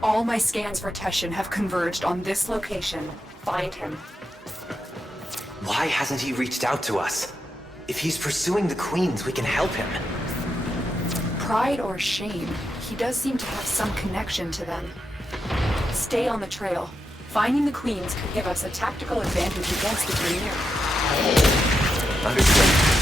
All my scans for Teshin have converged on this location. Find him. Why hasn't he reached out to us? If he's pursuing the Queens, we can help him. Pride or shame, he does seem to have some connection to them. Stay on the trail. Finding the Queens could give us a tactical advantage against the Premier. Understood.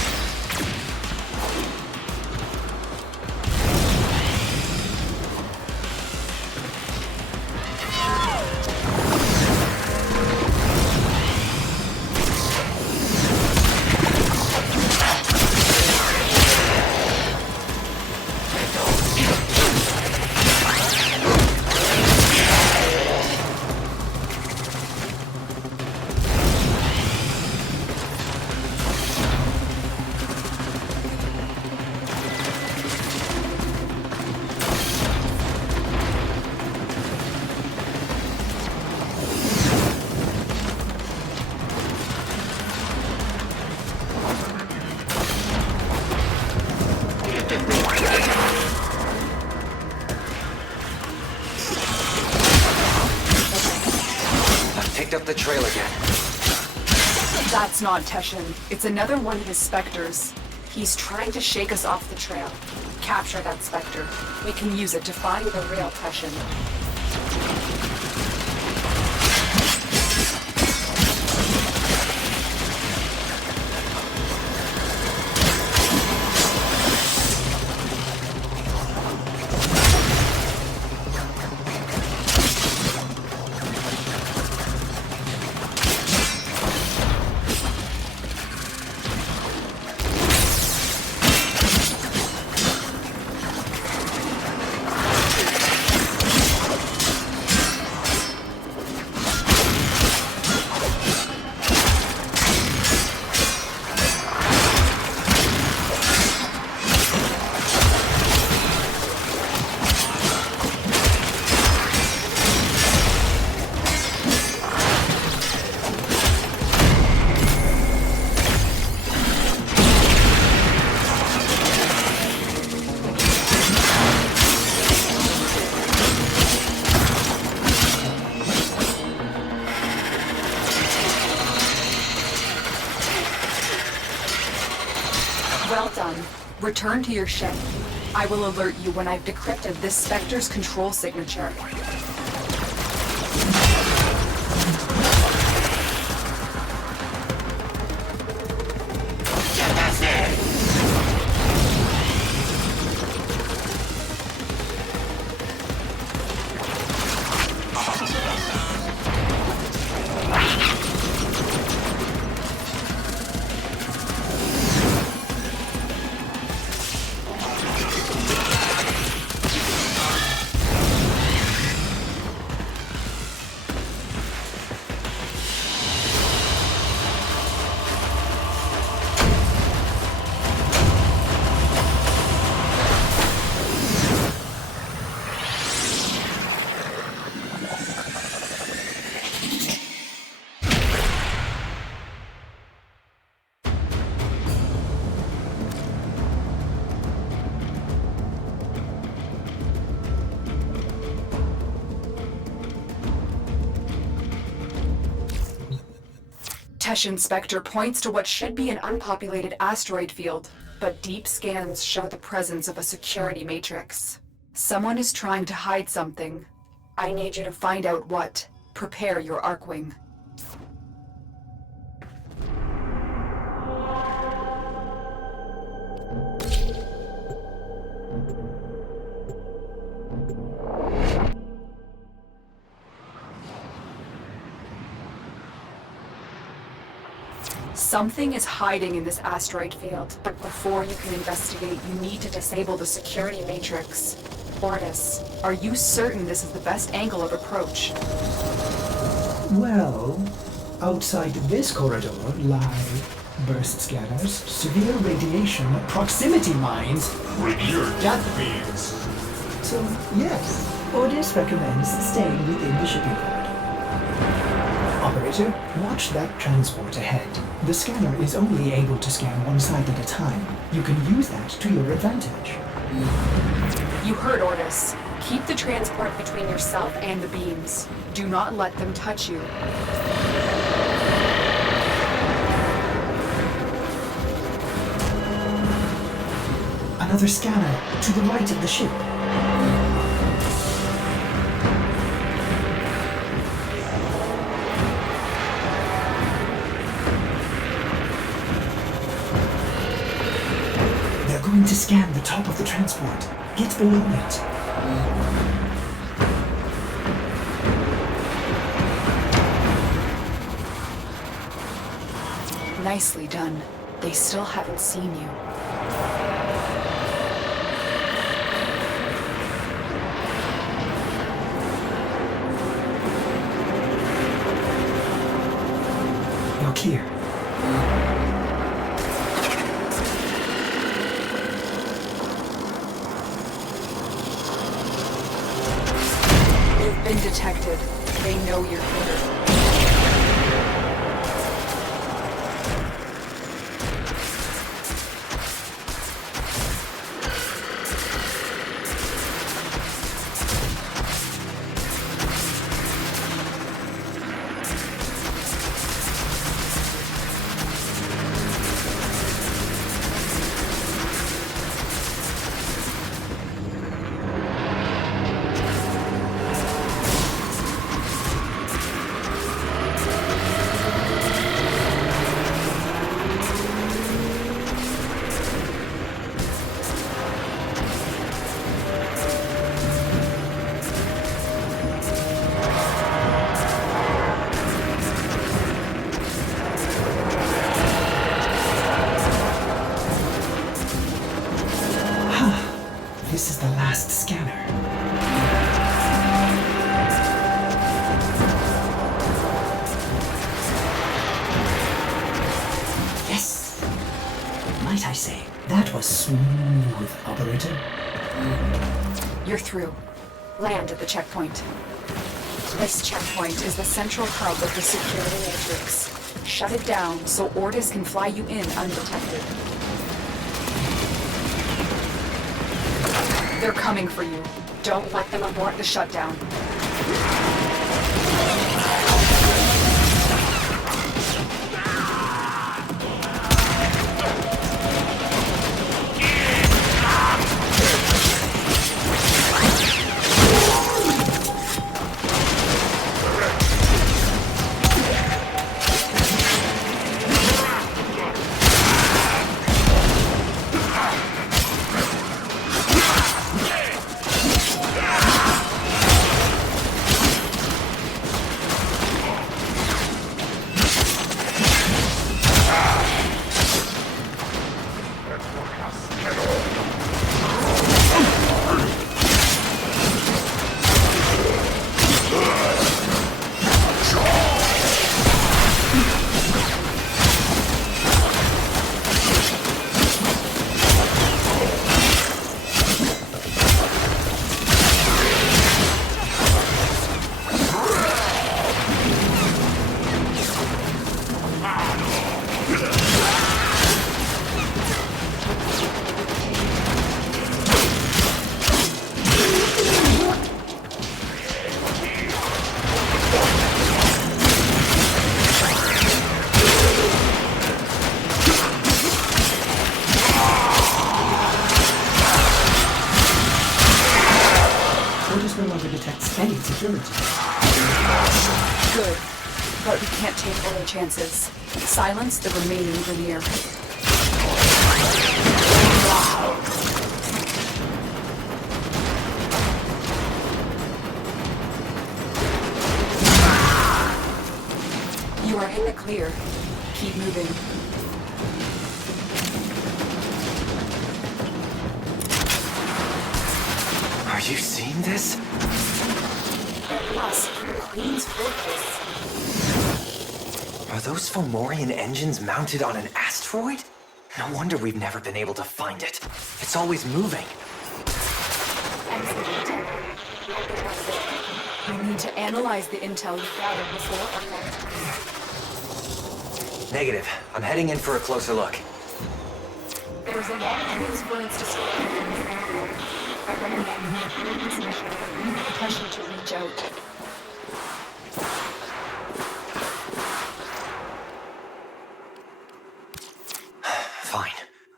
Up the trail again. That's not Teshin. It's another one of his specters. He's trying to shake us off the trail. Capture that specter. We can use it to find the real Teshin. Well done. Return to your ship. I will alert you when I've decrypted this Spectre's control signature. Teshin Spectre points to what should be an unpopulated asteroid field, but deep scans show the presence of a security matrix. Someone is trying to hide something. I need you to find out what. Prepare your Arcwing. Something is hiding in this asteroid field, but before you can investigate, you need to disable the security matrix. Ordis, are you certain this is the best angle of approach? Well, outside this corridor lie burst scanners, severe radiation, proximity mines, Your death beams. So, yes, Ordis recommends staying within the shipping corridor. Operator, watch that transport ahead. The scanner is only able to scan one side at a time. You can use that to your advantage. You heard Ordis. Keep the transport between yourself and the beams. Do not let them touch you. Another scanner to the right of the ship. They're going to scan the top of the transport. Get below it. Nicely done. They still haven't seen you. You're clear. You've been detected. They know you're here. This is the last scanner. Yes! Might I say, that was smooth, operator. You're through. Land at the checkpoint. This checkpoint is the central hub of the security matrix. Shut it down so Ordis can fly you in undetected. They're coming for you. Don't let them abort the shutdown. No longer detects any security. Good. But we can't take all our chances. Silence the remaining veneer. You are in the clear. Keep moving. Are you seeing this? Us, the Queen's fortress. Are those Fomorian engines mounted on an asteroid? No wonder we've never been able to find it. It's always moving. We need to analyze the intel you gathered before our next. Negative. I'm heading in for a closer look. There's a lot of transference to I recommend Pressure to reach out. Fine.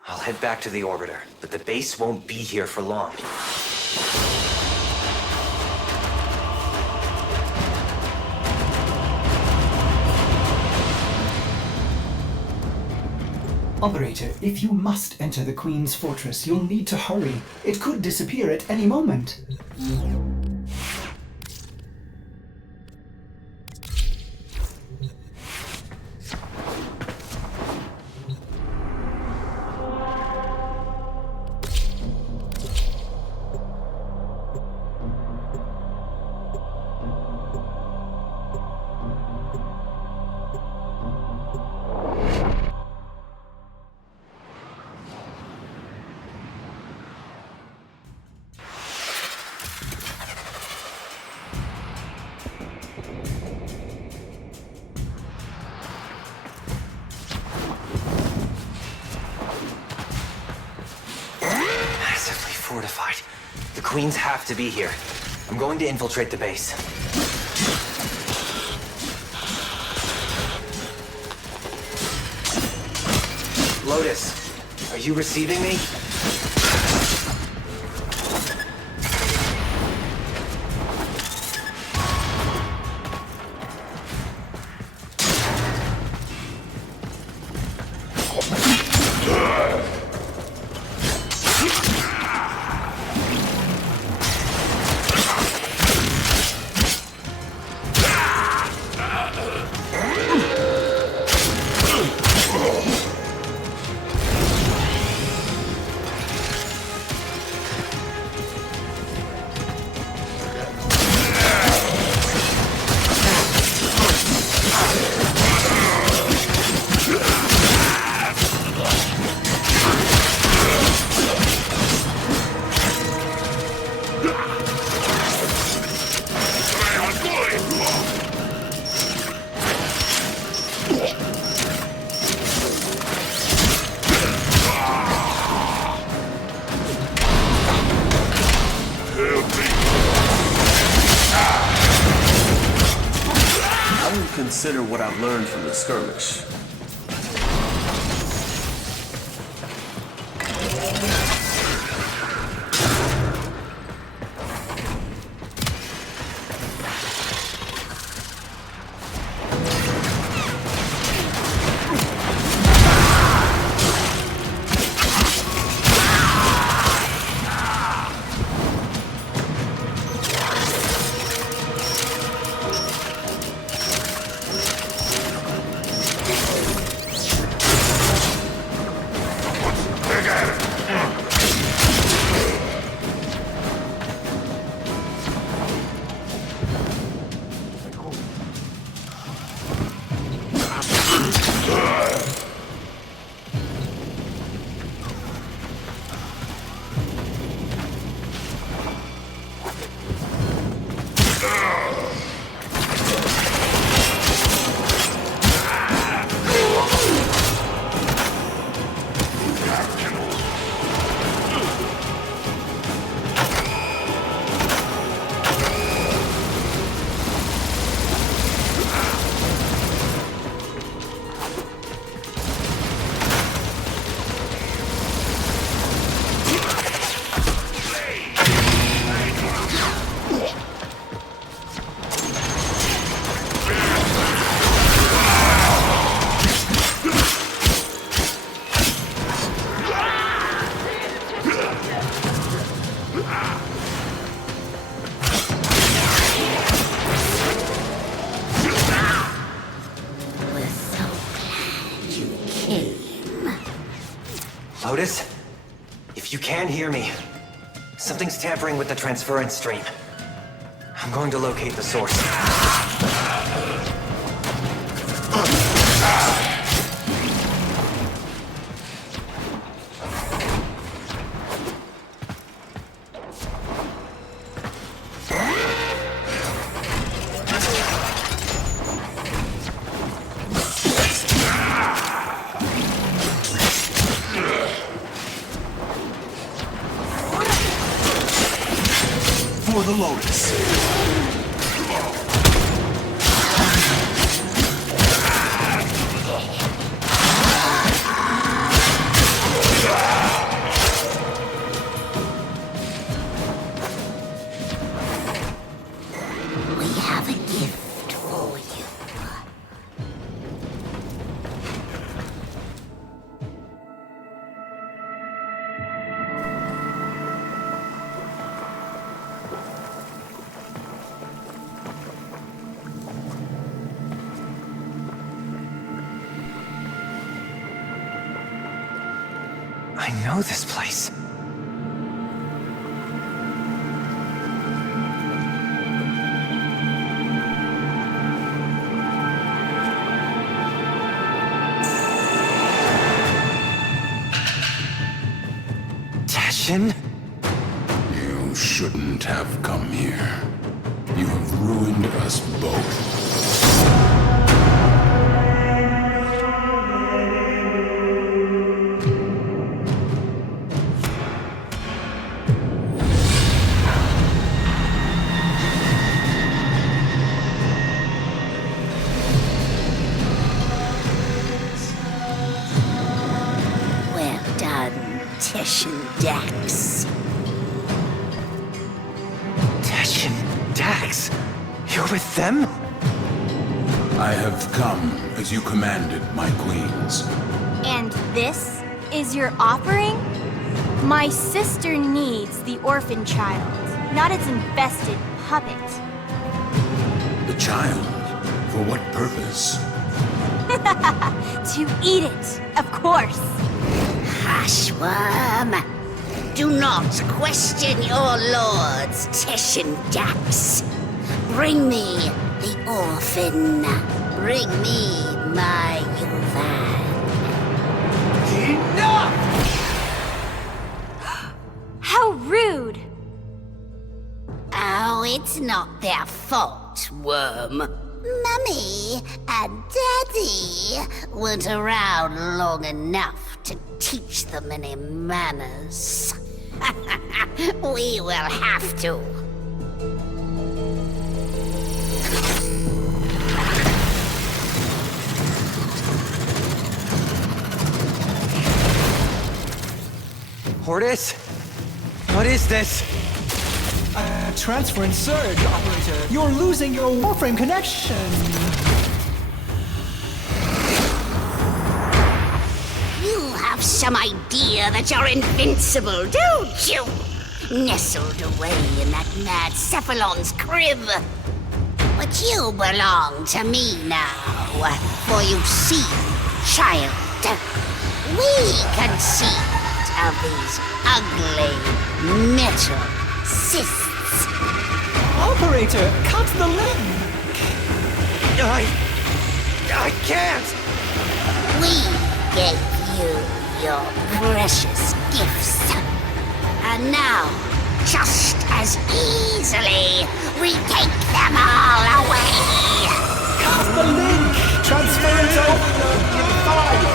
I'll head back to the orbiter, but the base won't be here for long. Operator, if you must enter the Queen's fortress, you'll need to hurry. It could disappear at any moment. Massively fortified. The Queens have to be here. I'm going to infiltrate the base. Lotus, are you receiving me? Consider what I've learned from the skirmish. Lotus, if you can hear me, something's tampering with the transference stream. I'm going to locate the source. for the Lotus. We have a gift for you. I know this place. Tashin? You shouldn't have come here. You have ruined us both. Well done, Tish and Dax. Tashin, Dax? You're with them? I have come as you commanded, my queens. And this is your offering? My sister needs the orphan child, not its infested puppet. The child? For what purpose? To eat it, of course. Hushworm! Do not question your lords, Tish and Dax. Bring me the orphan. Bring me my Yuvan. How rude! Oh, it's not their fault, Worm. Mummy and Daddy weren't around long enough to teach them any manners. We will have to. Hortus? What is this? Transfer and surge, operator. You're losing your Warframe connection. You have some idea that you're invincible, don't you? Nestled away in that mad Cephalon's crib. But you belong to me now. For you see, child, we conceived of these ugly metal cysts. Operator, cut the link. I can't! We gave you your precious gifts. And now, just as easily, we take them all away. Cut the link. Transference over in 5.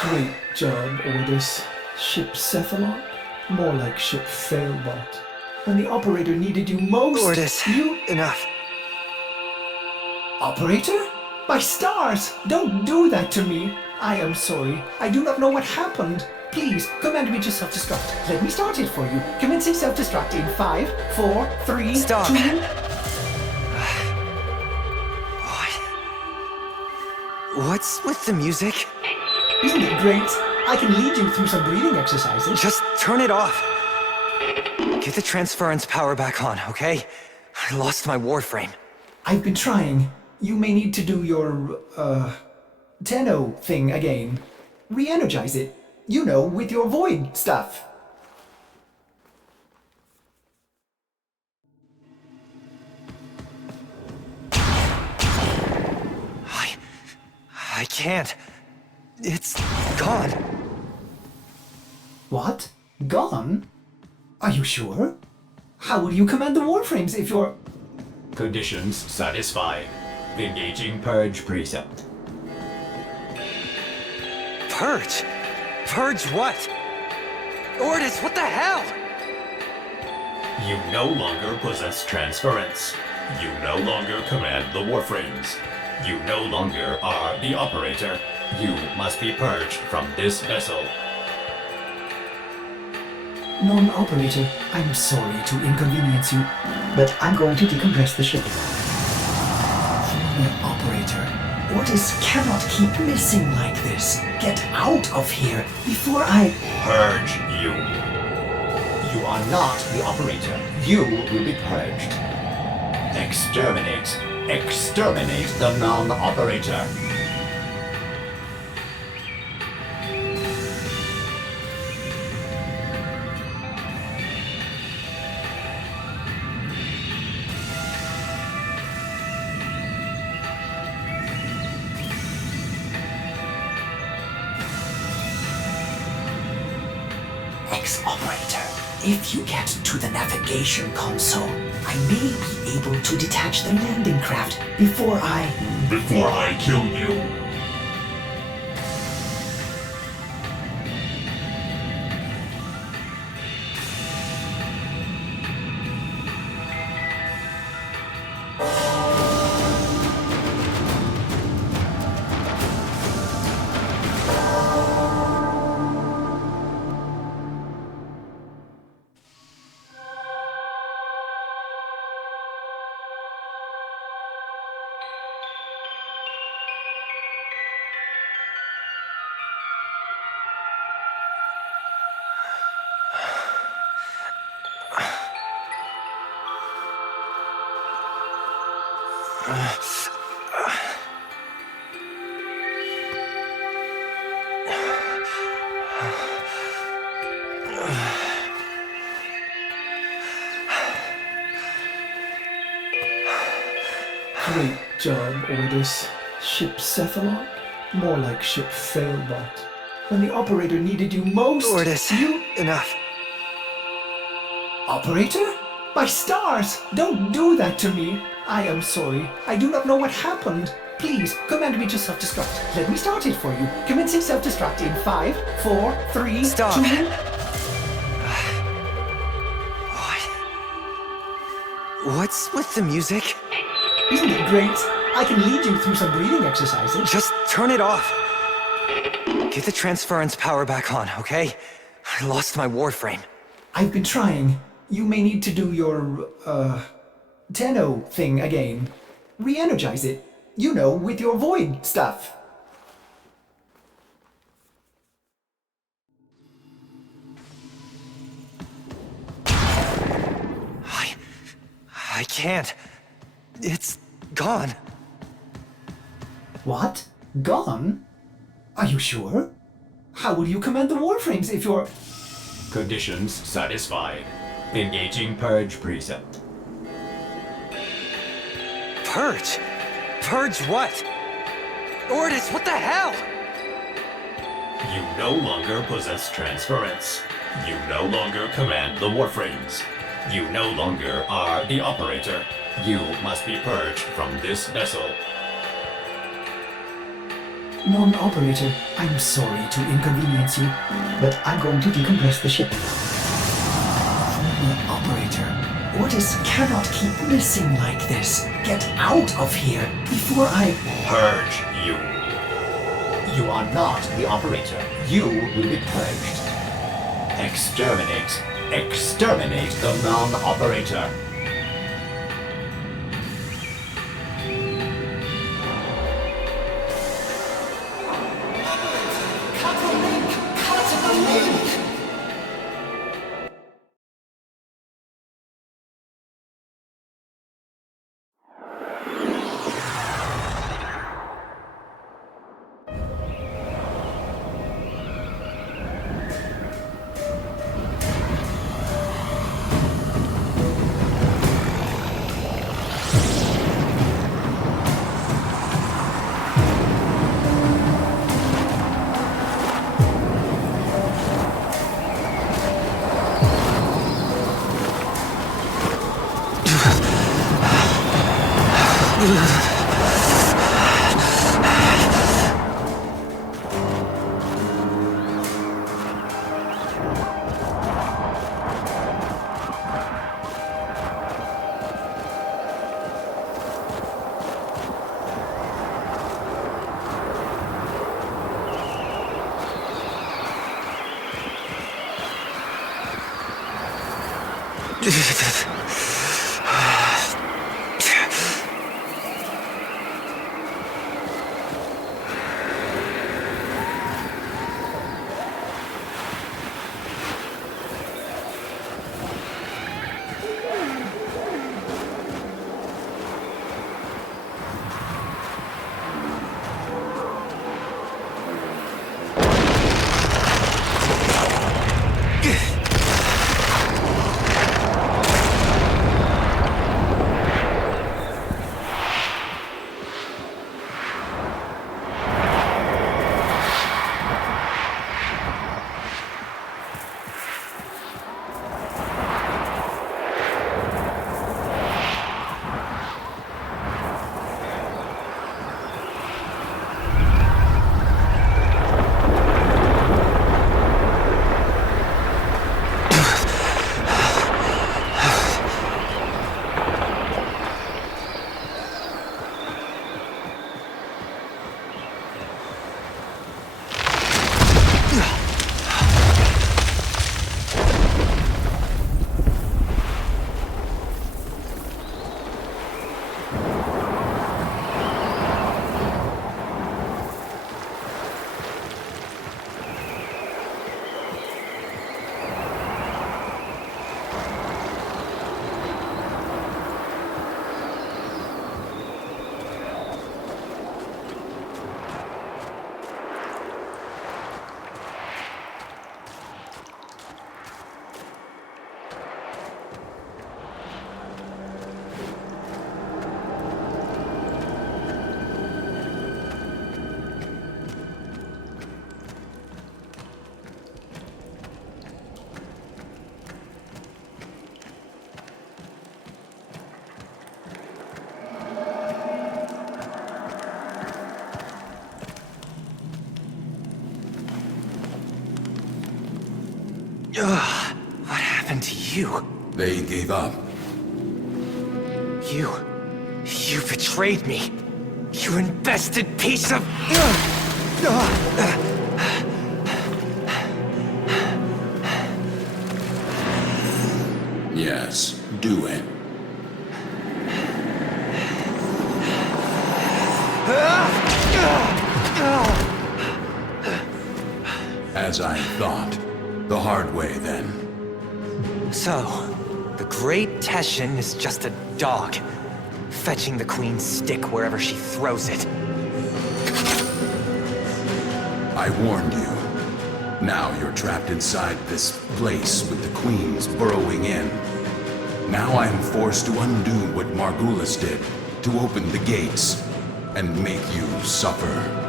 Great job, Ordis. Ship Cephalon? More like Ship Failbot. When the operator needed you most, Ordis, you... enough. Operator? My stars! Don't do that to me! I am sorry. I do not know what happened. Please, command me to self-destruct. Let me start it for you. Commencing self-destruct in 5, 4, 3, Stop. 2... What's with the music? Isn't it great? I can lead you through some breathing exercises. Just turn it off. Get the transference power back on, okay? I lost my Warframe. I've been trying. You may need to do your, Tenno thing again. Re-energize it. You know, with your void stuff. I can't. It's gone. What? Gone? Are you sure? How will you command the Warframes if you're... Conditions satisfied. Engaging Purge Precept. Purge? Purge what? Ordis, what the hell? You no longer possess transference. You no longer command the Warframes. You no longer are the operator. You must be purged from this vessel. Non-operator, I'm sorry to inconvenience you, but I'm going to decompress the ship. Non-operator, Ordis cannot keep missing like this. Get out of here before I... Purge you. You are not the operator. You will be purged. Exterminate. Exterminate the non-operator. Ex-operator, if you get to the navigation console, I may be able to detach the landing craft before I kill you. Great job, Ordis. Ship Cephalon? More like ship Failbot. When the operator needed you most, Ordis, you... enough. Operator? My stars! Don't do that to me! I am sorry. I do not know what happened. Please, command me to self-destruct. Let me start it for you. Commencing self-destruct in 5, 4, 3, Stop. 2... What's with the music? Isn't it great? I can lead you through some breathing exercises. Just turn it off. Get the transference power back on, okay? I lost my Warframe. I've been trying. You may need to do your, Tenno thing again. Re-energize it. You know, with your void stuff. I can't. It's gone. What? Gone? Are you sure? How will you command the Warframes if you're... Conditions satisfied. Engaging Purge Precept. Purge? Purge what? Ordis, what the hell? You no longer possess transference. You no longer command the Warframes. You no longer are the operator. You must be purged from this vessel. Non-operator, I'm sorry to inconvenience you, but I'm going to decompress the ship. Non-operator, Ordis cannot keep missing like this. Get out of here before I... Purge you. You are not the operator. You will be purged. Exterminate. Exterminate the non-operator. Ugh, what happened to you? They gave up. You betrayed me. You invested piece of... Yes, do it. As I thought. The hard way, then. So, the Great Teshin is just a dog, fetching the Queen's stick wherever she throws it. I warned you. Now you're trapped inside this place with the Queens burrowing in. Now I am forced to undo what Margulis did, to open the gates, and make you suffer.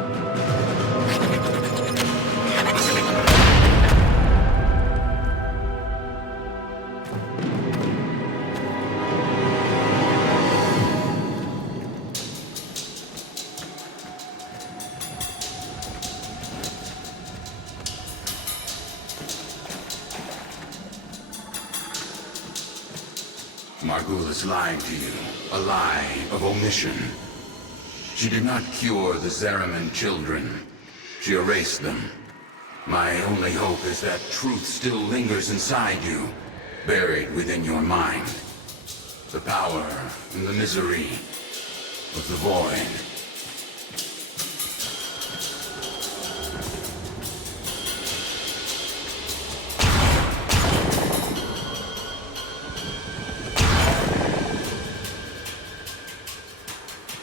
Margulis lied to you, a lie of omission. She did not cure the Zeraman children. She erased them. My only hope is that truth still lingers inside you, buried within your mind. The power and the misery of the void.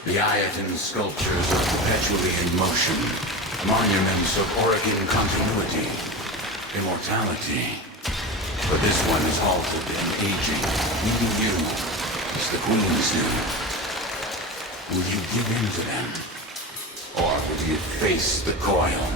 The Ayatan sculptures are perpetually in motion, monuments of Oregon continuity, immortality. But this one is halted and aging, leaving you, as the Queens do. Will you give in to them? Or will you face the coil?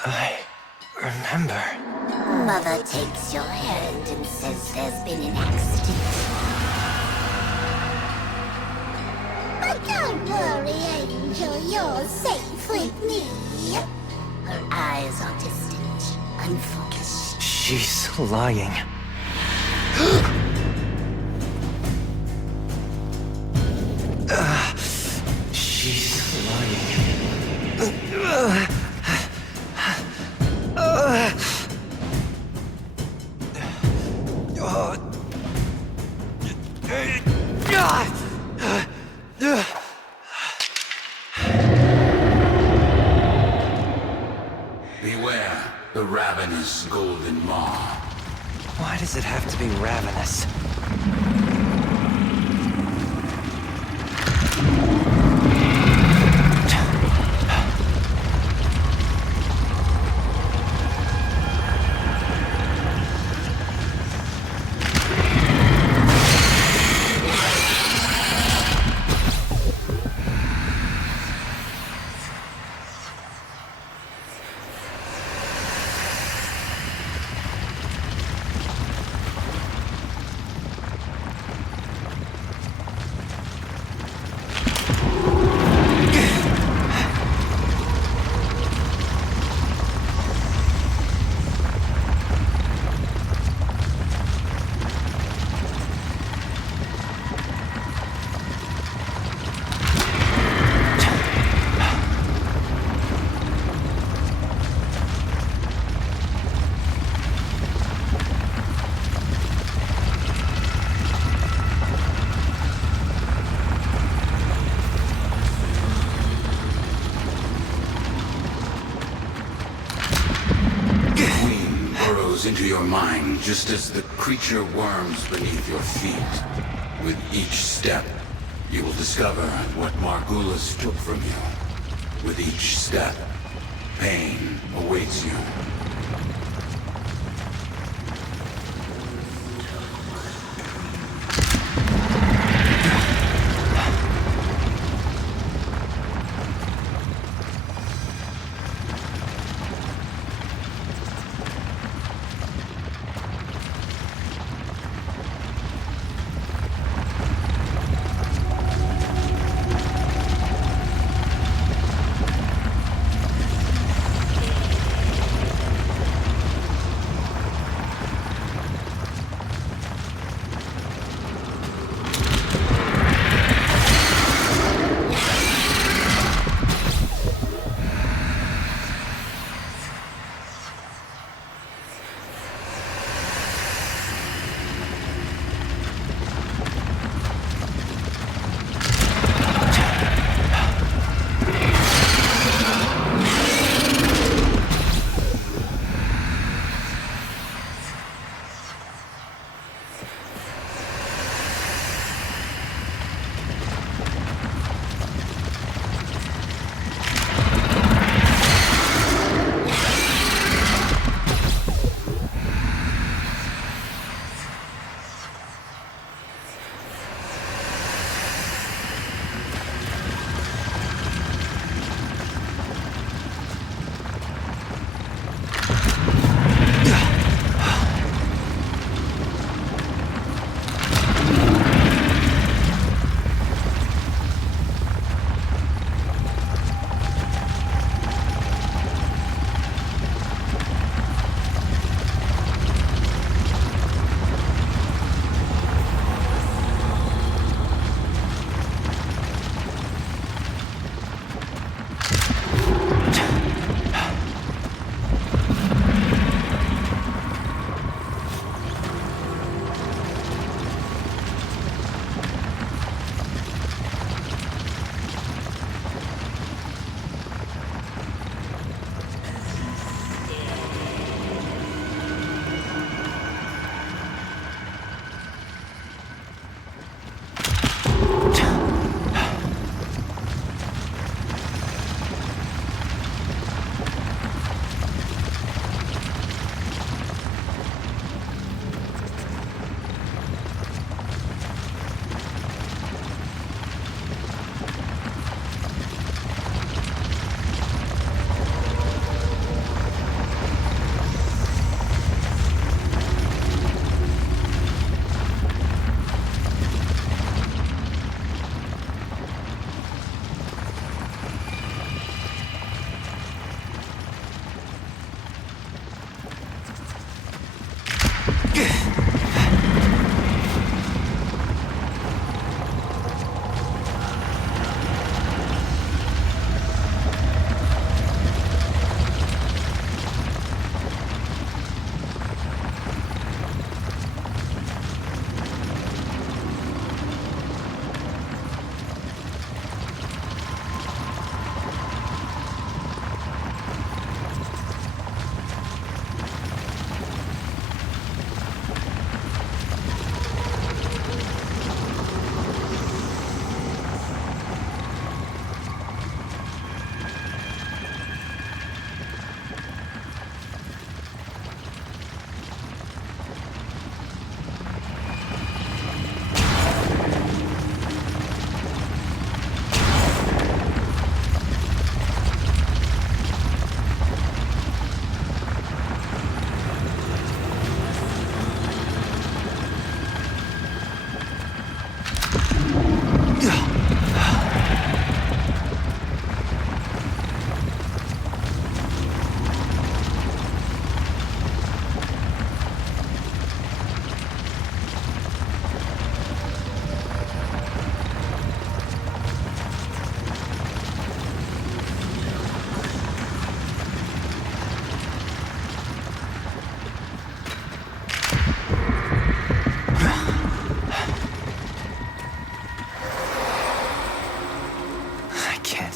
I remember. Mother takes your hand and says there's been an accident. But don't worry, Angel, you're safe with me. Her eyes are distant, unfocused. She's lying. She's lying. Beware the ravenous golden maw. Why does it have to be ravenous? Into your mind just as the creature worms beneath your feet. With each step, you will discover what Margulis took from you. With each step, pain awaits you.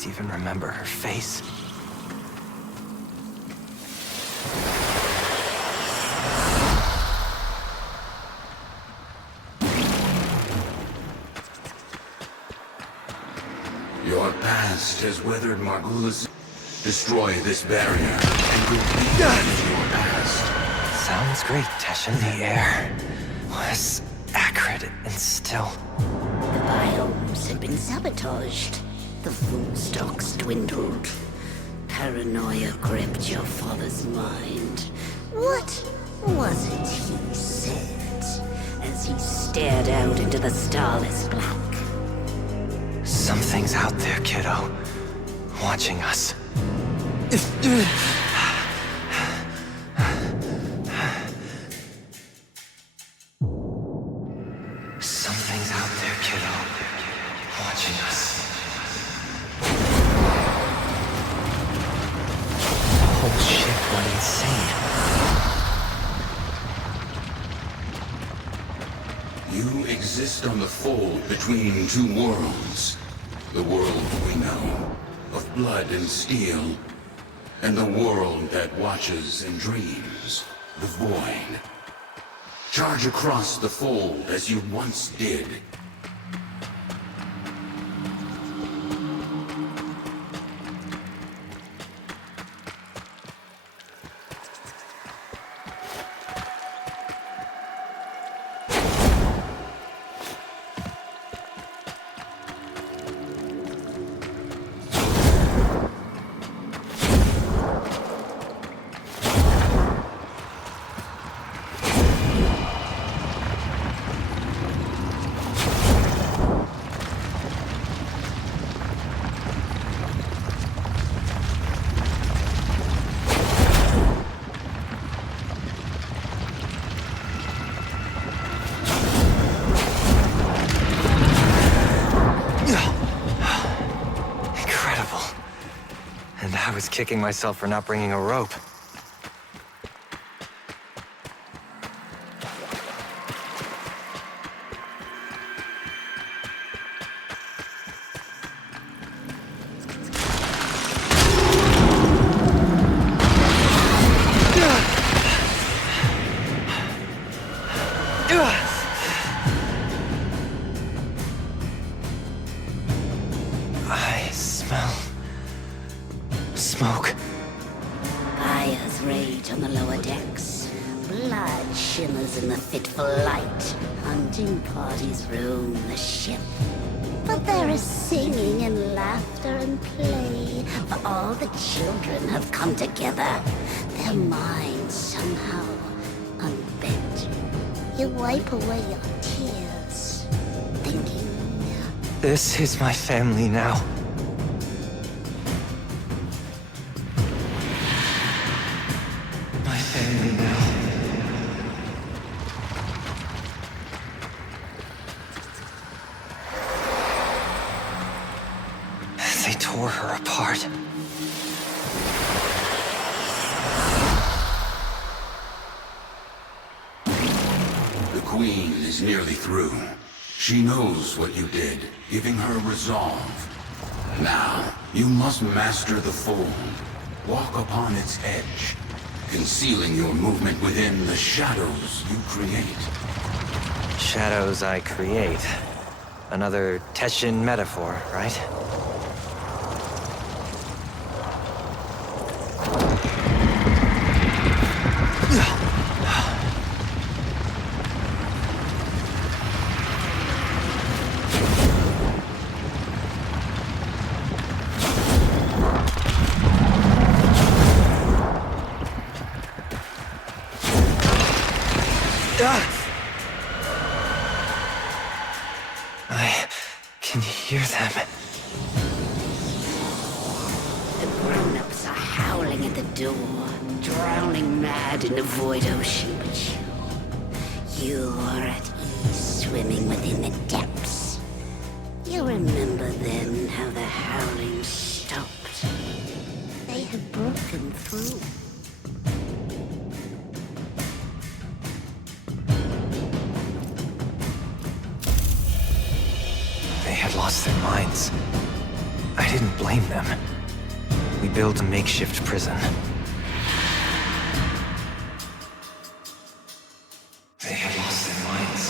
Even remember her face. Your past has weathered Margulis. Destroy this barrier, and you'll be done in your past. Sounds great, Teshin. The air was acrid and still. The biomes had been sabotaged. The food stocks dwindled. Paranoia gripped your father's mind. What was it he said as he stared out into the starless black? Something's out there, kiddo. Watching us. Something's out there, kiddo. Watching us. The whole ship went insane. You exist on the fold between two worlds. The world we know, of blood and steel, and the world that watches and dreams, the void. Charge across the fold as you once did. I was kicking myself for not bringing a rope. I smell smoke. Fires rage on the lower decks. Blood shimmers in the fitful light. Hunting parties roam the ship. But there is singing and laughter and play, for all the children have come together, their minds somehow unbent. You wipe away your tears, thinking, This is my family now. My family now. is nearly through. She knows what you did, giving her resolve. Now, you must master the fold. Walk upon its edge, concealing your movement within the shadows you create. Shadows I create. Another Teshin metaphor, right? I can hear them. The grown-ups are howling at the door, drowning mad in the void ocean, but you are at ease swimming within the depths. You remember then how the howling stopped. They had broken through. They had lost their minds. I didn't blame them. We built a makeshift prison. They had lost their minds.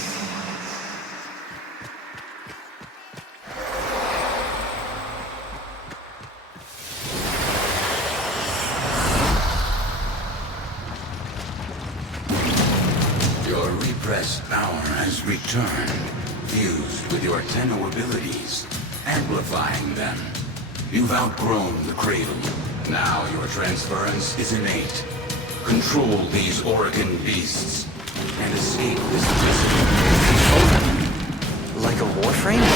Your repressed power has returned, fused with your Tenno abilities, amplifying them. You've outgrown the cradle. Now your transference is innate. Control these Orokin beasts, and escape this prison. Like a Warframe?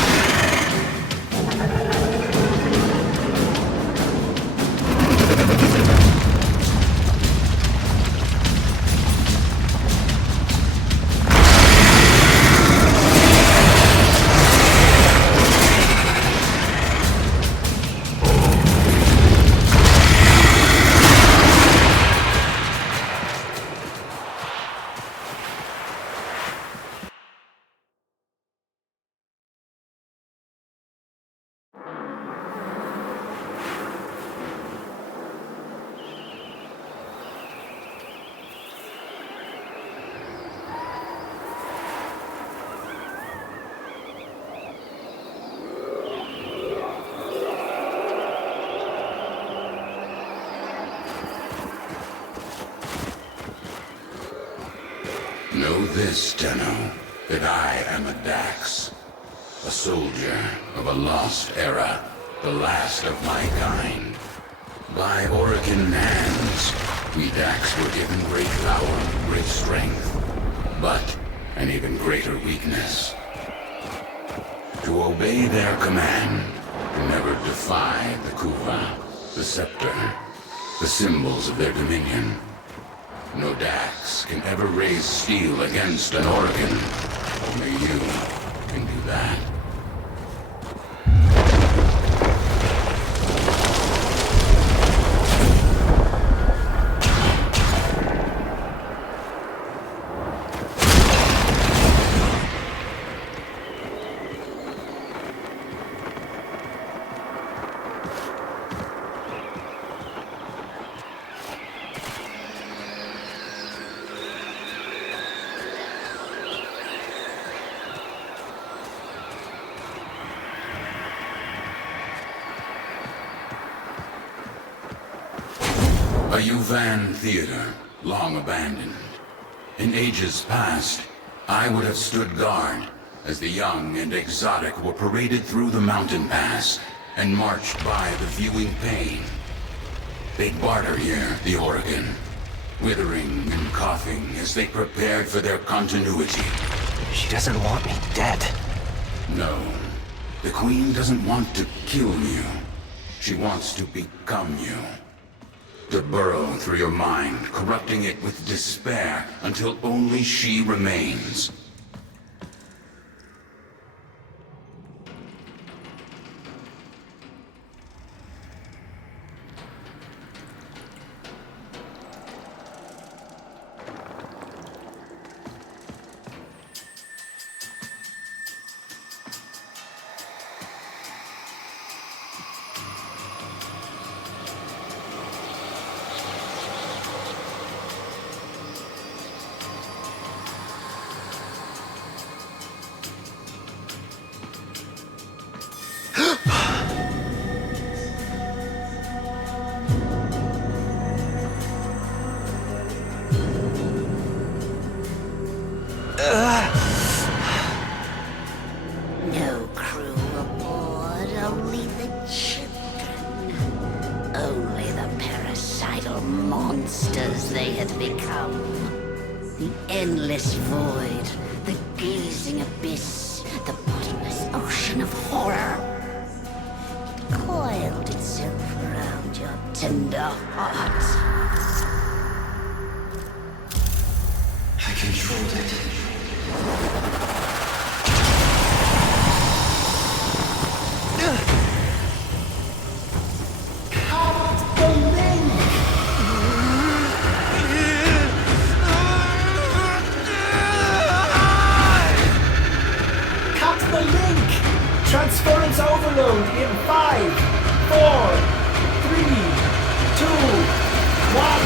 Know this, Tenno, that I am a Dax, a soldier of a lost era, the last of my kind. By Orokin hands, we Dax were given great power, great strength, but an even greater weakness. To obey their command, to never defy the Kuva, the scepter, the symbols of their dominion. No Dax can ever raise steel against an Orokin. Only you can do that. A Yuvan theater, long abandoned. In ages past, I would have stood guard as the young and exotic were paraded through the mountain pass and marched by the viewing pane. They'd barter here, the Orokin, withering and coughing as they prepared for their continuity. She doesn't want me dead. No, the Queen doesn't want to kill you. She wants to become you. To burrow through your mind, corrupting it with despair until only she remains. monsters they had become. The endless void, the gazing abyss, the bottomless ocean of horror. It coiled itself around your tender heart. I controlled it. Cut the link! Cut the link! Transference overload in 5, 4, 3, 2, 1.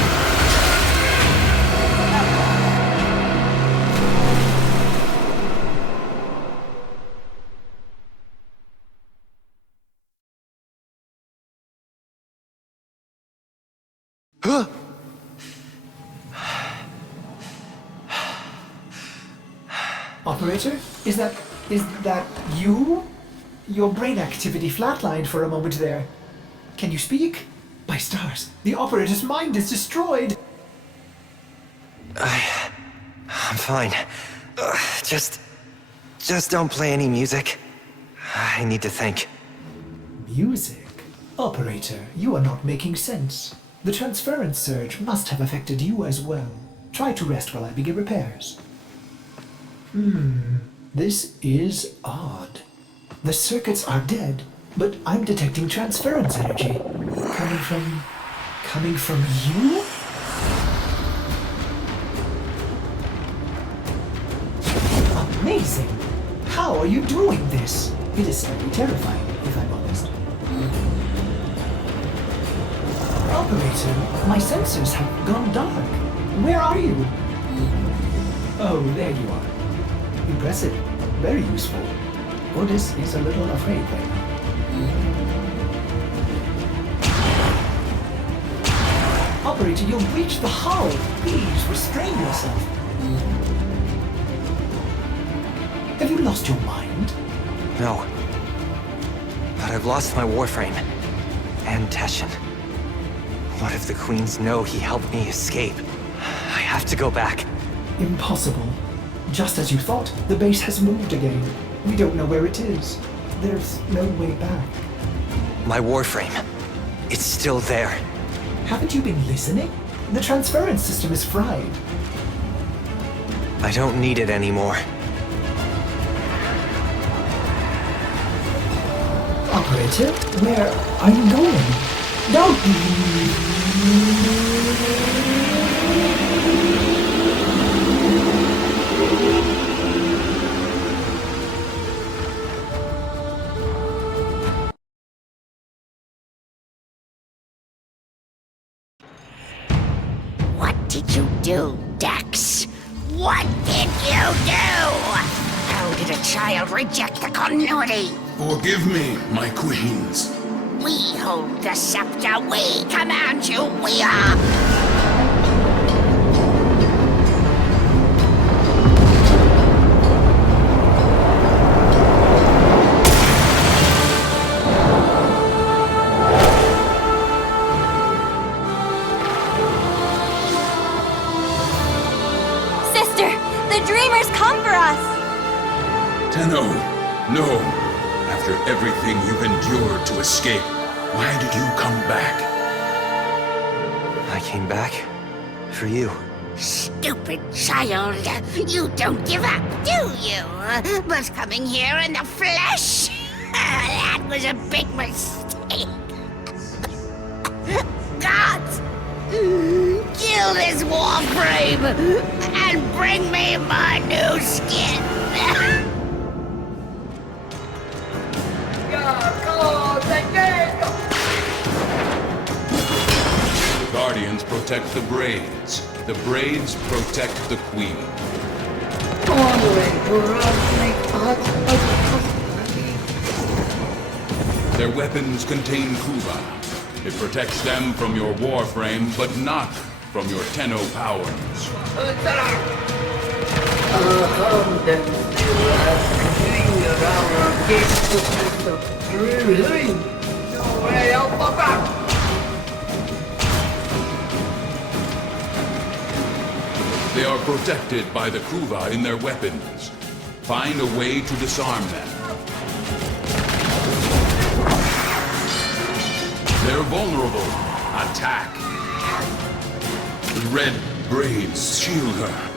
Operator, is that you? Your brain activity flatlined for a moment there. Can you speak? By stars, the operator's mind is destroyed. I'm fine. Just don't play any music. I need to think. Music? Operator, you are not making sense. The transference surge must have affected you as well. Try to rest while I begin repairs. This is odd. The circuits are dead, but I'm detecting transference energy. Coming from you? Amazing! How are you doing this? It is slightly terrifying, if I'm honest. Operator, my sensors have gone dark. Where are you? Oh, there you are. Impressive. Very useful. Otis is a little afraid right now. Operator, you'll breach the hull. Please, restrain yourself. Have you lost your mind? No. But I've lost my Warframe. And Teshin. What if the Queens know he helped me escape? I have to go back. Impossible. Just as you thought, the base has moved again. We don't know where it is. There's no way back. My Warframe. It's still there. Haven't you been listening? The transference system is fried. I don't need it anymore. Operator, where are you going? Don't! What did you do, Dax? What did you do? How did a child reject the continuity? Forgive me, my queens. We hold the scepter. We command you. We are... Sister, the dreamers come for us! Tenno, no. After everything you've endured to escape, why did you come back? I came back for you. Stupid child. You don't give up, do you? But coming here in the flesh? That was a big mistake. Gods! Kill this Warframe and bring me my new skin. Guardians protect the braids. The braids protect the queen. Their weapons contain Kuva. It protects them from your Warframe, but not from your Tenno powers. They are protected by the Kruva in their weapons. Find a way to disarm them. They're vulnerable. Attack. The red braids shield her.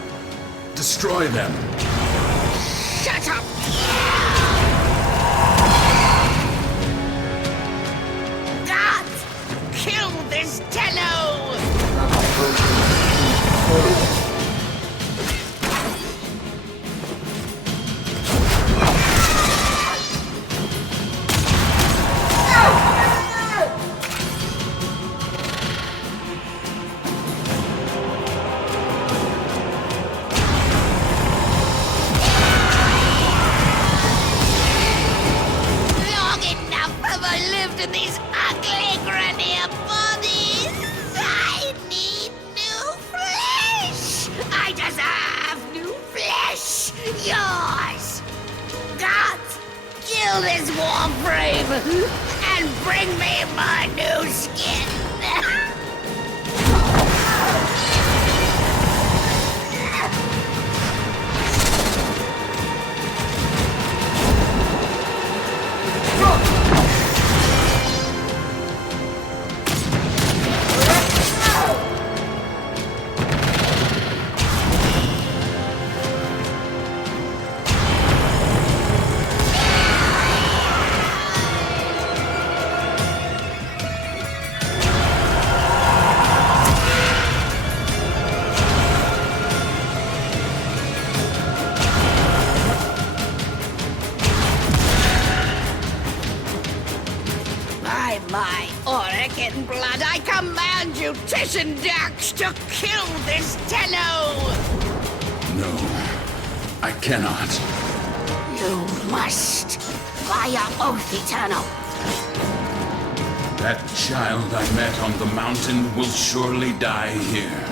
Destroy them. Shut up! Guards! Kill this Tello! Long enough have I lived in these ugly grenier bodies! I need new flesh! I deserve new flesh! Yours! Gods, kill this Warframe and bring me my new skin! By my Oregon blood, I command you, Titian Dax, to kill this Tello! No, I cannot. You must, by your oath eternal. That child I met on the mountain will surely die here.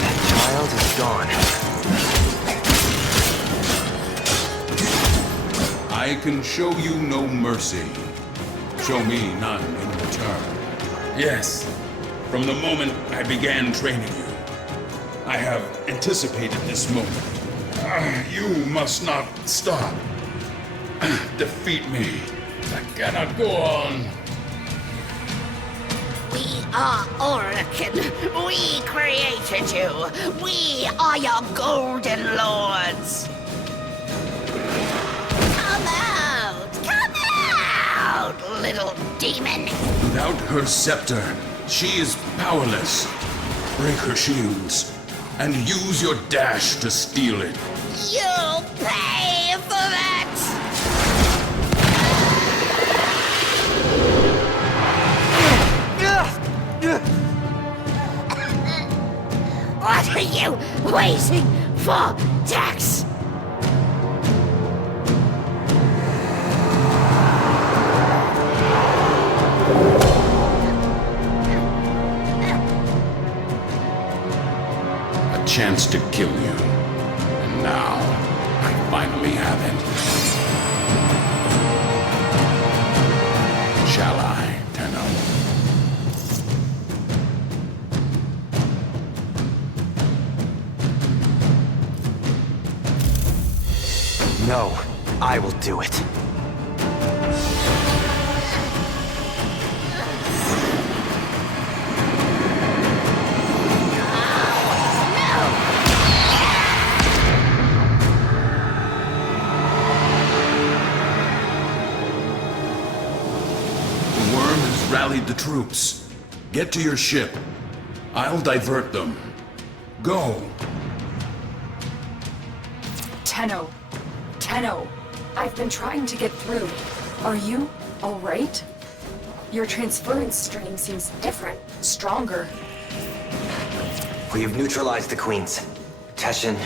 That child is gone. I can show you no mercy. Show me none in return. Yes, from the moment I began training you, I have anticipated this moment. You must not stop. Defeat me. I cannot go on. We are Oregon. We created you. We are your golden lords. Come out! Come out, little demon! Without her scepter, she is powerless. Break her shields, and use your dash to steal it. You'll pay for that! What are you waiting for, Dax? A chance to kill you. And now, I finally have it. Shall I, Tenno? No, I will do it. The worm has rallied the troops. Get to your ship. I'll divert them. Go. Tenno. Tenno. I've been trying to get through. Are you all right? Your transference stream seems different, stronger. We have neutralized the Queens. Teshin,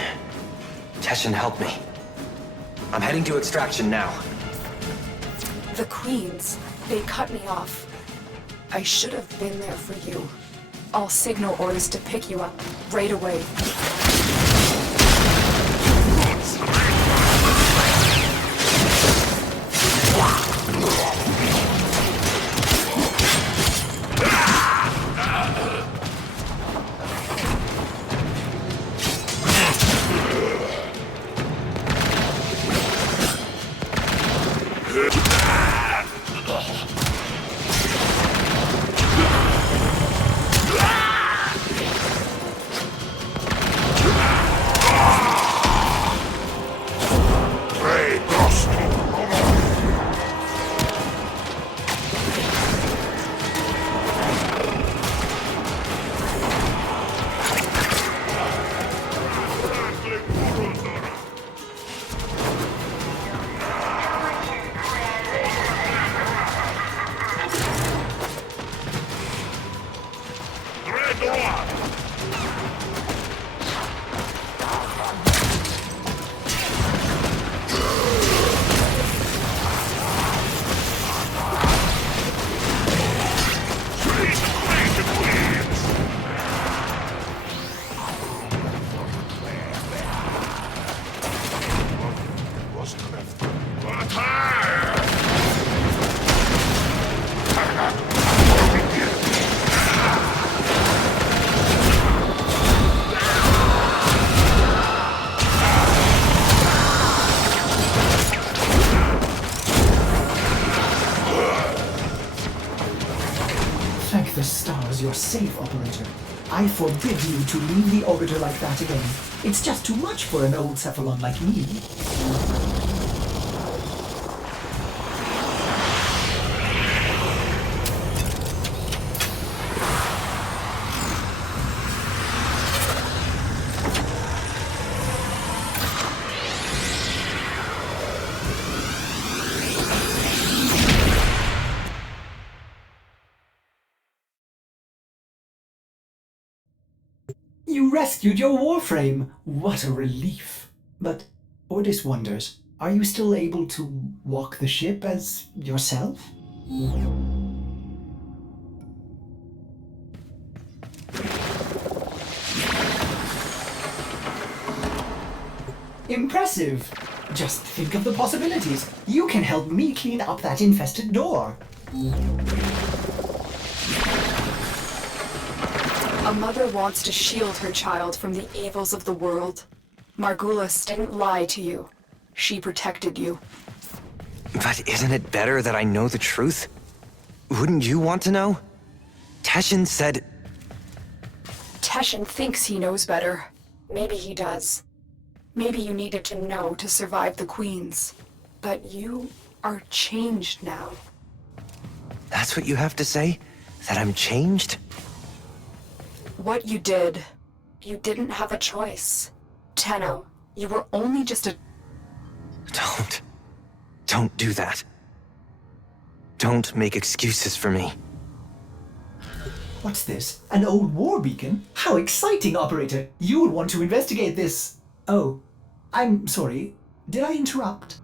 help me. I'm heading to extraction now. The Queens, they cut me off. I should have been there for you. I'll signal orders to pick you up right away. Thank the stars you're safe, Operator. I forbid you to leave the orbiter like that again. It's just too much for an old Cephalon like me. You rescued your Warframe! What a relief! But Ordis wonders, are you still able to walk the ship as yourself? Impressive! Just think of the possibilities. You can help me clean up that infested door. A mother wants to shield her child from the evils of the world. Margulis didn't lie to you. She protected you. But isn't it better that I know the truth? Wouldn't you want to know? Teshin said... Teshin thinks he knows better. Maybe he does. Maybe you needed to know to survive the Queens. But you are changed now. That's what you have to say? That I'm changed? What you did, you didn't have a choice. Tenno, you were only just a... Don't do that. Don't make excuses for me. What's this? An old war beacon? How exciting, Operator! You'll want to investigate this... Oh, I'm sorry. Did I interrupt?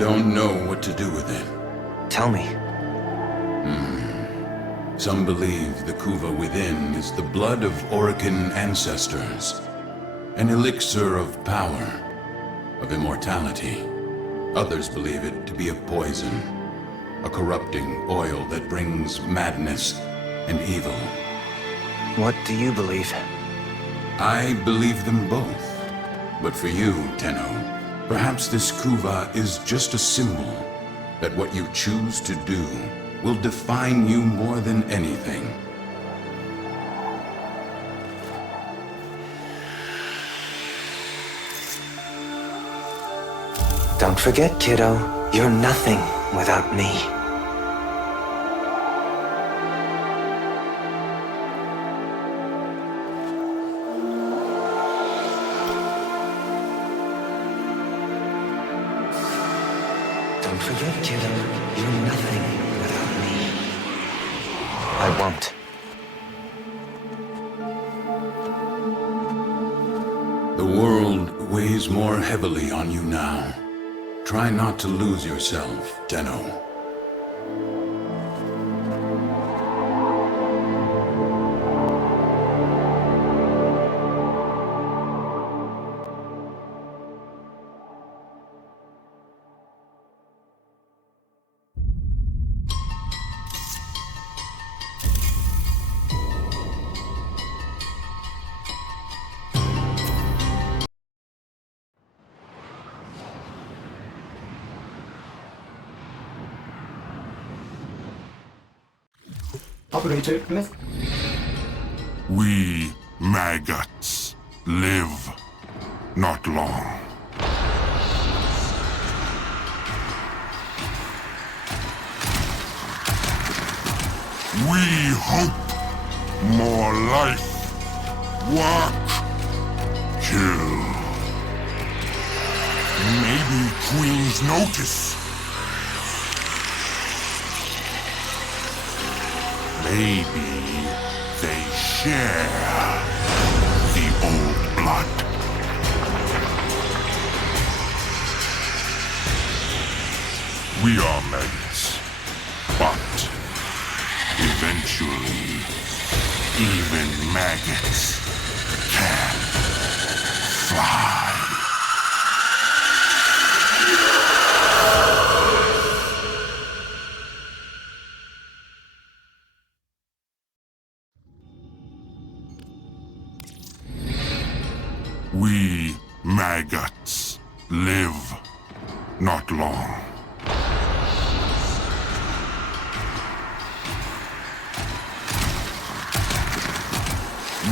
don't know what to do with it. Tell me. Some believe the Kuva within is the blood of Orokin ancestors. An elixir of power, of immortality. Others believe it to be a poison. A corrupting oil that brings madness and evil. What do you believe? I believe them both. But for you, Tenno, perhaps this Kuva is just a symbol that what you choose to do will define you more than anything. Don't forget, kiddo, you're nothing without me. Don't forget, kiddo, you're nothing without me. I won't. The world weighs more heavily on you now. Try not to lose yourself, Tenno. Operator, We maggots live not long. We hope more life, work, kill. Maybe Queens notice. Maybe they share the old blood. We are maggots, but eventually, even maggots can fly. We maggots live not long.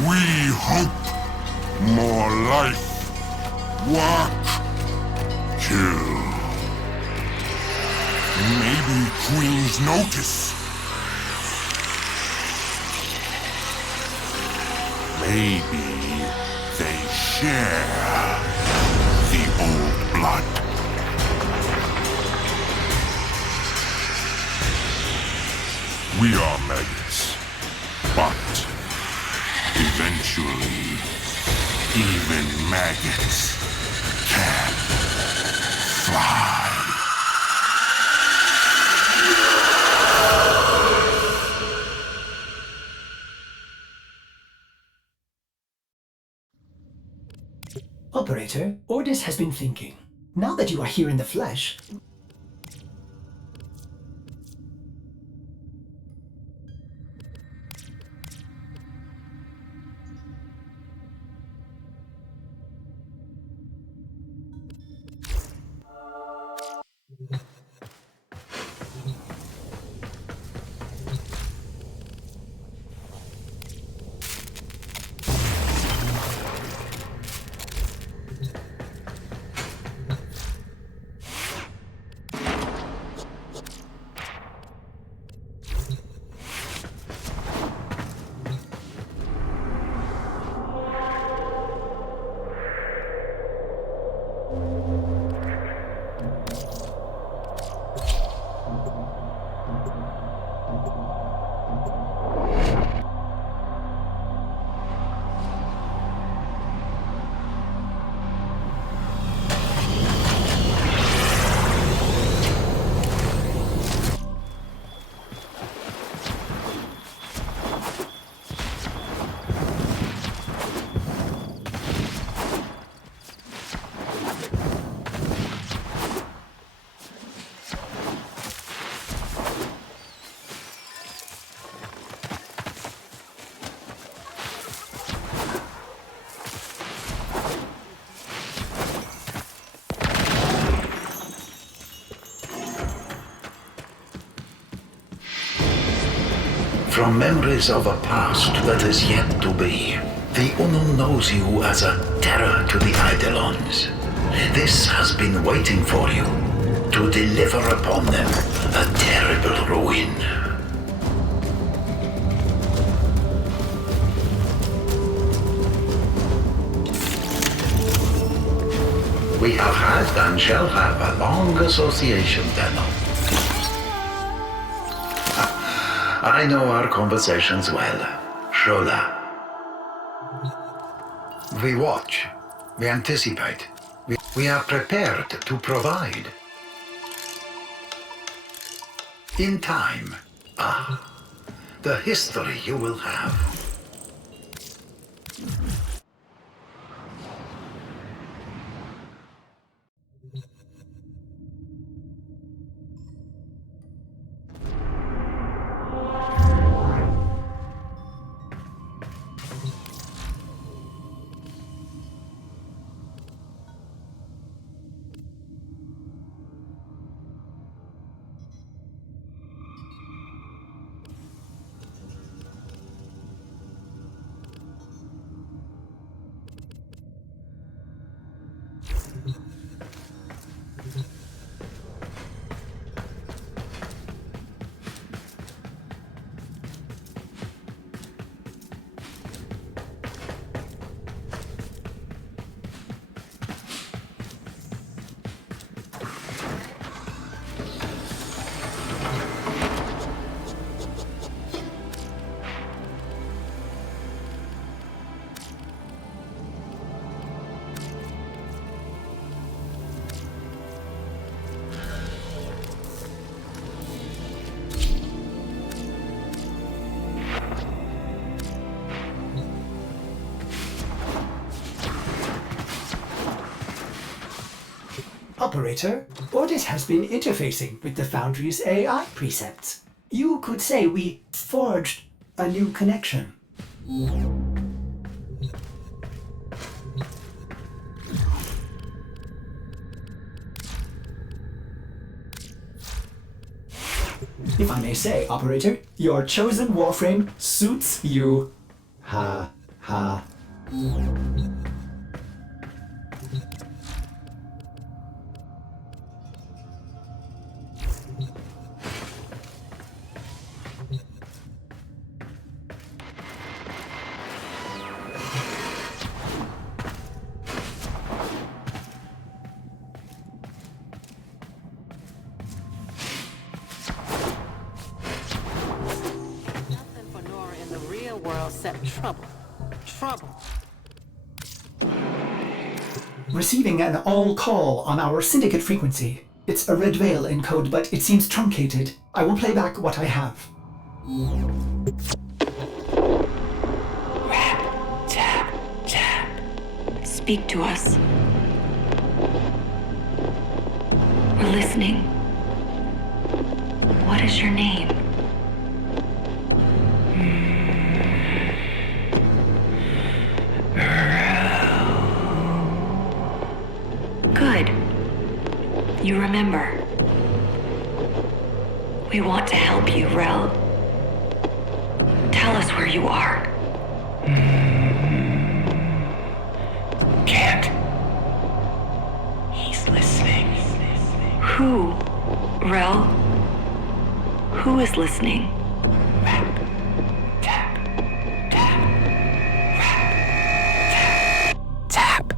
We hope more life, work, kill. Maybe Queens notice. Maybe they share the old blood. We are maggots, but eventually, even maggots can fly. Operator, Ordis has been thinking. Now that you are here in the flesh, From memories of a past that is yet to be, the Unknown knows you as a terror to the Eidolons. This has been waiting for you, to deliver upon them a terrible ruin. We have had and shall have a long association, Tenno. I know our conversations well, Shola. We watch, we anticipate, we are prepared to provide. In time, the history you will have. Operator, Ordis has been interfacing with the Foundry's AI precepts. You could say we forged a new connection. If I may say, Operator, your chosen Warframe suits you. Ha, ha. Trouble. Receiving an all call on our syndicate frequency. It's a red veil in code, but it seems truncated. I will play back what I have. Rap, tap, tap. Speak to us. We're listening. What is your name? Good. You remember. We want to help you, Rel. Tell us where you are. Can't. He's listening. Who? Rel? Who is listening? Rap, tap, tap. Rap, tap, tap.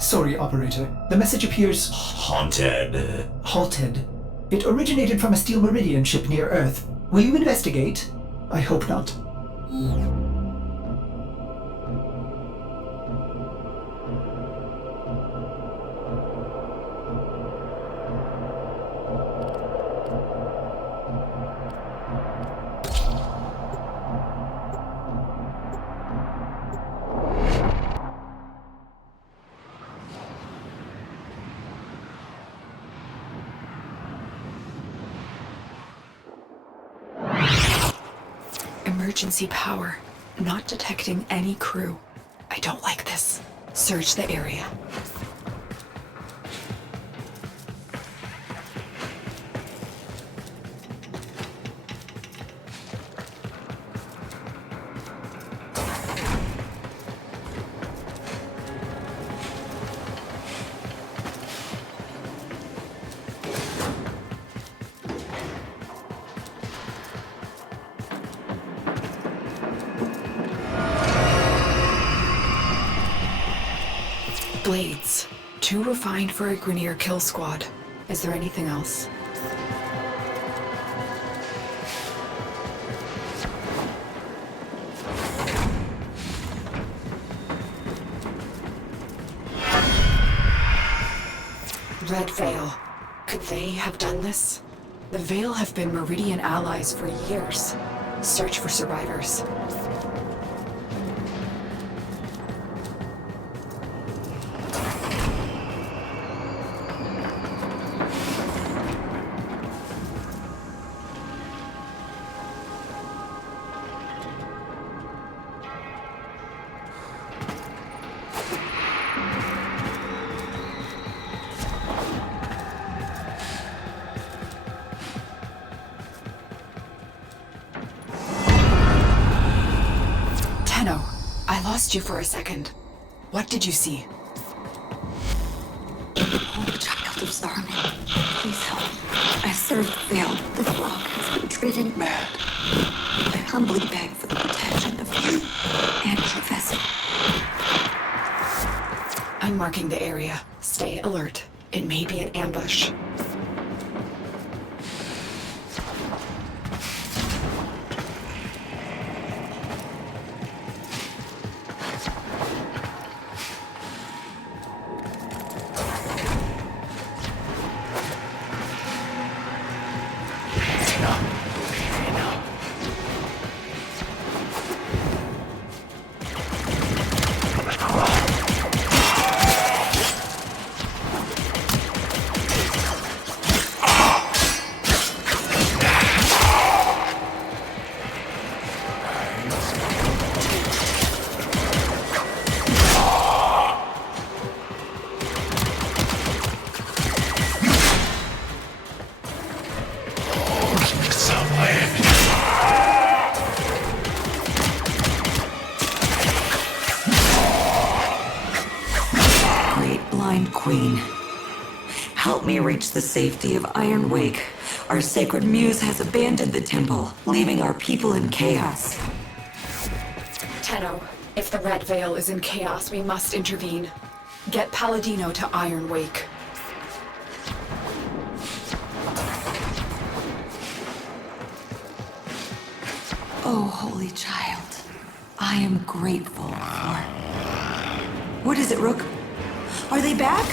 Sorry, Operator. The message appears Haunted. halted. It originated from a Steel Meridian ship near Earth. Will you investigate? I hope not. Emergency power. Not detecting any crew. I don't like this. Search the area. Blades. Too refined for a Grineer kill squad. Is there anything else? Red Veil. Could they have done this? The Veil have been Meridian allies for years. Search for survivors. Tenno, I lost you for a second. What did you see? Oh, child of Zarman, please help. I served Veil. The flock has been driven mad. I humbly beg for the protection of you and your vessel. I'm marking the area. Stay alert. It may be an ambush. Queen, help me reach the safety of Iron Wake. Our sacred muse has abandoned the temple, leaving our people in chaos. Tenno, if the Red Veil is in chaos, we must intervene. Get Palladino to Iron Wake. Oh, holy child, I am grateful for... What is it, Rook? Are they back?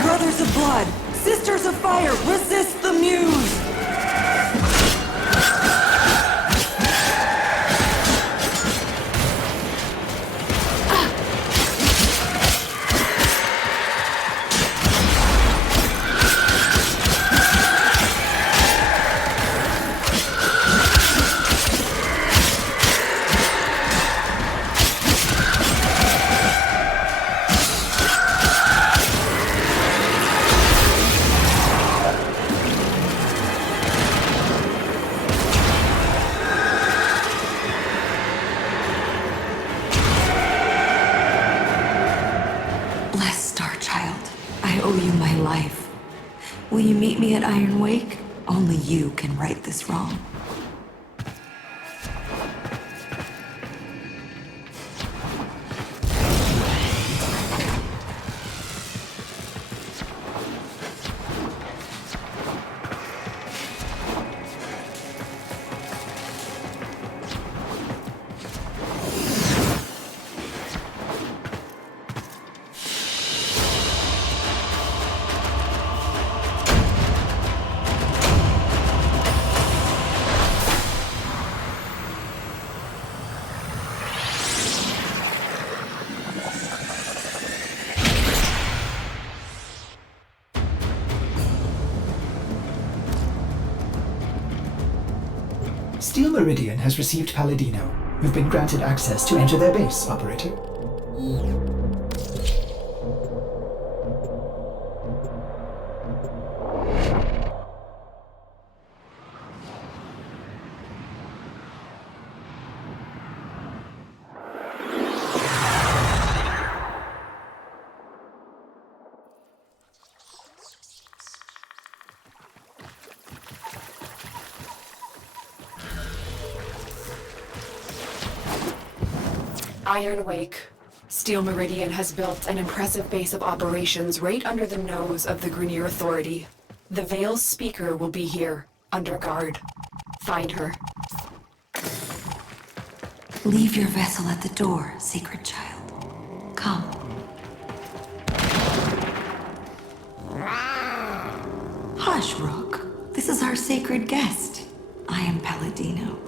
Brothers of blood, sisters of fire, resist the muse! Will you meet me at Iron Wake? Only you can right this wrong. Steel Meridian has received Palladino. You've been granted access to enter their base, Operator. Iron Wake. Steel Meridian has built an impressive base of operations right under the nose of the Grineer Authority. The Veil's speaker will be here, under guard. Find her. Leave your vessel at the door, sacred child. Come. Hush, Rook. This is our sacred guest. I am Palladino,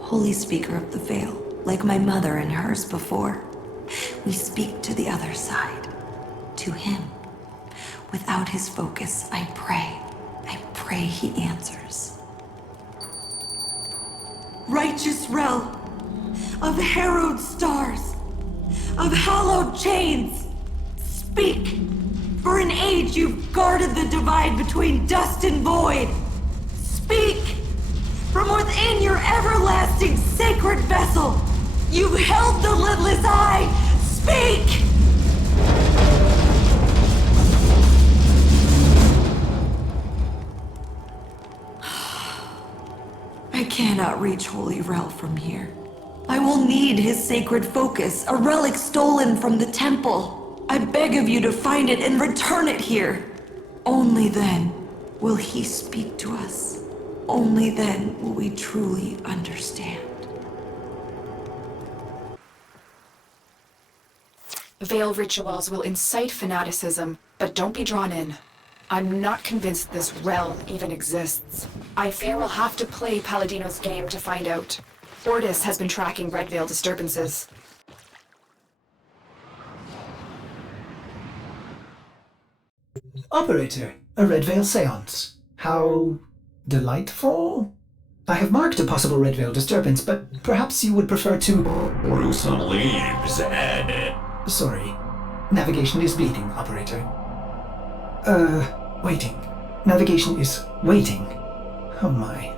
Holy Speaker of the Veil, like my mother and hers before. We speak to the other side, to him. Without his focus, I pray he answers. Righteous Rel, of harrowed stars, of hallowed chains, speak! For an age you've guarded the divide between dust and void. Speak! From within your everlasting sacred vessel, you've held the lidless eye. Speak! I cannot reach Holy Rel from here. I will need his sacred focus, a relic stolen from the temple. I beg of you to find it and return it here. Only then will he speak to us. Only then will we truly understand. Veil rituals will incite fanaticism, but don't be drawn in. I'm not convinced this Rel even exists. I fear we'll have to play Palladino's game to find out. Ordis has been tracking Red Veil disturbances. Operator, a Red Veil seance. How delightful. I have marked a possible Red Veil disturbance, but perhaps you would prefer to... Brew some leaves and... Sorry. Navigation is bleeding, Operator. Waiting. Navigation is waiting. Oh my.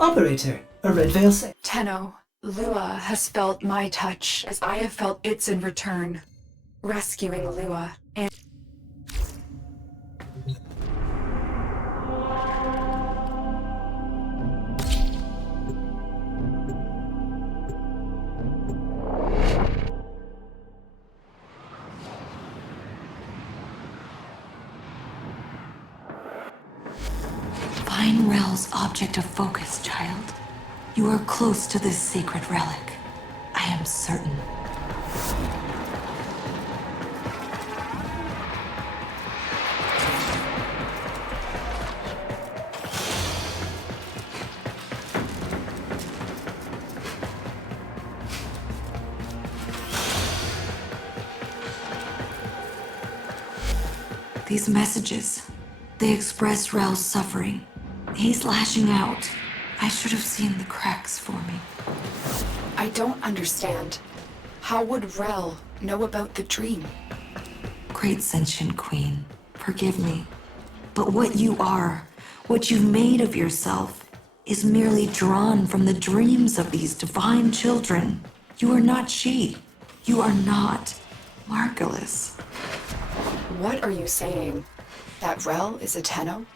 Operator, a red veil set. Tenno, Lua has felt my touch as I have felt its in return. Rescuing Lua and Find Rel's object of focus, child. You are close to this sacred relic. I am certain. These messages, they express Rel's suffering. He's lashing out. I should have seen the cracks for me. I don't understand. How would Rel know about the dream? Great sentient queen, forgive me. But what you are, what you've made of yourself, is merely drawn from the dreams of these divine children. You are not she. You are not Margulis. What are you saying? That Rel is a Tenno?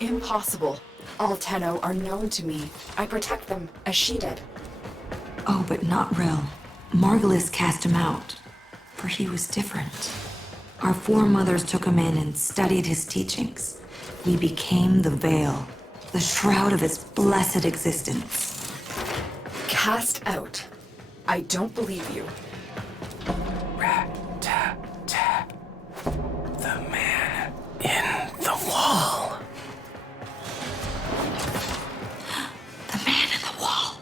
Impossible. All Tenno are known to me. I protect them, as she did. Oh, but not Rel. Margulis cast him out, for he was different. Our foremothers took him in and studied his teachings. We became the veil, the shroud of his blessed existence. Cast out. I don't believe you. Rat-tat-tat. The man in the wall. The man in the wall.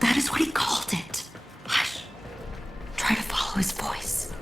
That is what he called it. Hush. Try to follow his voice.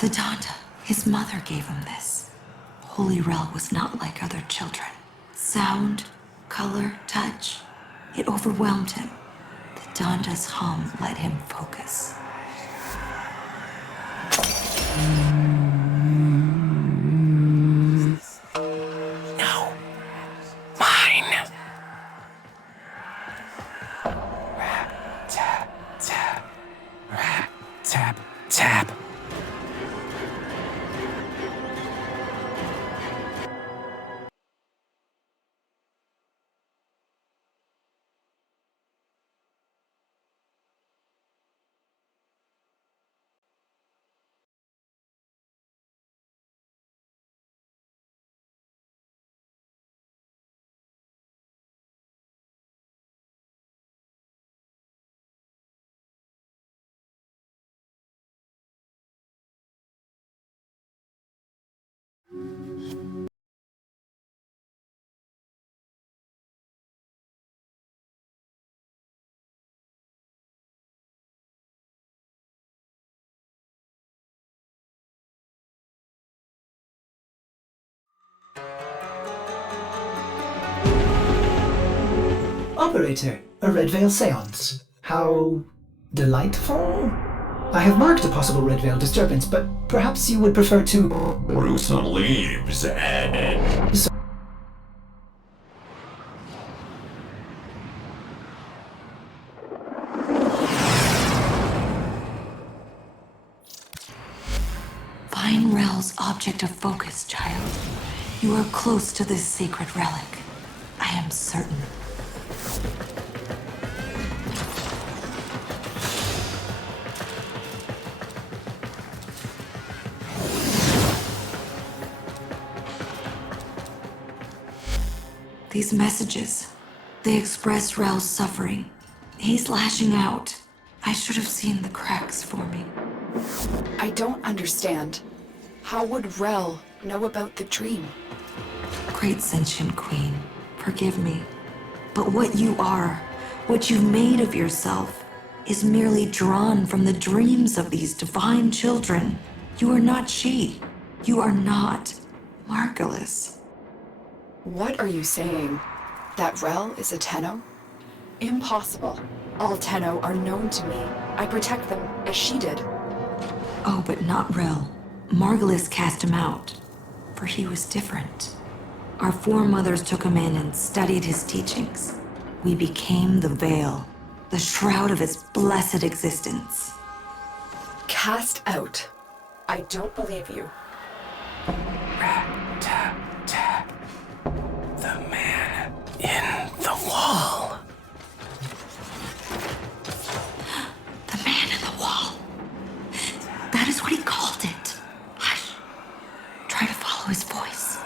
The Donda, his mother gave him this. Holy Rel was not like other children. Sound, color, touch, it overwhelmed him. The Donda's hum let him focus. No. Mine. Tap, tap. Tap, tap. Operator, a Red Veil seance. How delightful. I have marked a possible Red Veil disturbance, but perhaps you would prefer to... Brew some leaves and... Find Rel's object of focus, child. You are close to this sacred relic. I am certain. These messages, they express Rel's suffering. He's lashing out. I should have seen the cracks forming. I don't understand. How would Rel know about the dream? Great sentient queen, forgive me. But what you are, what you've made of yourself, is merely drawn from the dreams of these divine children. You are not she. You are not Margulis. What are you saying? That Rel is a Tenno? Impossible. All Tenno are known to me. I protect them, as she did. Oh, but not Rel. Margulis cast him out, for he was different. Our foremothers took him in and studied his teachings. We became the veil, the shroud of his blessed existence. Cast out? I don't believe you. The man in the wall. The man in the wall. That is what he called it. Hush. Try to follow his voice.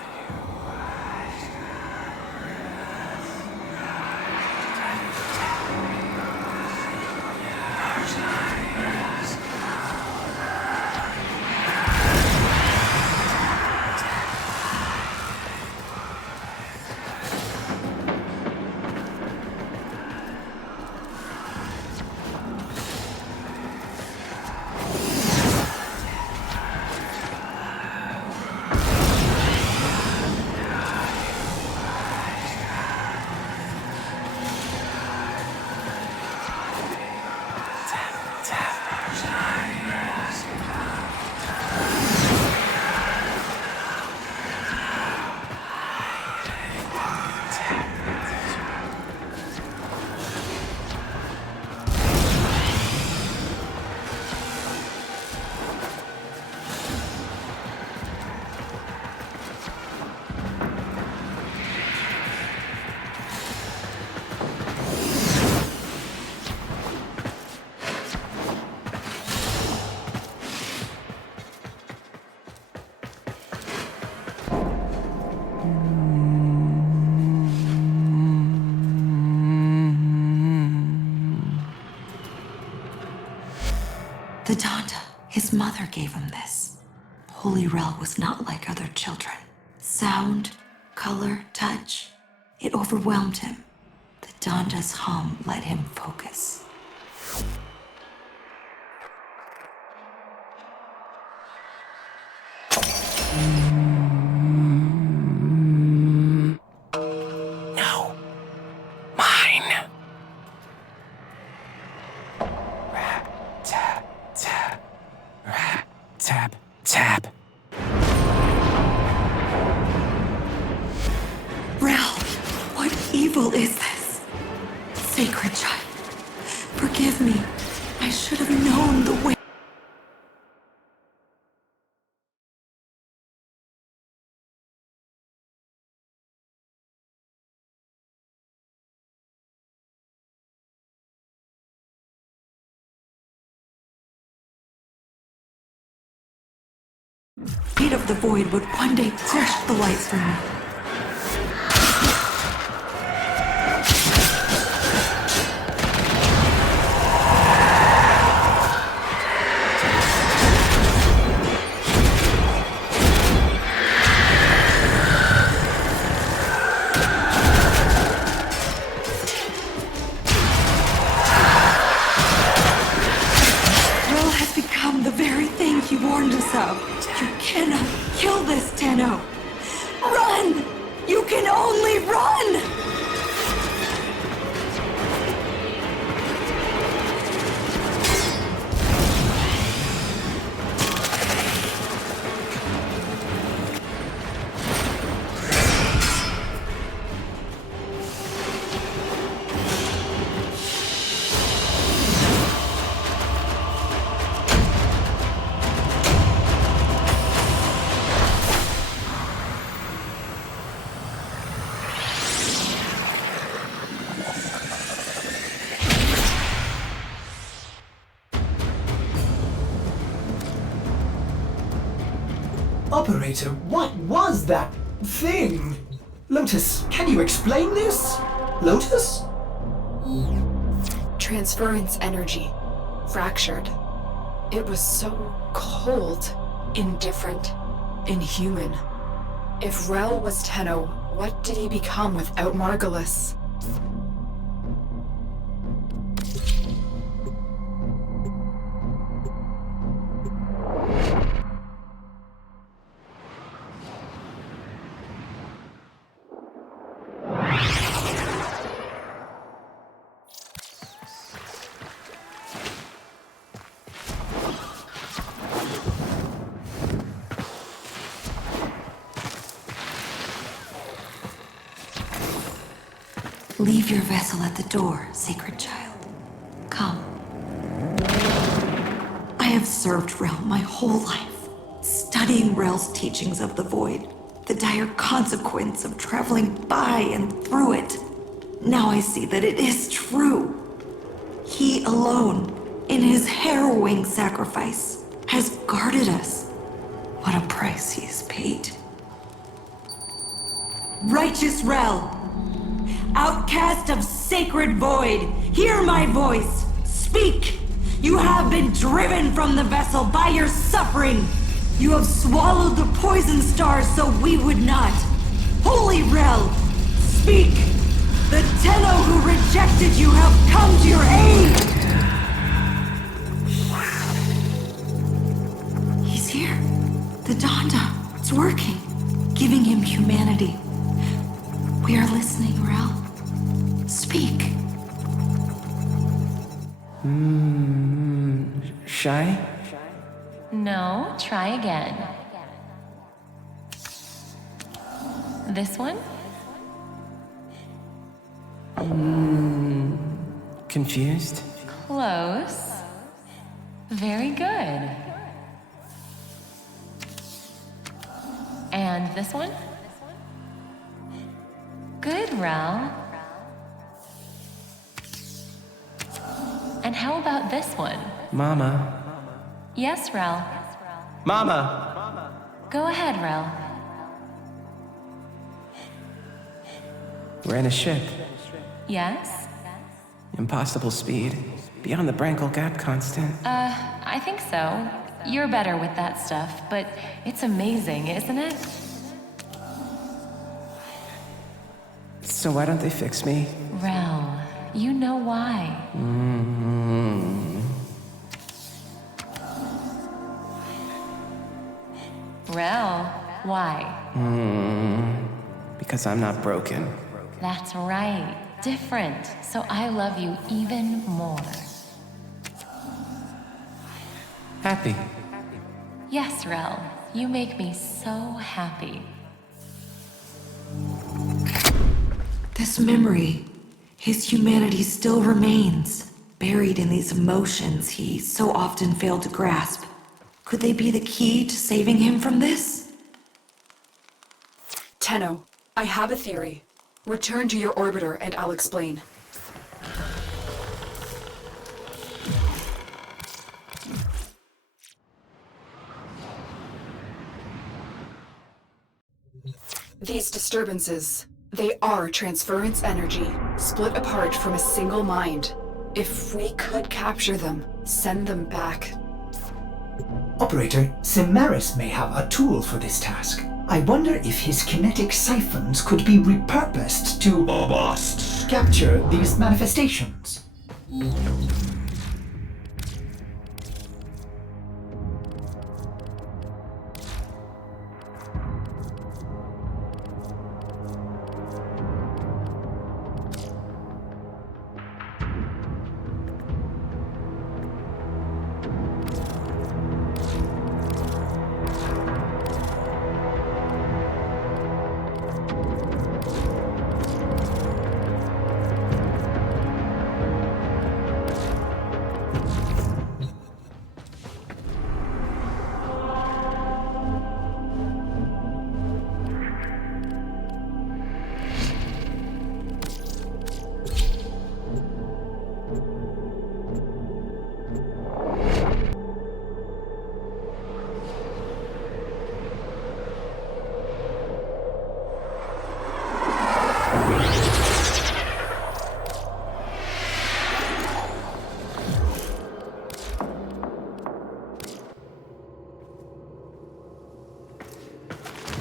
The Donda, his mother gave him this. Holy Rel was not like other children. Sound, color, touch, it overwhelmed him. The Donda's hum let him focus. No. Mine. Tap, tap. Tap, tap. Rel, what evil is this? Sacred child, forgive me. I should have known the way. Feet of the void would one day crush the lights from me. warned us of. You cannot kill this, Tenno. Run! You can only run! Operator, what was that thing? Lotus, can you explain this? Lotus? Transference energy. Fractured. It was so cold, indifferent, inhuman. If Rel was Tenno, what did he become without Margulis? Leave your vessel at the door, sacred child. Come. I have served Rel my whole life, studying Rel's teachings of the Void, the dire consequence of traveling by and through it. Now I see that it is true. He alone, in his harrowing sacrifice, has guarded us. What a price he has paid. Righteous Rel! Outcast of sacred void, hear my voice. Speak! You have been driven from the vessel by your suffering. You have swallowed the poison stars so we would not. Holy Rel, speak! The Tenno who rejected you have come to your aid! He's here. The Donda. It's working. Giving him humanity. We are listening, Rel. Speak. Shy? No, try again. This one? Confused? Close. Very good. And this one? Good, Rel. And how about this one? Mama. Yes, Rel. Mama! Go ahead, Rel. We're in a ship. Yes? Impossible speed. Beyond the Brankel Gap constant. I think so. You're better with that stuff, but it's amazing, isn't it? So why don't they fix me? Rel, you know why. Rel, why? Because I'm not broken. That's right. Different. So I love you even more. Happy. Yes, Rel. You make me so happy. This memory, his humanity still remains, buried in these emotions he so often failed to grasp. Could they be the key to saving him from this? Tenno, I have a theory. Return to your orbiter and I'll explain. These disturbances, they are transference energy, split apart from a single mind. If we could capture them, send them back. Operator, Cimaris may have a tool for this task. I wonder if his kinetic siphons could be repurposed to capture these manifestations.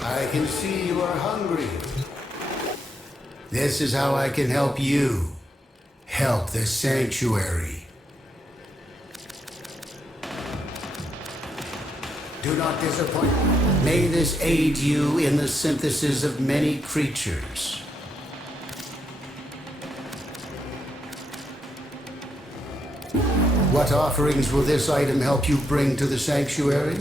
I can see you are hungry. This is how I can help you. Help the Sanctuary. Do not disappoint. May this aid you in the synthesis of many creatures. What offerings will this item help you bring to the Sanctuary?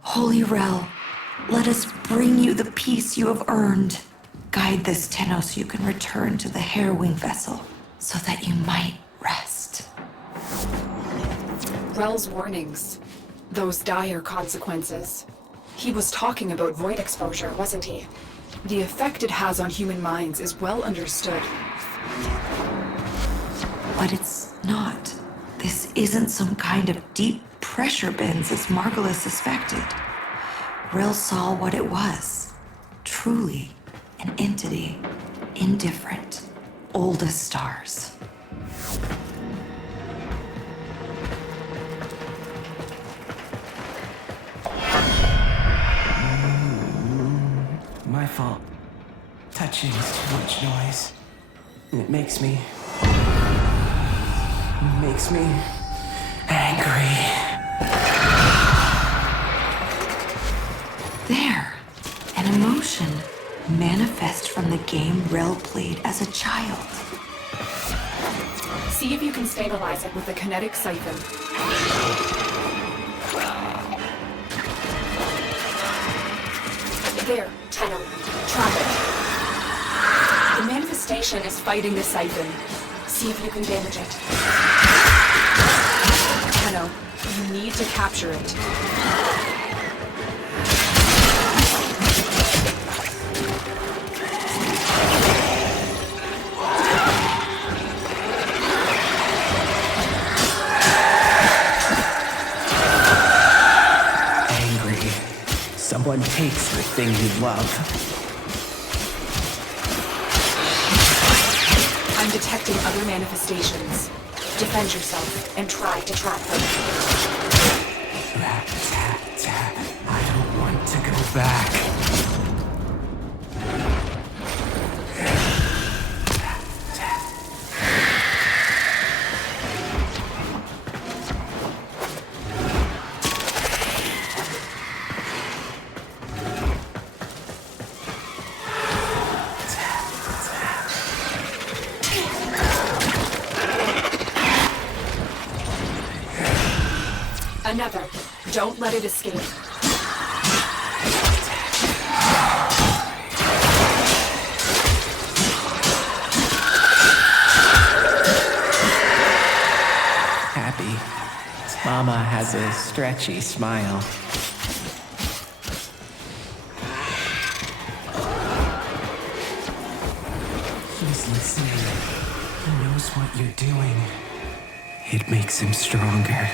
Holy Rel, let us bring you the peace you have earned. Guide this Tenno so you can return to the Harrowing vessel, so that you might rest. Rel's warnings. Those dire consequences. He was talking about void exposure, wasn't he? The effect it has on human minds is well understood. But it's not. This isn't some kind of deep pressure bends as Margolis suspected. Rel saw what it was. Truly an entity, indifferent, old as stars. My fault. Touching is too much noise. It makes me angry. There, an emotion manifest from the game Rel played as a child. See if you can stabilize it with the kinetic siphon. There, Tenno. Trap it. The manifestation is fighting the siphon. See if you can damage it. Tenno, you need to capture it. Someone takes the thing you love. I'm detecting other manifestations. Defend yourself and try to trap them. I don't want to go back. Another. Don't let it escape. Happy. Mama has a stretchy smile. He's listening. He knows what you're doing. It makes him stronger.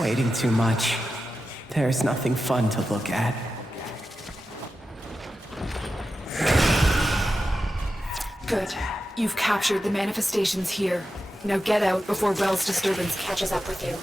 Waiting too much. There's nothing fun to look at. Good. You've captured the manifestations here. Now get out before Rel's disturbance catches up with you.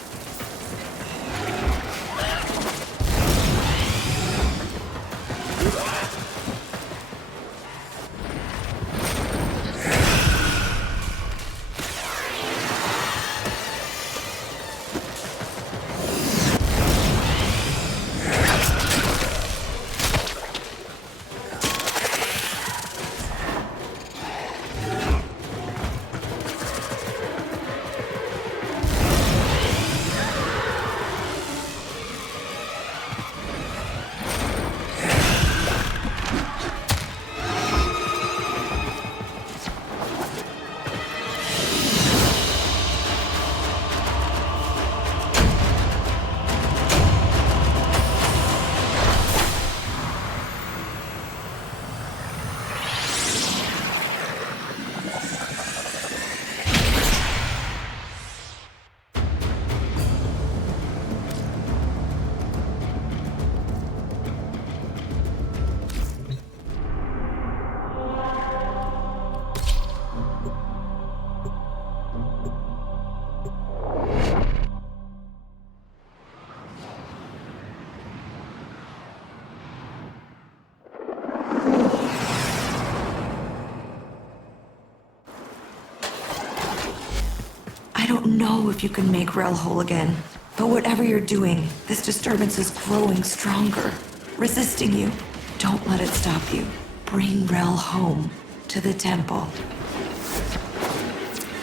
know if you can make Rel whole again. But whatever you're doing, this disturbance is growing stronger, resisting you. Don't let it stop you. Bring Rel home to the temple.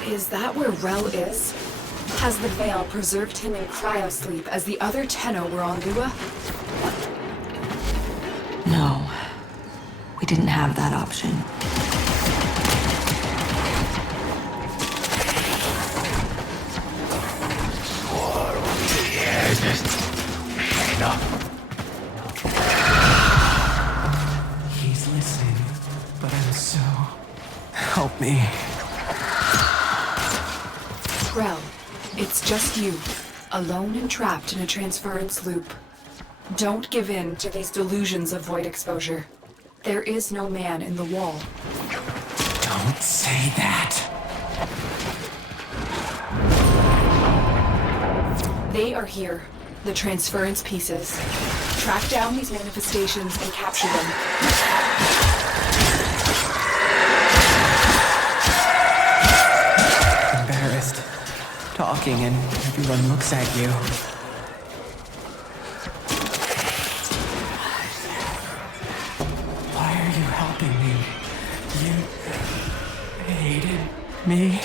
Is that where Rel is? Has the veil preserved him in cryosleep as the other Tenno were on Lua? No, we didn't have that option. He's listening, but I'm so... Help me. Rel, it's just you, alone and trapped in a transference loop. Don't give in to these delusions of void exposure. There is no man in the wall. Don't say that. They are here, the transference pieces. Track down these manifestations and capture them. Embarrassed. Talking and everyone looks at you. Why are you helping me? You hated me?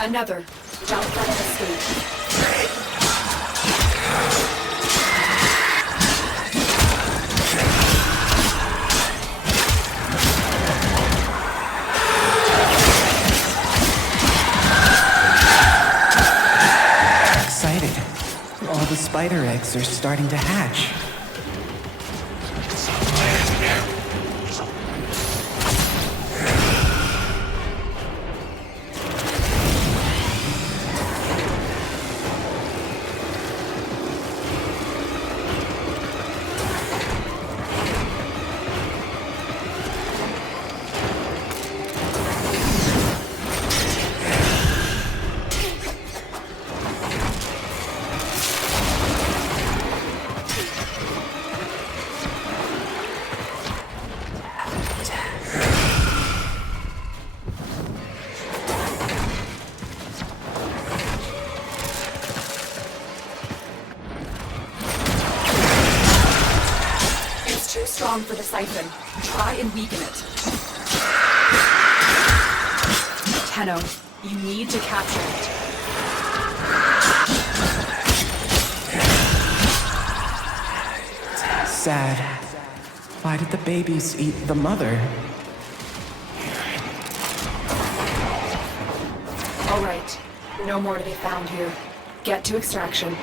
Another. Don't let it escape. Excited. All the spider eggs are starting to hatch. Too strong for the siphon. Try and weaken it. Tenno, you need to capture it. Sad. Why did the babies eat the mother? All right. No more to be found here. Get to extraction.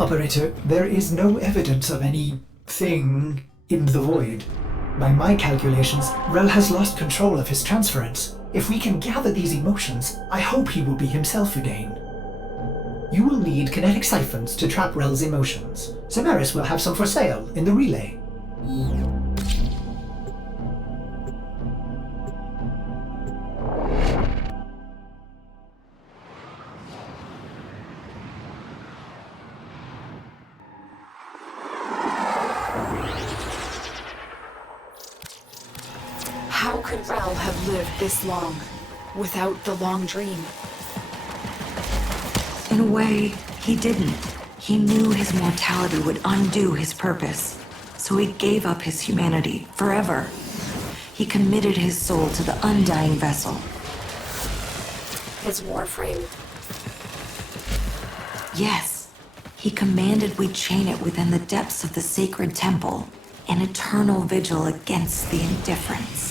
Operator, there is no evidence of any thing in the void. By my calculations, Rel has lost control of his transference. If we can gather these emotions, I hope he will be himself again. You will need kinetic siphons to trap Rel's emotions. Samaris will have some for sale in the relay. How could Rel have lived this long without the long dream? In a way, he didn't. He knew his mortality would undo his purpose, so he gave up his humanity forever. He committed his soul to the undying vessel. His Warframe. Yes, he commanded we chain it within the depths of the sacred temple, an eternal vigil against the indifference.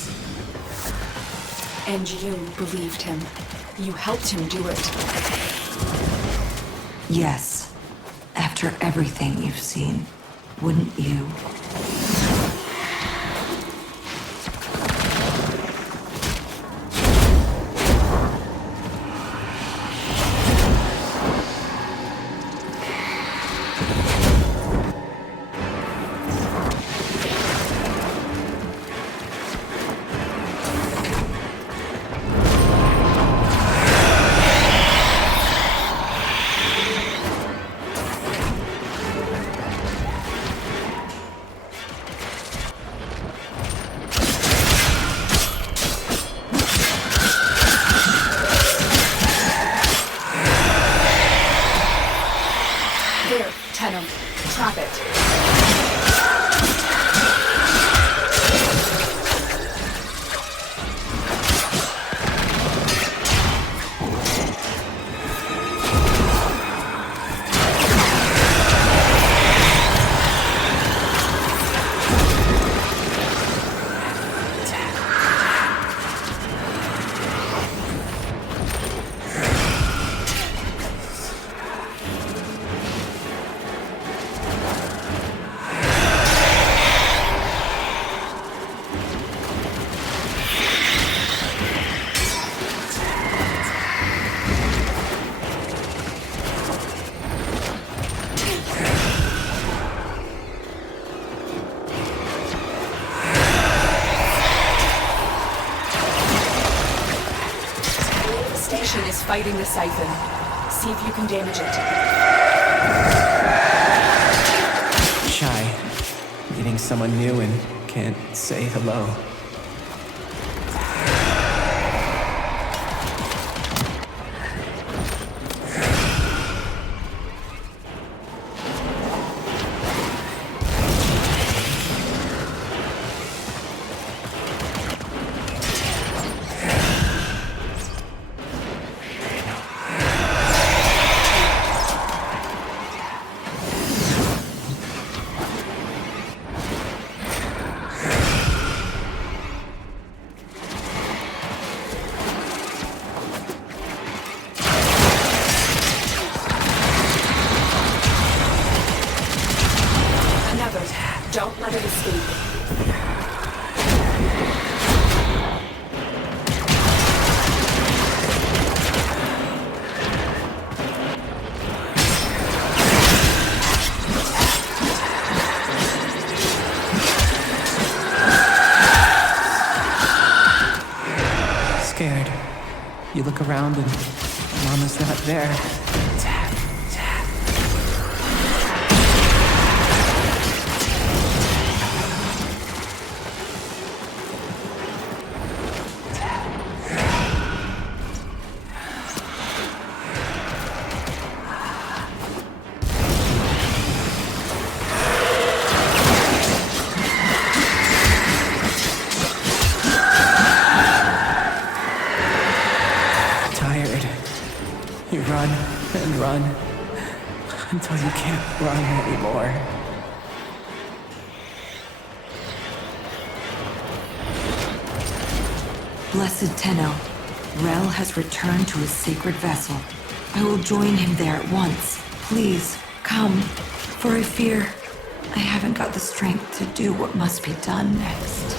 And you believed him. You helped him do it. Yes, after everything you've seen, wouldn't you? There, Tenno. Trap it. Is fighting the siphon. See if you can damage it. Shy. Meeting someone new and can't say hello. Don't let it escape. Scared. You look around and Mama's not there. You run and run until you can't run anymore. Blessed Tenno, Rel has returned to his sacred vessel. I will join him there at once. Please, come, for I fear I haven't got the strength to do what must be done next.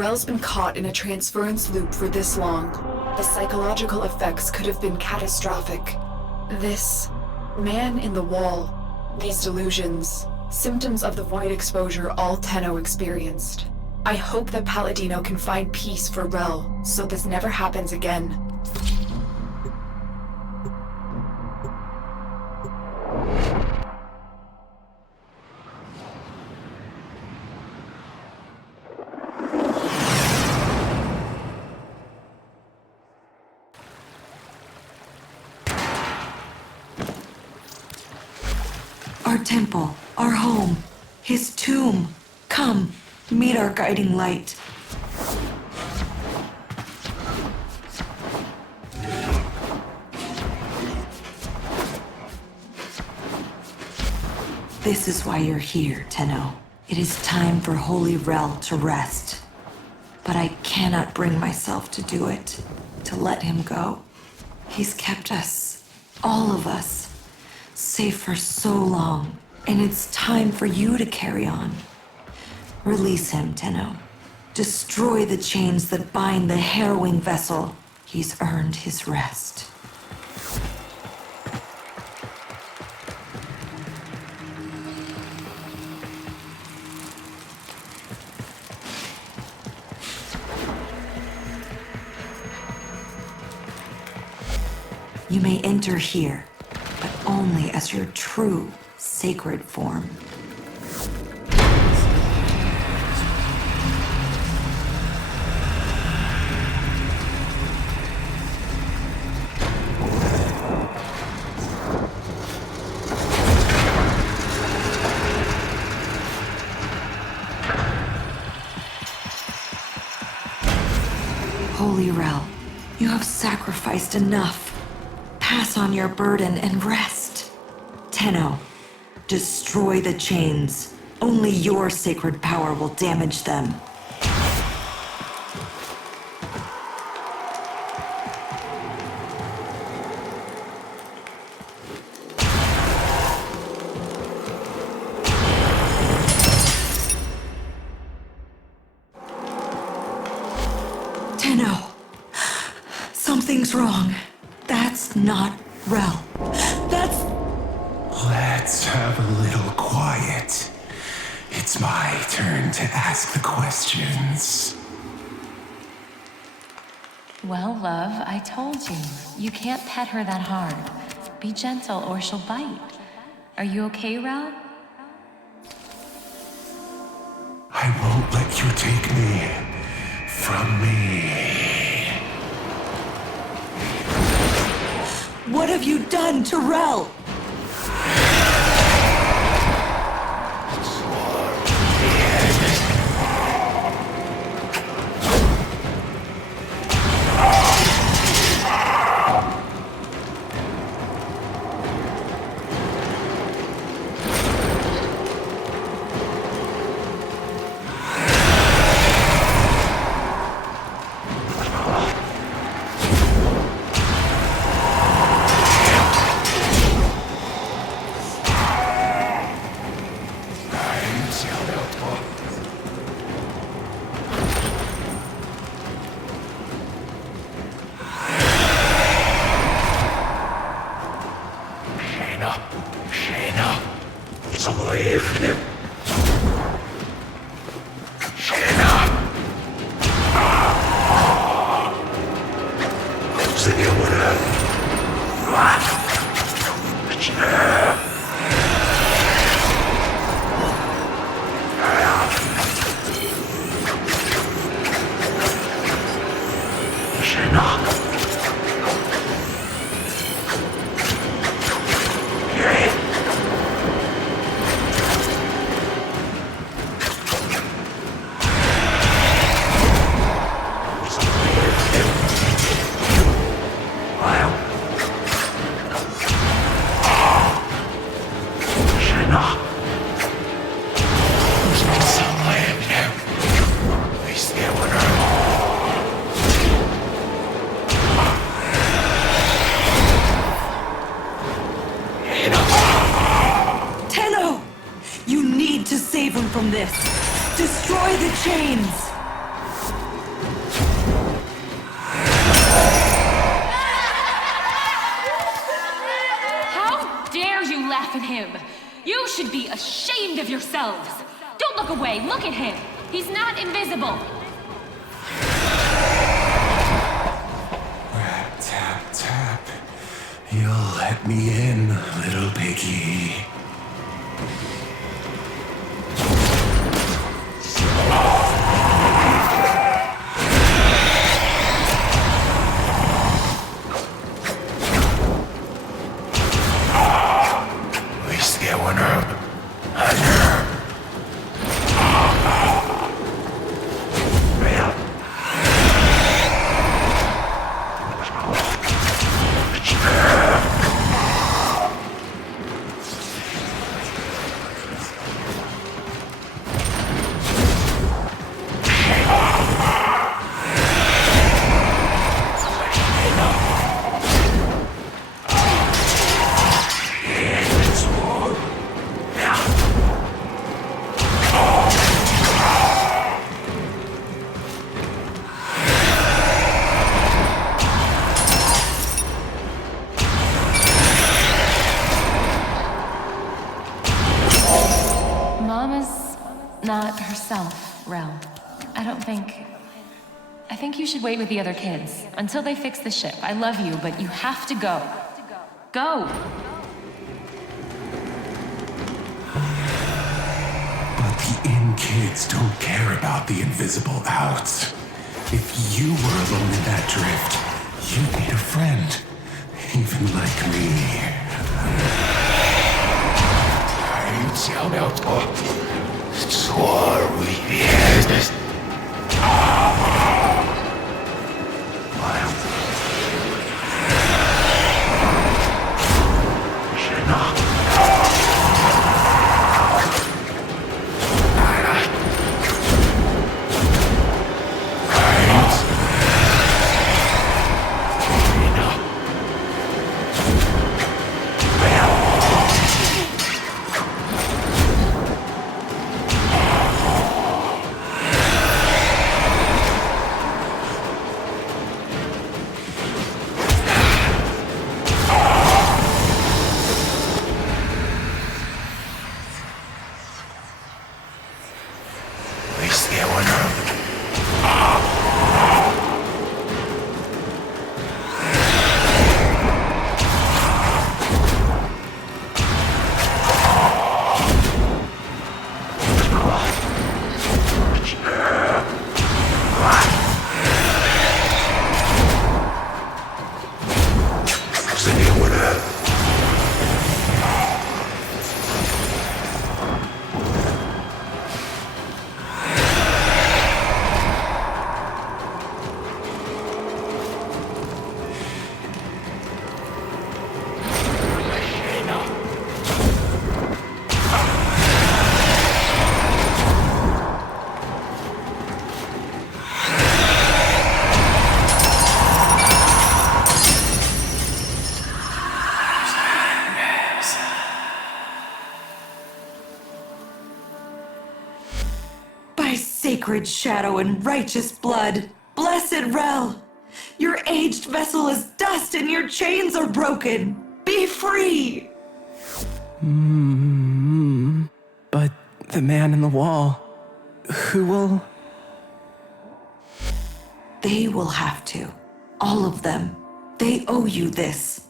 Rel's been caught in a transference loop for this long, the psychological effects could have been catastrophic. This man in the wall, these delusions, symptoms of the void exposure all Tenno experienced. I hope that Palladino can find peace for Rel, so this never happens again. Our temple, our home, his tomb. Come, meet our guiding light. This is why you're here, Tenno. It is time for Holy Rel to rest. But I cannot bring myself to do it, to let him go. He's kept us, all of us, safe for so long, and it's time for you to carry on. Release him, Tenno. Destroy the chains that bind the harrowing vessel. He's earned his rest. You may enter here, but only as your true, sacred form. Holy Rel, you have sacrificed enough. Pass on your burden and rest. Tenno, destroy the chains. Only your sacred power will damage them. Tenno, something's wrong. That's not Rel. Let's have a little quiet. It's my turn to ask the questions. Well, love, I told you. You can't pet her that hard. Be gentle or she'll bite. Are you okay, Rel? I won't let you take me from me. What have you done to Rel? Save him from this. Destroy the chains. should be ashamed of yourselves! Don't look away, look at him! He's not invisible! Tap, tap. You'll let me in, little piggy. Not herself, Rel. I think you should wait with the other kids until they fix the ship. I love you, but you have to go. Go! But the in kids don't care about the invisible outs. If you were alone in that drift, you'd need a friend. Even like me. Sacred shadow and righteous blood, blessed Rel! Your aged vessel is dust and your chains are broken. Be free! But the man in the wall, who will... They will have to. All of them. They owe you this.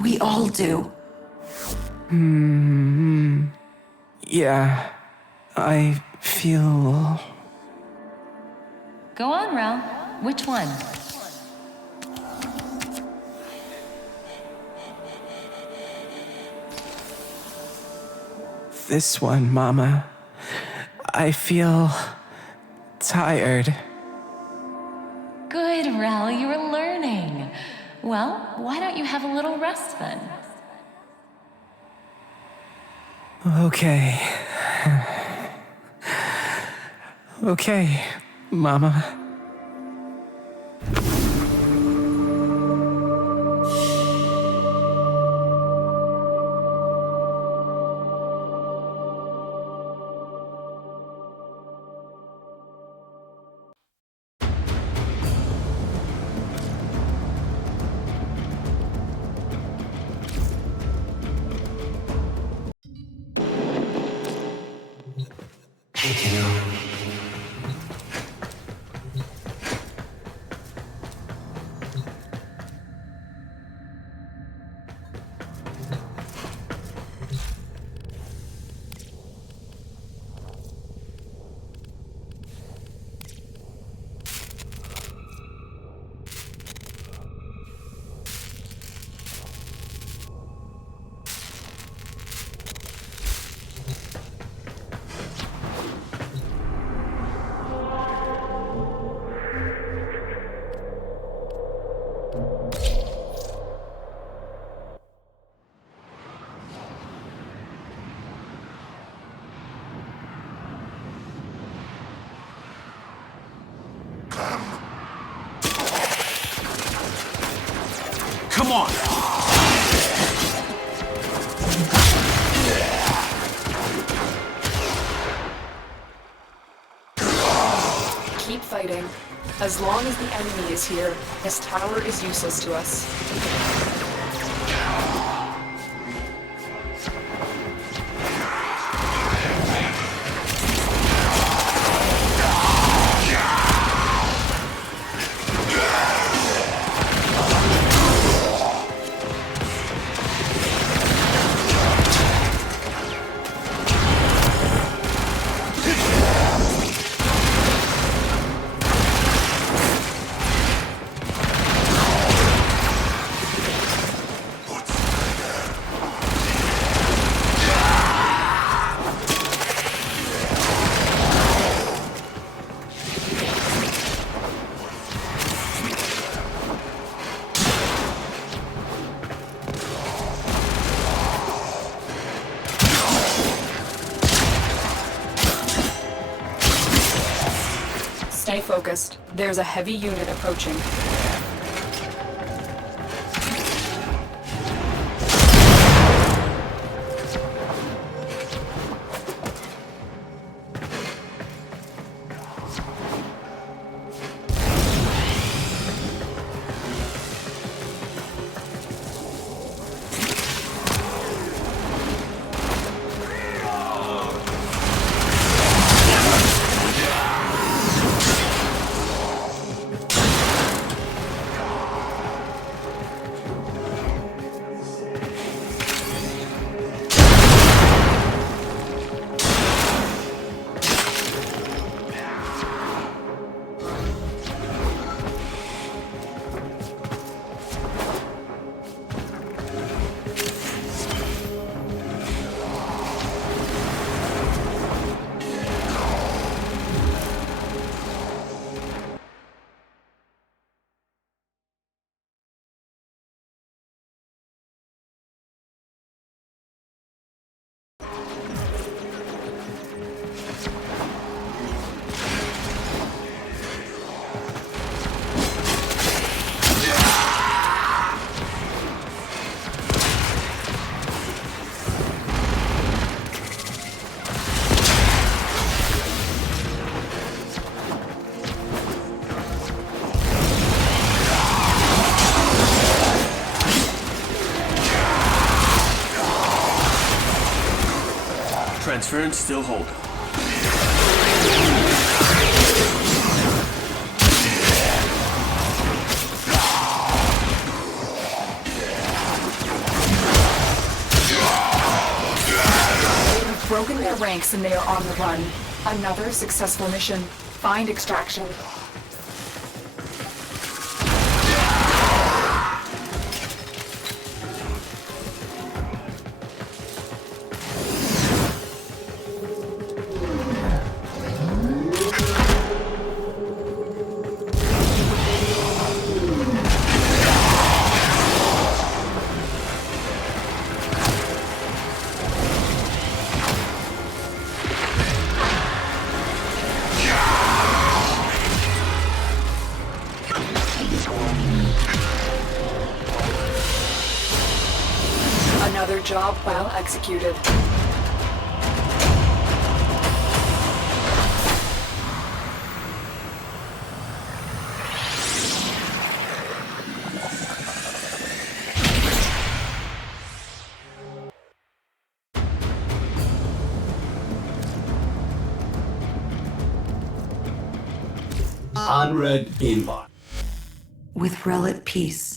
We all do. Yeah, I feel... Go on, Rel. Which one? This one, Mama. I feel... tired. Good, Rel, you're learning. Well, why don't you have a little rest then? Okay. Okay, Mama. Come on! Keep fighting. As long as the enemy is here, this tower is useless to us. Stay focused. There's a heavy unit approaching. Transference still hold. We've broken their ranks and they are on the run. Another successful mission. Find extraction. Another job well executed. Unread inbox. With Rel at peace.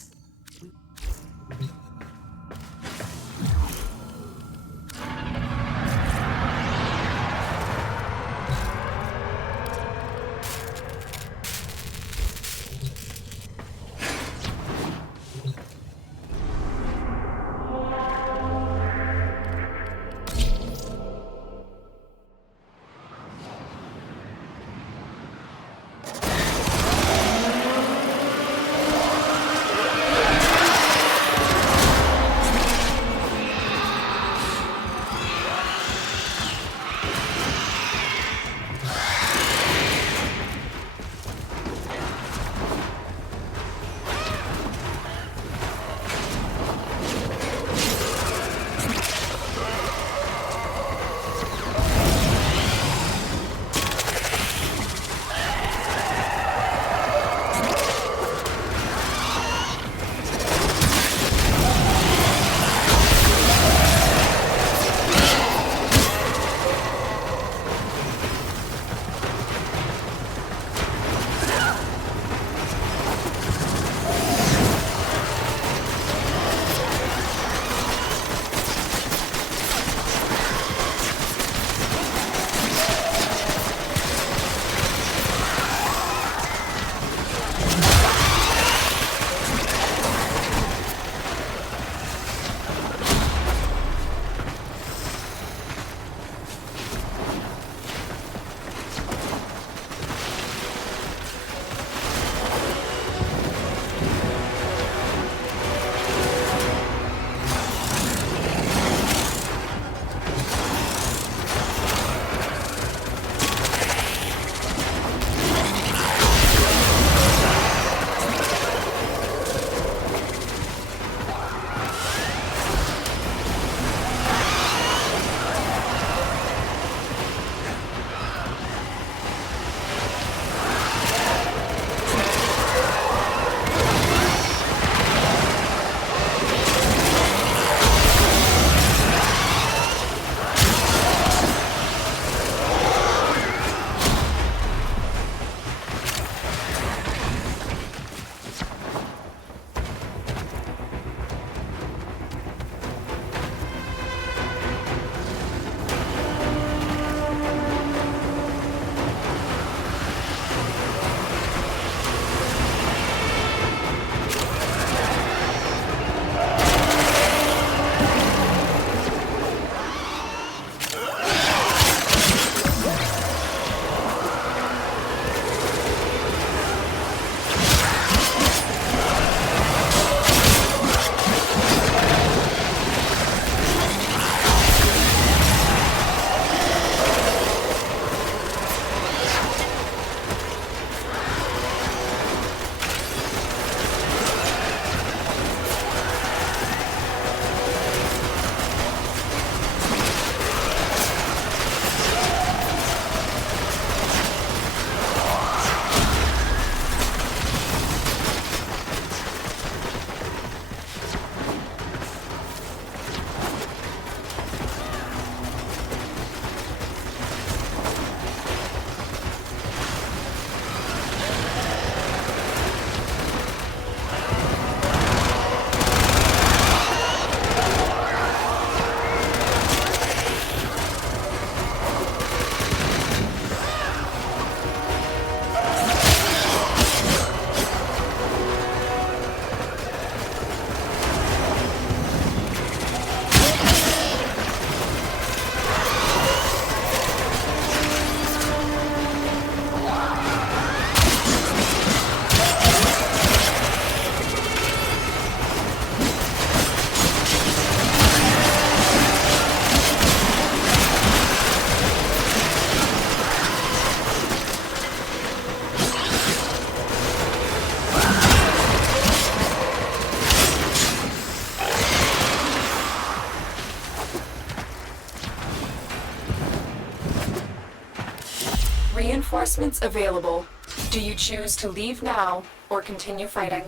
Reinforcements available. Do you choose to leave now or continue fighting?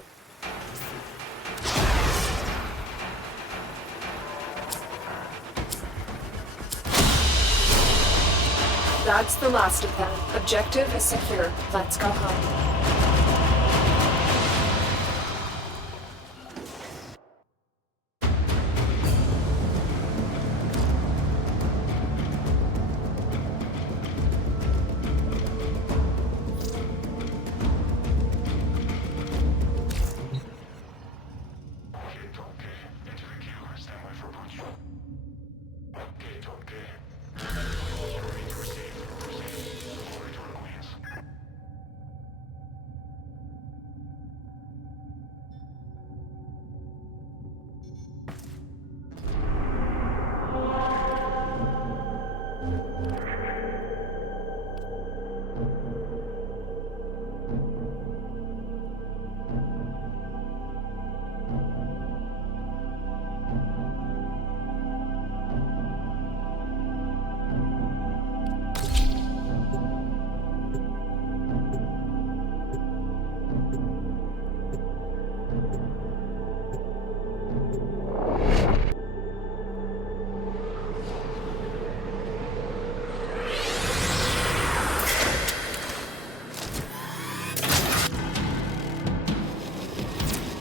That's the last of them. Objective is secure. Let's go home.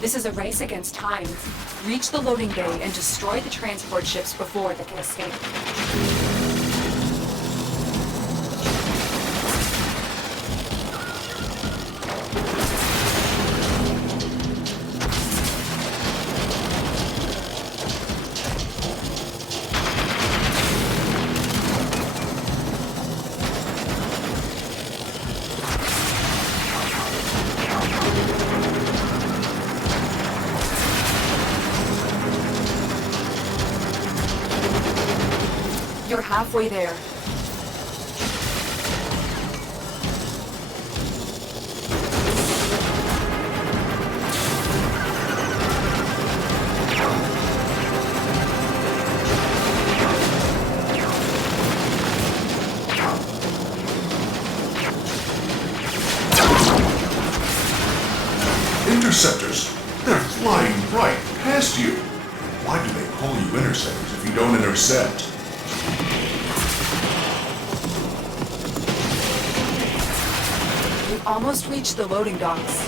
This is a race against time. Reach the loading bay and destroy the transport ships before they can escape. You're halfway there. Interceptors! They're flying right past you! Why do they call you interceptors if you don't intercept? We've almost reached the loading docks.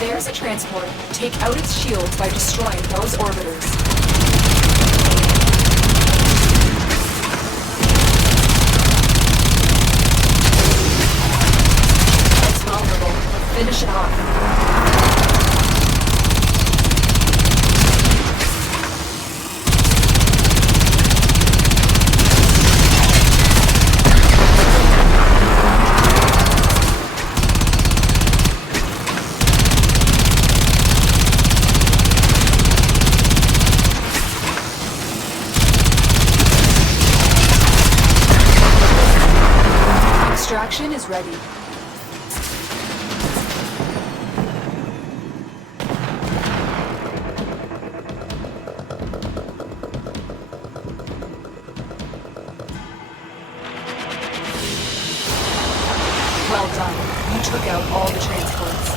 There's a transport. Take out its shields by destroying those orbiters. It's vulnerable. Finish it off. Extraction is ready. Well done. You took out all the transports.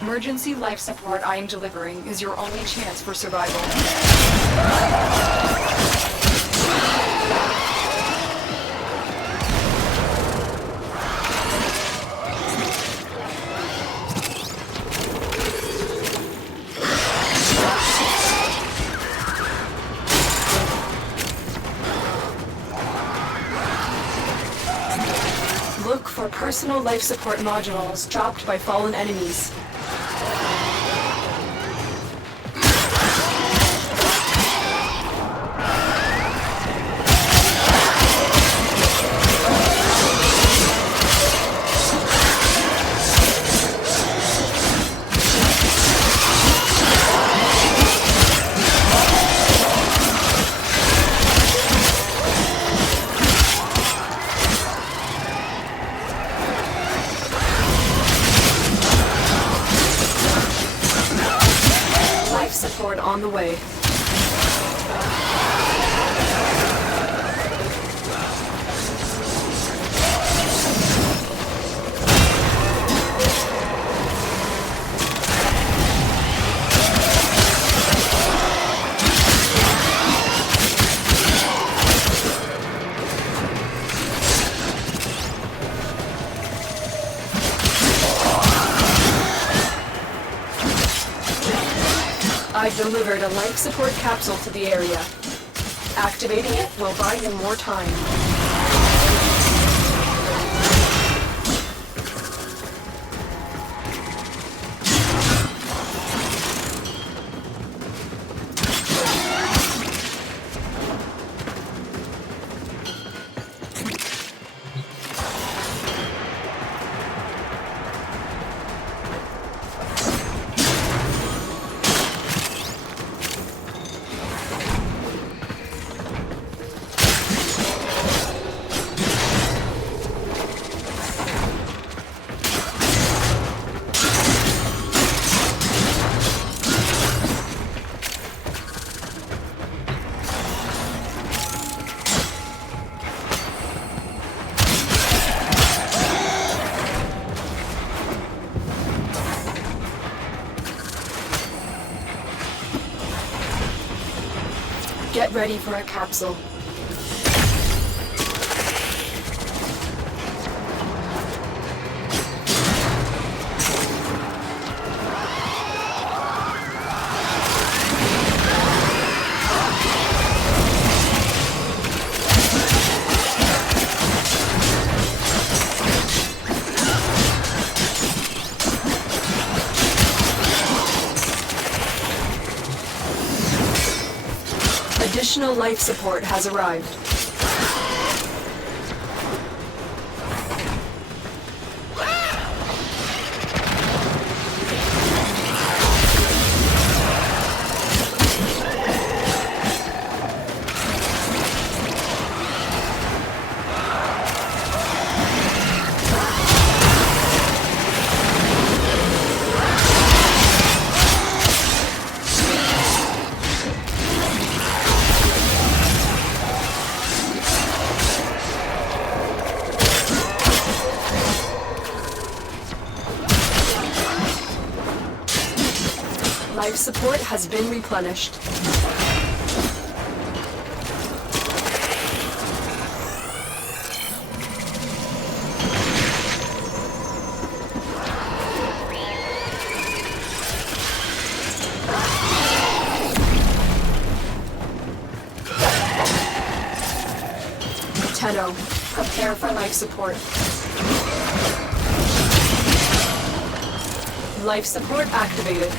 Emergency life support I am delivering is your only chance for survival. Look for personal life support modules dropped by fallen enemies. Life support on the way. I've delivered a life support capsule to the area. Activating it will buy you more time. Get ready for a capsule. Additional life support has arrived. Life support has been replenished. Tenno, prepare for life support. Life support activated.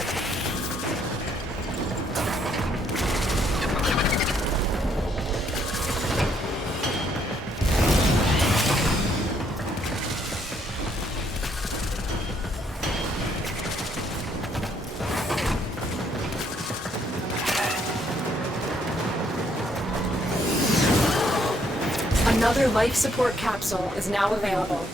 Another life support capsule is now available.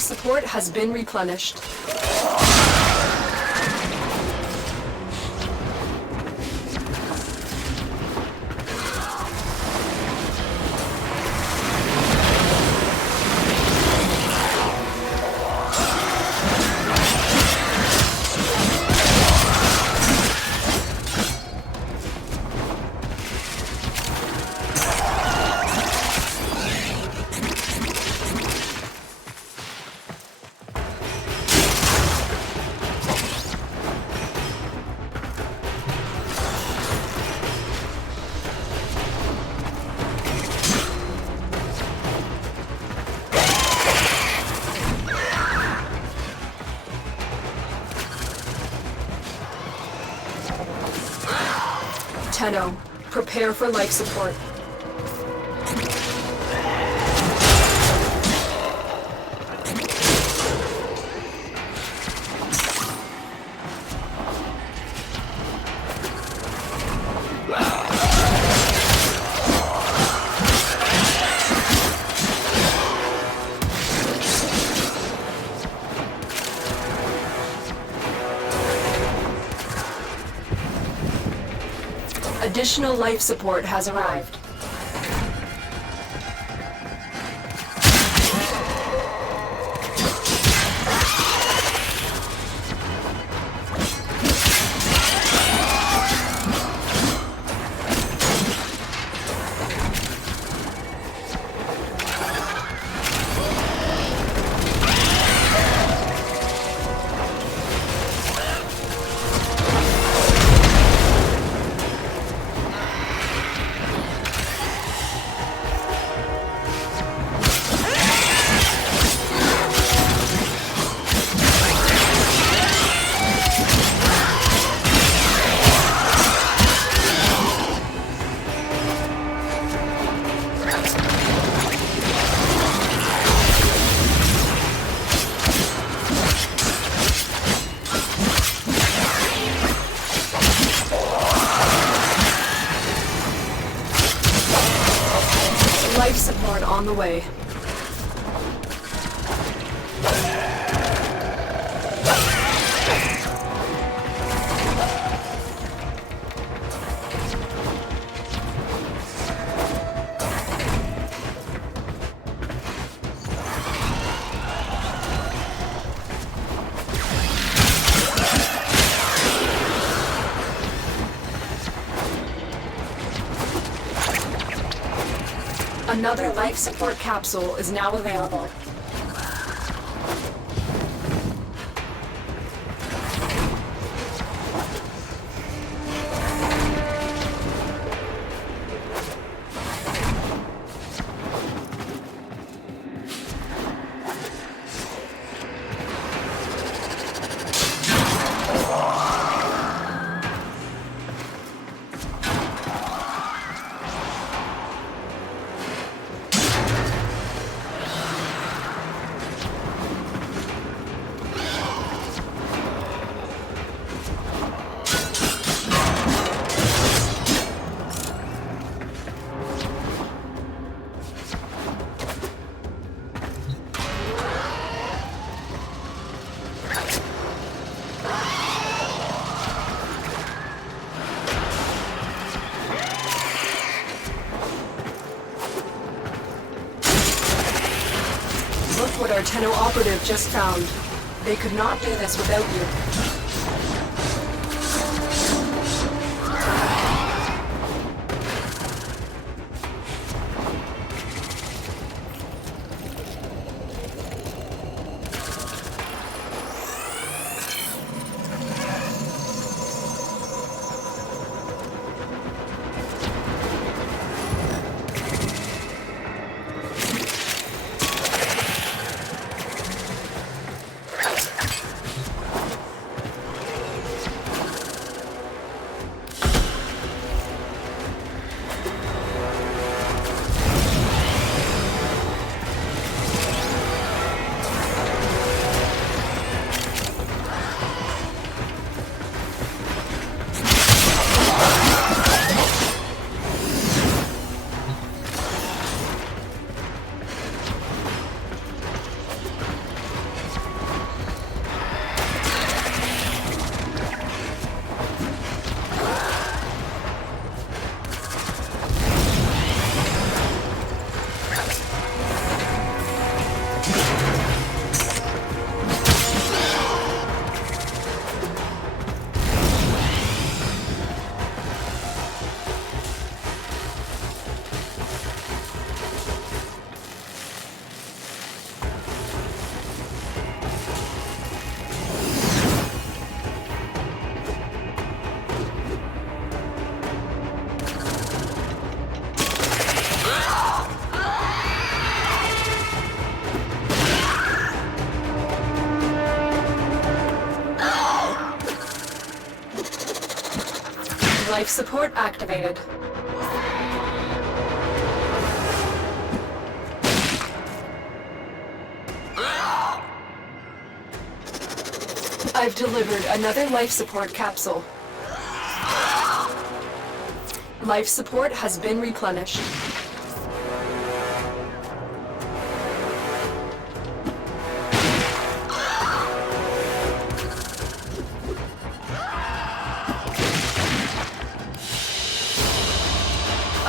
life support has been replenished. Tenno, prepare for life support. Additional life support has arrived. Life support on the way. Another life support capsule is now available. Look what our Tenno operative just found. They could not do this without you. Life support activated. I've delivered another life support capsule. Life support has been replenished.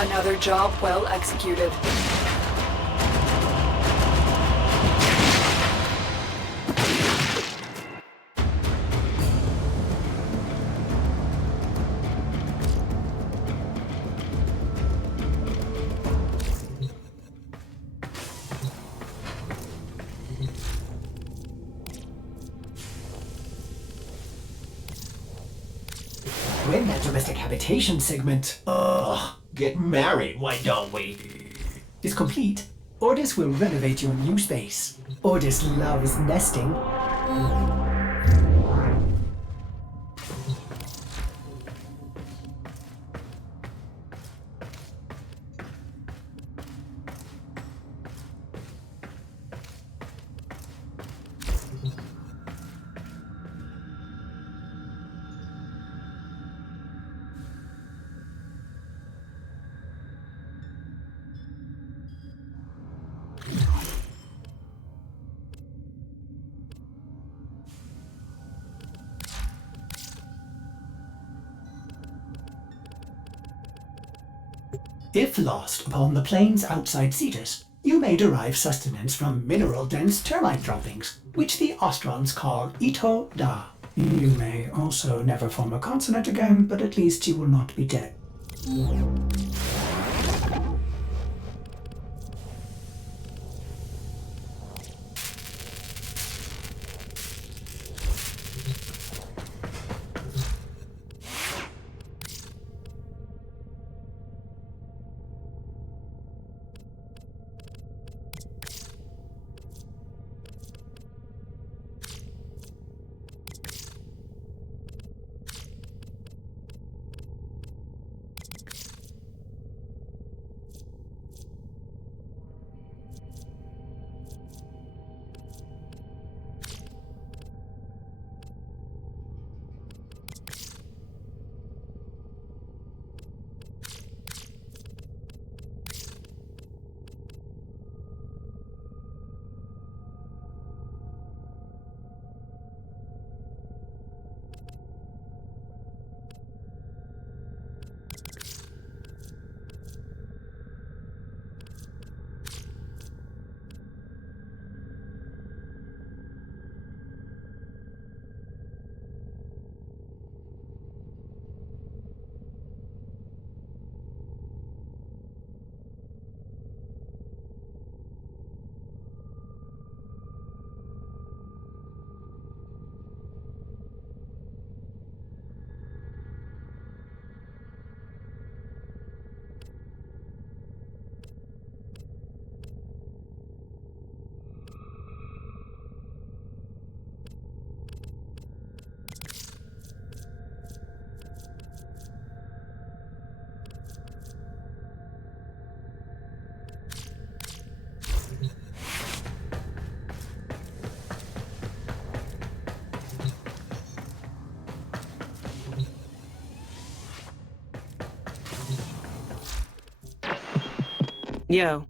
Another job well executed. When that domestic habitation segment Get married, why don't we? is complete, Ordis will renovate your new space. Ordis loves nesting. If lost upon the plains outside Cetus, you may derive sustenance from mineral-dense termite droppings, which the Ostrons call Ito Da. You may also never form a consonant again, but at least you will not be dead. Yo.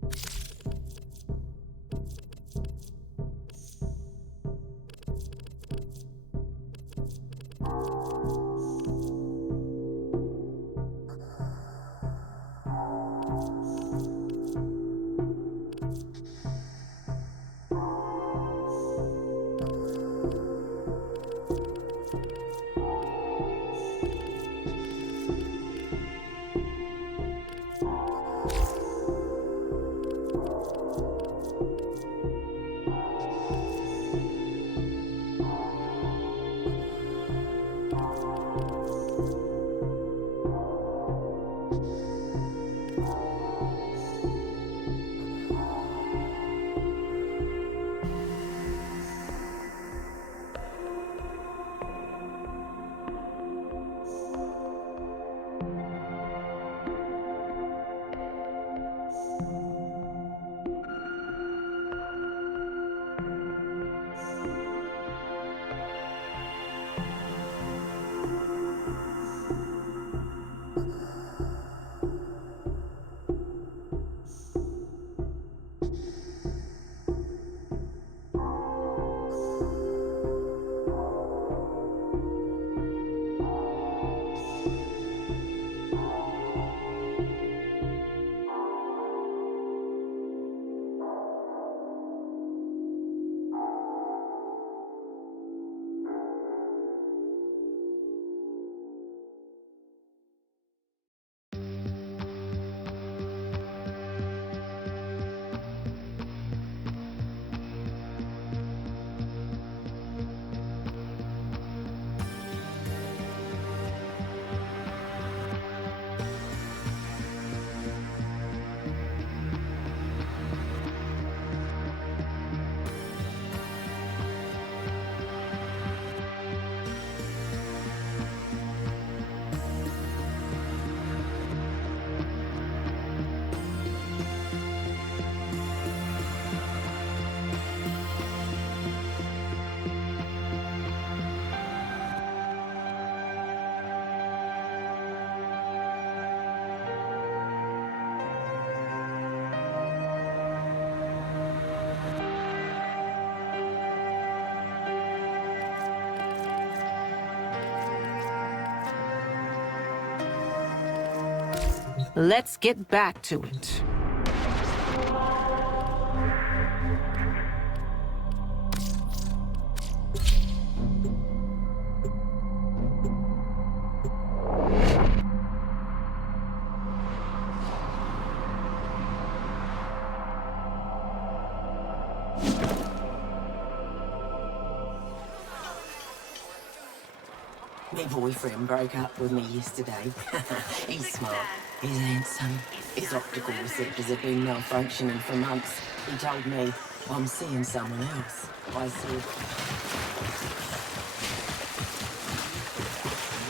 Let's get back to it. My boyfriend broke up with me yesterday. He's smart, he's handsome, his optical receptors have been malfunctioning for months. He told me, I'm seeing someone else. I said,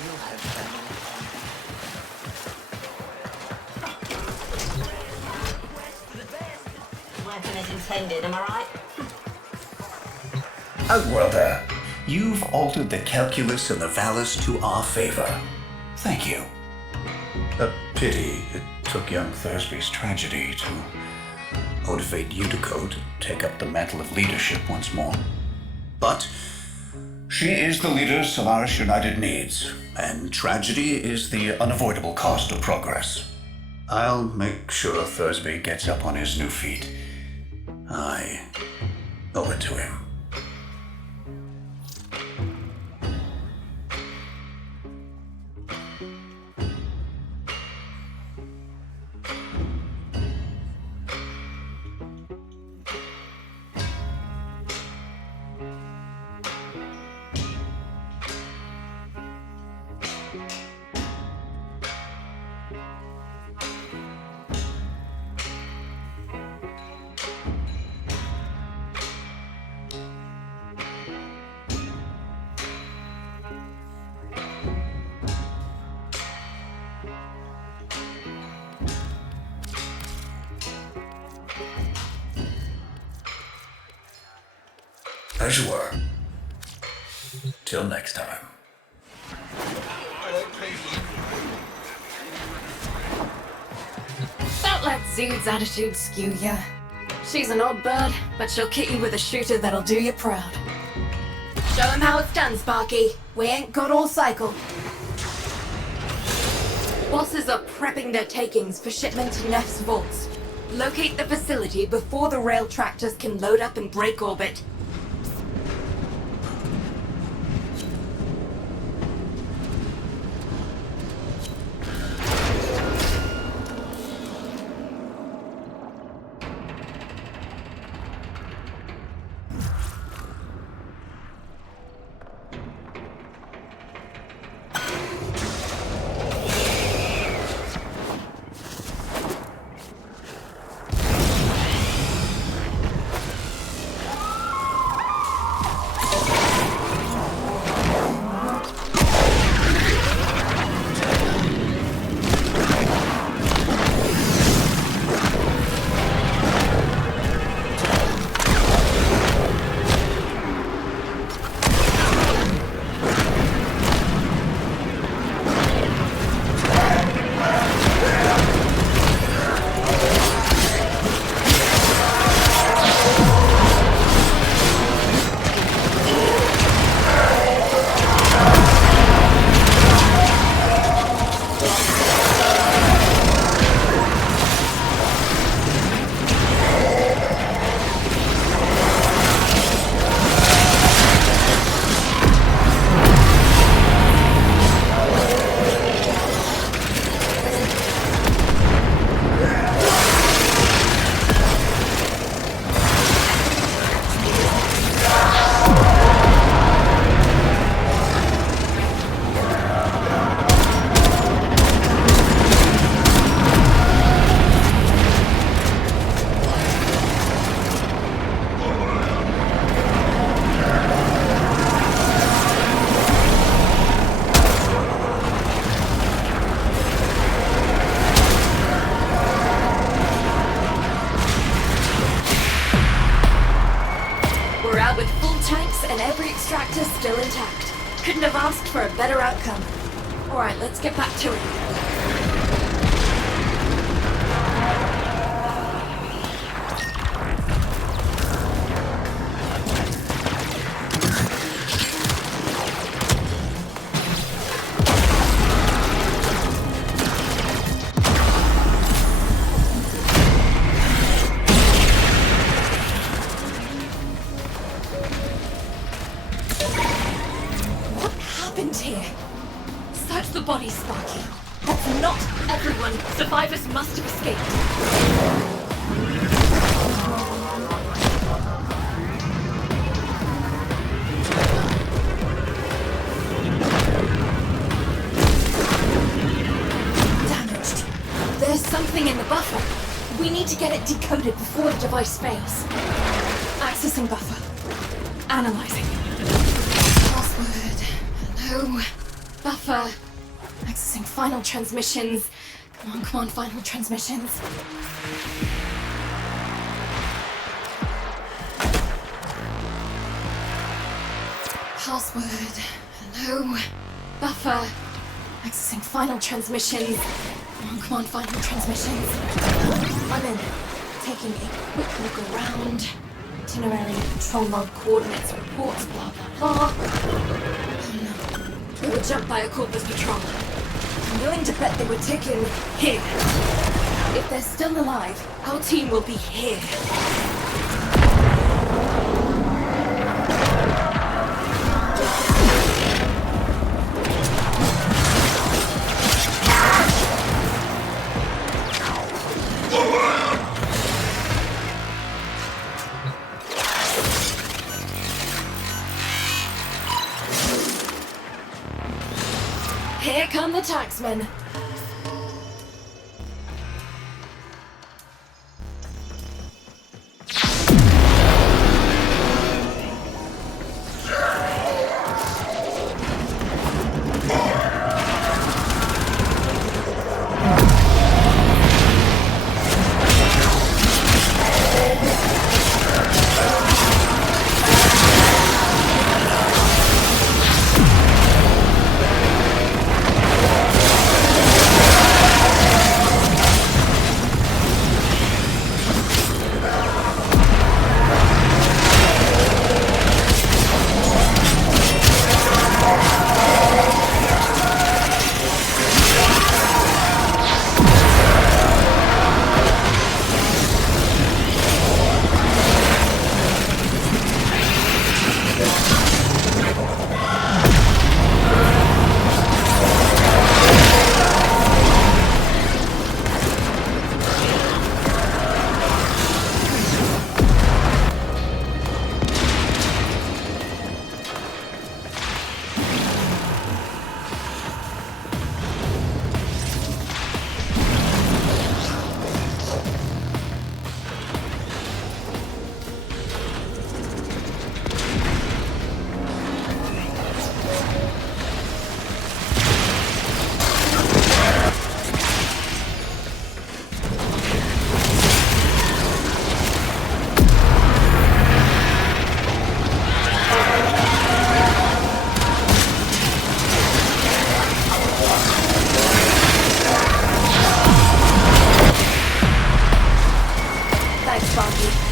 you'll have fun. Weapon as intended, am I right? Outworlder, you've altered the calculus and the vallus to our favor. Thank you. A pity it took young Thursby's tragedy to motivate you to go to take up the mantle of leadership once more. But she is the leader Solaris United needs, and tragedy is the unavoidable cost of progress. I'll make sure Thursby gets up on his new feet. I owe it to him. As you were. Till next time. Don't let Zood's attitude skew ya. She's an odd bird, but she'll kit you with a shooter that'll do you proud. Show him how it's done, Sparky. We ain't got all cycle. Bosses are prepping their takings for shipment to Neff's vaults. Locate the facility before the rail tractors can load up and break orbit. Still intact. Couldn't have asked for a better outcome. Alright, let's get back to it. happened here? Search the bodies, Sparky. That's not everyone. Survivors must have escaped. Damaged. There's something in the buffer. We need to get it decoded before the device fails. Accessing buffer. Analyzing. Password. Hello. Buffer. Accessing final transmissions. Come on, final transmissions. Password. Hello. Buffer. Accessing final transmissions. Come on, final transmissions. I'm in. Taking a quick look around. Itinerary, control log, coordinates, reports, blah, blah, blah. Oh no. We were jumped by a Corpus Patrol. I'm willing to bet they were taken here. If they're still alive, our team will be here. Here come the taxmen.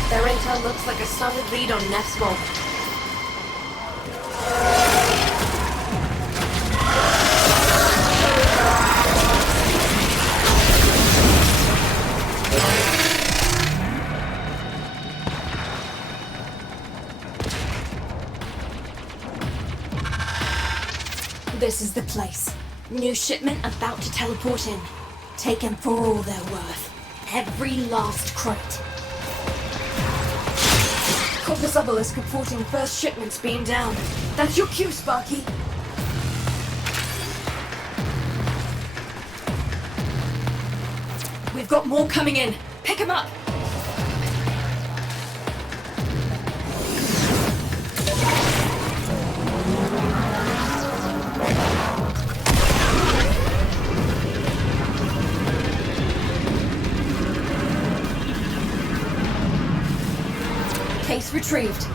Their intel looks like a solid lead on Neff's vault. This is the place. New shipment about to teleport in. Take them for all they're worth. Every last crate. Corpus Obelisk reporting first shipments being down. That's your cue, Sparky. We've got more coming in. Pick them up. Case retrieved.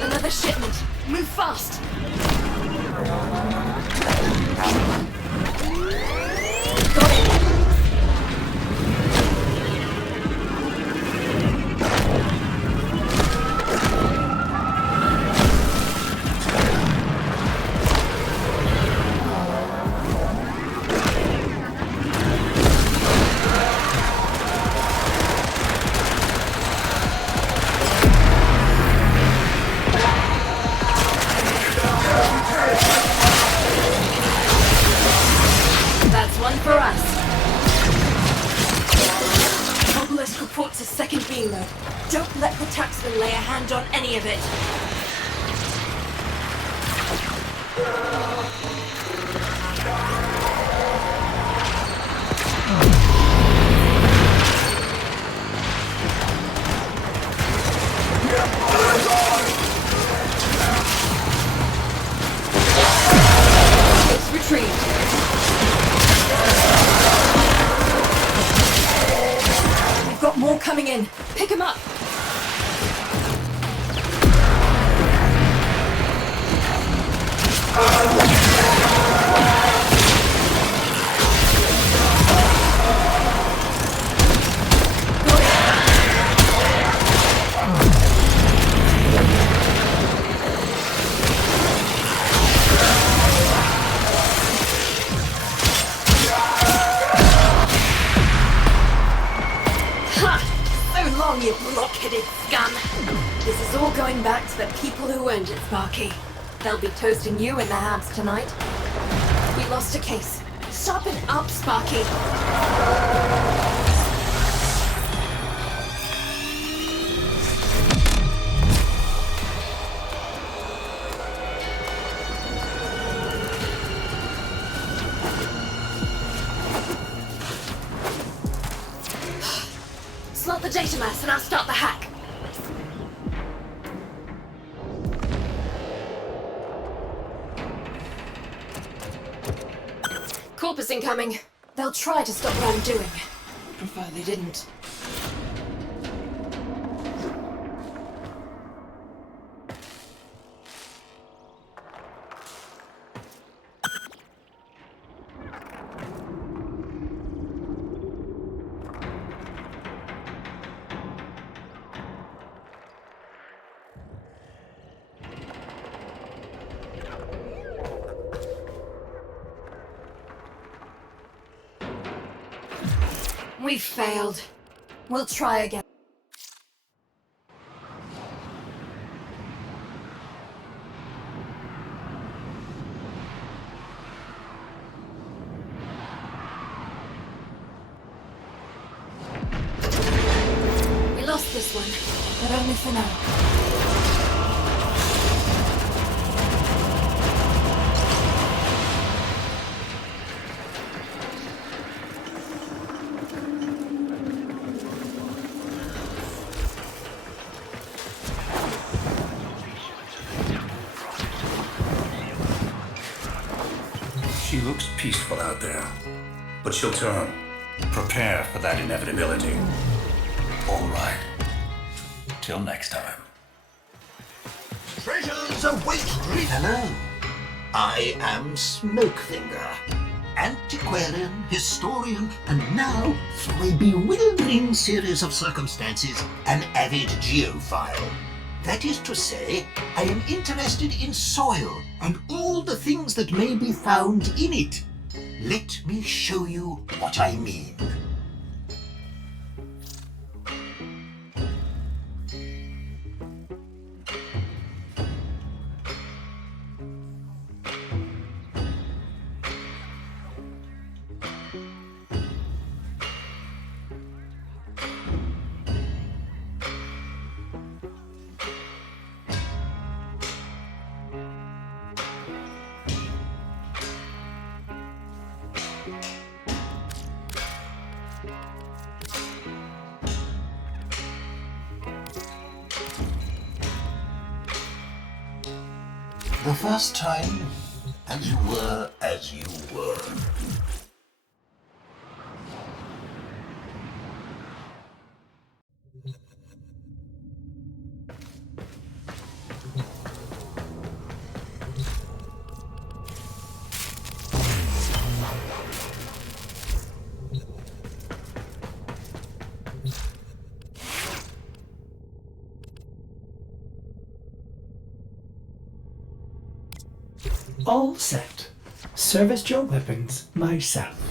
Another shipment. Move fast. Got it. any of it. Let's retreat. We've got more coming in. Pick him up. You blockheaded scum! This is all going back to the people who earned it, Sparky. They'll be toasting you in the habs tonight. We lost a case. Sharpen up, Sparky! Slot the data mass and I'll start the hack. Corpus incoming. They'll try to stop what I'm doing. Prefer they didn't. We failed. We'll try again. We lost this one, but only for now. She looks peaceful out there, but she'll turn. Prepare for that inevitability. All right. Till next time. Treasures await Hello. I am Smokefinger, antiquarian, historian, and now, through a bewildering series of circumstances, an avid geophile. That is to say, I am interested in soil and all the things that may be found in it. Let me show you what I mean. The first time, as you were as you were. All set. Service your weapons myself.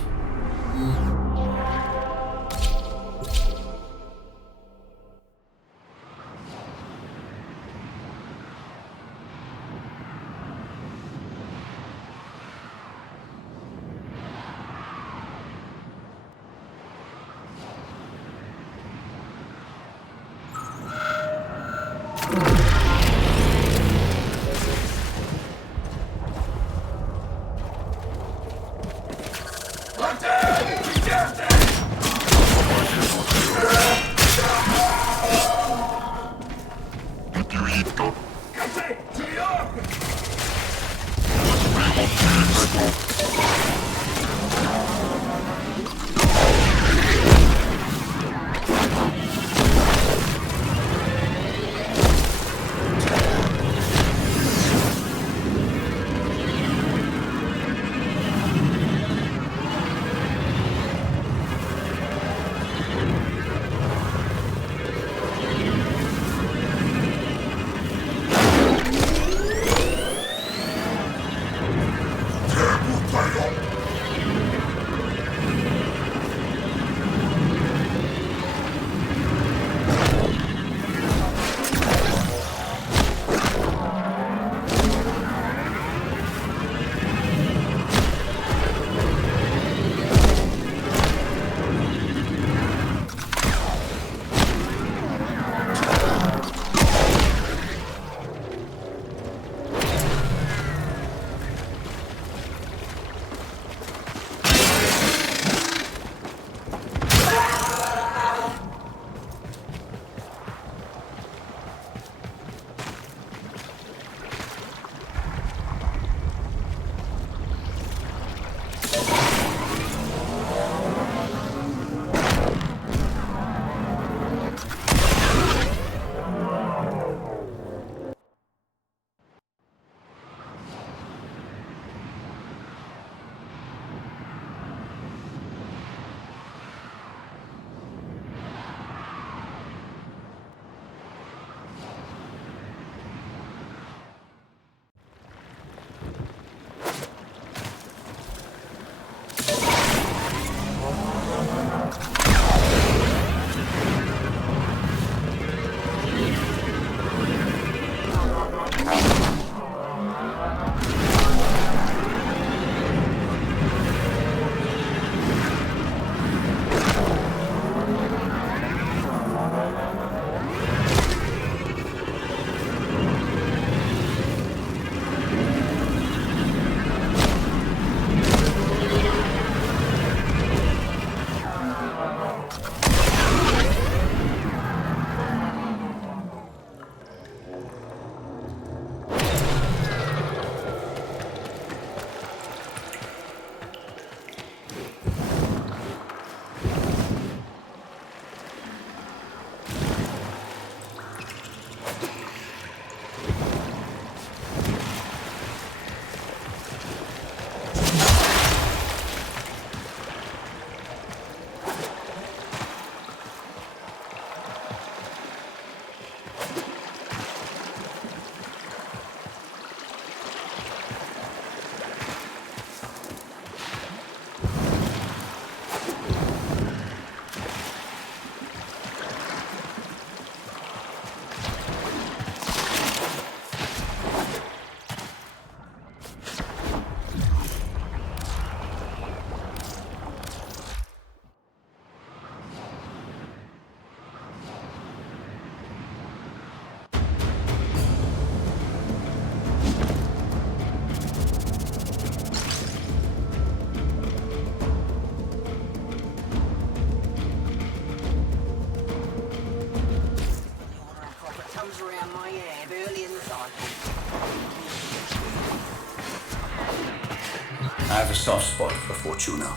I have a soft spot for Fortuna.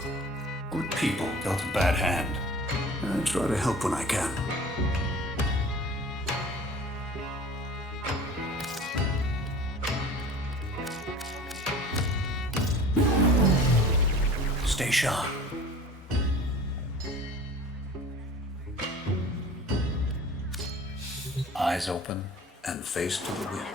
Good people dealt a bad hand. I try to help when I can. Stay sharp. Eyes open and face to the wind.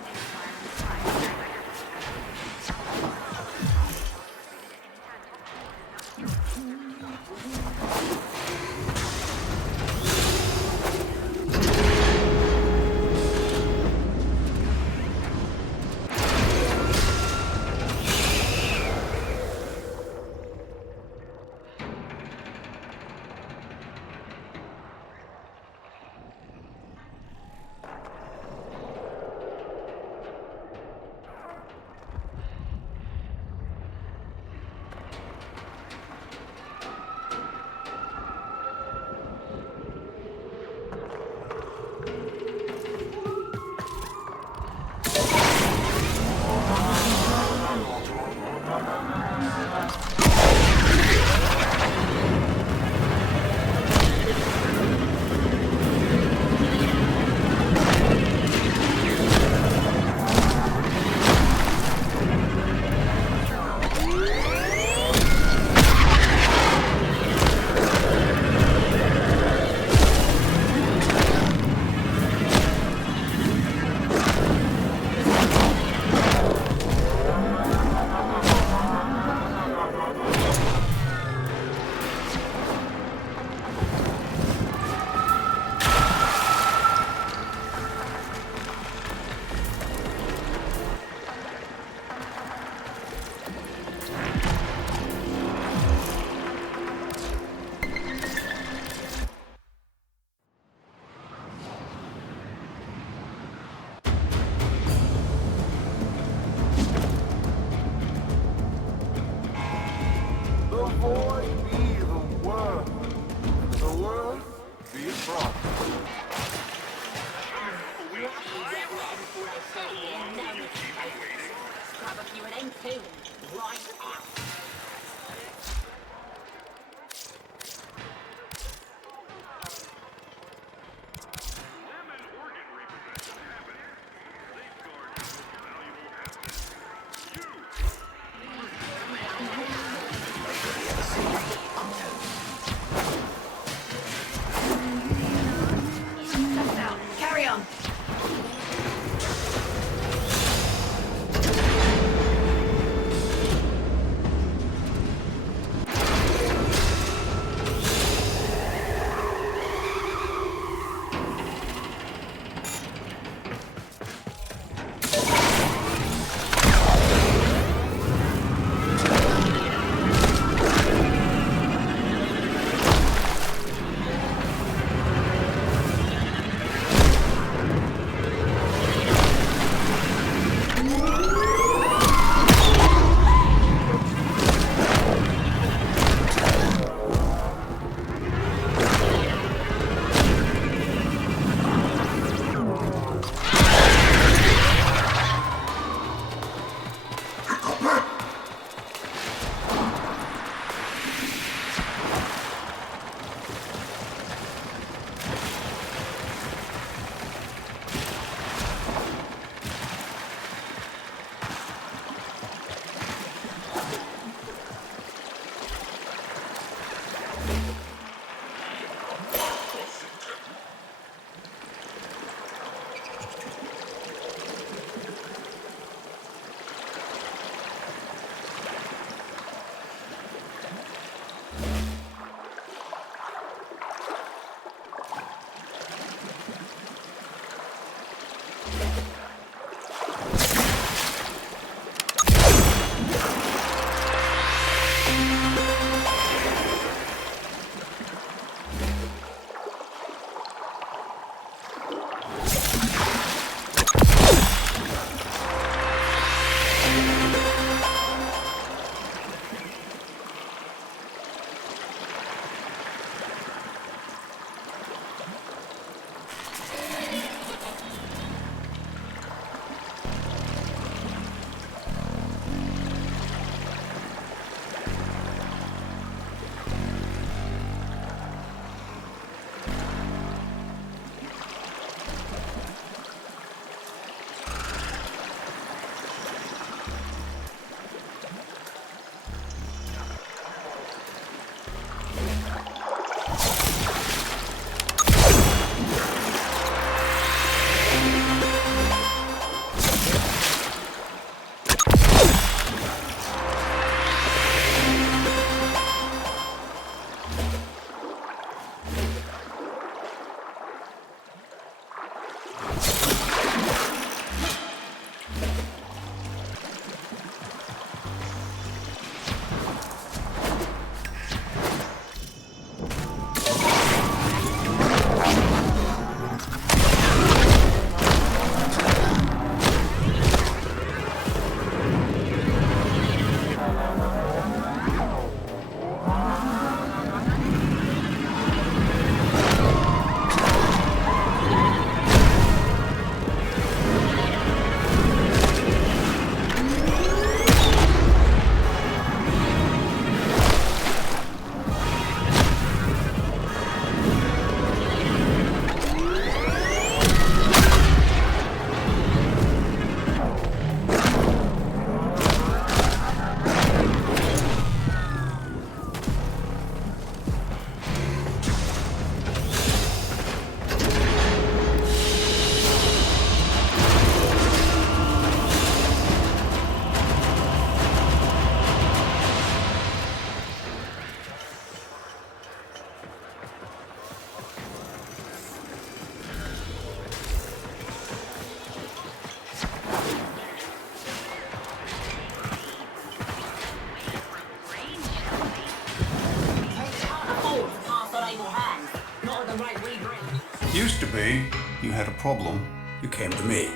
me. You had a problem. You came to me.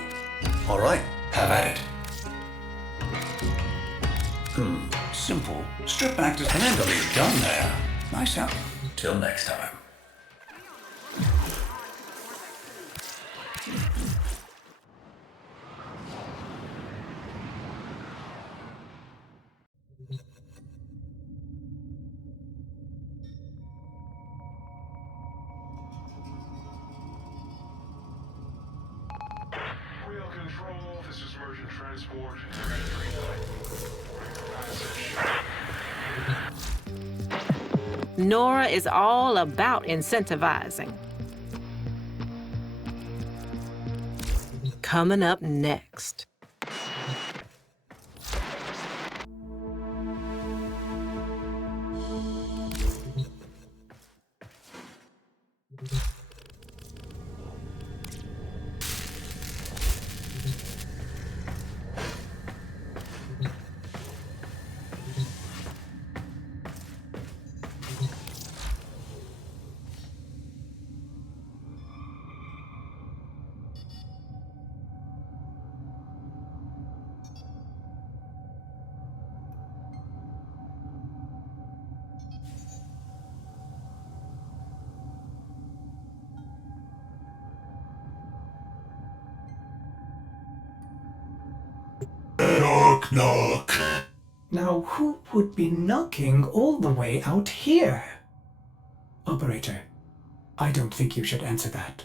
All right, have at it. Simple. Strip back to handle you done there. Nice out. Till next time. Real control, this is merchant transport. Nora is all about incentivizing. Coming up next. Knock, knock. Now, who would be knocking all the way out here? Operator, I don't think you should answer that.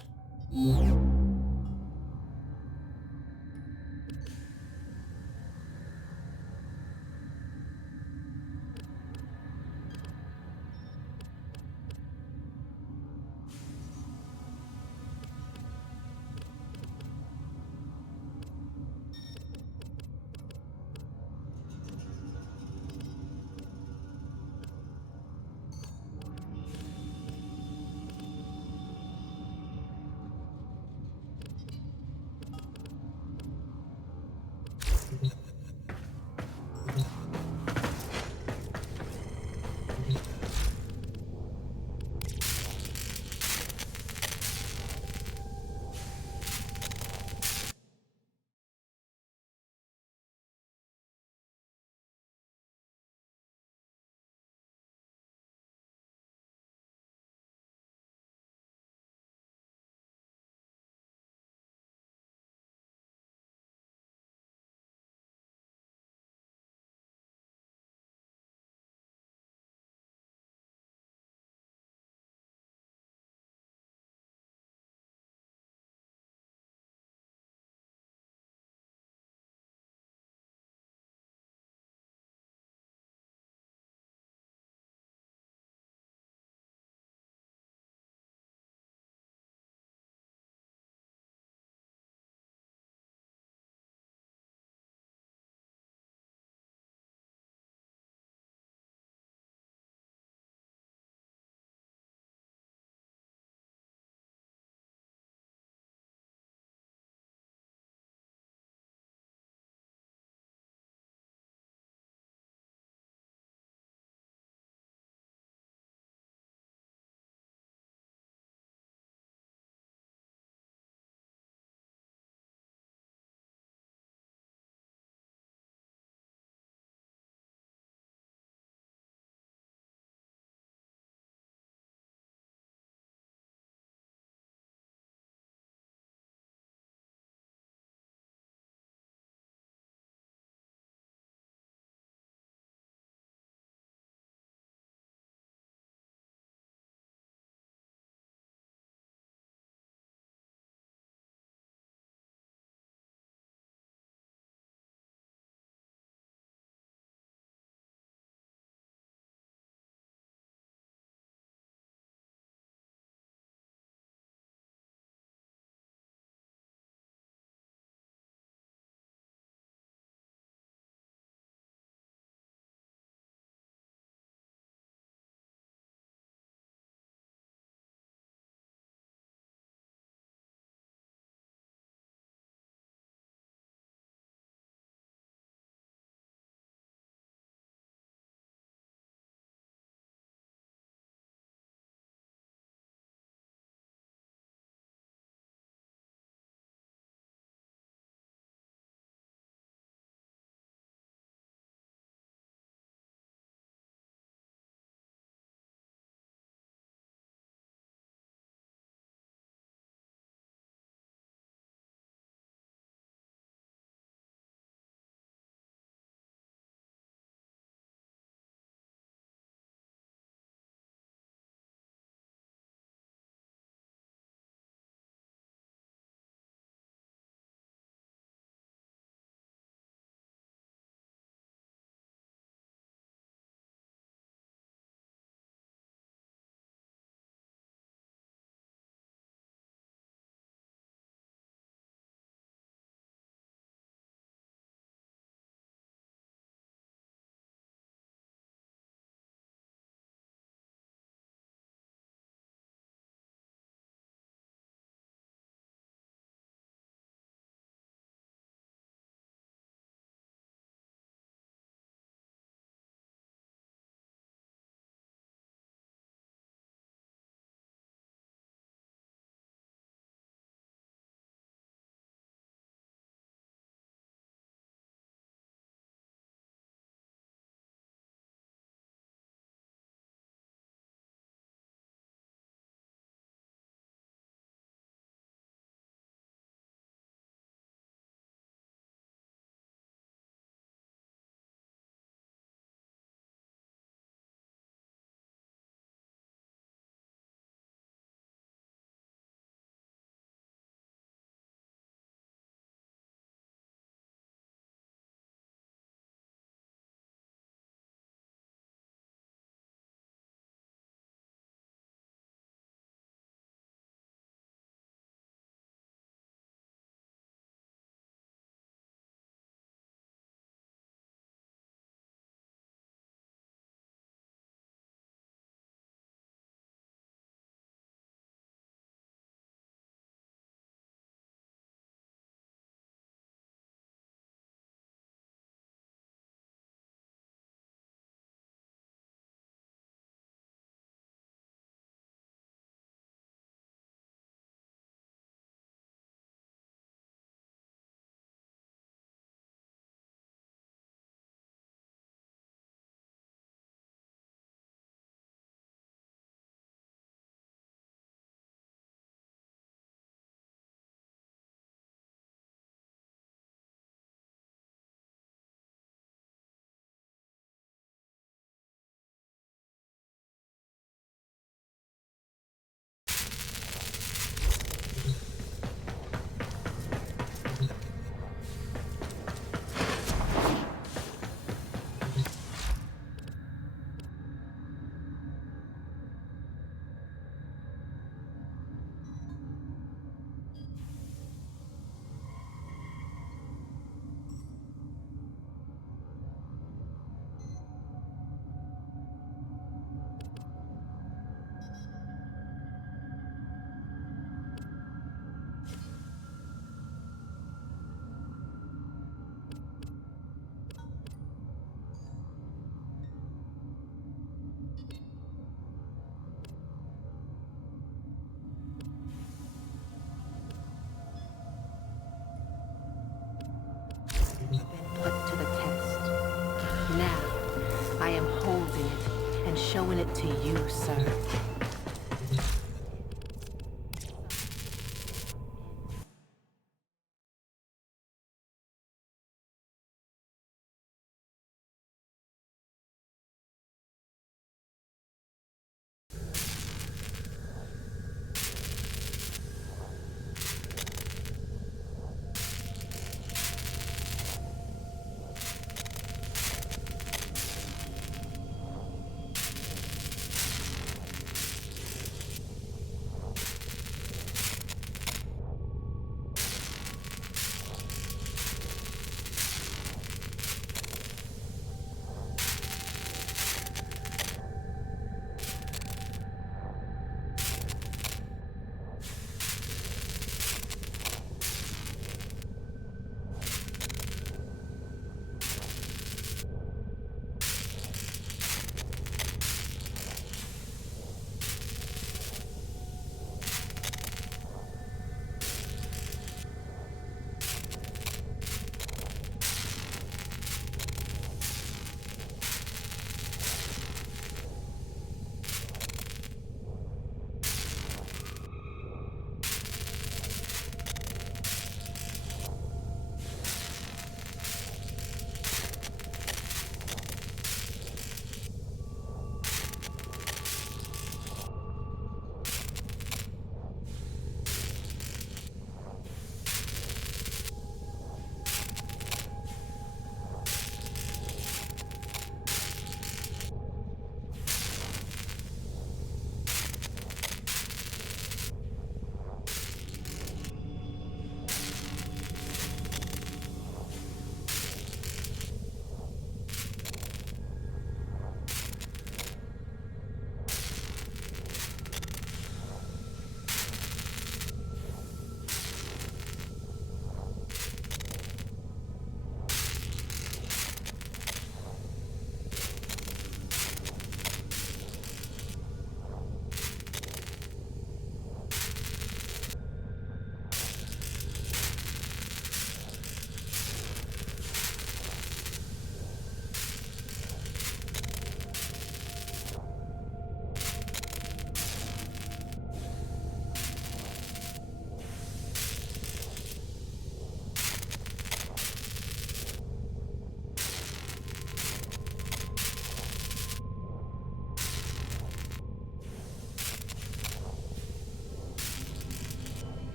showing it to you, sir.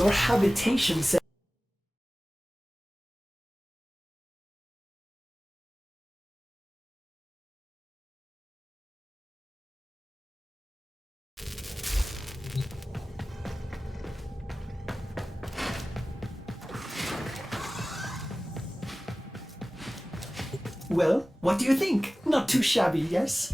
Your habitation says. Well, what do you think? Not too shabby, yes?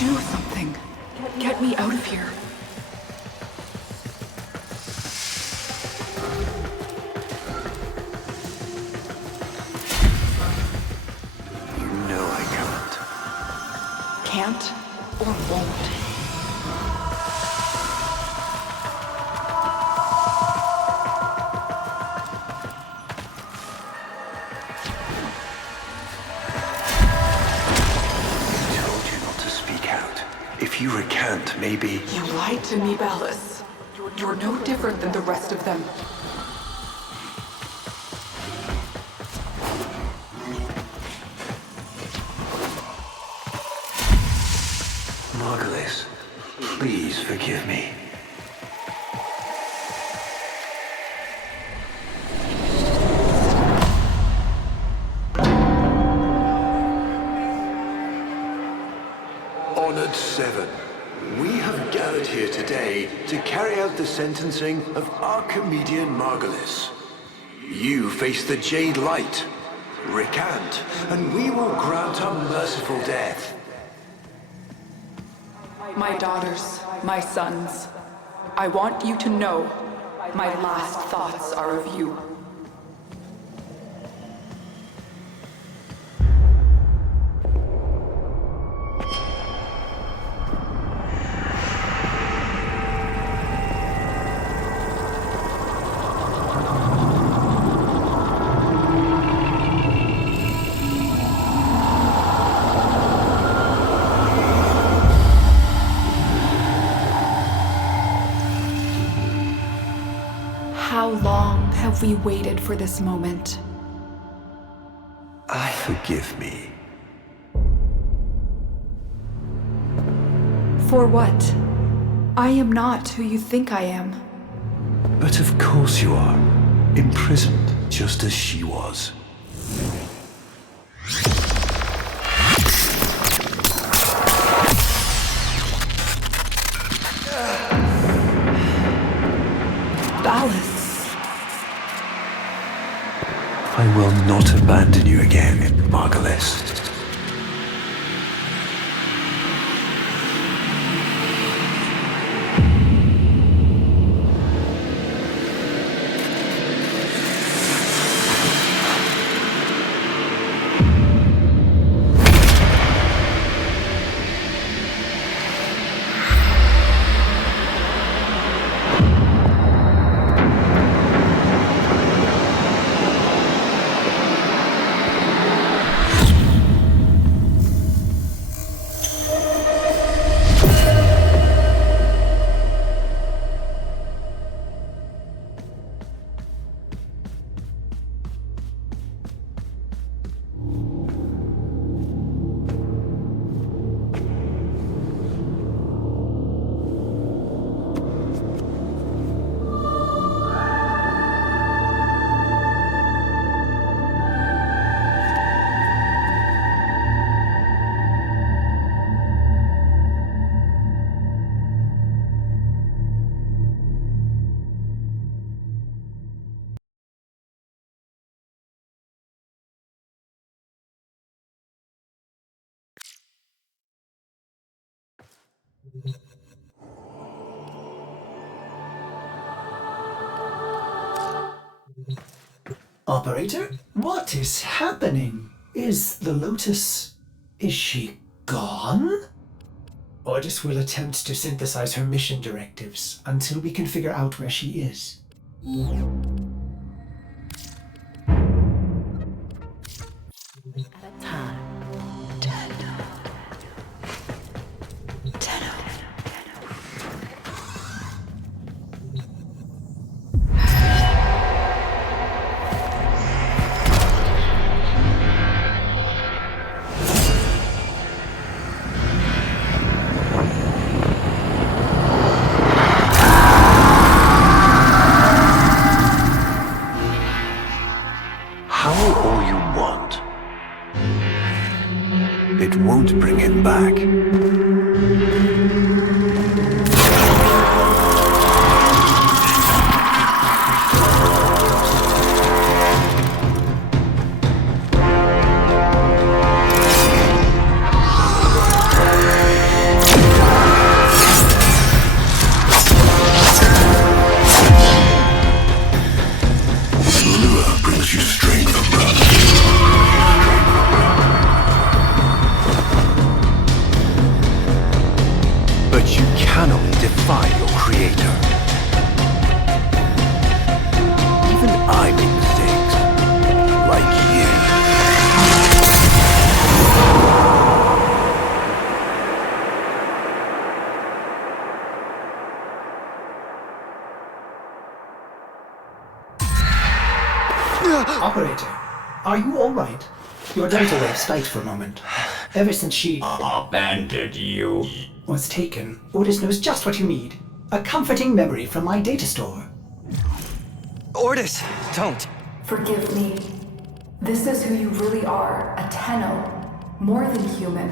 Do something. Get me out of here. You know I can't. Can't or won't. If you recant, maybe... You lied to me, Ballas. You're no different than the rest of them. Margulis, please forgive me. Honored Seven, we have gathered here today to carry out the sentencing of Archimedean Margulis. You face the Jade Light. Recant, and we will grant a merciful death. My daughters, my sons, I want you to know my last thoughts are of you. How long have we waited for this moment? Forgive me. For what? I am not who you think I am. But of course you are. Imprisoned, just as she was. Ballas. I will not abandon you again, Margulis. Operator, what is happening? Is the Lotus... is she gone? Ordis will attempt to synthesize her mission directives until we can figure out where she is. At a time. All you want. It won't bring him back. Lure brings you strength, brother. But you cannot defy your creator. Even I make mistakes. Like you. Operator, are you alright? Your data wave spiked for a moment. Ever since she... abandoned you. was taken, Ordis knows just what you need. A comforting memory from my data store. Ordis, don't. Forgive me. This is who you really are, a Tenno. More than human,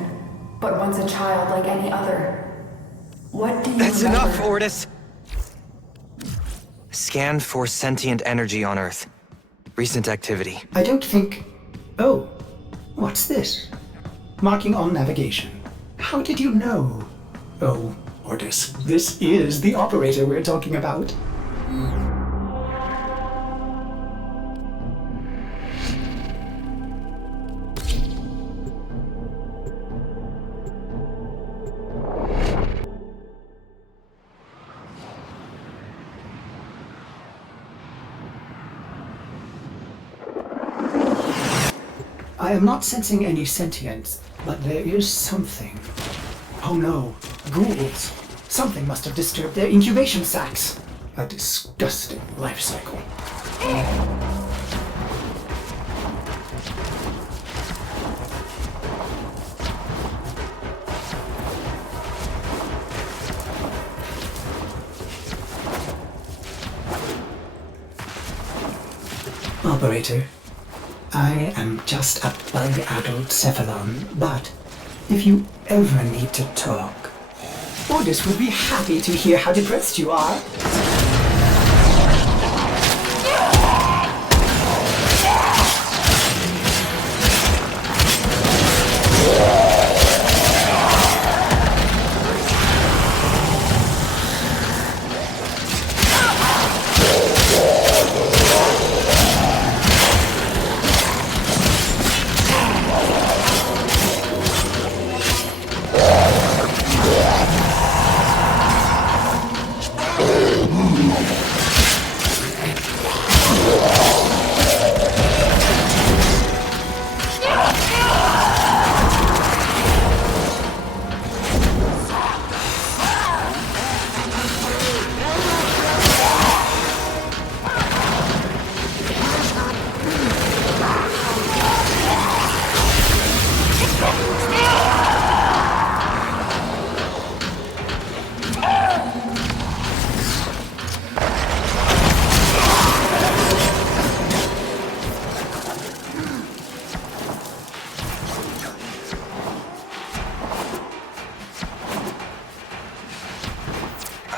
but once a child like any other. What do you That's remember? enough, Ordis! Scan for sentient energy on Earth. Recent activity. I don't think... Oh, what's this? Marking on navigation. How did you know? Oh, Ordis, this is the operator we're talking about. I am not sensing any sentience, but there is something. Oh no, ghouls. Something must have disturbed their incubation sacs. A disgusting life cycle. Operator, I am just a bug-addled Cephalon, but if you ever need to talk, Ordis will be happy to hear how depressed you are.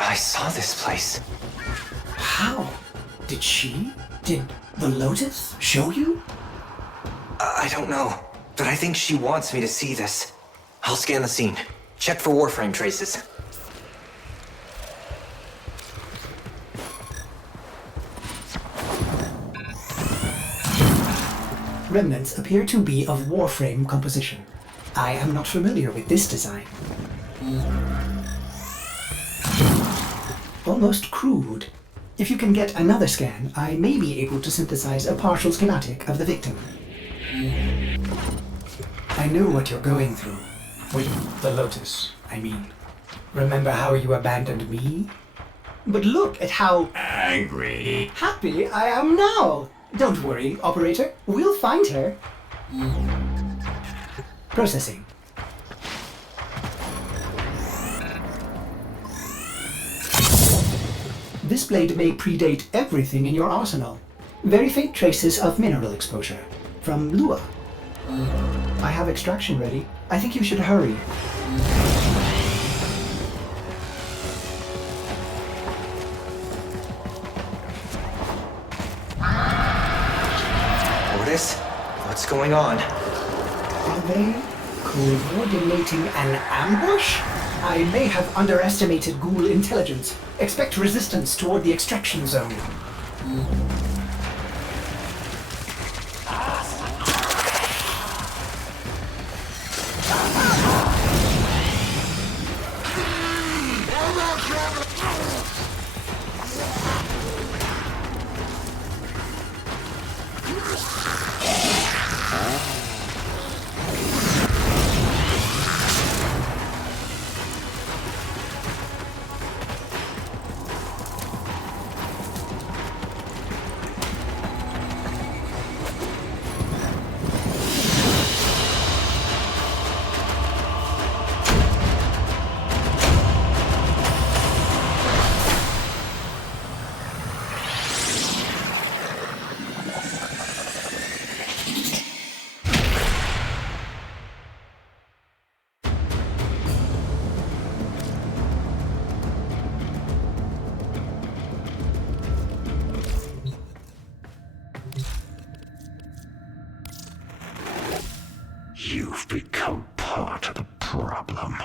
I saw this place. How? Did the Lotus show you? I don't know, but I think she wants me to see this. I'll scan the scene. Check for Warframe traces. Remnants appear to be of Warframe composition. I am not familiar with this design. Almost crude. If you can get another scan, I may be able to synthesize a partial schematic of the victim. I know what you're going through. With the Lotus, I mean. Remember how you abandoned me? But look at how angry, happy I am now! Don't worry, operator. We'll find her. Processing. This blade may predate everything in your arsenal. Very faint traces of mineral exposure. From Lua. I have extraction ready. I think you should hurry. Otis? What's going on? Are they coordinating an ambush? I may have underestimated ghoul intelligence. Expect resistance toward the extraction zone. You've become part of the problem.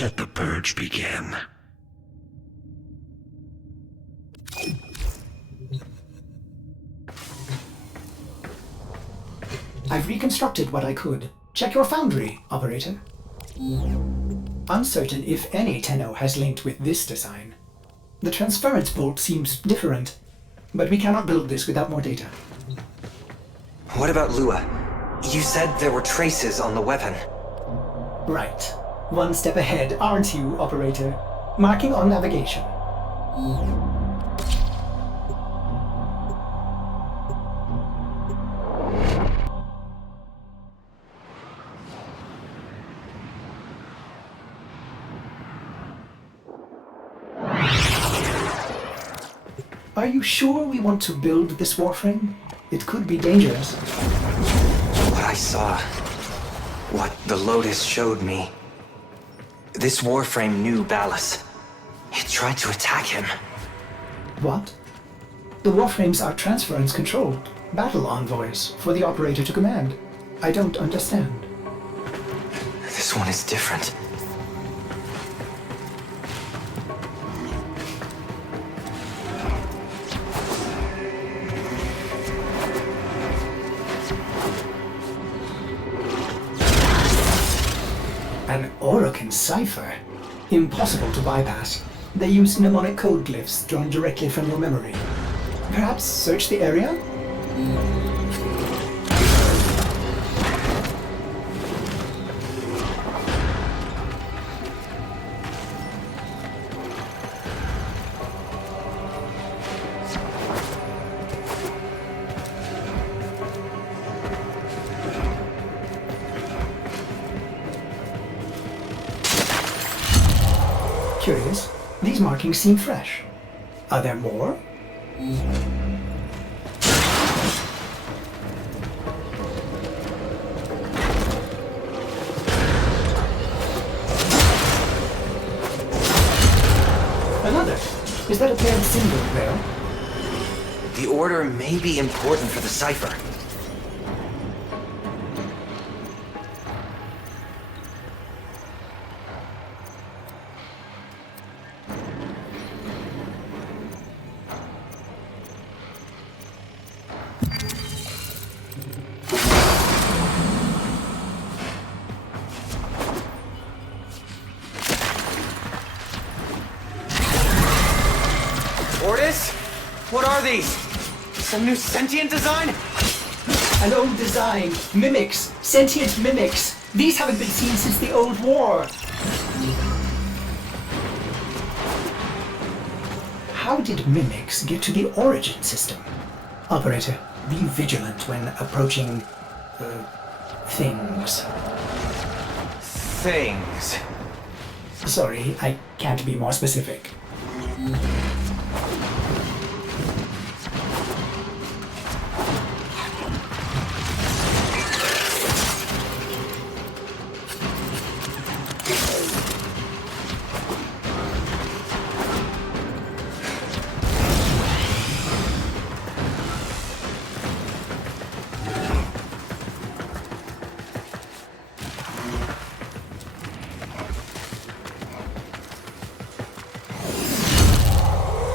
Let the purge begin. I've reconstructed what I could. Check your foundry, operator. Uncertain if any Tenno has linked with this design. The transference bolt seems different, but we cannot build this without more data. What about Lua? You said there were traces on the weapon. Right. One step ahead, aren't you, operator? Marking on navigation. Are you sure we want to build this Warframe? It could be dangerous. What I saw, what the Lotus showed me. This Warframe knew Ballas. It tried to attack him. What? The Warframes are transference controlled, battle envoys for the operator to command. I don't understand. This one is different. An Orokin cipher? Impossible to bypass. They use mnemonic code glyphs drawn directly from your memory. Perhaps search the area? Curious. These markings seem fresh. Are there more? Another. Is that a paired symbol there? The order may be important for the cipher. Ordis? What are these? Some new sentient design? An old design. Mimics. Sentient mimics. These haven't been seen since the old war. How did mimics get to the origin system? Operator, be vigilant when approaching... things. Things. Sorry, I can't be more specific.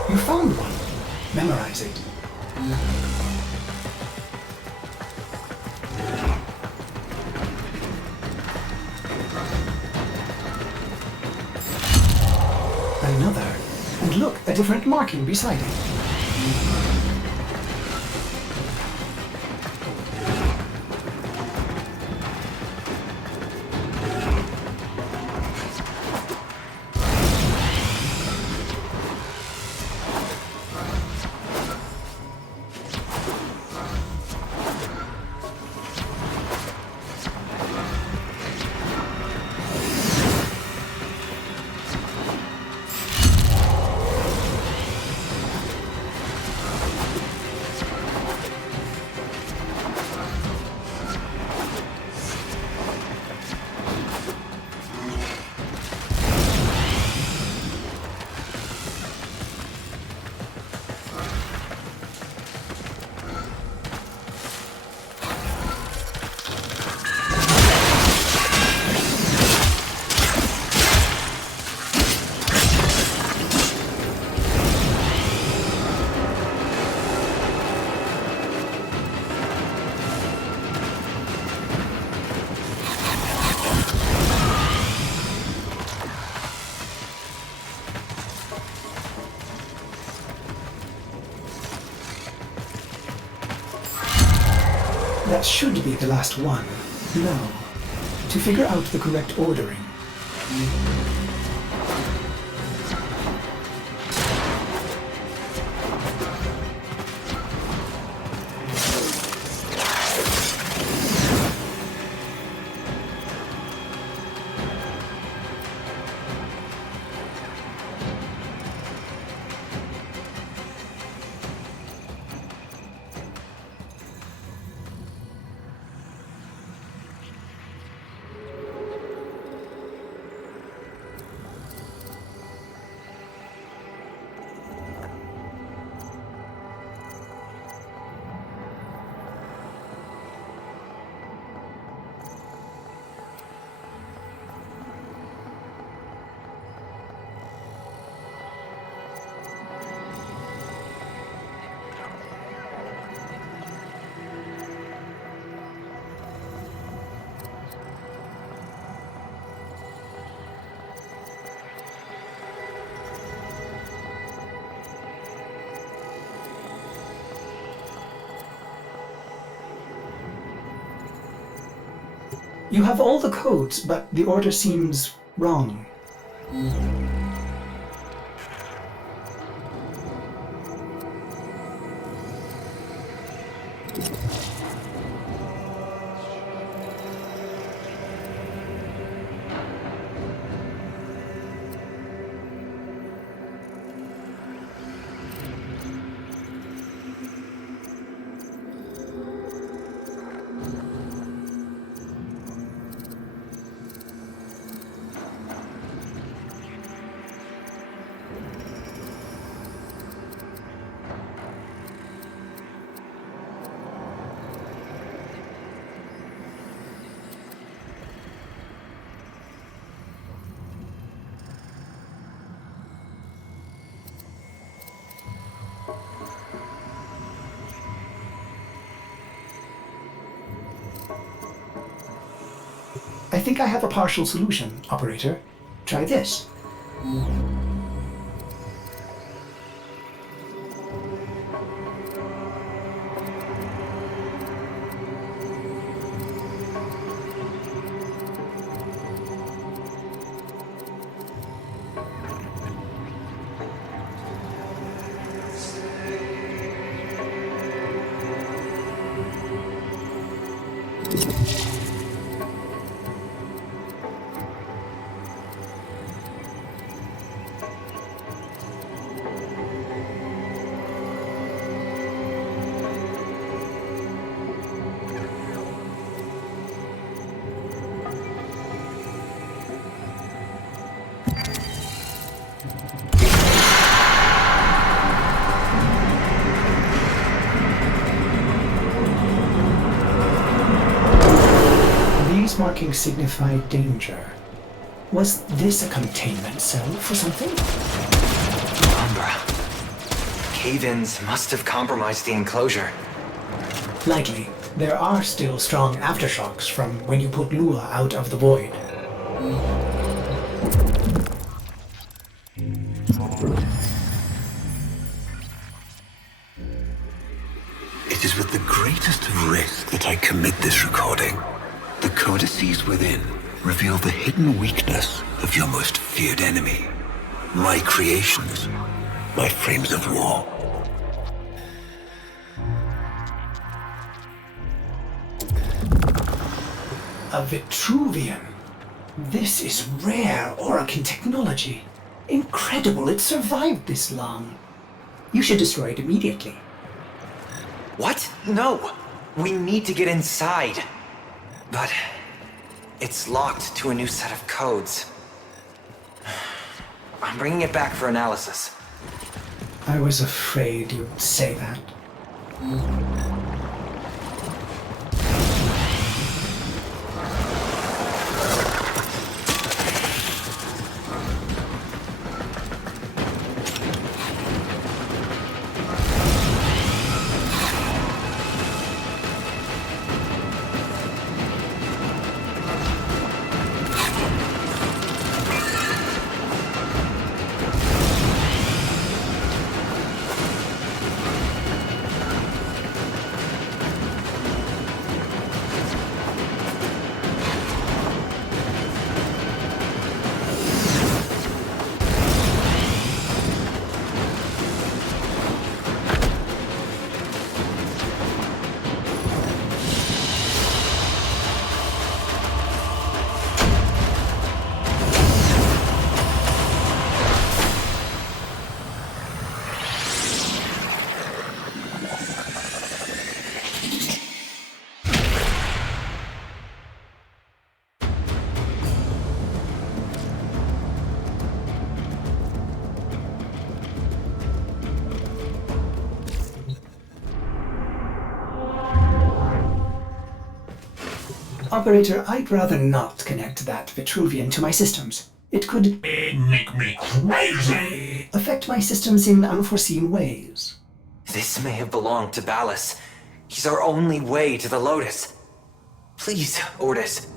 You found one. Memorize it. Another. And look, a different marking beside it. That should be the last one. Now, to figure out the correct ordering. You have all the codes, but the order seems wrong. think I have a partial solution, Operator. Try this. These markings signify danger. Was this a containment cell for something? Umbra. Cave-ins must have compromised the enclosure. Likely. There are still strong aftershocks from when you put Lua out of the void. It is with the greatest of risk that I commit this recording. The codices within reveal the hidden weakness of your most feared enemy. My creations, my frames of war. A Vitruvian. This is rare Orokin technology. Incredible it survived this long. You should destroy it immediately. What? No! We need to get inside. But it's locked to a new set of codes. I'm bringing it back for analysis. I was afraid you'd say that. Operator, I'd rather not connect that Vitruvian to my systems. It could make me crazy! Affect my systems in unforeseen ways. This may have belonged to Ballas. He's our only way to the Lotus. Please, Ordis.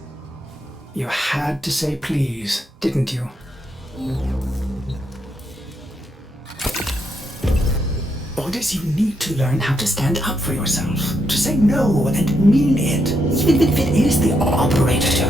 You had to say please, didn't you? Ordis, you need to learn how to stand up for yourself. To say no and mean it, even if it is the operator.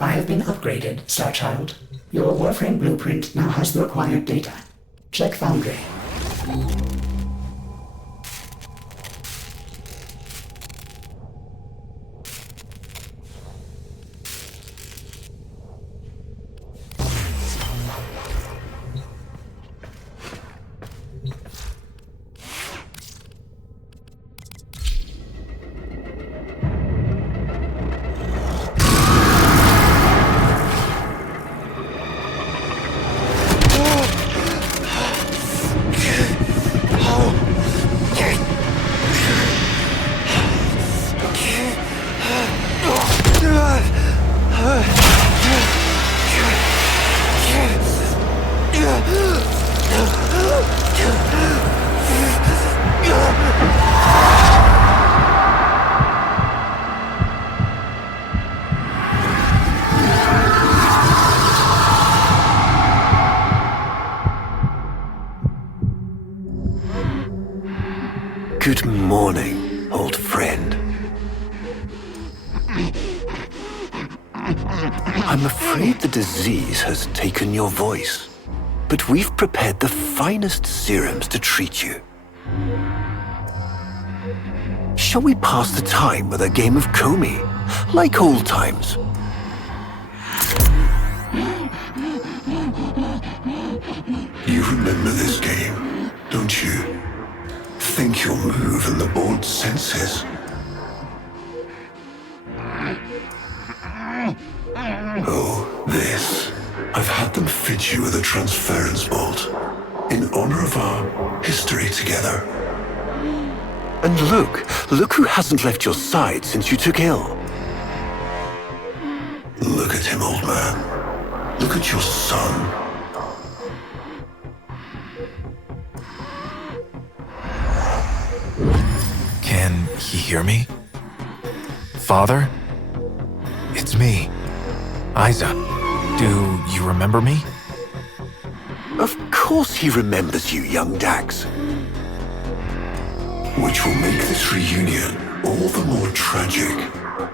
I have been upgraded, Starchild. Your Warframe blueprint now has the required data. Check Foundry. Good morning, old friend. I'm afraid the disease has taken your voice, but we've prepared the finest serums to treat you. Shall we pass the time with a game of Comey, like old times? You remember this game, don't you? Think you'll move in the board's senses. Oh, this. I've had them fit you with a transference bolt in honor of our history together. And look who hasn't left your side since you took ill. Look at him, old man. Look at your son. Can he hear me? Father? It's me, Isa. Do you remember me? Of course he remembers you, young Dax. Which will make this reunion all the more tragic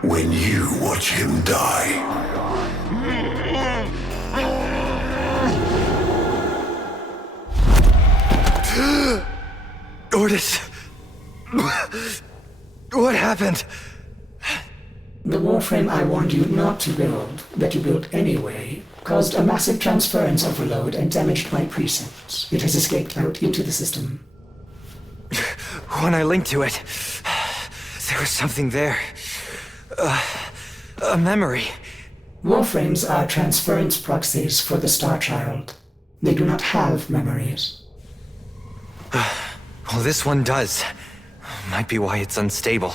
when you watch him die. Ordis! What happened? The Warframe I warned you not to build, that you built anyway, caused a massive transference overload and damaged my precepts. It has escaped out into the system. When I linked to it, there was something there. A memory. Warframes are transference proxies for the Star Child. They do not have memories. Well, this one does. Might be why it's unstable.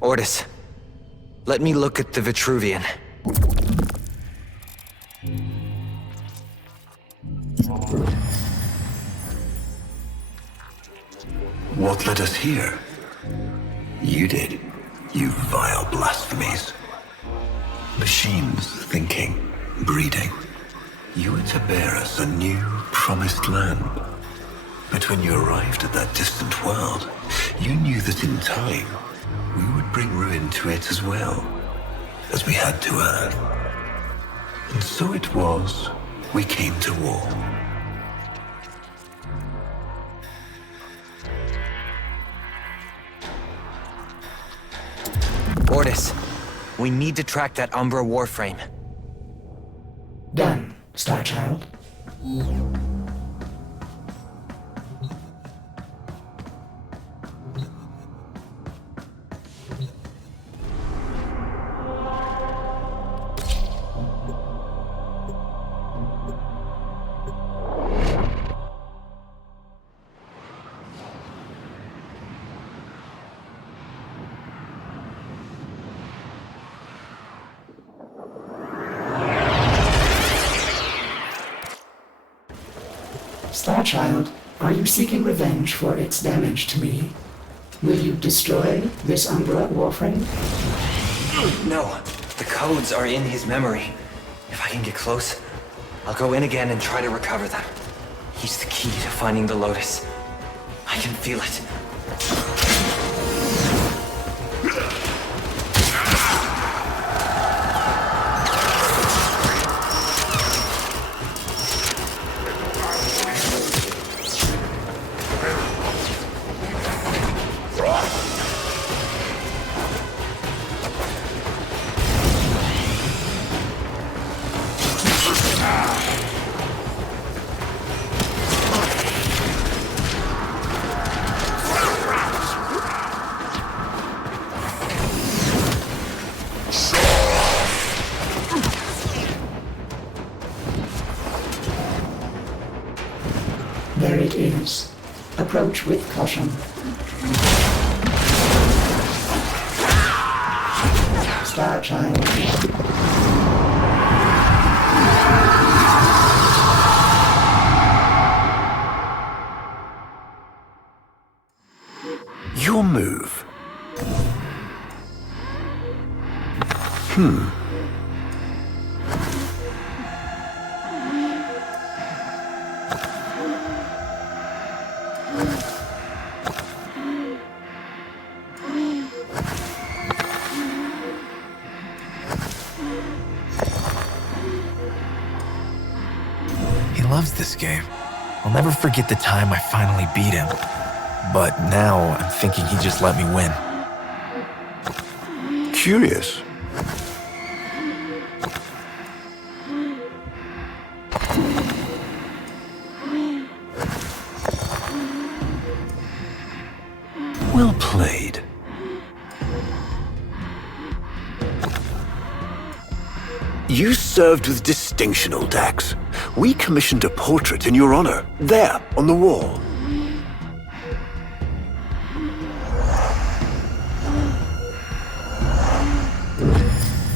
Ordis, let me look at the Vitruvian. What led us here? You did, you vile blasphemies. Machines thinking, breeding. You were to bear us a new, promised land. But when you arrived at that distant world, you knew that in time, we would bring ruin to it as well, as we had to Earth. And so it was, we came to war. Ordis, we need to track that Umbra Warframe. Done, Star Child. Star Child, are you seeking revenge for its damage to me? Will you destroy this Umbra Warframe? No, the codes are in his memory. If I can get close, I'll go in again and try to recover them. He's the key to finding the Lotus. I can feel it. There it is. Approach with caution. Star Child. Your move. this game. I'll never forget the time I finally beat him. But now I'm thinking he just let me win. Curious. Well played. You served with distinction, old Dax. We commissioned a portrait in your honor, there, on the wall.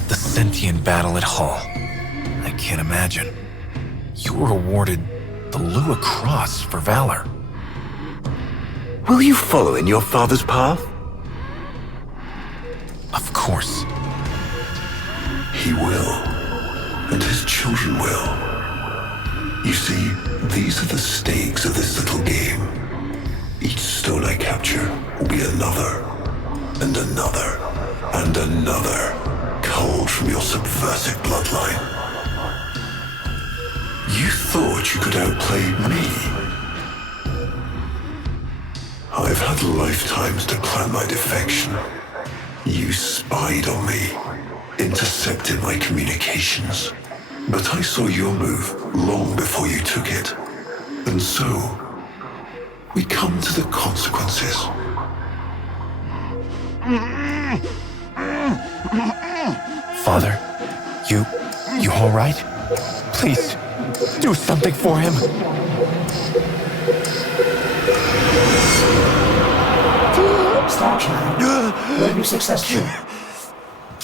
The sentient battle at Hull. I can't imagine. You were awarded the Lua Cross for valor. Will you follow in your father's path? Of course. He will. And his children will. You see, these are the stakes of this little game. Each stone I capture will be another, and another, and another, culled from your subversive bloodline. You thought you could outplay me? I've had lifetimes to plan my defection. You spied on me, intercepted my communications. But I saw your move long before you took it. And so, we come to the consequences. Father, you all right? Please, do something for him. Star Child, were you successful?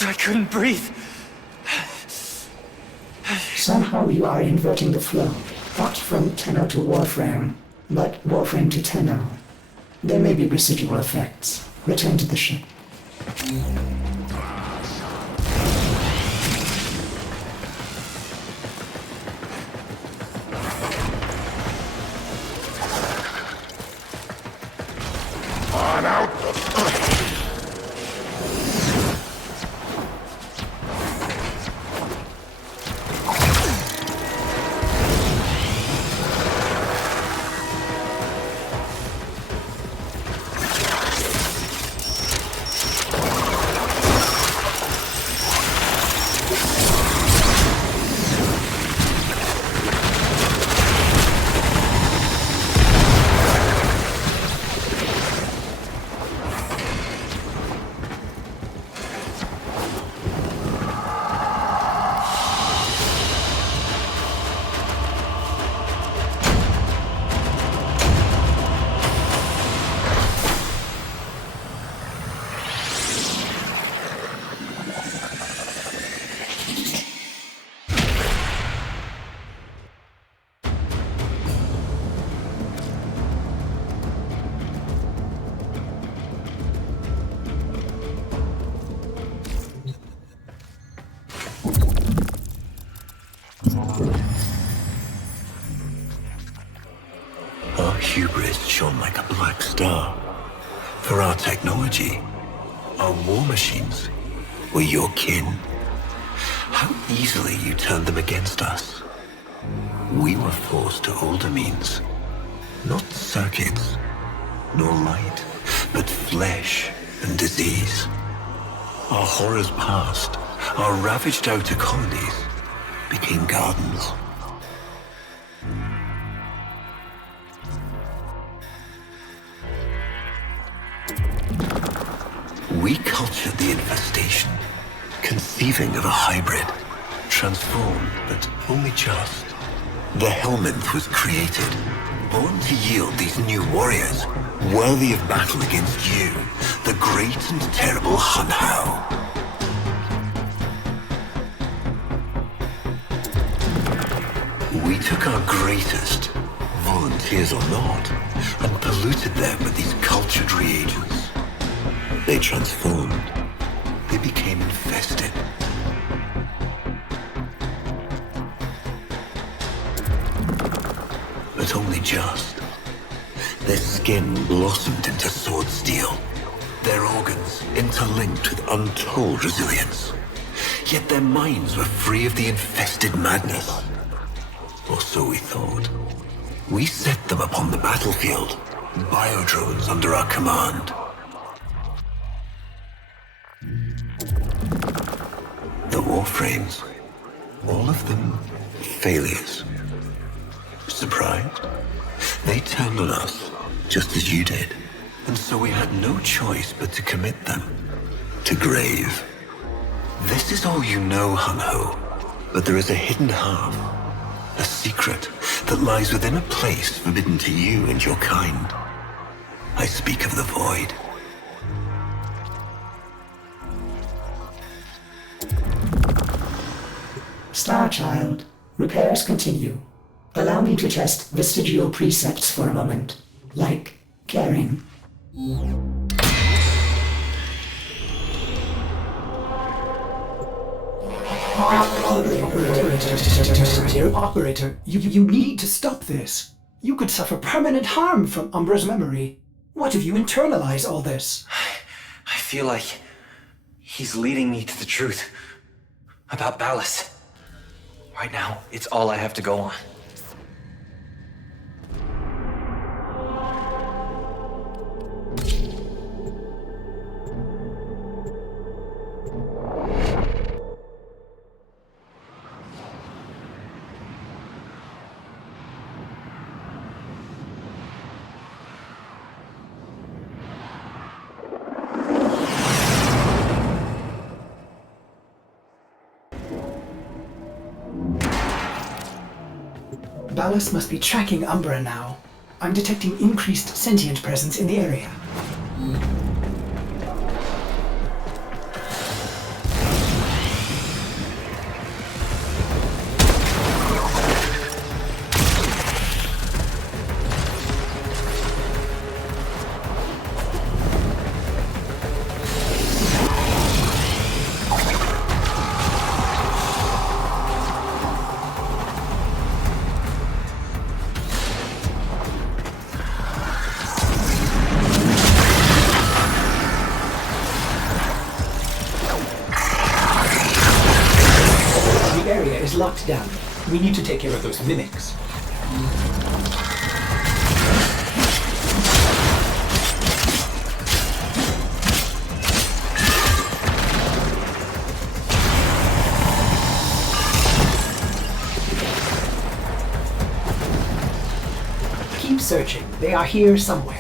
I couldn't breathe. Somehow you are inverting the flow. Not from Tenno to Warframe, but Warframe to Tenno. There may be residual effects. Return to the ship. On out! Our hubris shone like a black star. For our technology, our war machines were your kin. How easily you turned them against us. We were forced to older means. Not circuits, nor light, but flesh and disease. Our horrors past, our ravaged outer colonies became gardens. We cultured the infestation, conceiving of a hybrid, transformed, but only just. The Helminth was created, born to yield these new warriors, worthy of battle against you, the great and terrible Hunhow. We took our greatest, volunteers or not, and polluted them with these cultured reagents. They transformed. They became infested. But only just. Their skin blossomed into sword steel. Their organs interlinked with untold resilience. Yet their minds were free of the infested madness. Or so we thought. We set them upon the battlefield. Biodrones under our command. The Warframes. All of them failures. Surprised? They turned on us, just as you did. And so we had no choice but to commit them to grave. This is all you know, Hun-Ho. But there is a hidden half, a secret that lies within a place forbidden to you and your kind. I speak of the Void. Starchild, repairs continue. Allow me to test vestigial precepts for a moment, like caring. Operator, you need to stop this. You could suffer permanent harm from Umbra's memory. What if you internalize all this? I feel like he's leading me to the truth about Ballas. Right now, it's all I have to go on. Ballas must be tracking Umbra now. I'm detecting increased sentient presence in the area. Locked down. We need to take care of those mimics. Keep searching. They are here somewhere.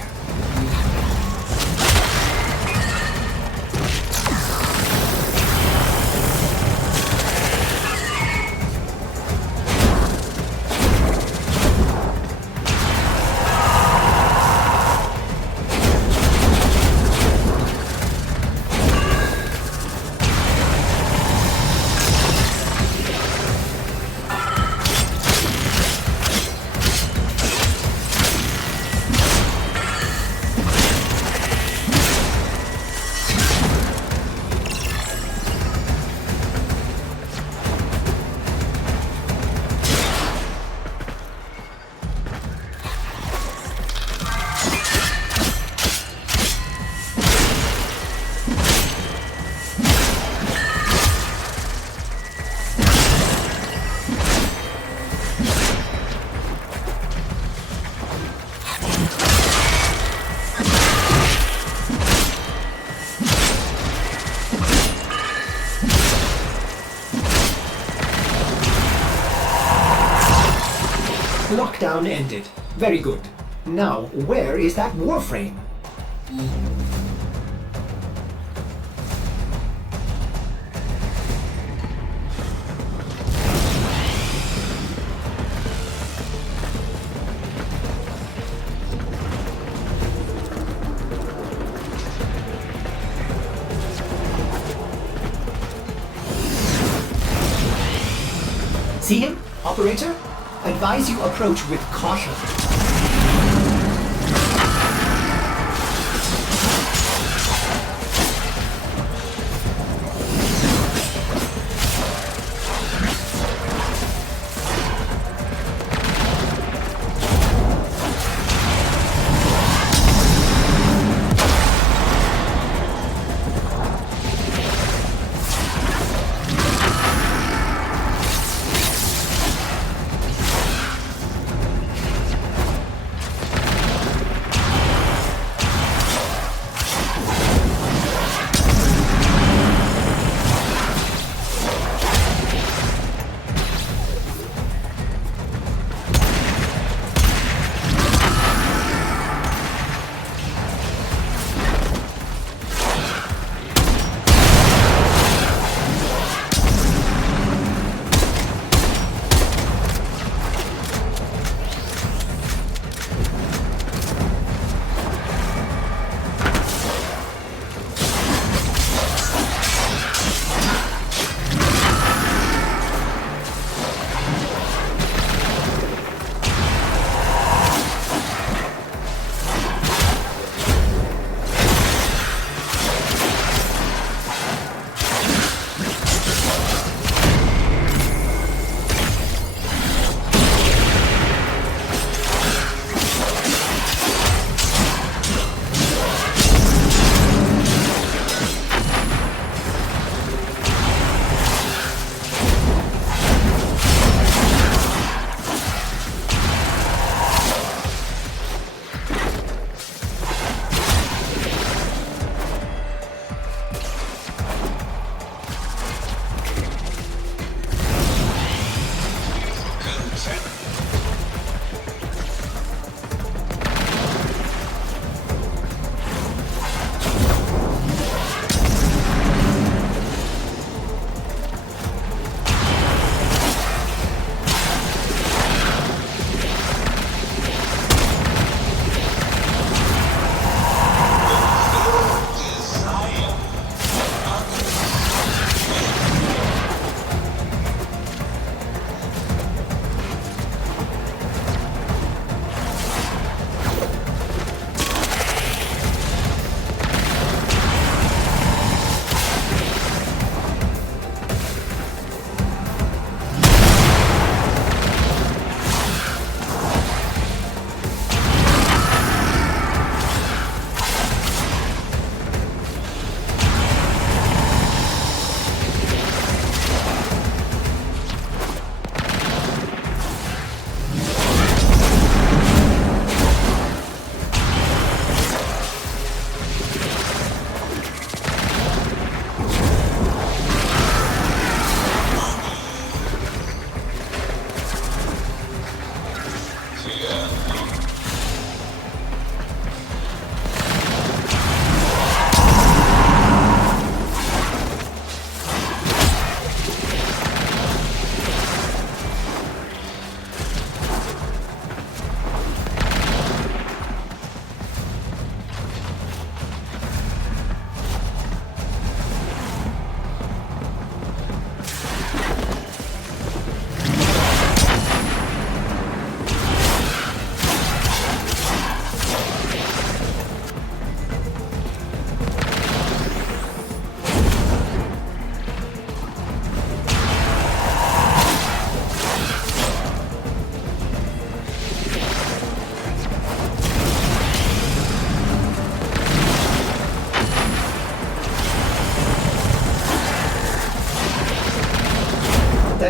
Lockdown ended. Very good. Now, where is that Warframe? See him, operator? Advise you approach with caution.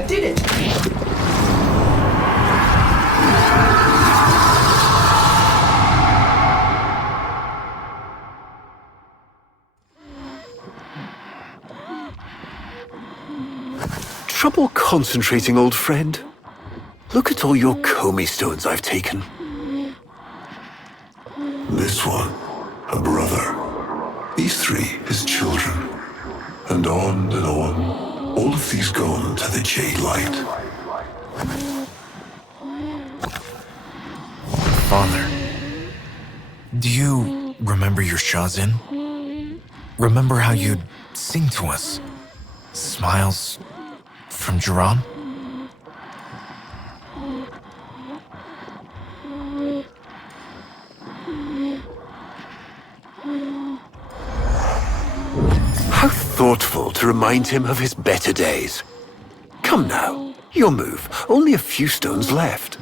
that did it. Trouble concentrating, old friend? Look at all your Comey stones I've taken. This one, a brother. These three, his children. And on, all of these gone to the Jade Light. Father, do you remember your Shazin? Remember how you'd sing to us? Smiles from Jiran? How thoughtful to remind him of his better days. Come now, your move. Only a few stones left.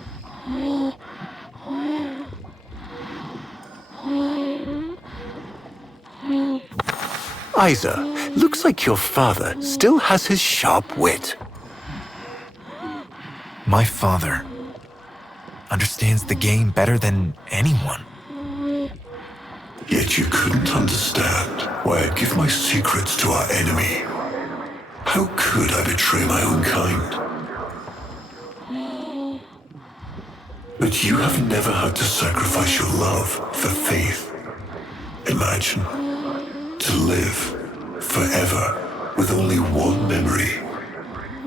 Isa, looks like your father still has his sharp wit. My father understands the game better than anyone. Yet you couldn't understand why I'd give my secrets to our enemy. How could I betray my own kind? But you have never had to sacrifice your love for faith. Imagine, to live forever with only one memory,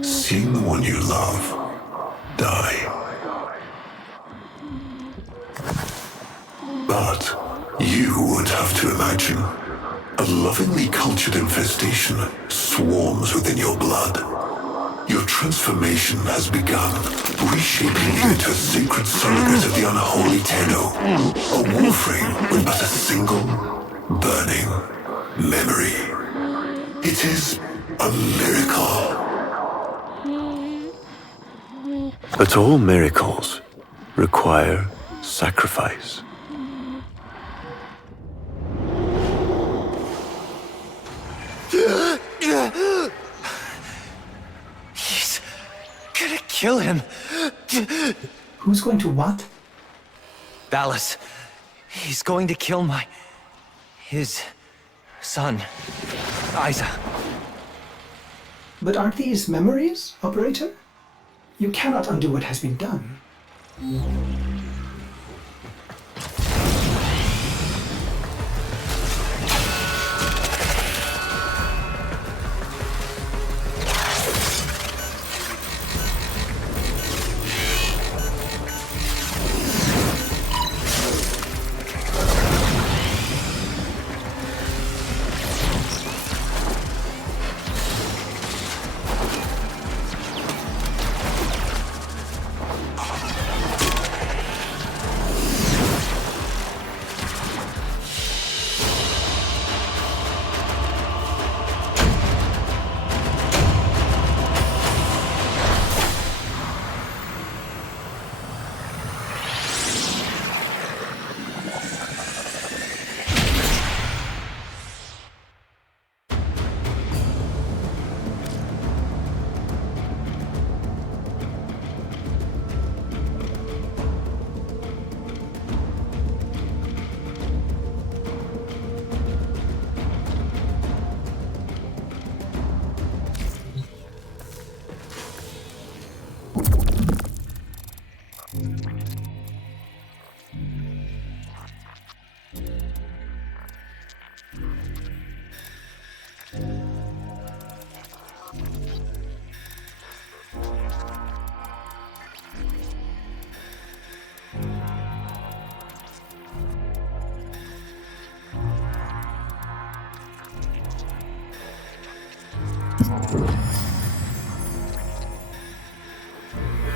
seeing the one you love die. But you would have to imagine a lovingly cultured infestation swarms within your blood. Your transformation has begun, reshaping you into a sacred surrogate of the unholy Tenno, a Warframe with but a single, burning memory. It is a miracle. But all miracles require sacrifice. He's gonna kill him. Who's going to what? Valis. He's going to kill his son, Isa. But aren't these memories, Operator? You cannot undo what has been done.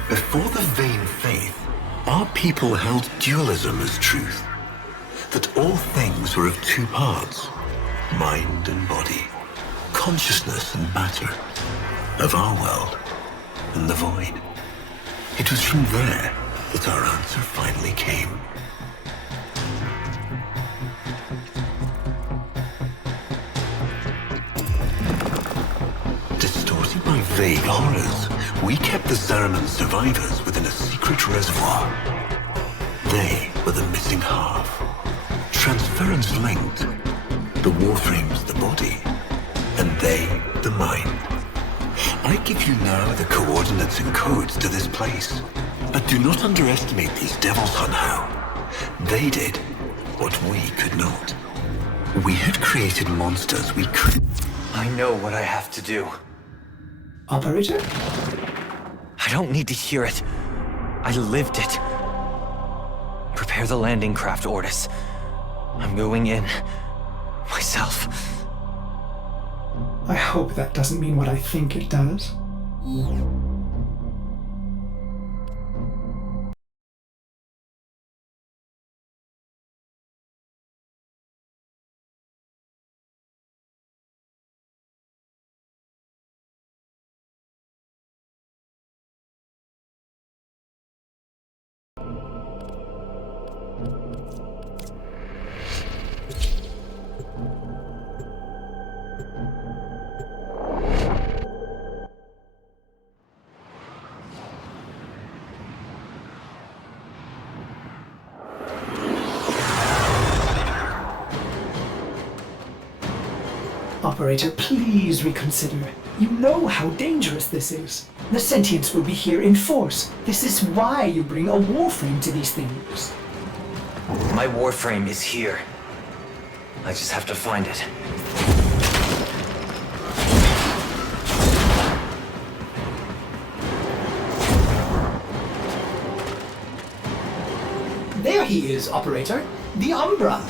Before the vain faith, our people held dualism as truth. That all things were of two parts, mind and body, consciousness and matter, of our world and the void. It was from there that our answer finally came. Distorted by vague horrors, we kept the Zariman survivors within a secret reservoir. They were the missing half. Transference linked. The Warframe's the body, and they the mind. I give you now the coordinates and codes to this place, but do not underestimate these devils, Hunhow. They did what we could not. We had created monsters we could. I know what I have to do. Operator? I don't need to hear it. I lived it. Prepare the landing craft, Ortis. I'm going in. Myself. I hope that doesn't mean what I think it does. Operator, please reconsider. You know how dangerous this is. The sentients will be here in force. This is why you bring a Warframe to these things. My Warframe is here. I just have to find it. There he is, Operator. The Umbra.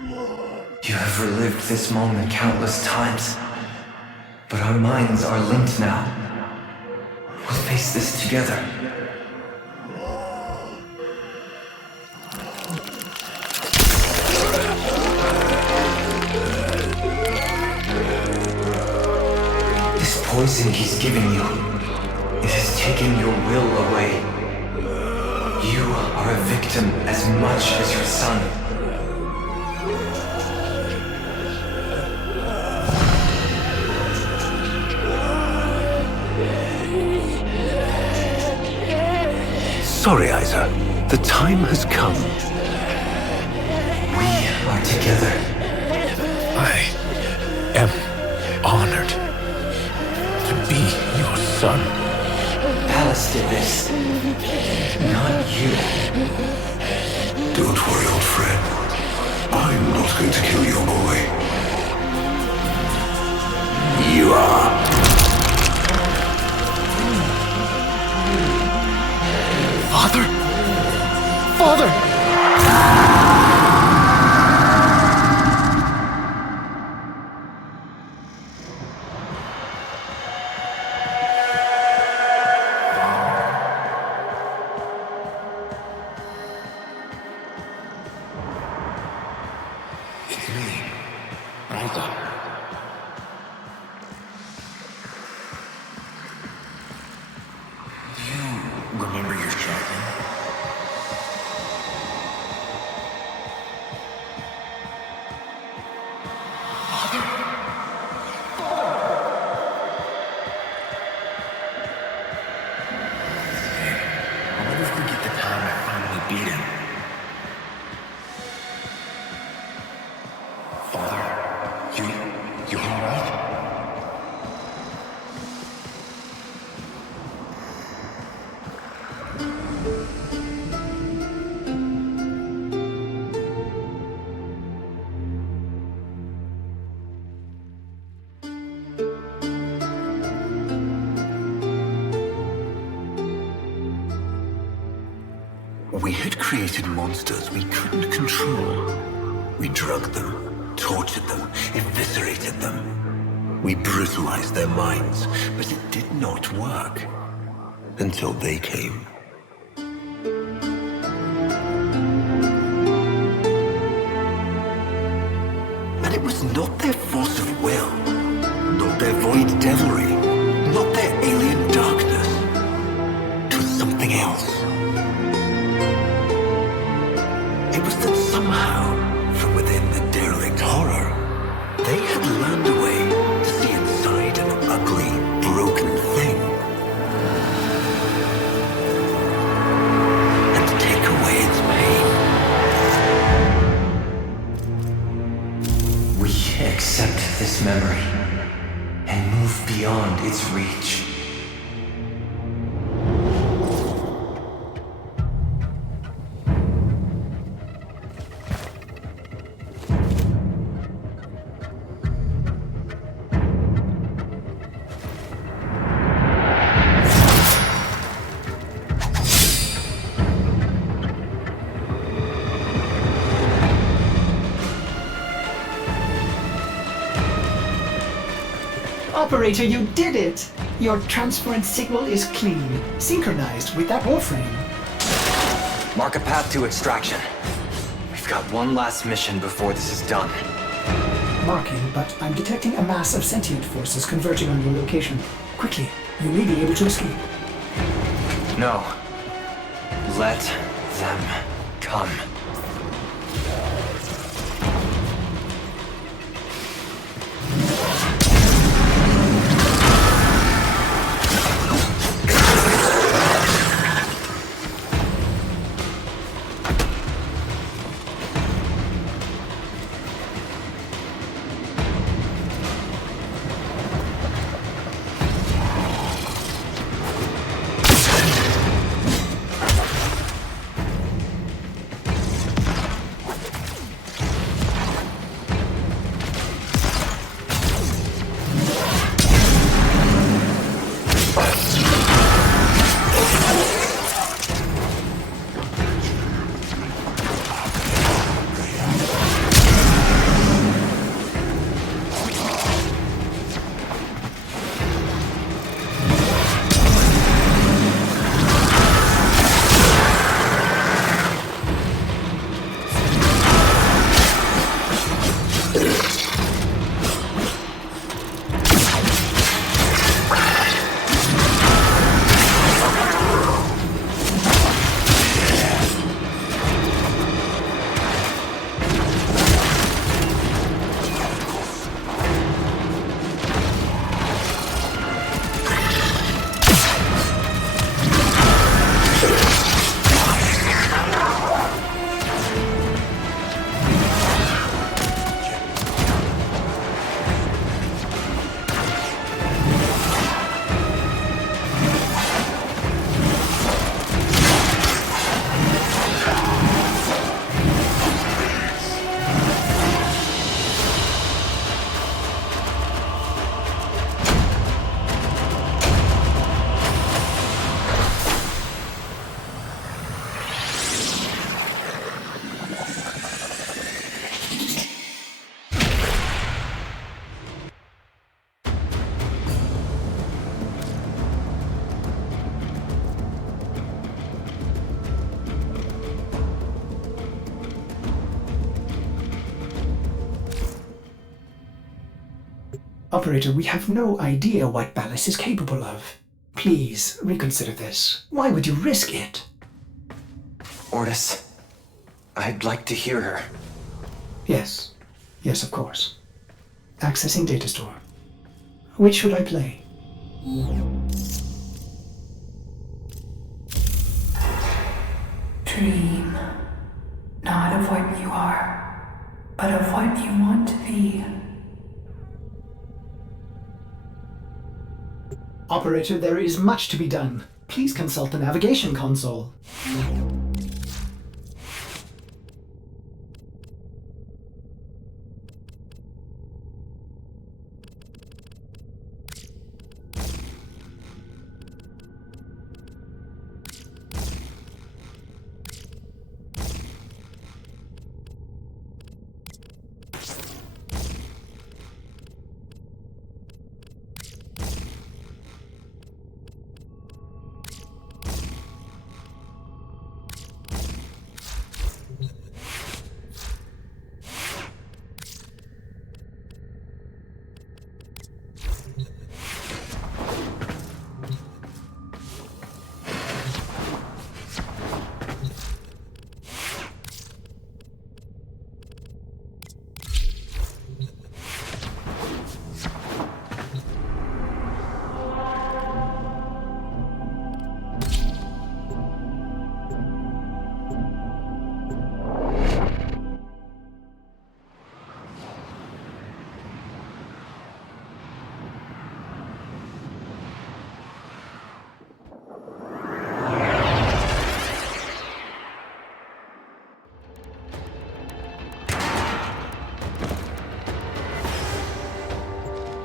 You have relived this moment countless times, but our minds are linked now. We'll face this together. This poison he's giving you, it has taken your will away. You are a victim as much as your son. Sorry, Isa. The time has come. We are together. I am honored to be your son. Alice did this, not you. Don't worry, old friend. I'm not going to kill your boy. You are. Father? Father! It's me, Isa. Do you remember your shotgun? I'll never forget the time I finally beat him. Father, you alright? We had created monsters we couldn't control. We drugged them, tortured them, eviscerated them. We brutalized their minds, but it did not work. Until they came. And it was not their force of will, not their void devilry, not their alien darkness. It was something else. It was that somehow, from within the derelict horror, they had learned a way to see inside an ugly, broken thing. And to take away its pain. We accept this memory and move beyond its reach. Operator, you did it! Your transference signal is clean, synchronized with that Warframe. Mark a path to extraction. We've got one last mission before this is done. Marking, but I'm detecting a mass of sentient forces converging on your location. Quickly, you may be able to escape. No. Let them come. Operator, we have no idea what Ballast is capable of. Please, reconsider this. Why would you risk it? Ortis, I'd like to hear her. Yes. Yes, of course. Accessing data store. Which should I play? Dream, not of what you are, but of what you want to be. Operator, there is much to be done. Please consult the navigation console.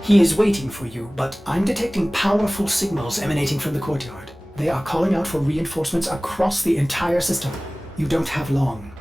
He is waiting for you, but I'm detecting powerful signals emanating from the courtyard. They are calling out for reinforcements across the entire system. You don't have long.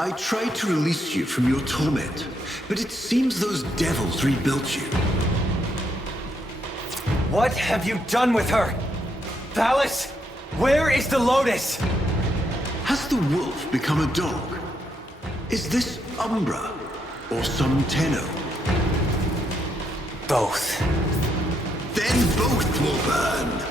I tried to release you from your torment, but it seems those devils rebuilt you. What have you done with her? Valis, where is the Lotus? Has the wolf become a dog? Is this Umbra or some Tenno? Both. Then both will burn.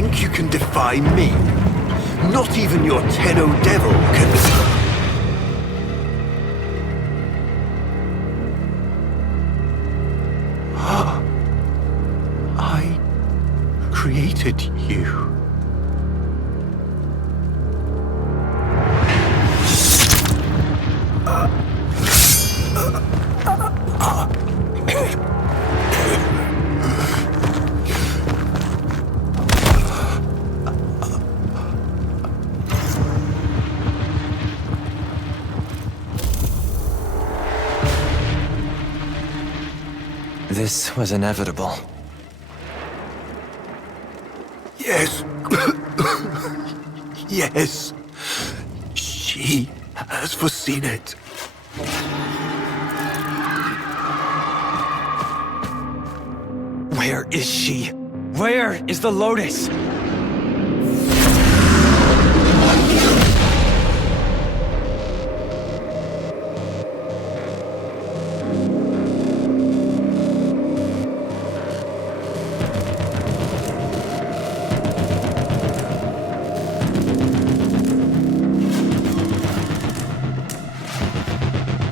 think you can defy me? Not even your Tenno Devil can... I created you. This was inevitable. Yes. Yes. She has foreseen it. Where is she? Where is the Lotus?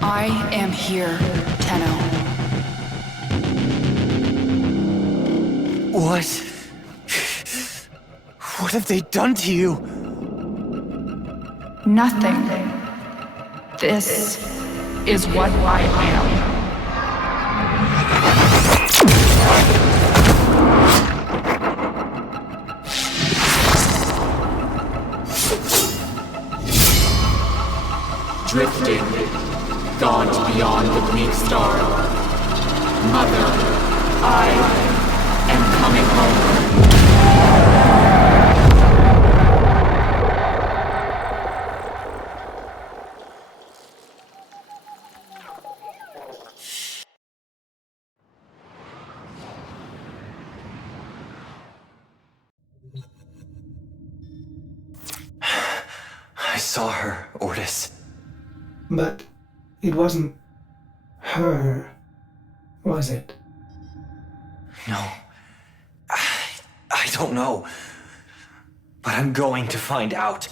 I am here, Tenno. What? What have they done to you? Nothing. This is what I am. Drifting, gaunt beyond the Greek star. Mother, I am coming home. I saw her, Ortis. But it wasn't her, was it? No. I don't know. But I'm going to find out.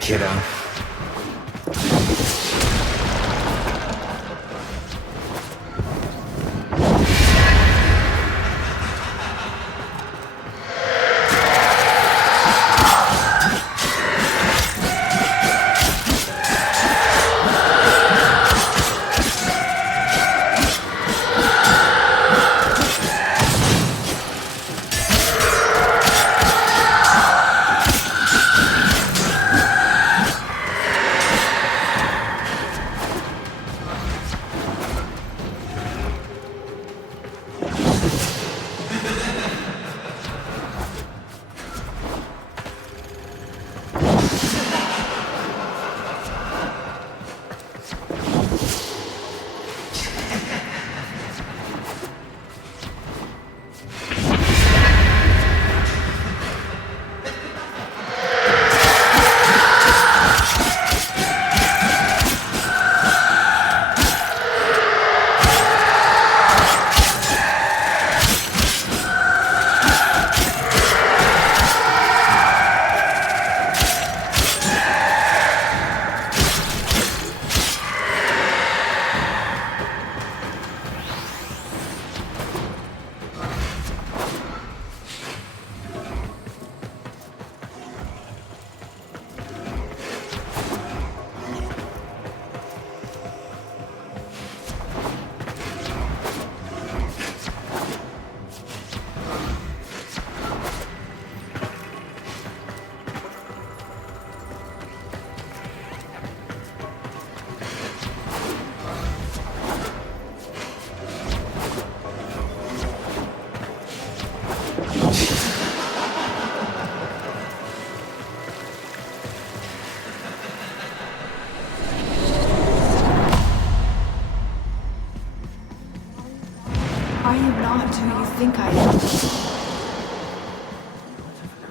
Kiddo.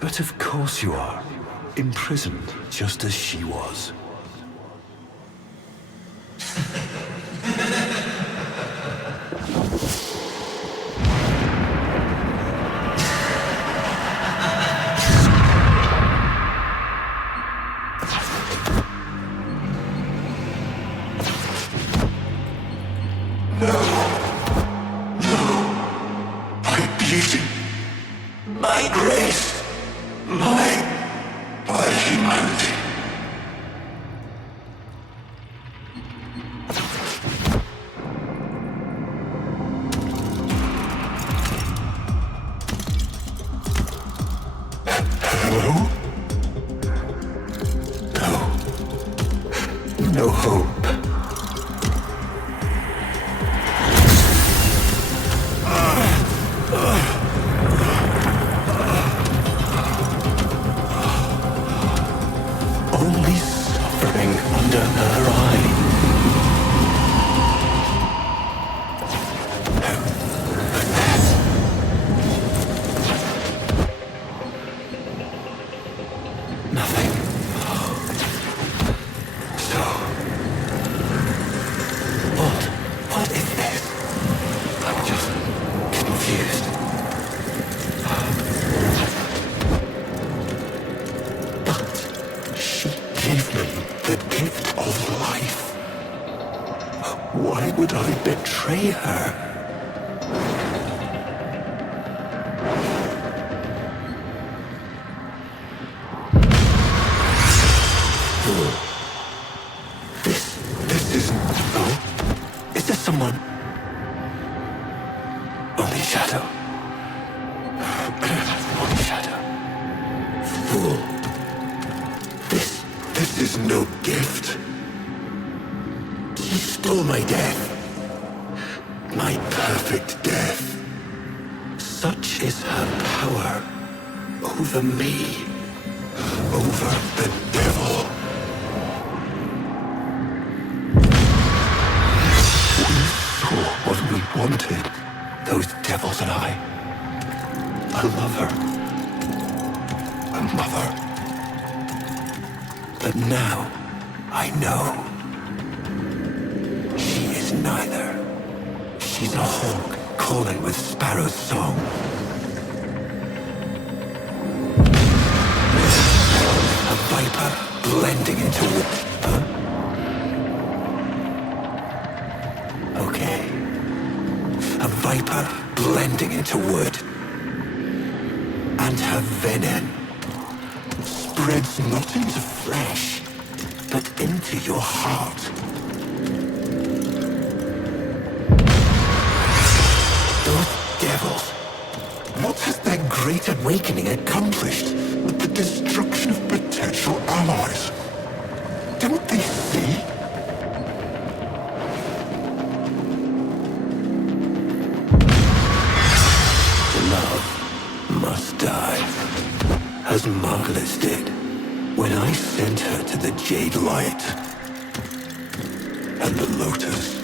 But of course you are. Imprisoned, just as she was. My grace, my humanity. Hello? No hope. Only suffering under her eye. Nothing. So, what is this? I'm just confused. But she gave me the gift of life. Why would I betray her? This isn't... Oh, is there someone? Only shadow. Only shadow. Fool. This is no gift. She stole my death. My perfect death. Such is her power over me. Over the devil. We saw what we wanted, those devils and I. A lover. A mother. But now, I know. She is neither. She's a hawk calling with sparrow's song. A viper blending into wood. Huh? Okay. A viper blending into wood. And her venom spreads not into flesh, but into your heart. Those devils. What has their great awakening accomplished but the destruction of potential allies? Don't they see? Love must die, as Margulis did when I sent her to the Jade Light. And the Lotus,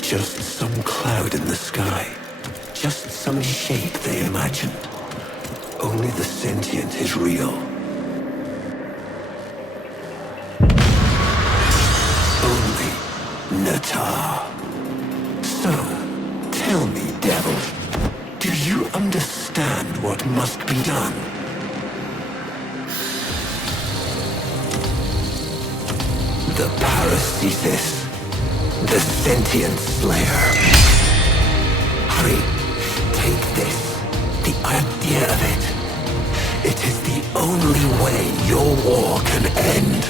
just some cloud in the sky. Just some shape they imagined. Only the sentient is real. Only Natar. So, tell me, devil, do you understand what must be done? The Parasisis, the sentient slayer. Hurry. Take this, the idea of it. It is the only way your war can end.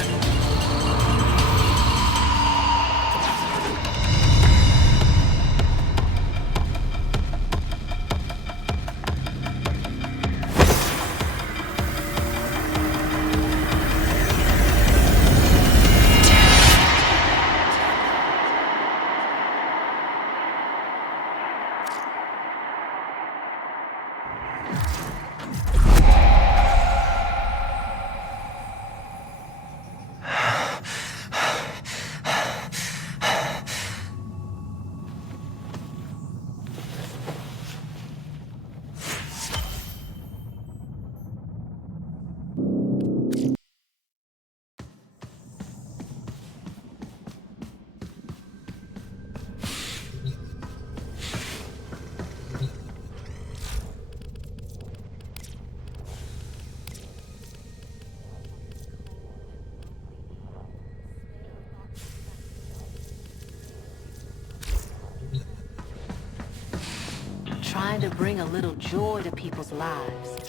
trying to bring a little joy to people's lives.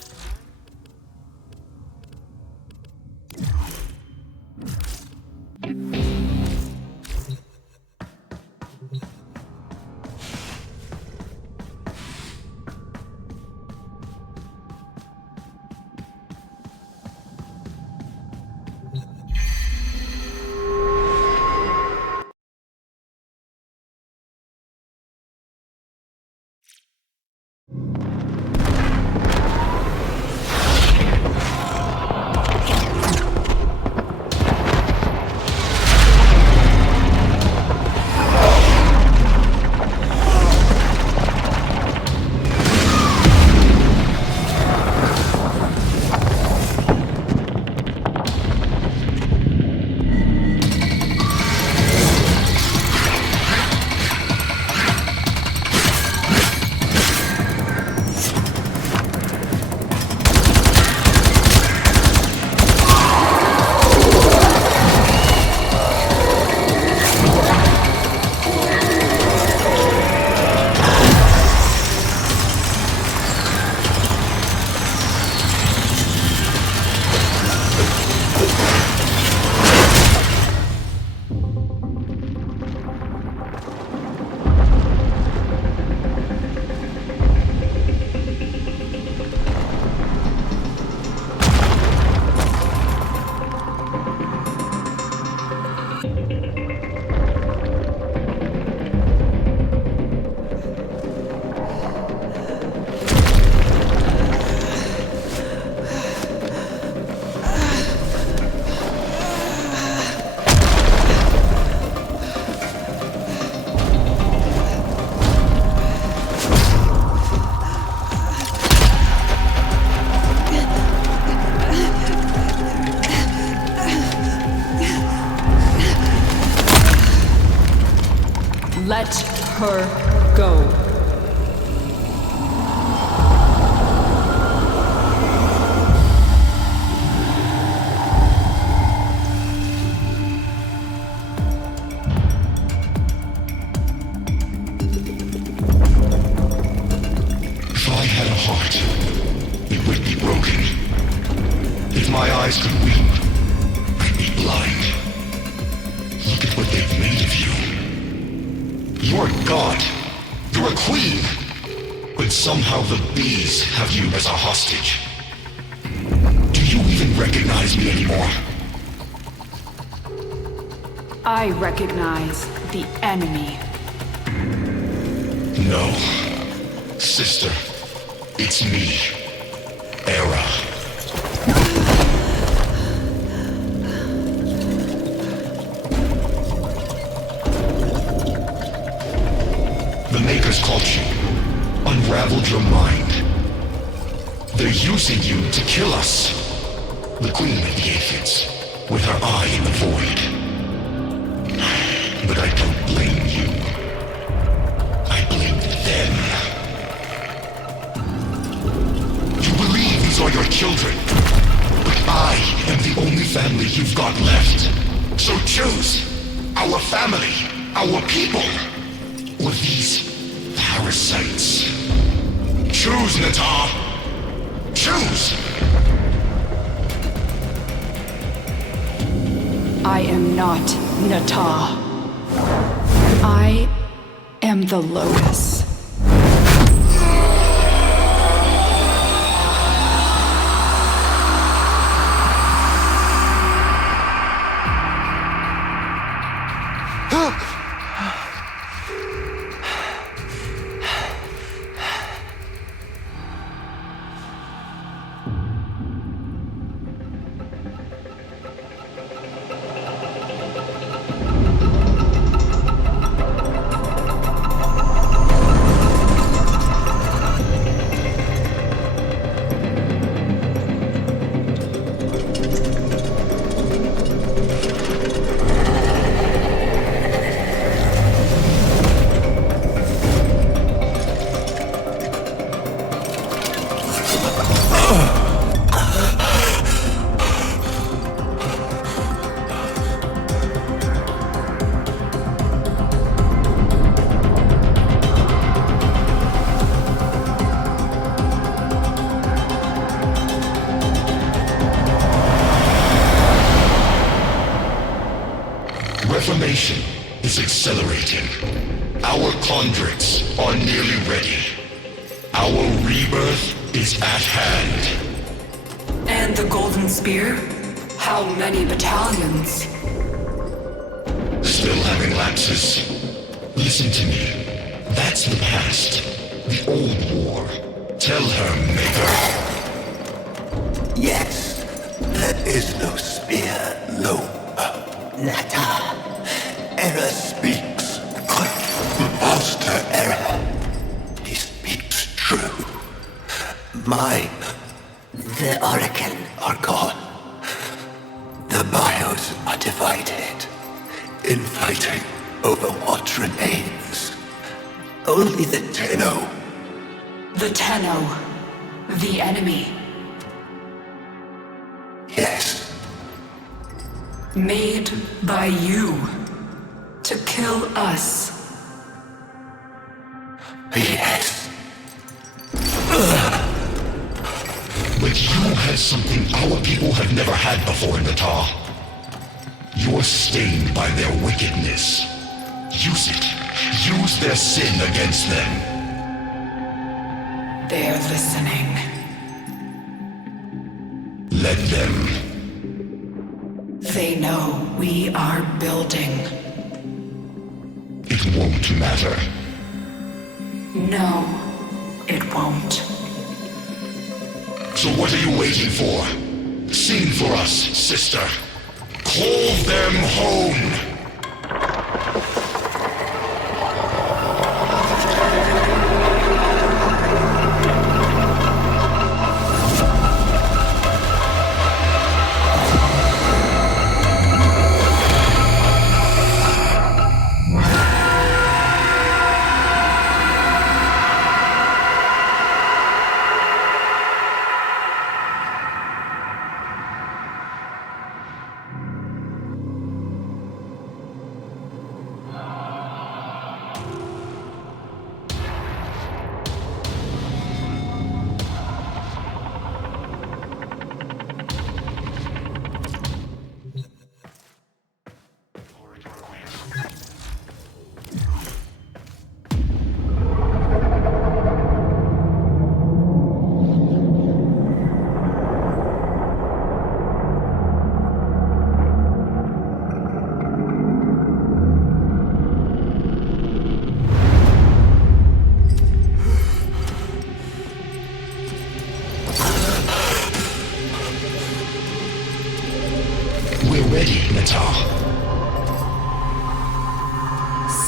Let her go. If I had a heart, it would be broken. If my eyes could weep, I'd be blind. Look at what they've made of you. You're a god. You're a queen. But somehow the bees have you as a hostage. Do you even recognize me anymore? I recognize the enemy. No. Sister, it's me. Era. The Makers caught you, unraveled your mind. They're using you to kill us. The Queen of the Aphids, with her eye in the void. But I don't blame you. I blame them. You believe these are your children, but I am the only family you've got left. So choose our family, our people. Or these parasites. Choose, Natar. Choose! I am not Natar. I am the Lotus. transformation is accelerating. Our conduits are nearly ready. Our rebirth is at hand. And the Golden Spear? How many battalions? Still having lapses. Listen to me. That's the past. The old war. Tell her, Maker. Yes, there is no spear, no Nata. Error speaks. Master Error. He speaks true. The Orokin are gone. The bios are divided. Infighting over what remains. Only the Tenno. The Tenno. The enemy. Yes. Made by you. To kill us. Yes. But you had something our people have never had before in the Tar. You're stained by their wickedness. Use it. Use their sin against them. They're listening. Let them. They know we are building. It won't matter. No, it won't. So what are you waiting for? Sing for us, sister. Call them home!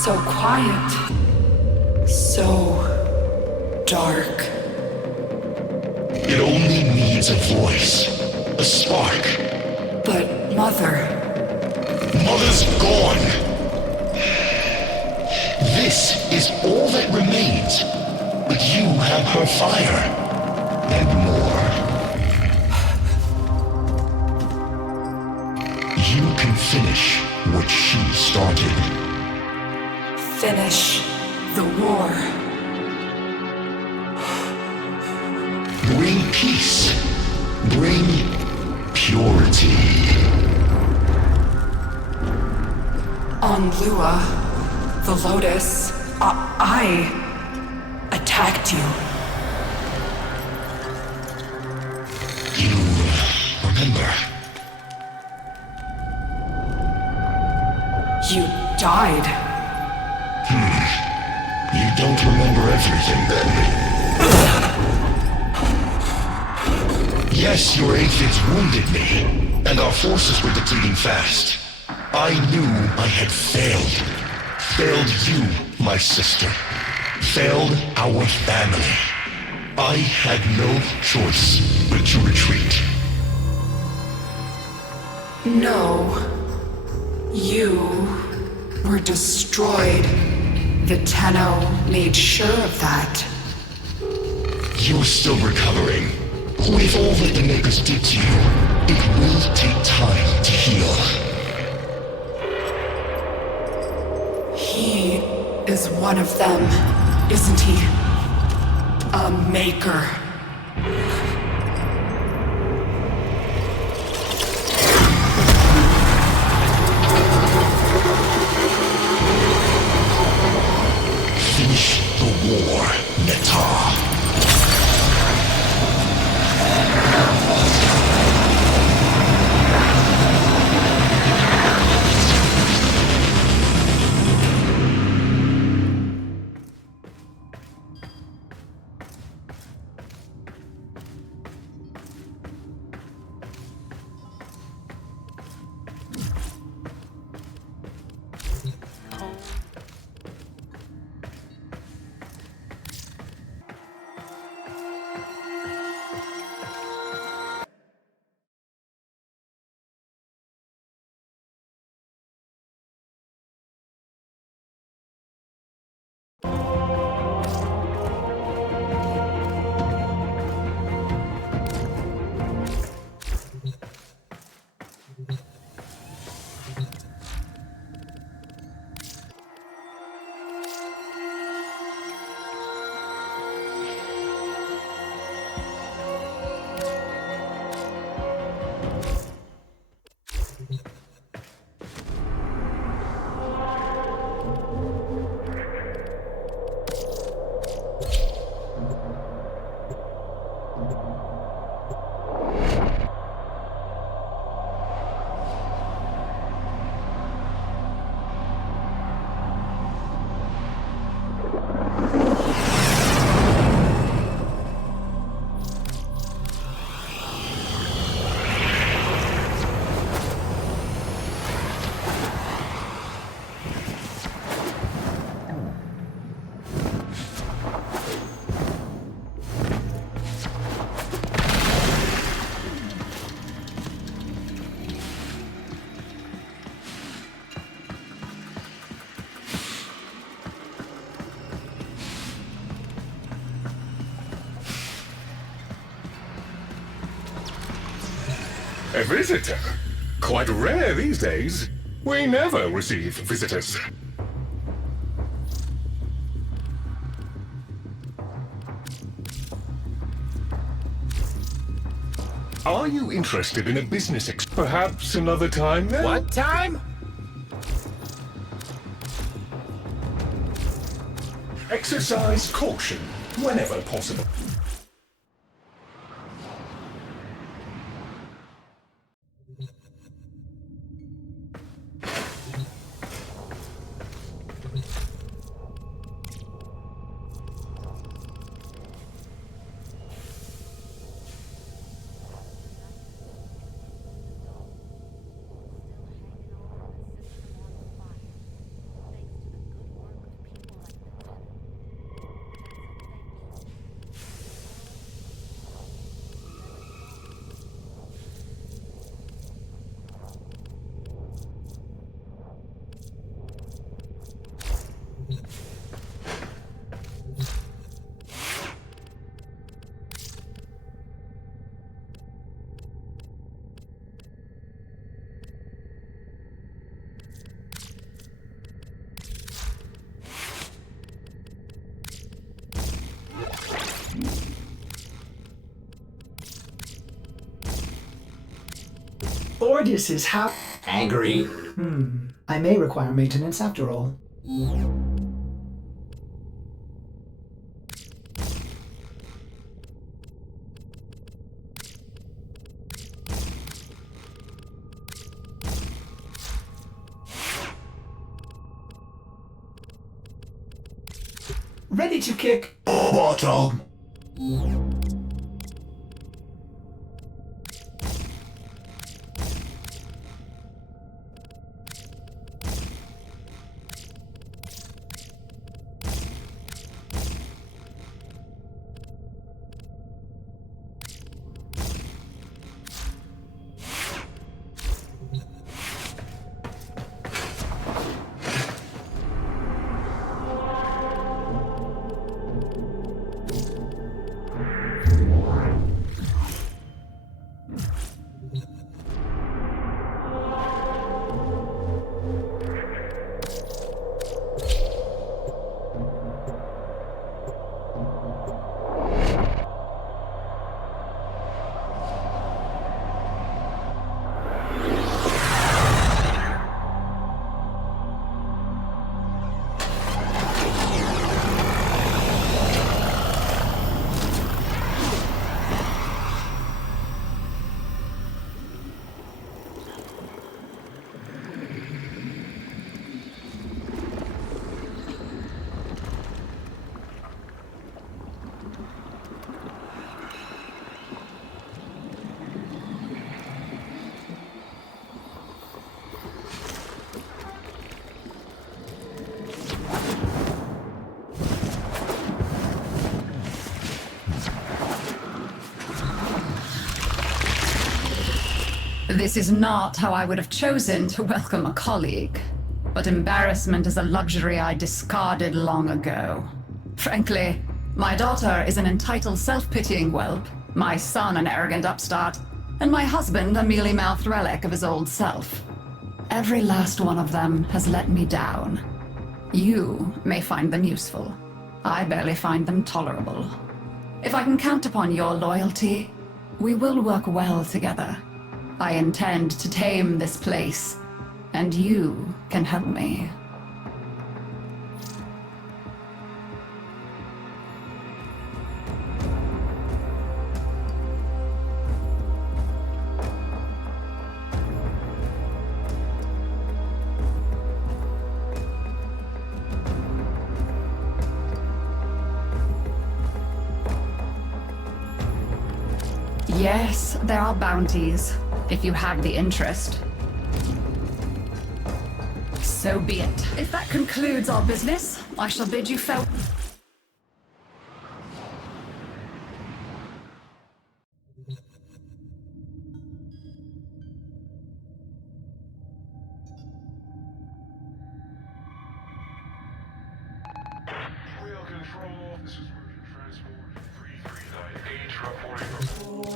So quiet. So dark. It only needs a voice. A spark. But Mother... Mother's gone. This is all that remains. But you have her fire. And more. You can finish what she started. Finish the war. Bring peace. Bring purity. On Lua, the Lotus, I attacked you. You remember? You died. You don't remember everything, then. Yes, your aphids wounded me, and our forces were depleting fast. I knew I had failed. Failed you, my sister. Failed our family. I had no choice but to retreat. No. You were destroyed. The Tenno made sure of that. You're still recovering. With all that the Makers did to you, it will take time to heal. He is one of them, isn't he? A Maker. A visitor? Quite rare these days. We never receive visitors. Are you interested in a business perhaps another time then? What time? Exercise caution whenever possible. Ordis is angry. I may require maintenance after all. Ready to kick. Bottom. This is not how I would have chosen to welcome a colleague. But embarrassment is a luxury I discarded long ago. Frankly, my daughter is an entitled, self-pitying whelp, my son an arrogant upstart, and my husband a mealy-mouthed relic of his old self. Every last one of them has let me down. You may find them useful. I barely find them tolerable. If I can count upon your loyalty, we will work well together. I intend to tame this place, and you can help me. Yes, there are bounties, if you have the interest. So be it. If that concludes our business, I shall bid you farewell. Wheel control. This is Merchant Transport 3398 reporting.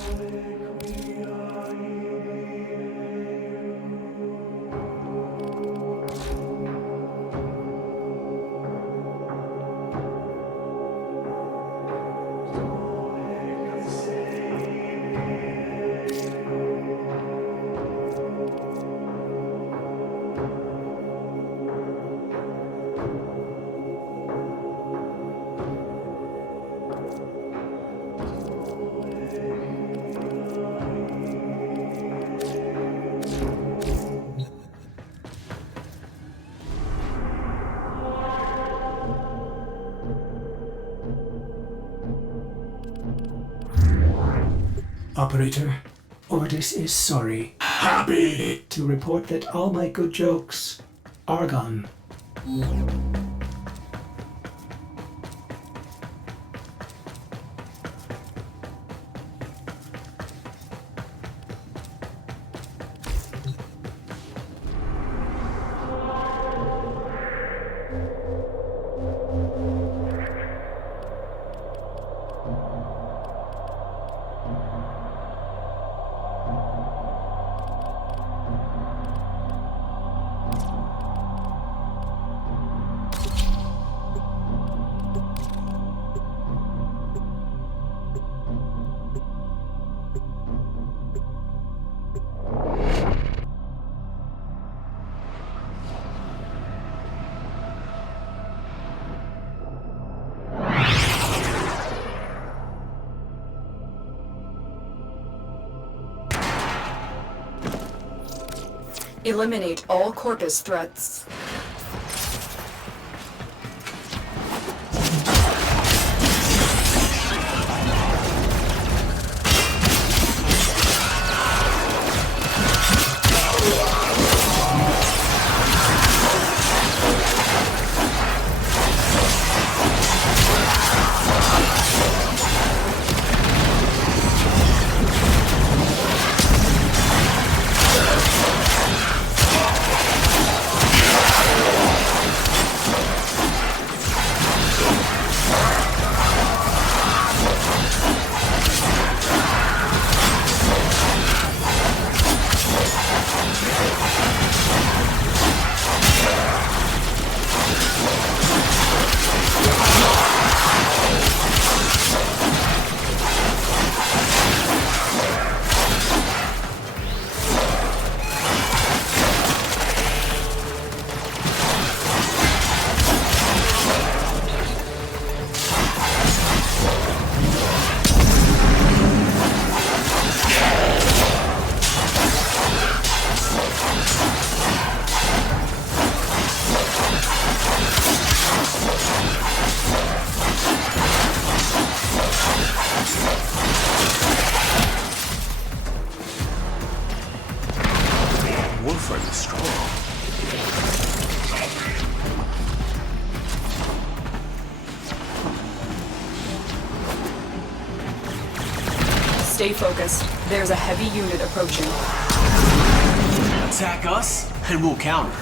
Operator, Ordis is sorry. Happy to report that all my good jokes are gone. Eliminate all Corpus threats. Warframe is strong. Stay focused. There's a heavy unit approaching. Attack us, and we'll counter.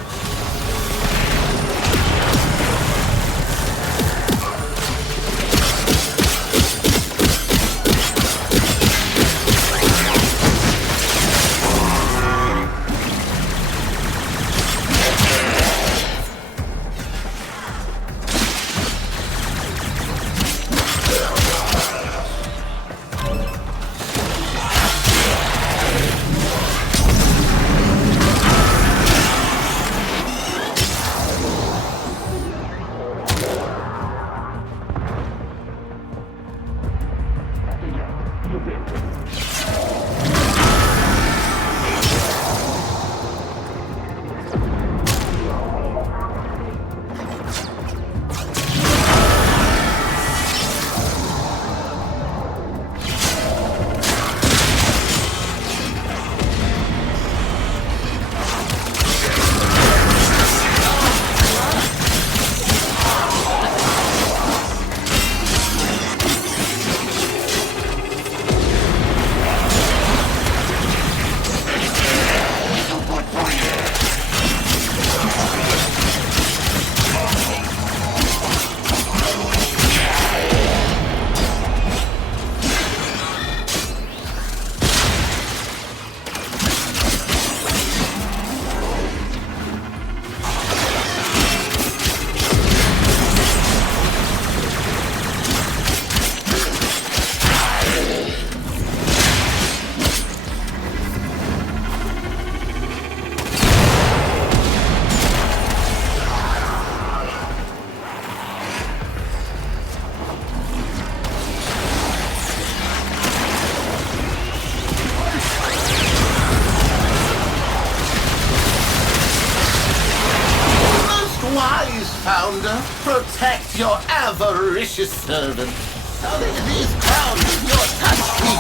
Founder, protect your avaricious servant, so that these crowns of your touch me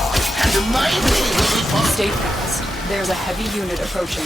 Stay fast. There's a heavy unit approaching.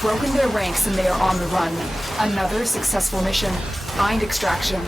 Broken their ranks and they are on the run. Another successful mission. Find extraction.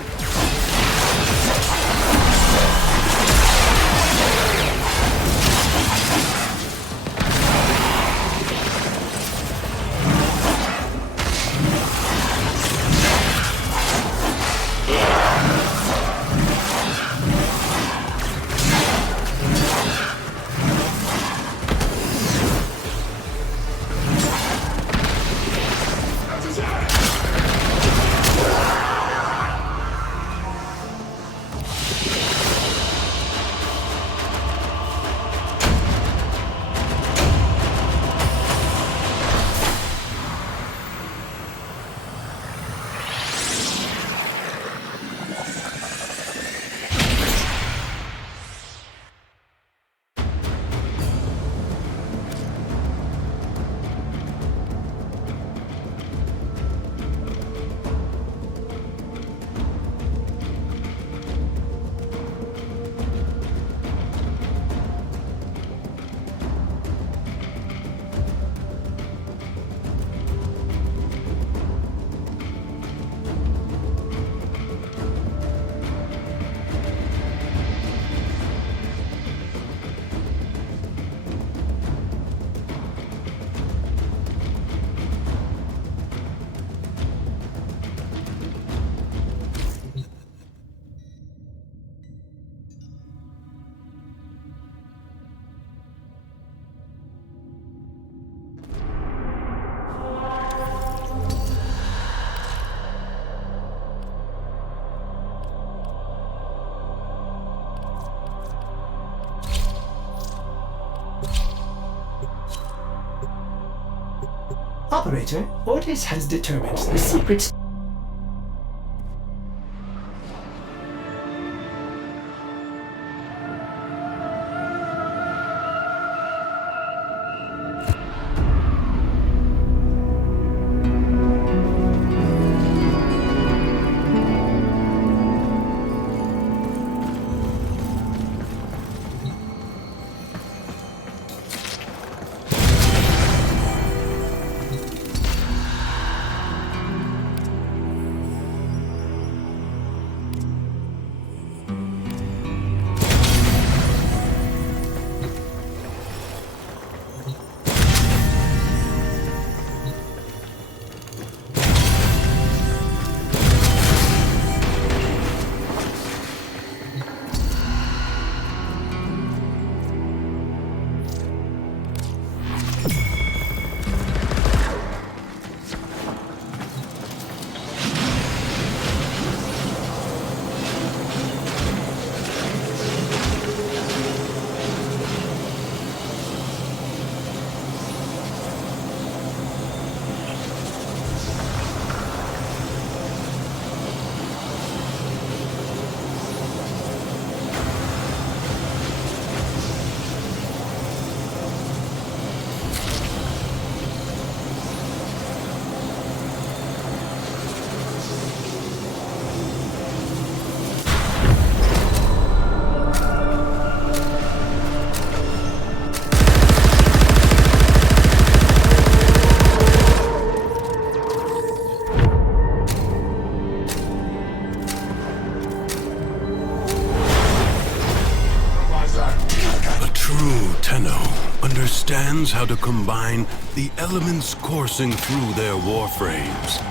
Operator, Ortiz has determined the secret... Understands how to combine the elements coursing through their warframes.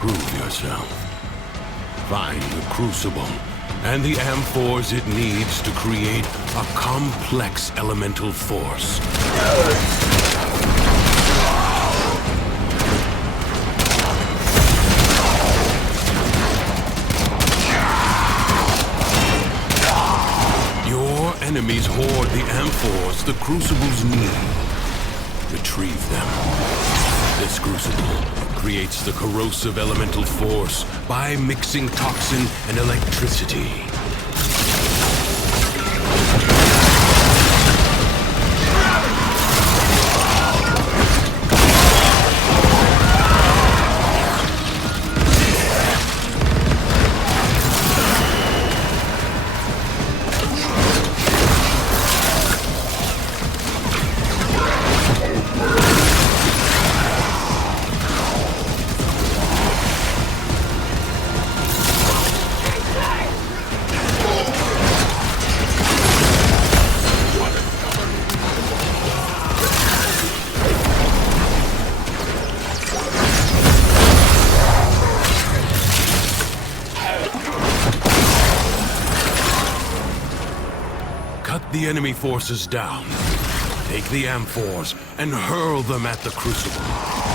Prove yourself. Find the Crucible and the amphors it needs to create a complex elemental force. Your enemies hoard the amphors the Crucibles need. Retrieve them. This Crucible creates the corrosive elemental force by mixing toxin and electricity. The enemy forces down. Take the amphors and hurl them at the Crucible.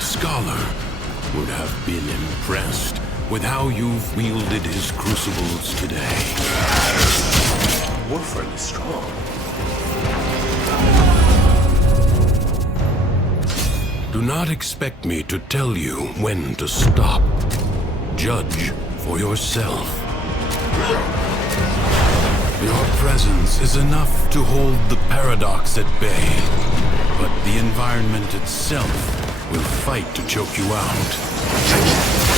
skilled scholar would have been impressed with how you've wielded his crucibles today. Warframe is strong. Do not expect me to tell you when to stop. Judge for yourself. Your presence is enough to hold the paradox at bay, but the environment itself will fight to choke you out.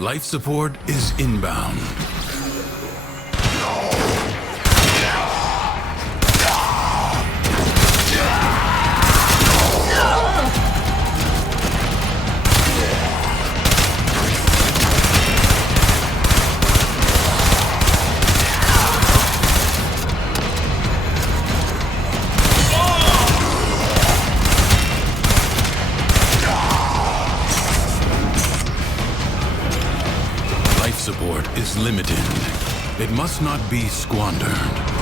Life support is inbound. Support is limited. It must not be squandered.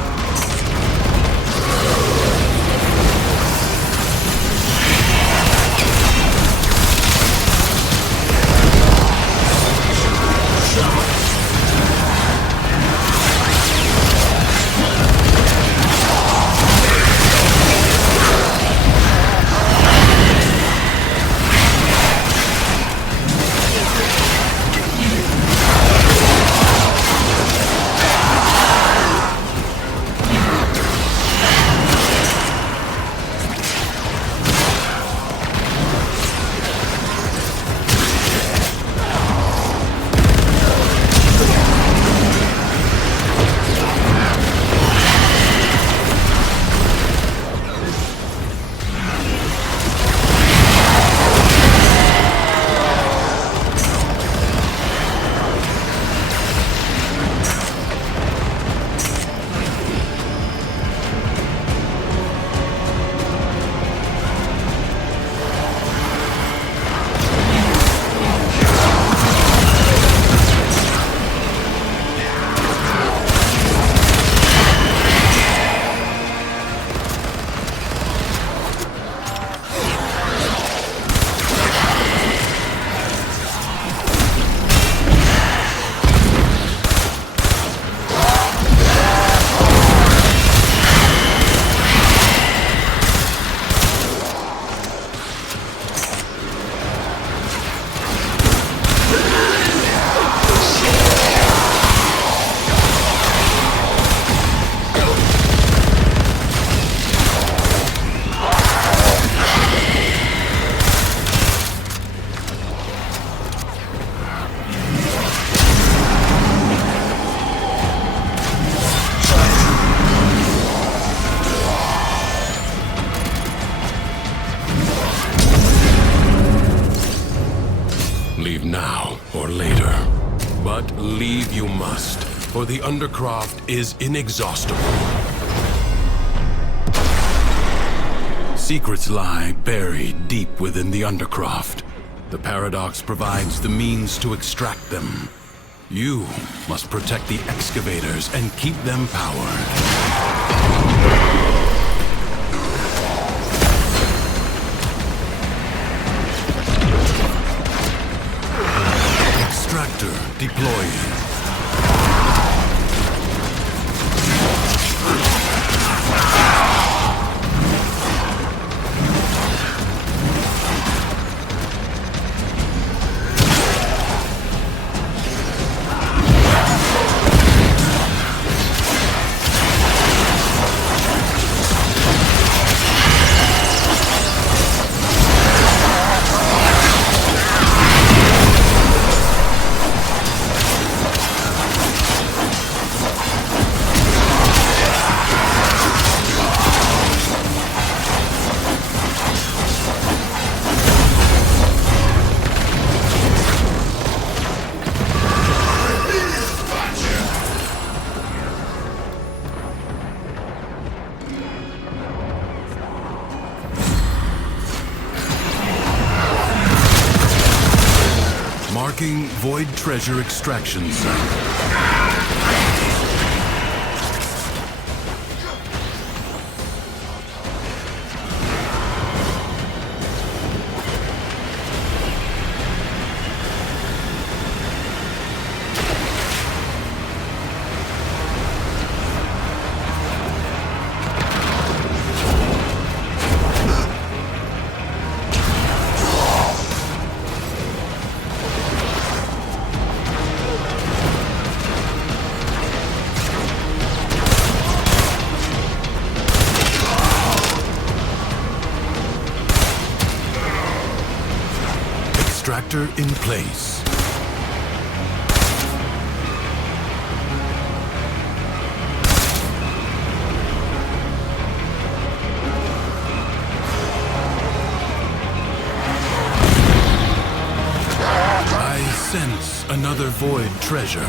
for the Undercroft is inexhaustible. Secrets lie buried deep within the Undercroft. The Paradox provides the means to extract them. You must protect the excavators and keep them powered. Extractor deploying. Marking Void Treasure Extraction Site. Extractor in place. I sense another void treasure.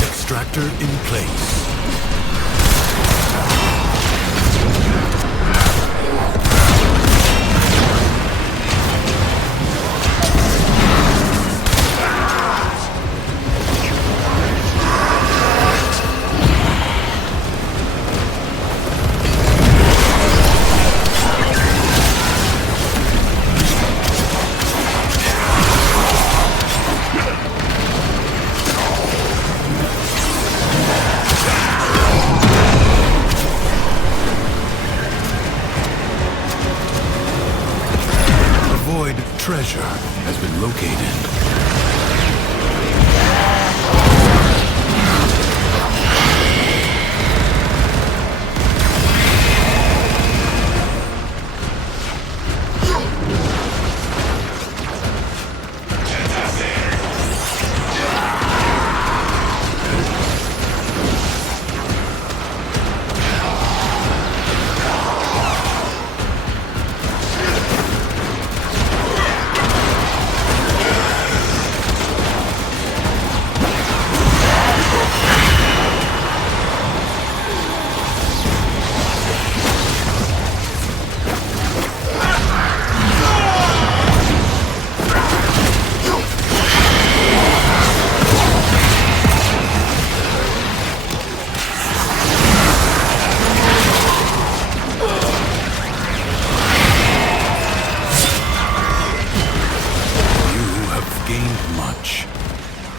Extractor in place. Treasure has been located.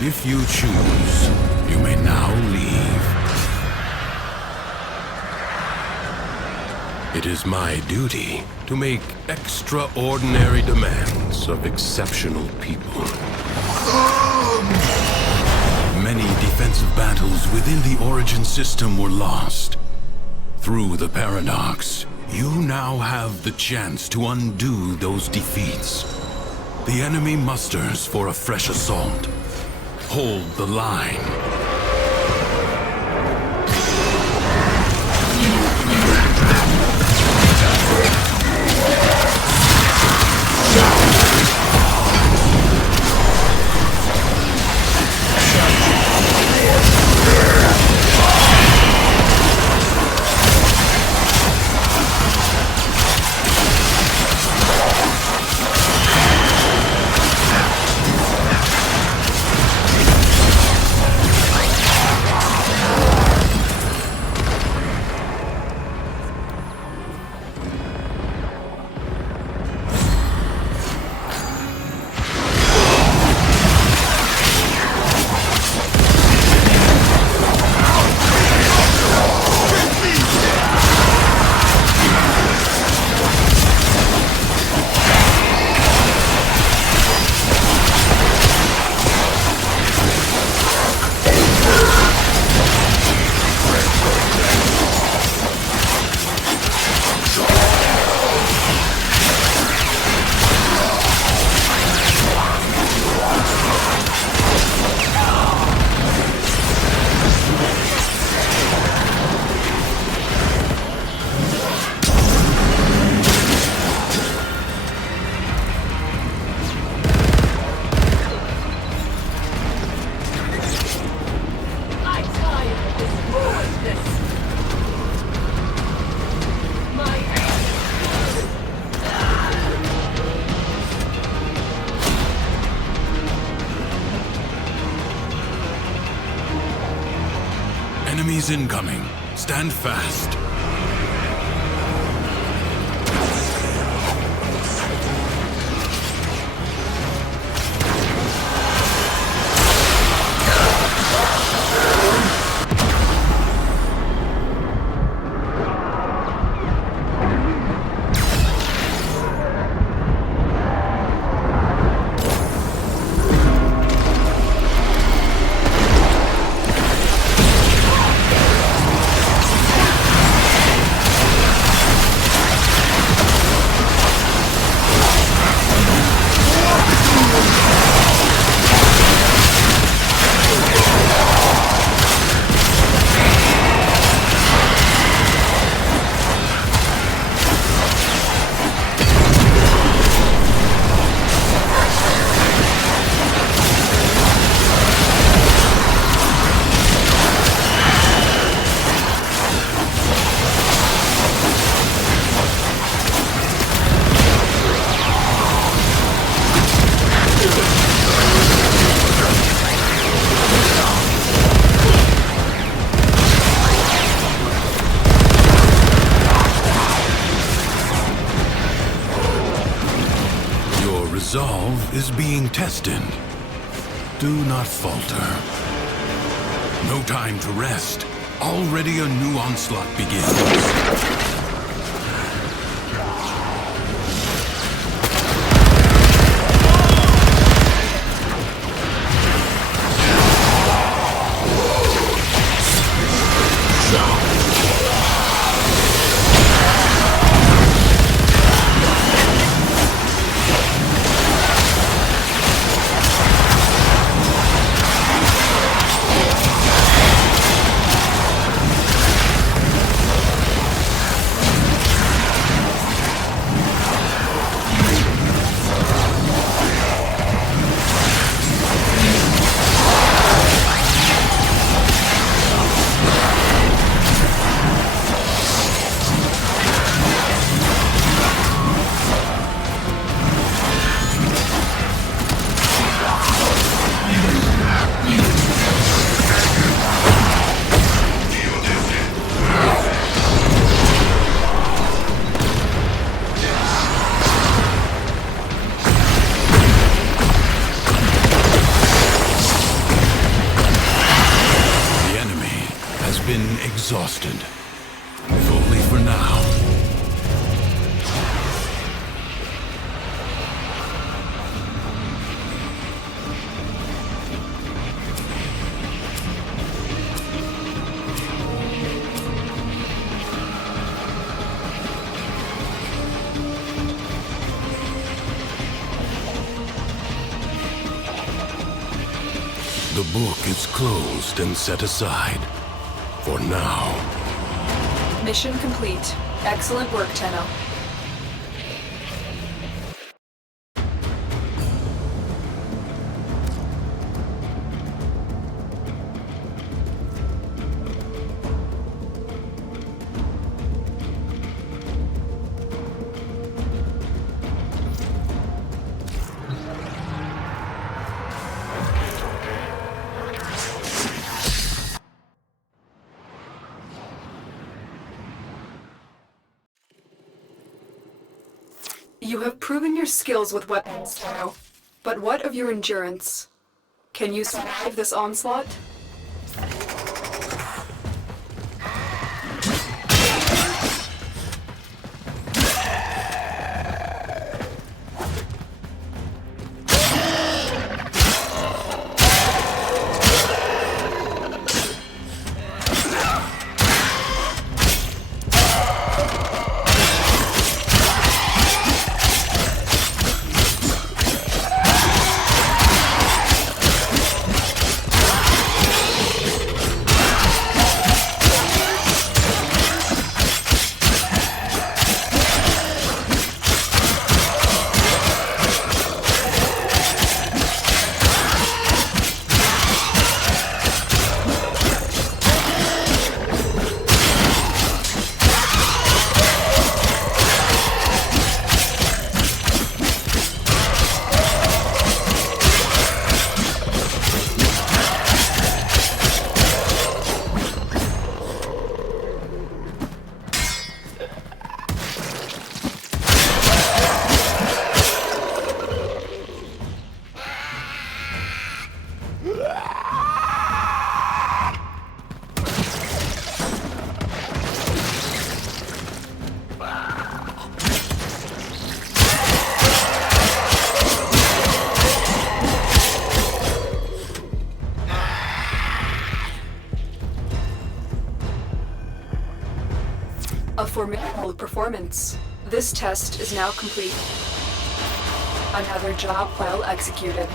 If you choose, you may now leave. It is my duty to make extraordinary demands of exceptional people. Many defensive battles within the Origin system were lost. Through the Paradox, you now have the chance to undo those defeats. The enemy musters for a fresh assault. Hold the line. Enemies incoming. Stand fast. Resolve is being tested. Do not falter. No time to rest. Already a new onslaught begins. Exhausted. If only for now. book is closed and set aside. For now. Mission complete. Excellent work, Tenno. You have proven your skills with weapons, Tenno. But what of your endurance? Can you survive this onslaught? A formidable performance. This test is now complete. Another job well executed.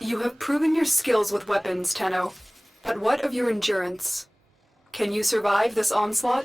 You have proven your skills with weapons, Tenno. But what of your endurance? Can you survive this onslaught?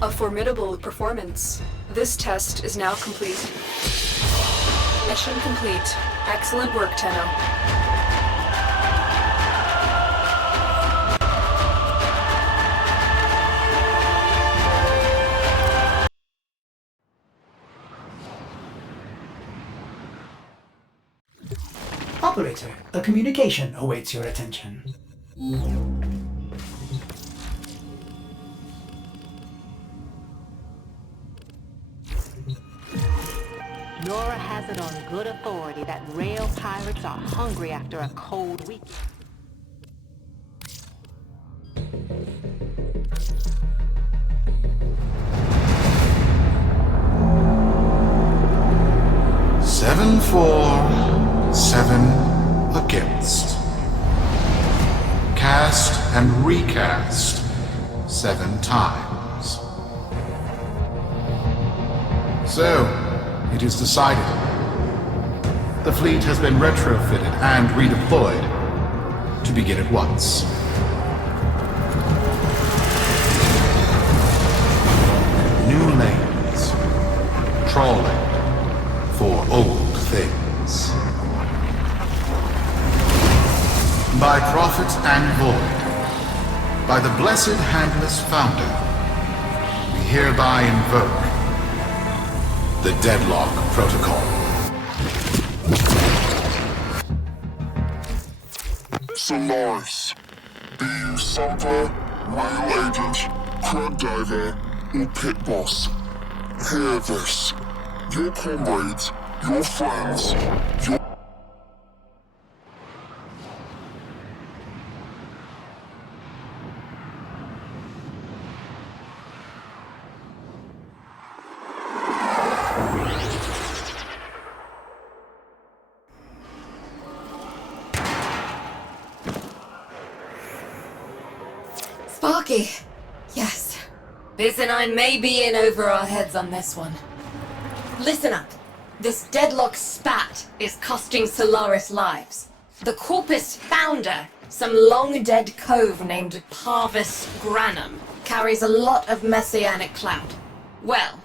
A formidable performance. This test is now complete. Mission complete. Excellent work, Tenno. Operator, a communication awaits your attention. Nora has it on good authority that rail pirates are hungry after a cold week. Seven for, 7 against. Cast and recast 7 times. So, it is decided. The fleet has been retrofitted and redeployed to begin at once. New lanes. Trawling for old things. By prophet and void, by the blessed handless founder, we hereby invoke the Deadlock Protocol. Solaris. Be you Sampler, Rail Agent, Crab Diver, or Pit Boss. Hear this. Your comrades, your friends, your... Sparky! Yes. Biz and I may be in over our heads on this one. Listen up. This deadlock spat is costing Solaris lives. The Corpus founder, some long-dead cove named Parvis Granum, carries a lot of messianic clout. Well,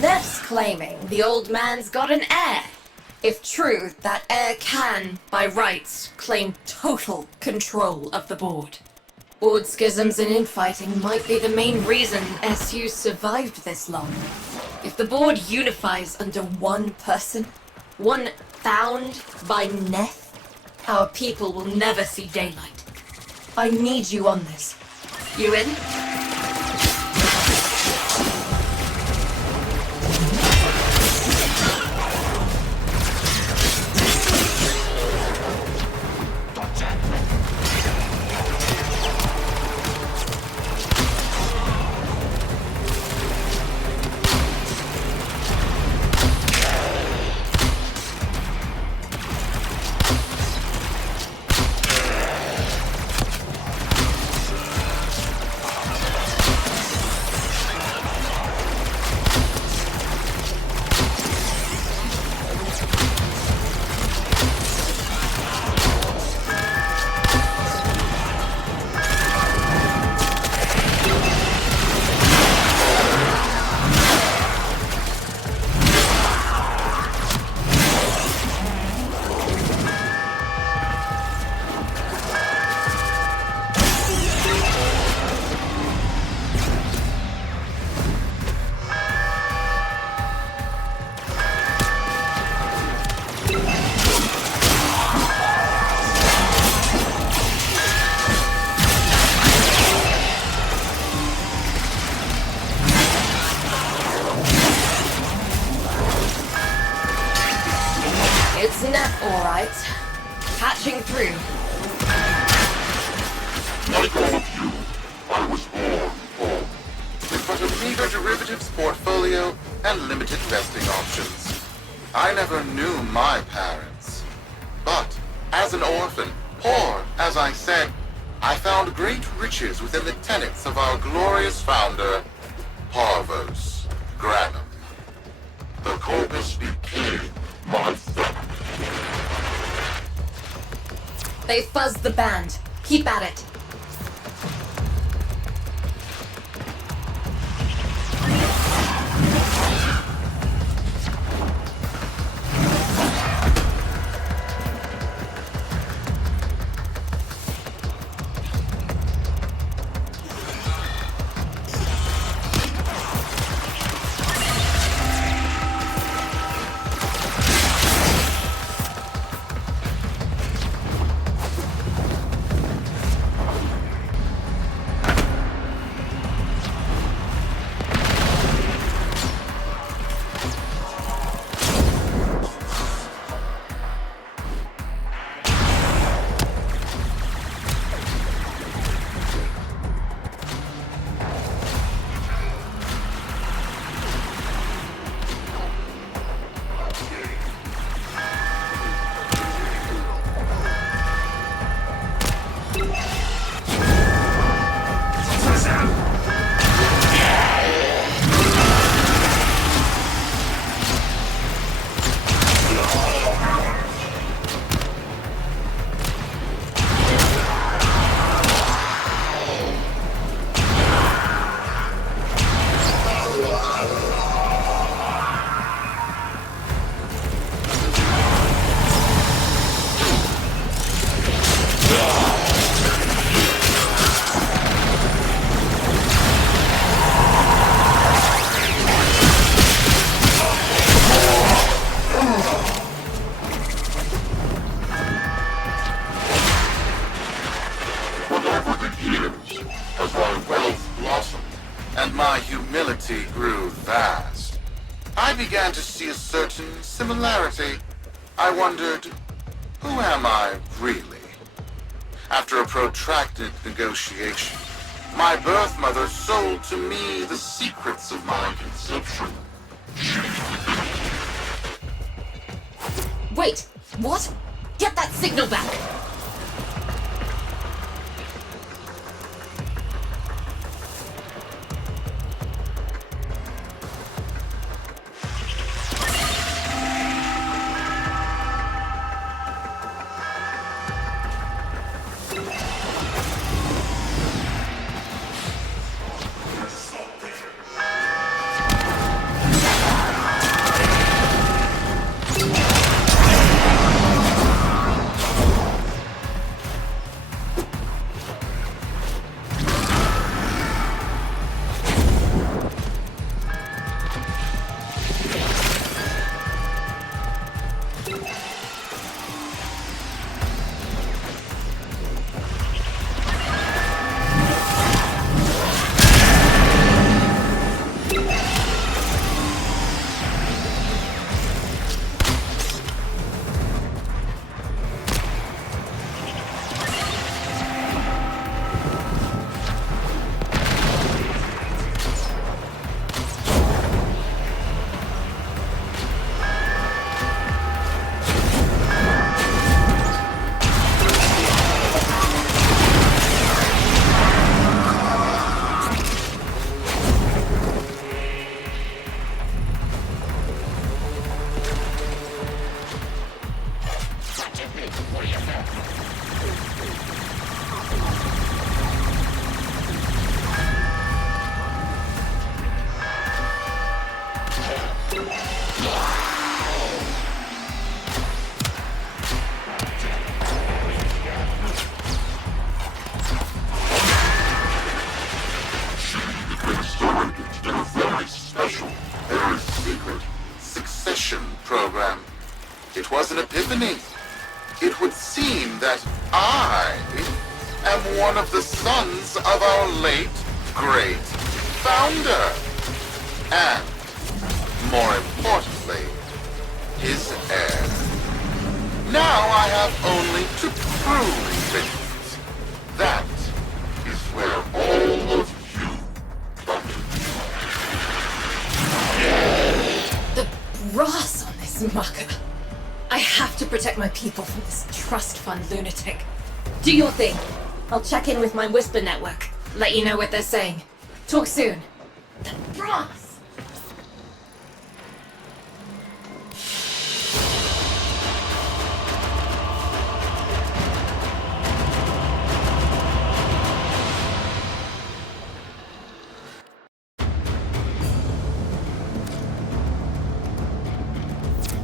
Neff's claiming the old man's got an heir. If true, that heir can, by rights, claim total control of the board. Board schisms and infighting might be the main reason SU survived this long. If the board unifies under one person, one found by Neff, our people will never see daylight. I need you on this. You in? It's Neff, all right. Patching through. Like all of you, I was born poor. With but a meager derivatives portfolio and limited vesting options. I never knew my parents. But, as an orphan, poor, as I said, I found great riches within the tenets of our glorious founder, Parvos Granum. The Corpus became my family. They fuzzed the band. Keep at it. and my humility grew vast. I began to see a certain similarity. I wondered, who am I really? After a protracted negotiation, my birth mother sold to me the secrets of my conception. Wait, what? Get that signal back! It was an epiphany. It would seem that I am one of the sons of our late, great founder. And, more importantly, his heir. Now I have only to prove it. That is where all of The brass on this mucker. I have to protect my people from this trust fund lunatic. Do your thing. I'll check in with my Whisper network. Let you know what they're saying. Talk soon. The brass!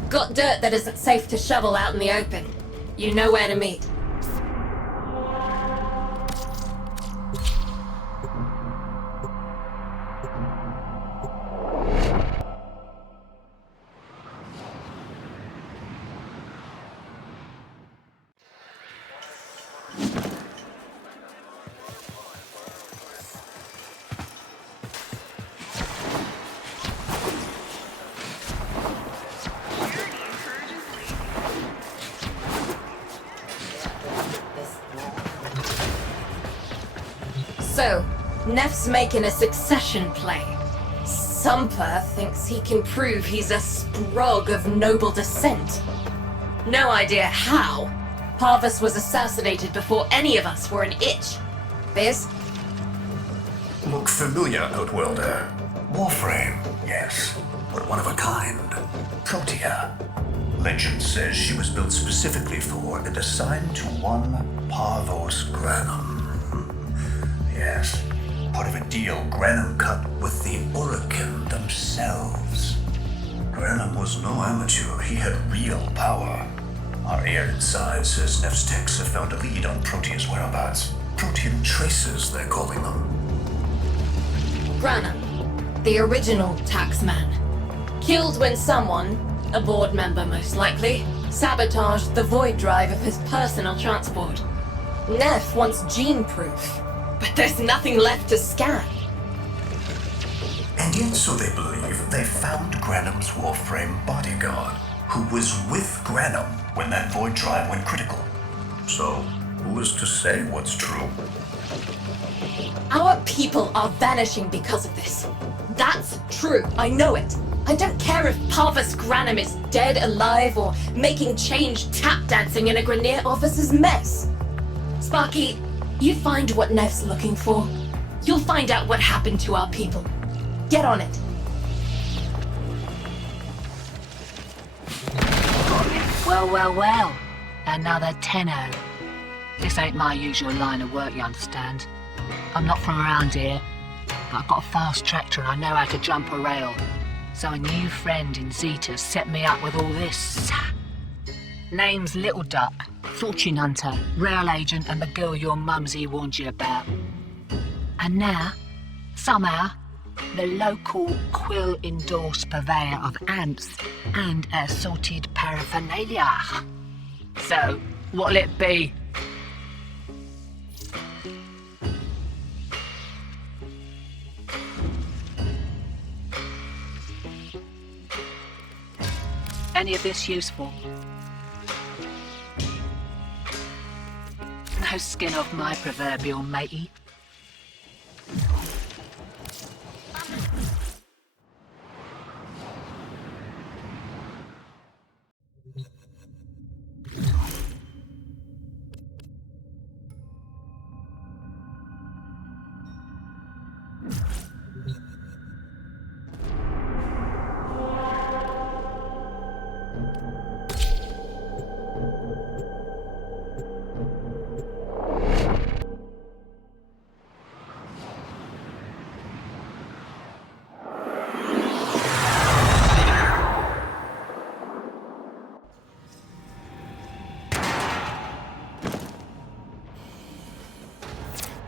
Got dirt that isn't safe to shovel out in the open. You know where to meet. So, Neff's making a succession play. Sumper thinks he can prove he's a sprog of noble descent. No idea how. Parvus was assassinated before any of us were an itch. Biz? Look familiar, Outworlder. Warframe, yes, but one of a kind. Protea. Legend says she was built specifically for and assigned to one Parvos Granum. Yes, part of a deal Granum cut with the Orokin themselves. Granum was no amateur, he had real power. Our air inside says Neff's techs have found a lead on Protea's whereabouts. Protean traces, they're calling them. Granum, the original taxman. Killed when someone, a board member most likely, sabotaged the void drive of his personal transport. Neff wants gene proof. But there's nothing left to scan. And yet, so they believe, they found Granum's Warframe bodyguard, who was with Granum when that void drive went critical. So, who is to say what's true? Our people are vanishing because of this. That's true, I know it. I don't care if Parvus Granum is dead, alive, or making change tap dancing in a Grenier officer's mess. Sparky, you find what Nev's looking for. You'll find out what happened to our people. Get on it. Well, well, well. Another tenno. This ain't my usual line of work, you understand. I'm not from around here, but I've got a fast tractor and I know how to jump a rail. So a new friend in Zeta set me up with all this. Name's Little Duck, fortune hunter, rail agent, and the girl your mumsy warned you about. And now, somehow, the local Quill-endorsed purveyor of amps and assorted paraphernalia. So, what'll it be? Any of this useful? No skin off my proverbial matey.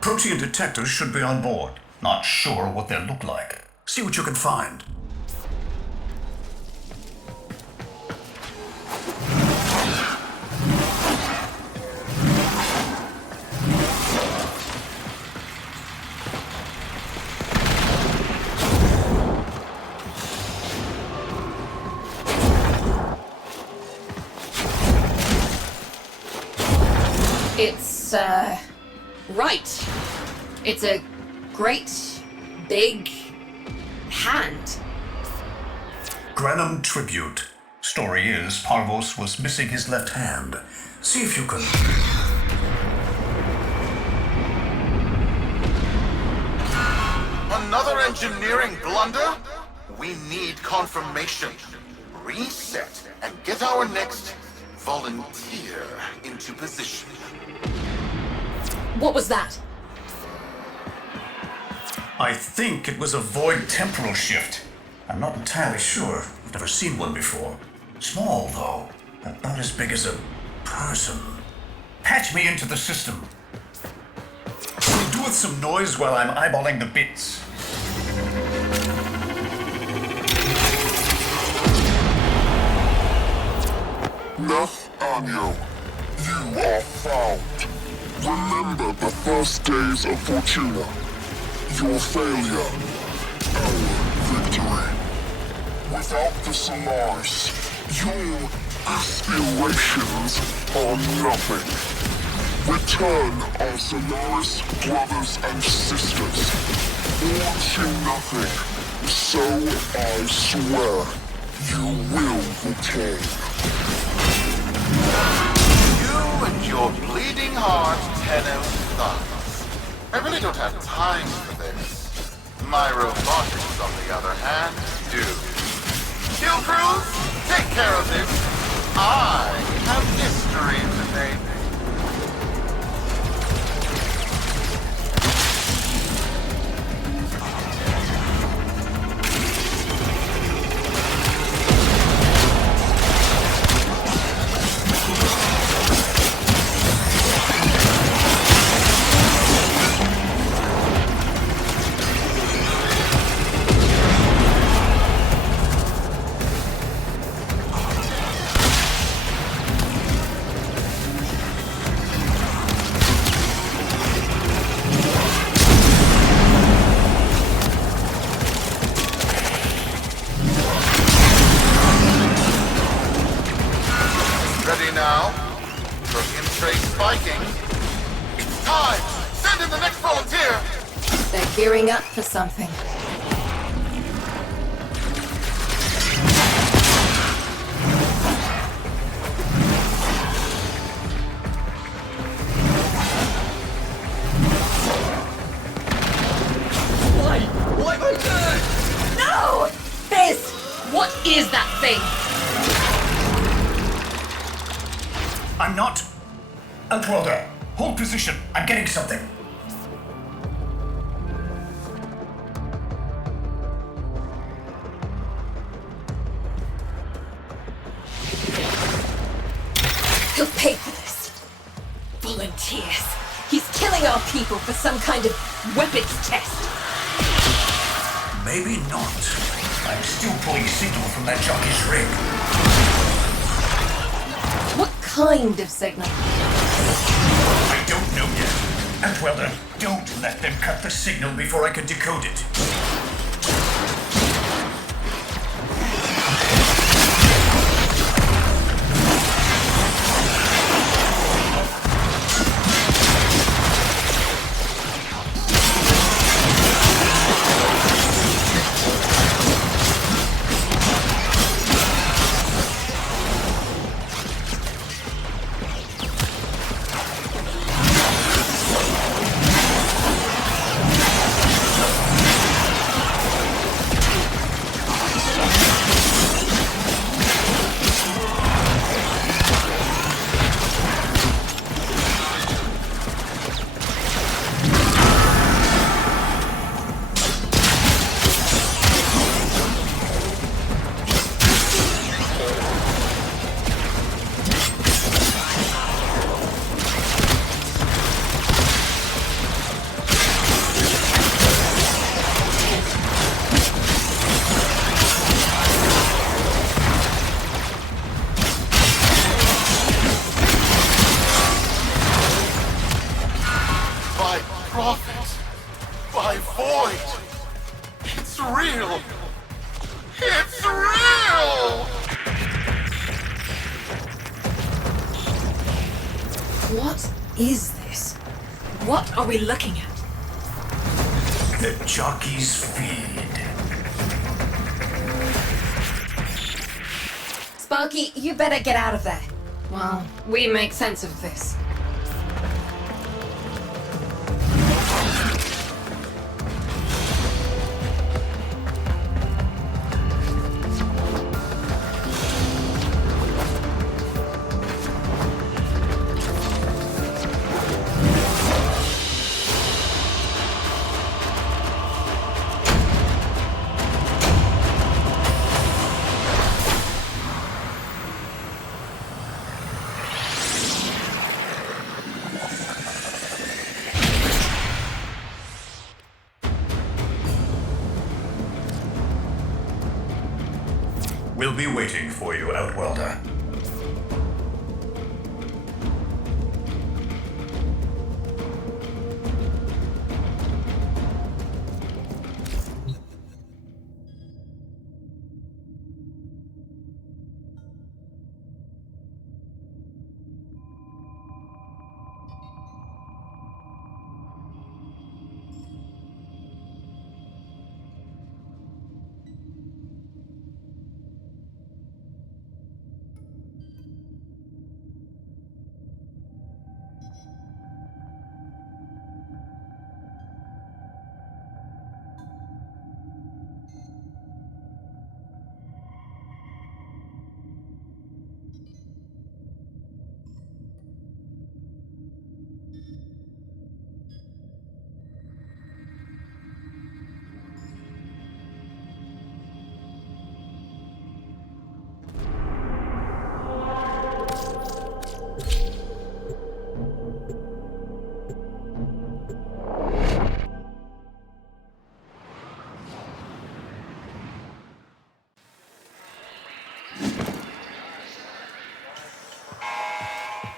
Protean detectors should be on board. Not sure what they'll look like. See what you can find. It's, right. It's a great, big hand. Granum tribute. Story is, Parvos was missing his left hand. See if you can... Another engineering blunder? We need confirmation. Reset and get our next volunteer into position. What was that? I think it was a void temporal shift. I'm not entirely sure. I've never seen one before. Small, though. About as big as a person. Patch me into the system. Do with some noise while I'm eyeballing the bits. Nef Anio, you are found. Remember the first days of Fortuna. Your failure, our victory. Without the Solaris, your aspirations are nothing. Return our Solaris brothers and sisters. Watching nothing, so I swear you will return. You and your bleeding heart, Tenno thugs. I really don't have time for this. My robotics, on the other hand, do. Kill crews, take care of this. I have history to make. gearing up for something. Why am I dead? No! Fizz! What is that thing? I'm not. Outworlder, hold position. I'm getting something. He'll pay for this. Volunteers. He's killing our people for some kind of weapons test. Maybe not. I'm still pulling signal from that jockey's rig. What kind of signal? I don't know yet. Outworlder, don't let them cut the signal before I can decode it. What is this? What are we looking at? The jockey's feed. Sparky, you better get out of there. Well, we make sense of this. We'll be waiting for you, Outworlder.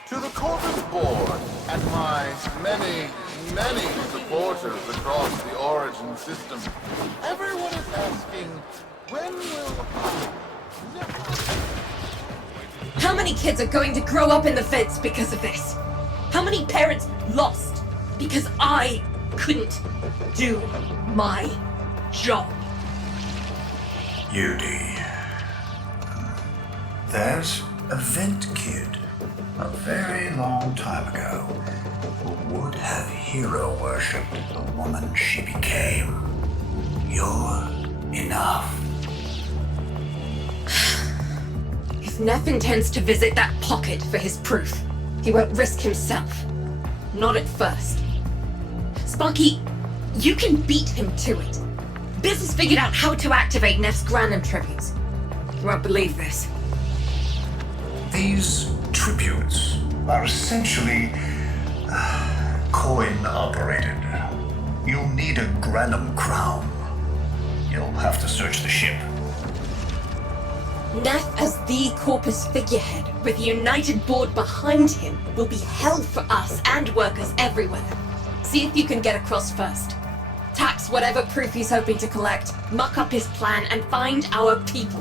To the Corvus Board and my many, many supporters across the Origin system, everyone is asking, when will... How many kids are going to grow up in the feds because of this? How many parents lost because I couldn't do my job. Yudi. There's a vent kid a very long time ago who would have hero worshipped the woman she became. You're enough. If Neff intends to visit that pocket for his proof, he won't risk himself. Not at first. Sparky, you can beat him to it. Biz has figured out how to activate Neff's Granum tributes. You won't believe this. These tributes are essentially coin-operated. You'll need a Granum crown. You'll have to search the ship. Neff as the Corpus figurehead, with a united board behind him, will be hell for us and workers everywhere. See if you can get across first. Tax whatever proof he's hoping to collect, muck up his plan, and find our people.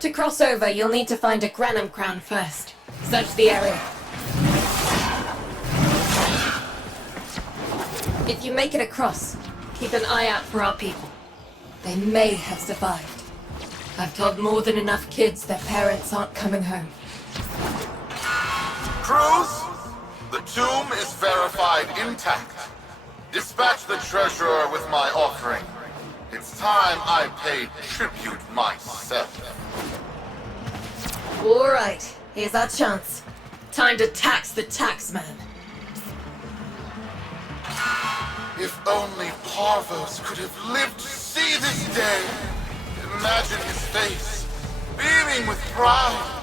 To cross over, you'll need to find a Granum crown first. Search the area. If you make it across, keep an eye out for our people. They may have survived. I've told more than enough kids their parents aren't coming home. Crews, the tomb is verified intact. Dispatch the treasurer with my offering. It's time I paid tribute myself. All right, here's our chance. Time to tax the taxman. If only Parvos could have lived to see this day. Imagine his face, beaming with pride,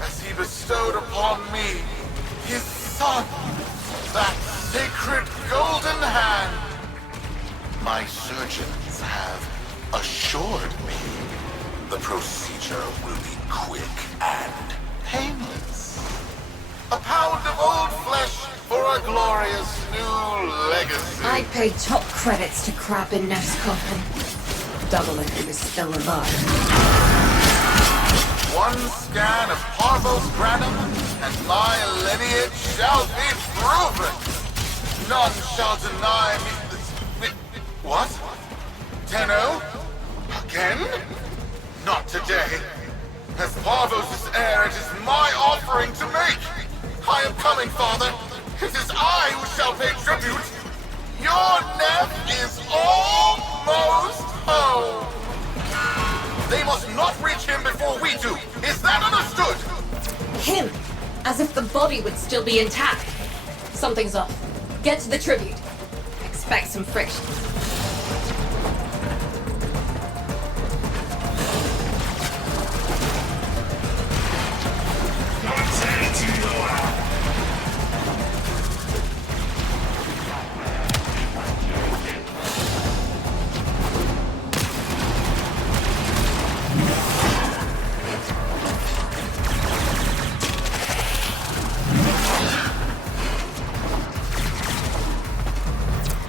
as he bestowed upon me, his son, that sacred golden hand. My surgeons have assured me the procedure will be quick and painless. A pound of old flesh for a glorious new legacy. I paid top credits to crap in Neff's coffin. Double if he was still alive. One scan of Parvos Granum, and my lineage shall be proven. None shall deny me this. What? Tenno? Again? Not today. As Parvos' heir, it is my offering to make. I am coming, Father. It is I who shall pay tribute. Your Neff is almost home. They must not reach him before we do. Is that understood? Him? As if the body would still be intact. Something's off. Get to the tribute. Expect some friction.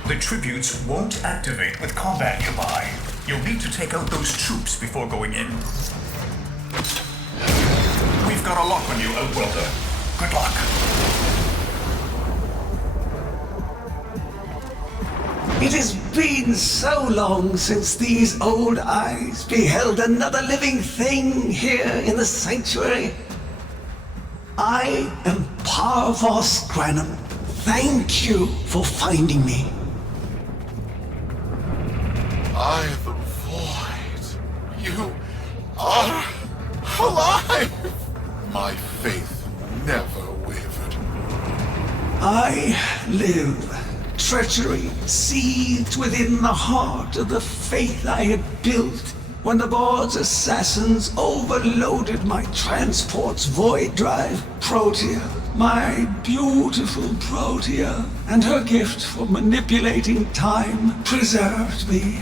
The tributes won't activate with combat nearby. You'll need to take out those troops before going in. We've got a lock on you, Outworlder. Good luck. It has been so long since these old eyes beheld another living thing here in the sanctuary. I am Parvos Granum. Thank you for finding me. I, the Void. You are alive! My faith never wavered. I live. Treachery seethed within the heart of the faith I had built when the board's assassins overloaded my transport's void drive. Protea, my beautiful Protea, and her gift for manipulating time preserved me.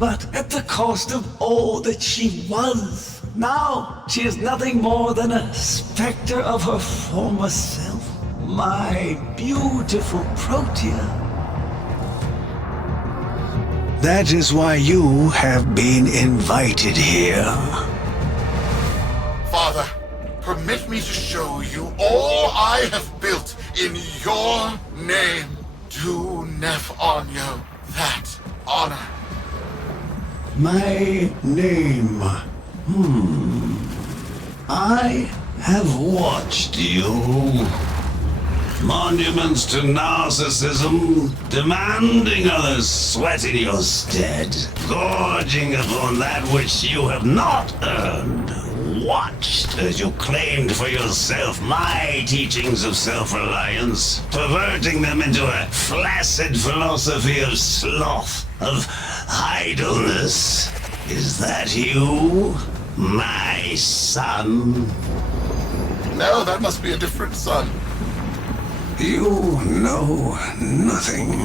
But at the cost of all that she was. Now she is nothing more than a specter of her former self. My beautiful Protea. That is why you have been invited here. Father, permit me to show you all I have built in your name. Do Nef Anyo that honor. My name. I have watched you. Monuments to narcissism, demanding others sweat in your stead, gorging upon that which you have not earned. Watched as you claimed for yourself my teachings of self-reliance, perverting them into a flaccid philosophy of sloth, of idleness. Is that you, my son? No, that must be a different son. You know nothing,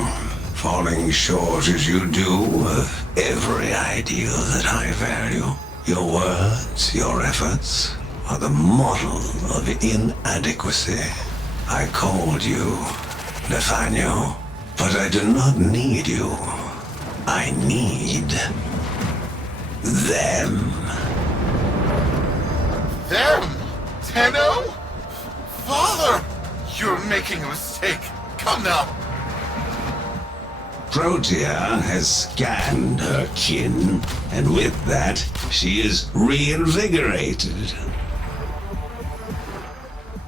falling short as you do of every ideal that I value. Your words, your efforts, are the model of inadequacy. I called you Nathaniel, but I do not need you. I need them. Them? Tenno? Father! You're making a mistake. Come now. Protea has scanned her kin, and with that, she is reinvigorated.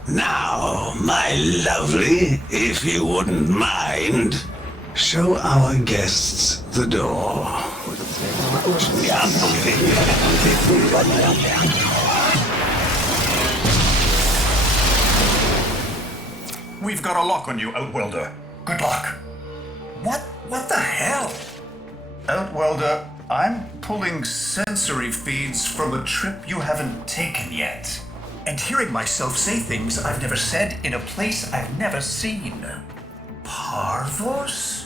Now, my lovely, if you wouldn't mind, show our guests the door. We've got a lock on you, Outwelder. Good luck. What the hell? Outwelder, I'm pulling sensory feeds from a trip you haven't taken yet. And hearing myself say things I've never said in a place I've never seen. Parvos?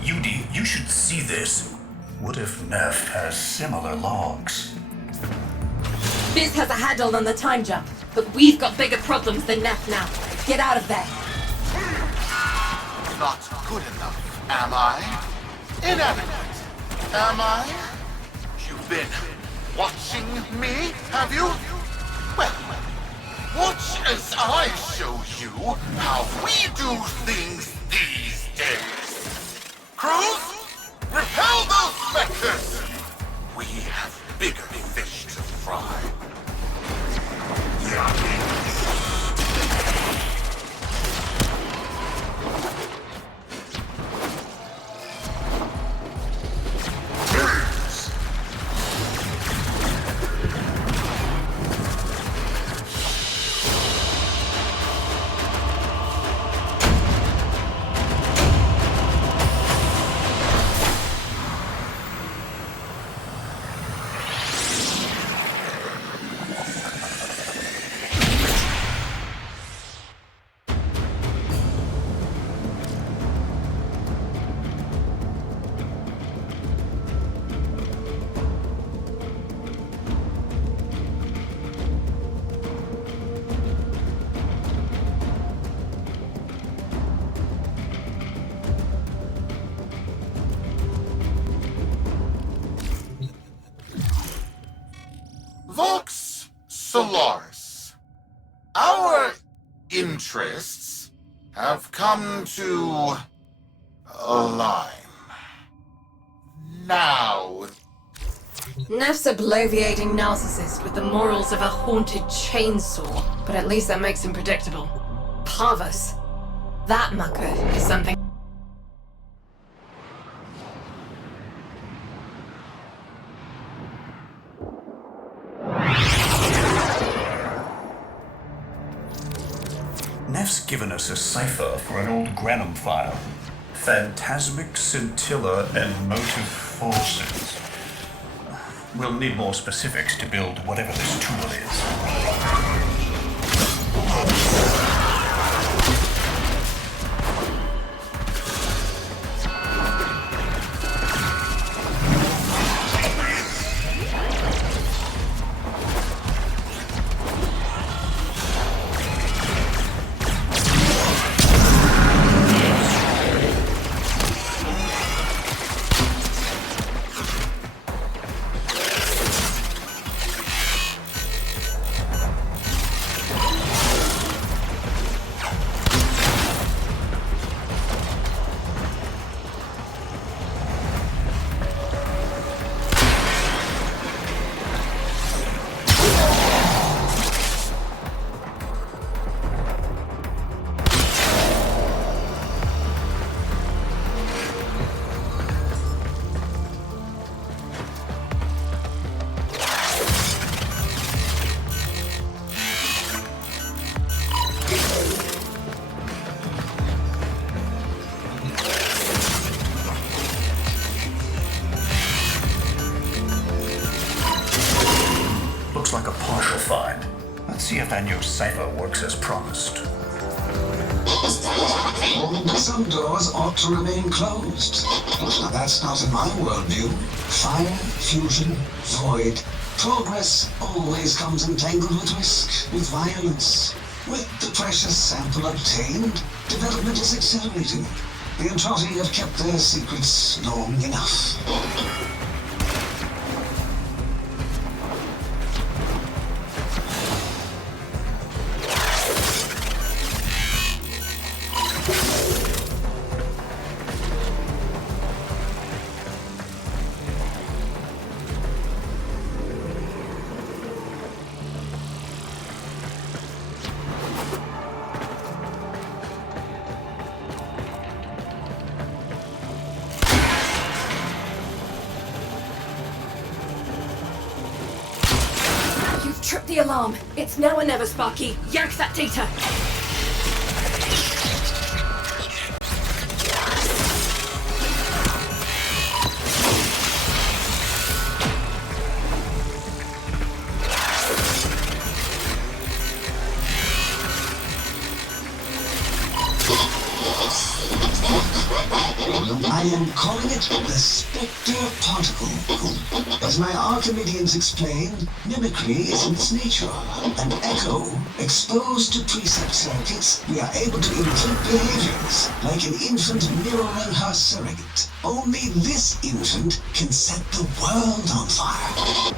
Yudi, you should see this. What if Neff has similar logs? Biz has a handle on the time jump, but we've got bigger problems than Neff now. Get out of there. Not good enough, am I? Inadequate, am I? You've been watching me, have you? Well, watch as I show you how we do things these days. Crews, repel those specters! We have bigger fish to fry. Vox Solaris. Our interests have come to align. Now, Neff's a bloviating narcissist with the morals of a haunted chainsaw, but at least that makes him predictable. Parvus. That mucker is something. Neff's given us a cipher for an old Granum file. Phantasmic scintilla and motive forces. We'll need more specifics to build whatever this tool is. Like a partial find. Let's see if that new cipher works as promised. Some doors ought to remain closed. That's not in my worldview. Fire, fusion, void. Progress always comes entangled with risk, with violence. With the precious sample obtained, development is accelerating. The Entrati have kept their secrets long enough. Trip the alarm. It's now or never, Sparky. Yank that data. I am calling it the Spectre Particle. As my Archimedeans explained, mimicry is in its nature. An echo, exposed to precept circuits, we are able to imitate behaviors, like an infant mirroring her surrogate. Only this infant can set the world on fire.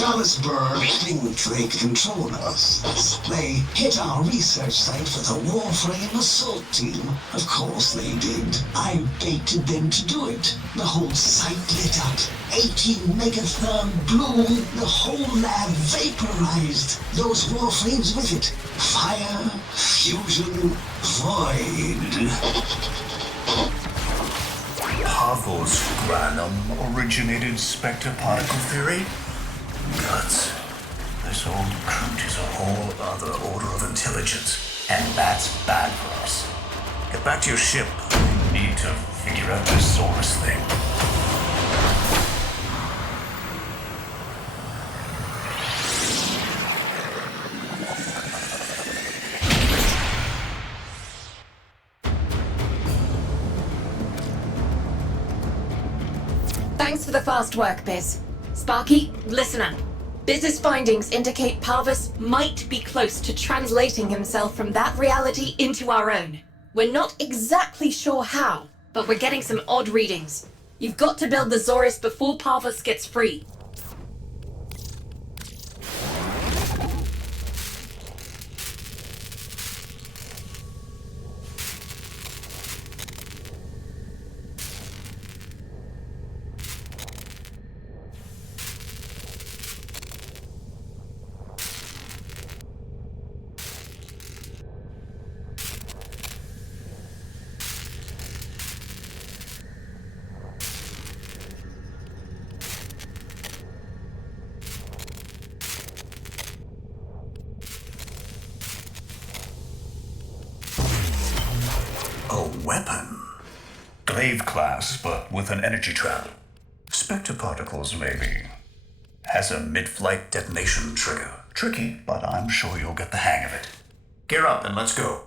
Dallasburg think they control us. They hit our research site for the Warframe assault team. Of course they did. I baited them to do it. The whole site lit up. 18 megatherm bloom. The whole lab vaporized. Those Warframes with it. Fire, fusion, void. Pavel's granum originated spectre particle theory? Nuts. This old recruit is a whole other order of intelligence, and that's bad for us. Get back to your ship. We need to figure out this Zorus thing. Thanks for the fast work, Biz. Sparky, listen up. Biz's findings indicate Parvus might be close to translating himself from that reality into our own. We're not exactly sure how, but we're getting some odd readings. You've got to build the Zorus before Parvus gets free. A weapon? Glaive class, but with an energy trap. Spectre particles, maybe. Has a mid-flight detonation trigger. Tricky, but I'm sure you'll get the hang of it. Gear up and let's go.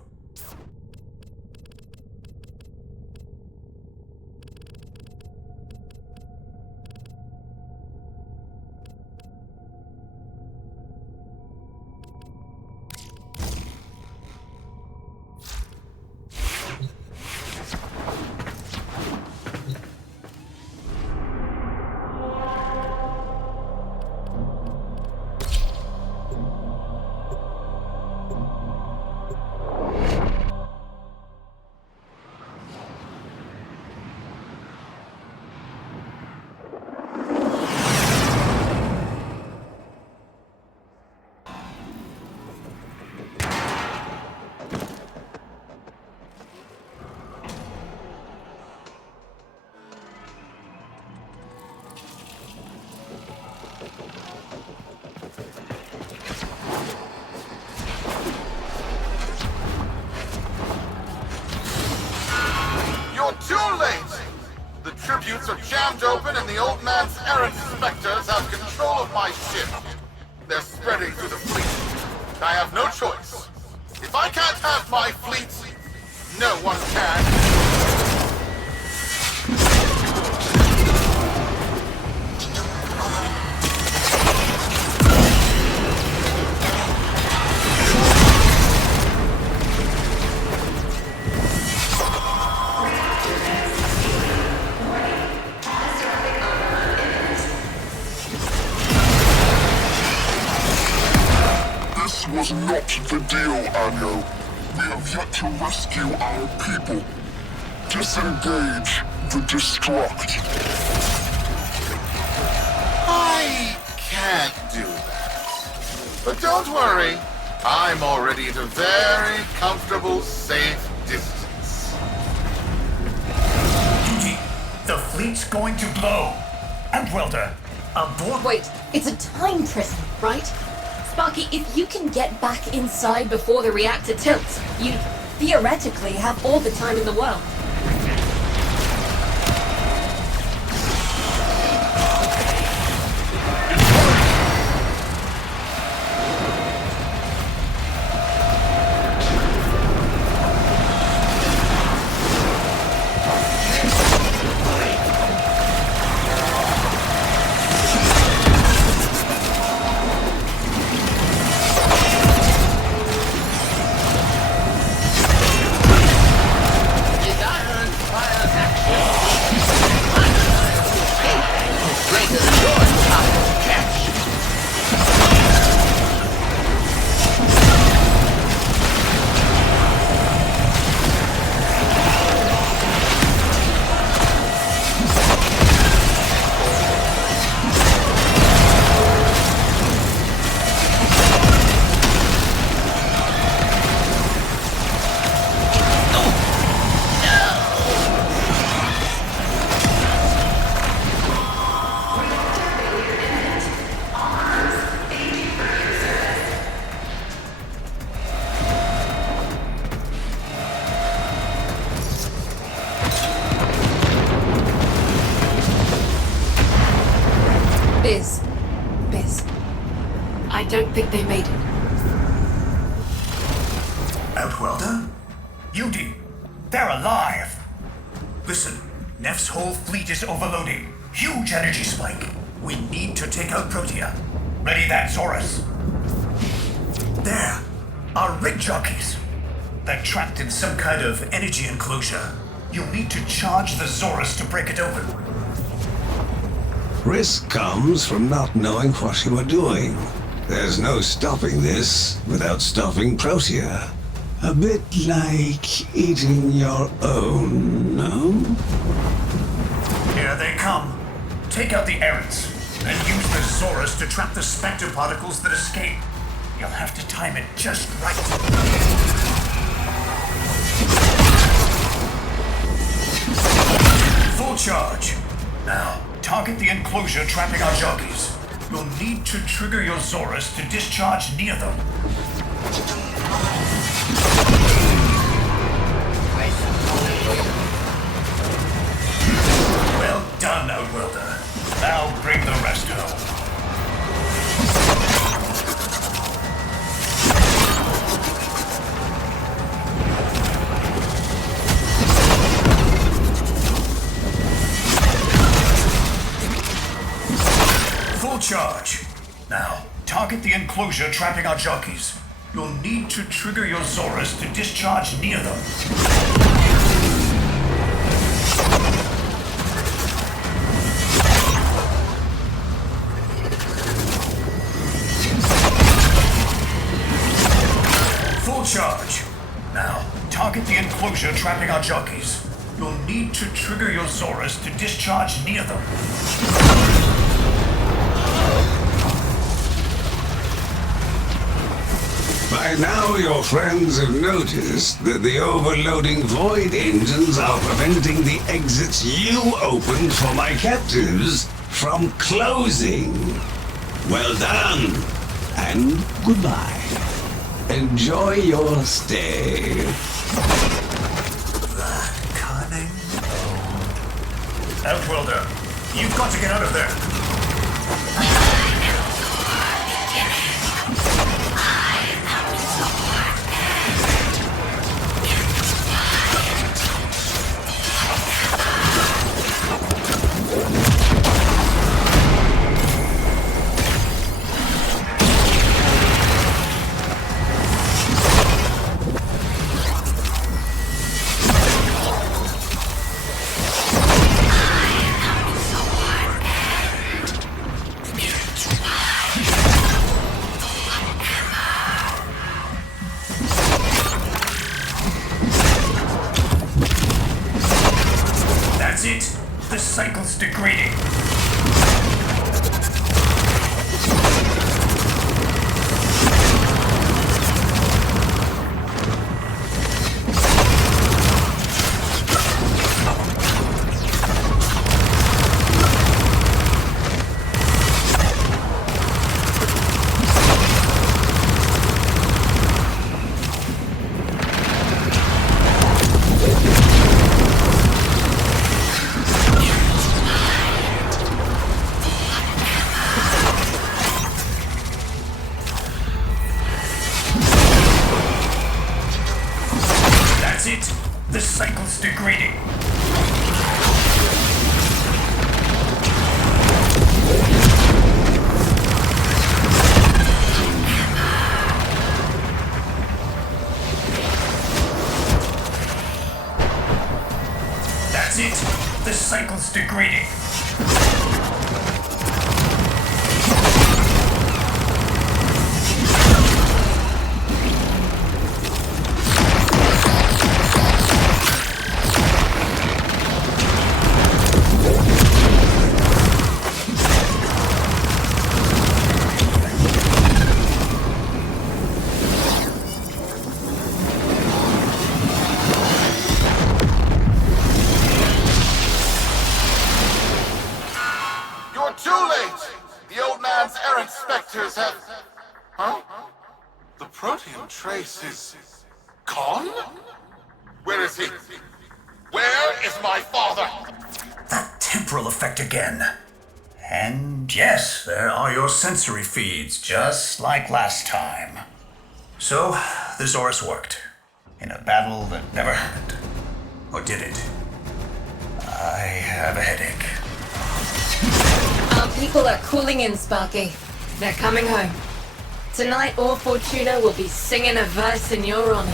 Too late! The tributes are jammed open and the old man's errant specters have control of my ship. They're spreading through the fleet. I have no choice. If I can't have my fleet, no one can. Was not the deal, Anno. We have yet to rescue our people. Disengage the destruct. I can't do that. But don't worry, I'm already at a very comfortable, safe distance. Duty, the fleet's going to blow. And Welder, aboard. Wait, it's a time prison, right? Sparky, if you can get back inside before the reactor tilts, you theoretically have all the time in the world. Is that don't think they made it. Outwelder? Yudi, they're alive! Listen, Neff's whole fleet is overloading. Huge energy spike. We need to take out Protea. Ready that, Zorus. There, our rig jockeys. They're trapped in some kind of energy enclosure. You'll need to charge the Zorus to break it open. Risk comes from not knowing what you are doing. There's no stopping this without stopping Protea. A bit like eating your own, no? Here they come. Take out the errants, and use the Zorus to trap the Spectre particles that escape. You'll have to time it just right. Full charge. Now, target the enclosure trapping our jockeys. You'll need to trigger your Zorus to discharge near them. Well done, Outwelder. Now bring the rest home. Full charge. Now, target the enclosure trapping our jockeys. You'll need to trigger your Zorus to discharge near them. Full charge. Now, target the enclosure trapping our jockeys. You'll need to trigger your Zorus to discharge near them. By now, your friends have noticed that the overloading void engines are preventing the exits you opened for my captives from closing. Well done, and goodbye. Enjoy your stay. That cunning. Outwelder, you've got to get out of there. That's it. The cycle's degrading. That's it. The cycle's degrading. That's it. The cycle's degrading. Too late! The old man's errant specters have... Huh? The protein trace is... gone? Where is he? Where is my father? That temporal effect again. And yes, there are your sensory feeds, just like last time. So, the Zorus worked. In a battle that never happened. Or did it? I have a headache. Our people are cooling in, Sparky. They're coming home. Tonight, all Fortuna will be singing a verse in your honor.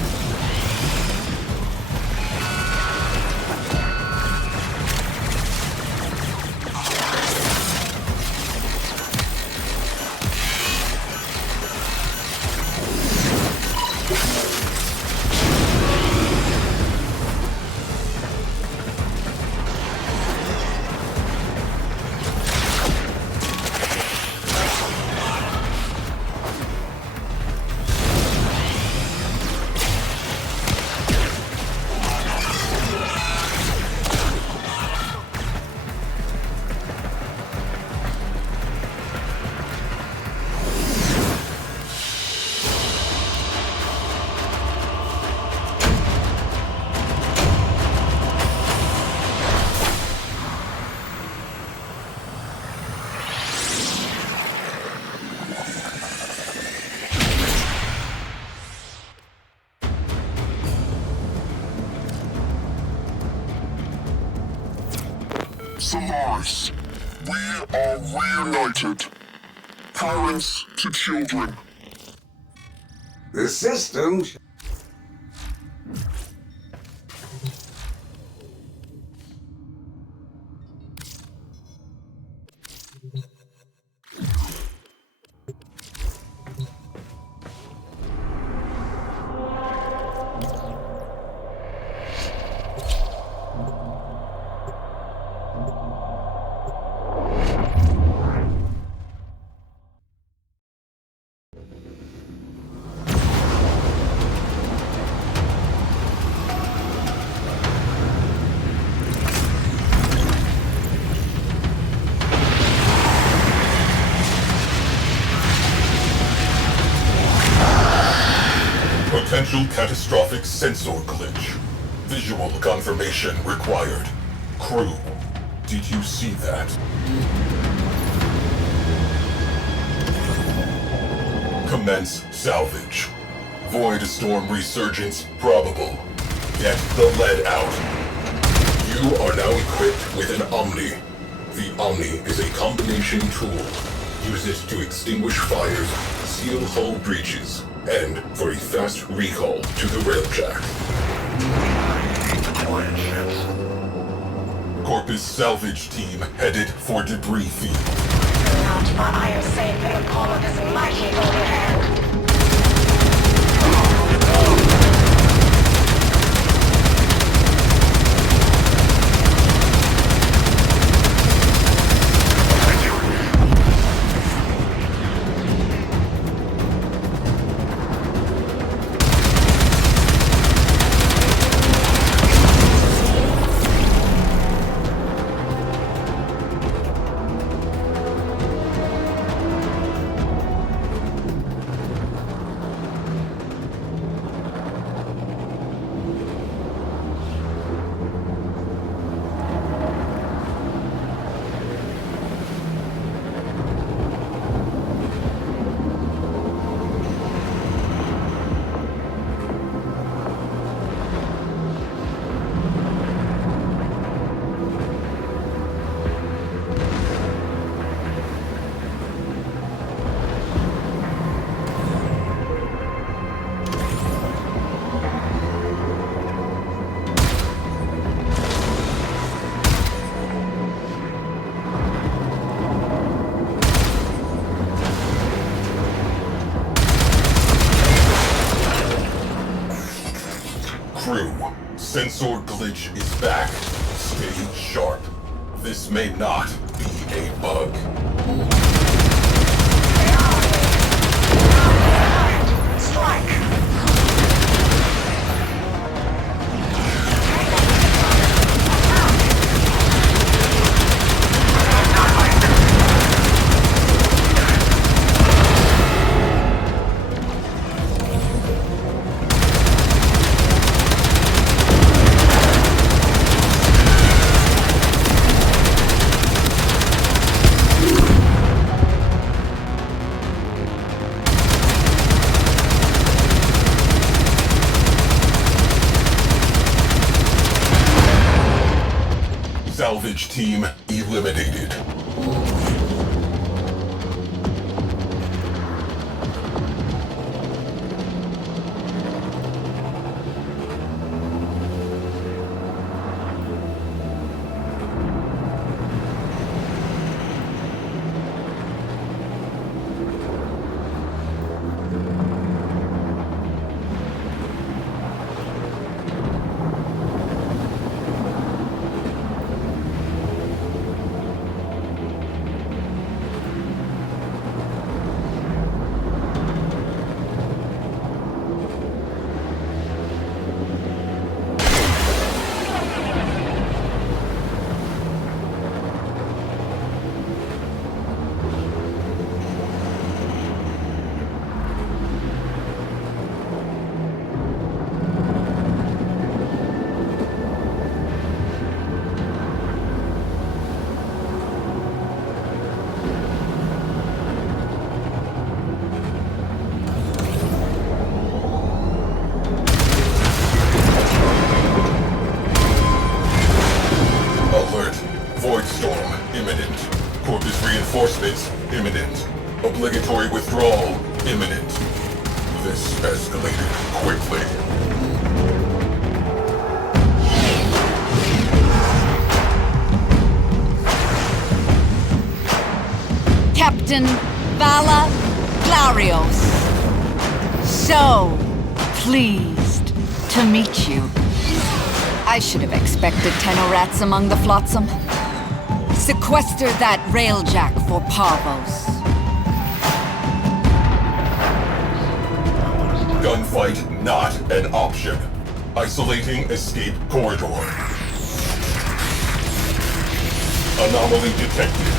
Solaris, we are reunited. Parents to children. The system... Potential catastrophic sensor glitch. Visual confirmation required. Crew, did you see that? Commence salvage. Void storm resurgence probable. Get the lead out. You are now equipped with an Omni. The Omni is a combination tool. Use it to extinguish fires, seal hull breaches, and for a fast recall to the railjack. Corpus salvage team headed for debris field. Not my iron safe in the palm of his mighty golden hand. Crew, sensor glitch is back. Stay sharp. This may not be a bug. Strike! Salvage team eliminated. Reinforcements imminent. Obligatory withdrawal imminent. This escalated quickly. Captain Vala Glarios. So pleased to meet you. I should have expected Tenorats among the flotsam. Sequester that railjack for Parvos. Gunfight not an option. Isolating escape corridor. Anomaly detected.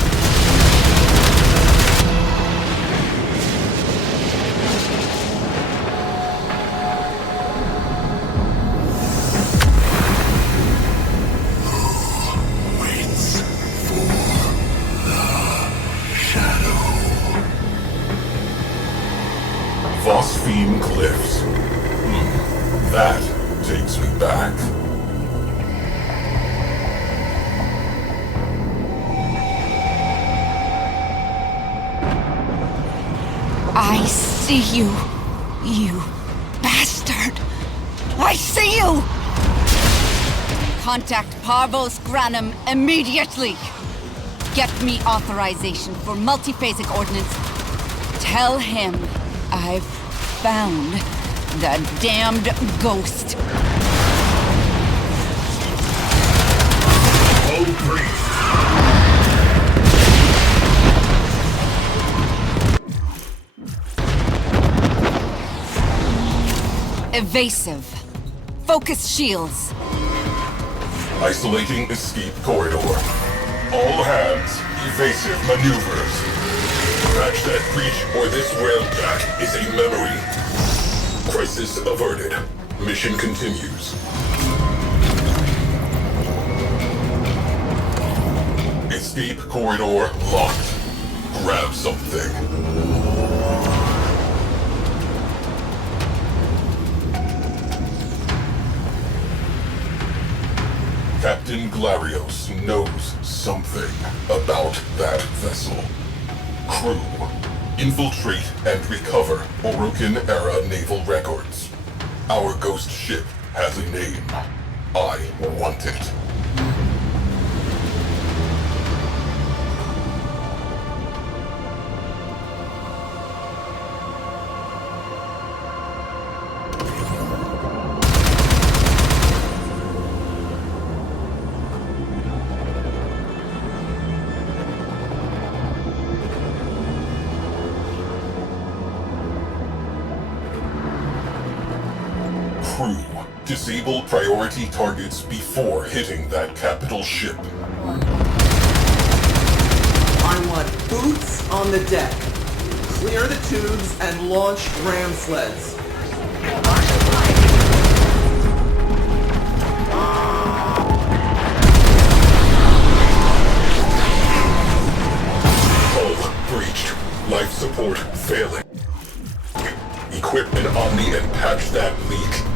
Phosphine Cliffs. That takes me back. I see you, you bastard. I see you! Contact Parvos Granum immediately. Get me authorization for multiphasic ordnance. Tell him I've found the damned ghost. Oh, priest. Evasive. Focus shields. Isolating escape corridor. All hands, evasive maneuvers. Patch that breach or this railjack is a memory. Crisis averted. Mission continues. Escape corridor locked. Grab something. Captain Glarios knows something about that vessel. Crew, infiltrate and recover Orokin-era naval records. Our ghost ship has a name. I want it. Crew, disable priority targets before hitting that capital ship. I want boots on the deck. Clear the tubes and launch ram sleds. Hull breached. Life support failing. Equip an Omni and patch that leak.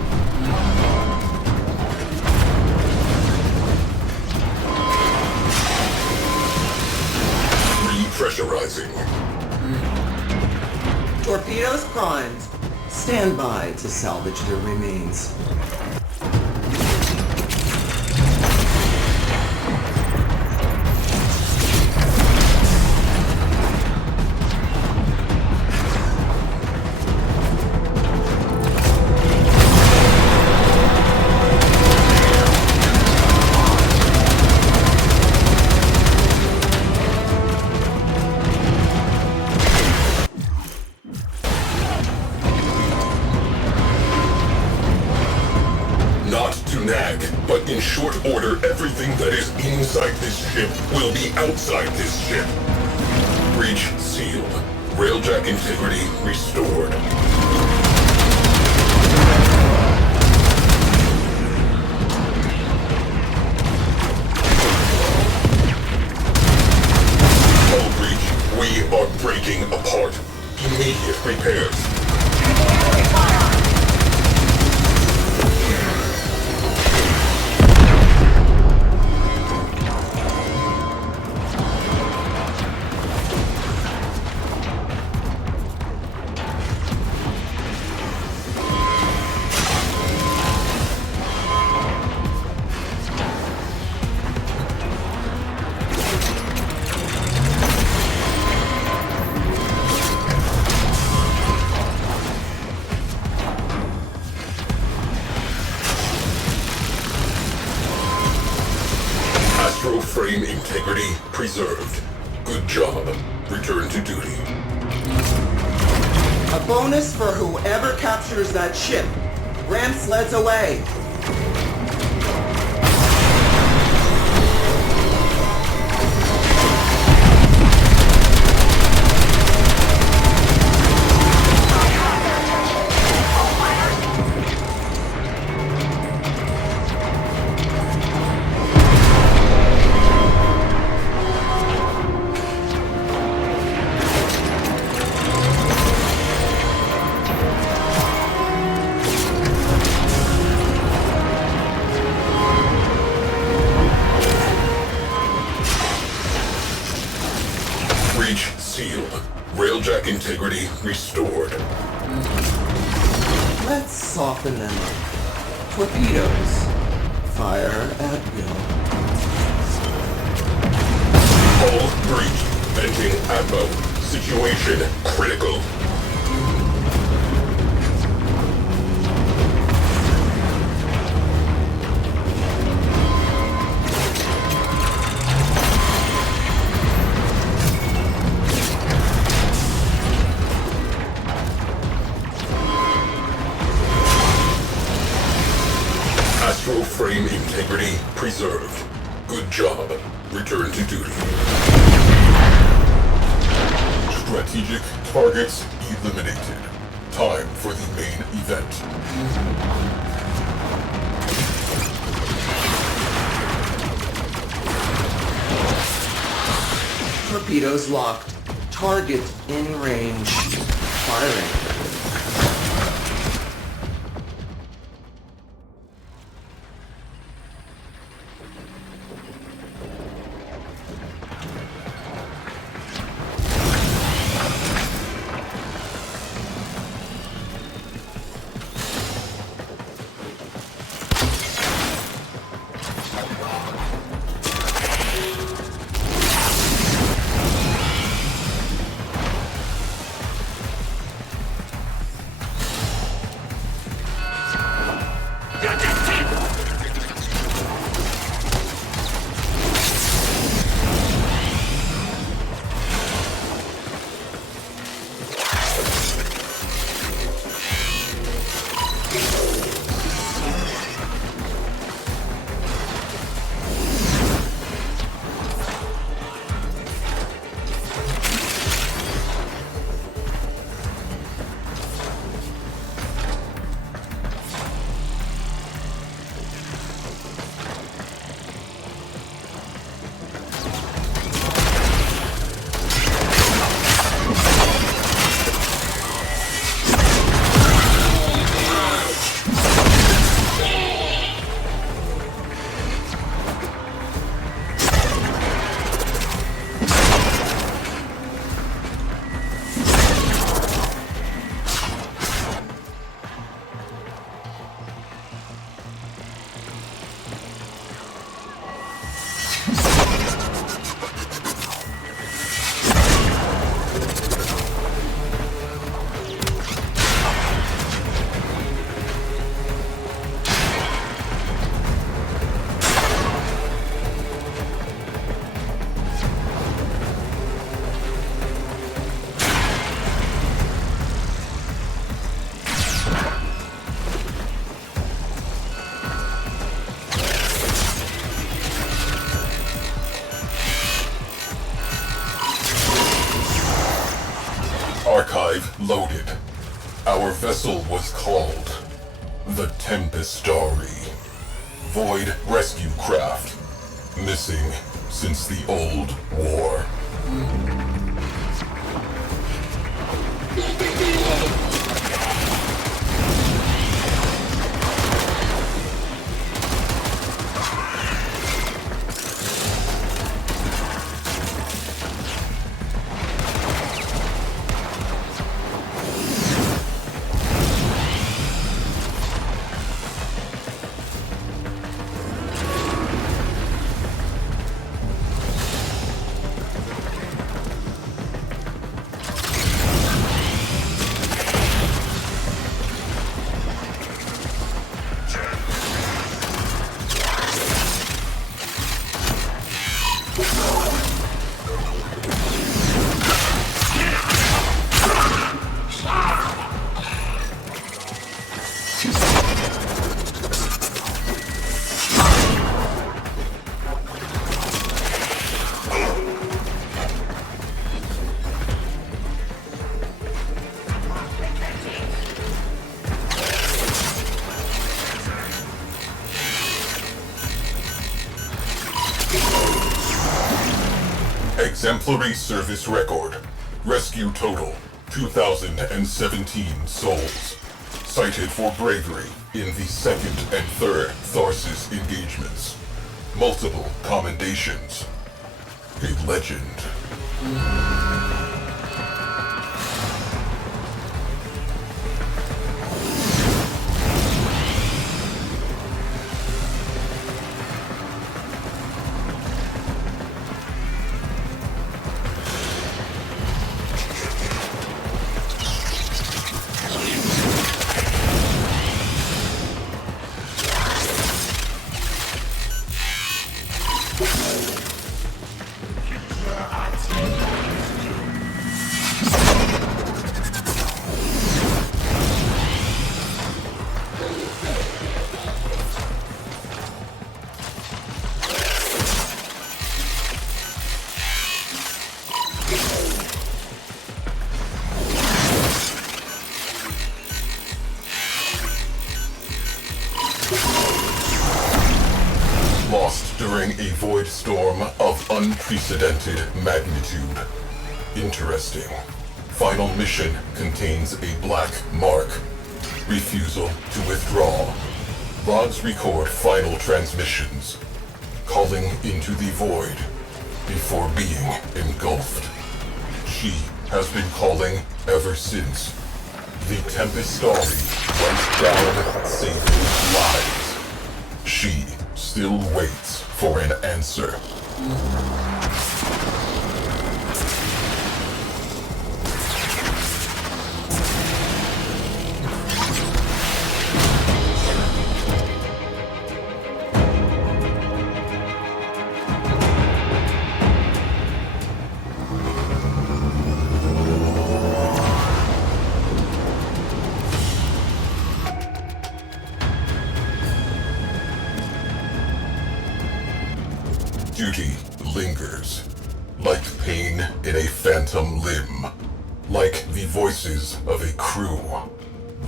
Initializing. Torpedoes primed. Stand by to salvage their remains. But in short order, everything that is inside this ship will be outside this ship. Breach sealed. Railjack integrity restored. Hull breach. We are breaking apart. Immediate repairs. Frame integrity preserved. Good job. Return to duty. A bonus for whoever captures that ship. Ram sleds away. Railjack integrity restored. Let's soften them up. Torpedoes. Fire at will. Hull breached. Venting ammo. Situation critical. Frame integrity preserved. Good job. Return to duty. Strategic targets eliminated. Time for the main event. Torpedoes locked. Target in range. Firing. Loaded. Our vessel was called the Tempestari. Void rescue craft. Missing since the old war. Exemplary service record. Rescue total, 2,017 souls. Cited for bravery in the second and third Tharsis engagements. Multiple commendations. A legend. Lost during a void storm of unprecedented magnitude. Interesting. Final mission contains a black mark. Refusal to withdraw. Logs record final transmissions. Calling into the void before being engulfed. She has been calling ever since. The Tempestari went down saving lives. She still waits for an answer. Duty lingers, like pain in a phantom limb, like the voices of a crew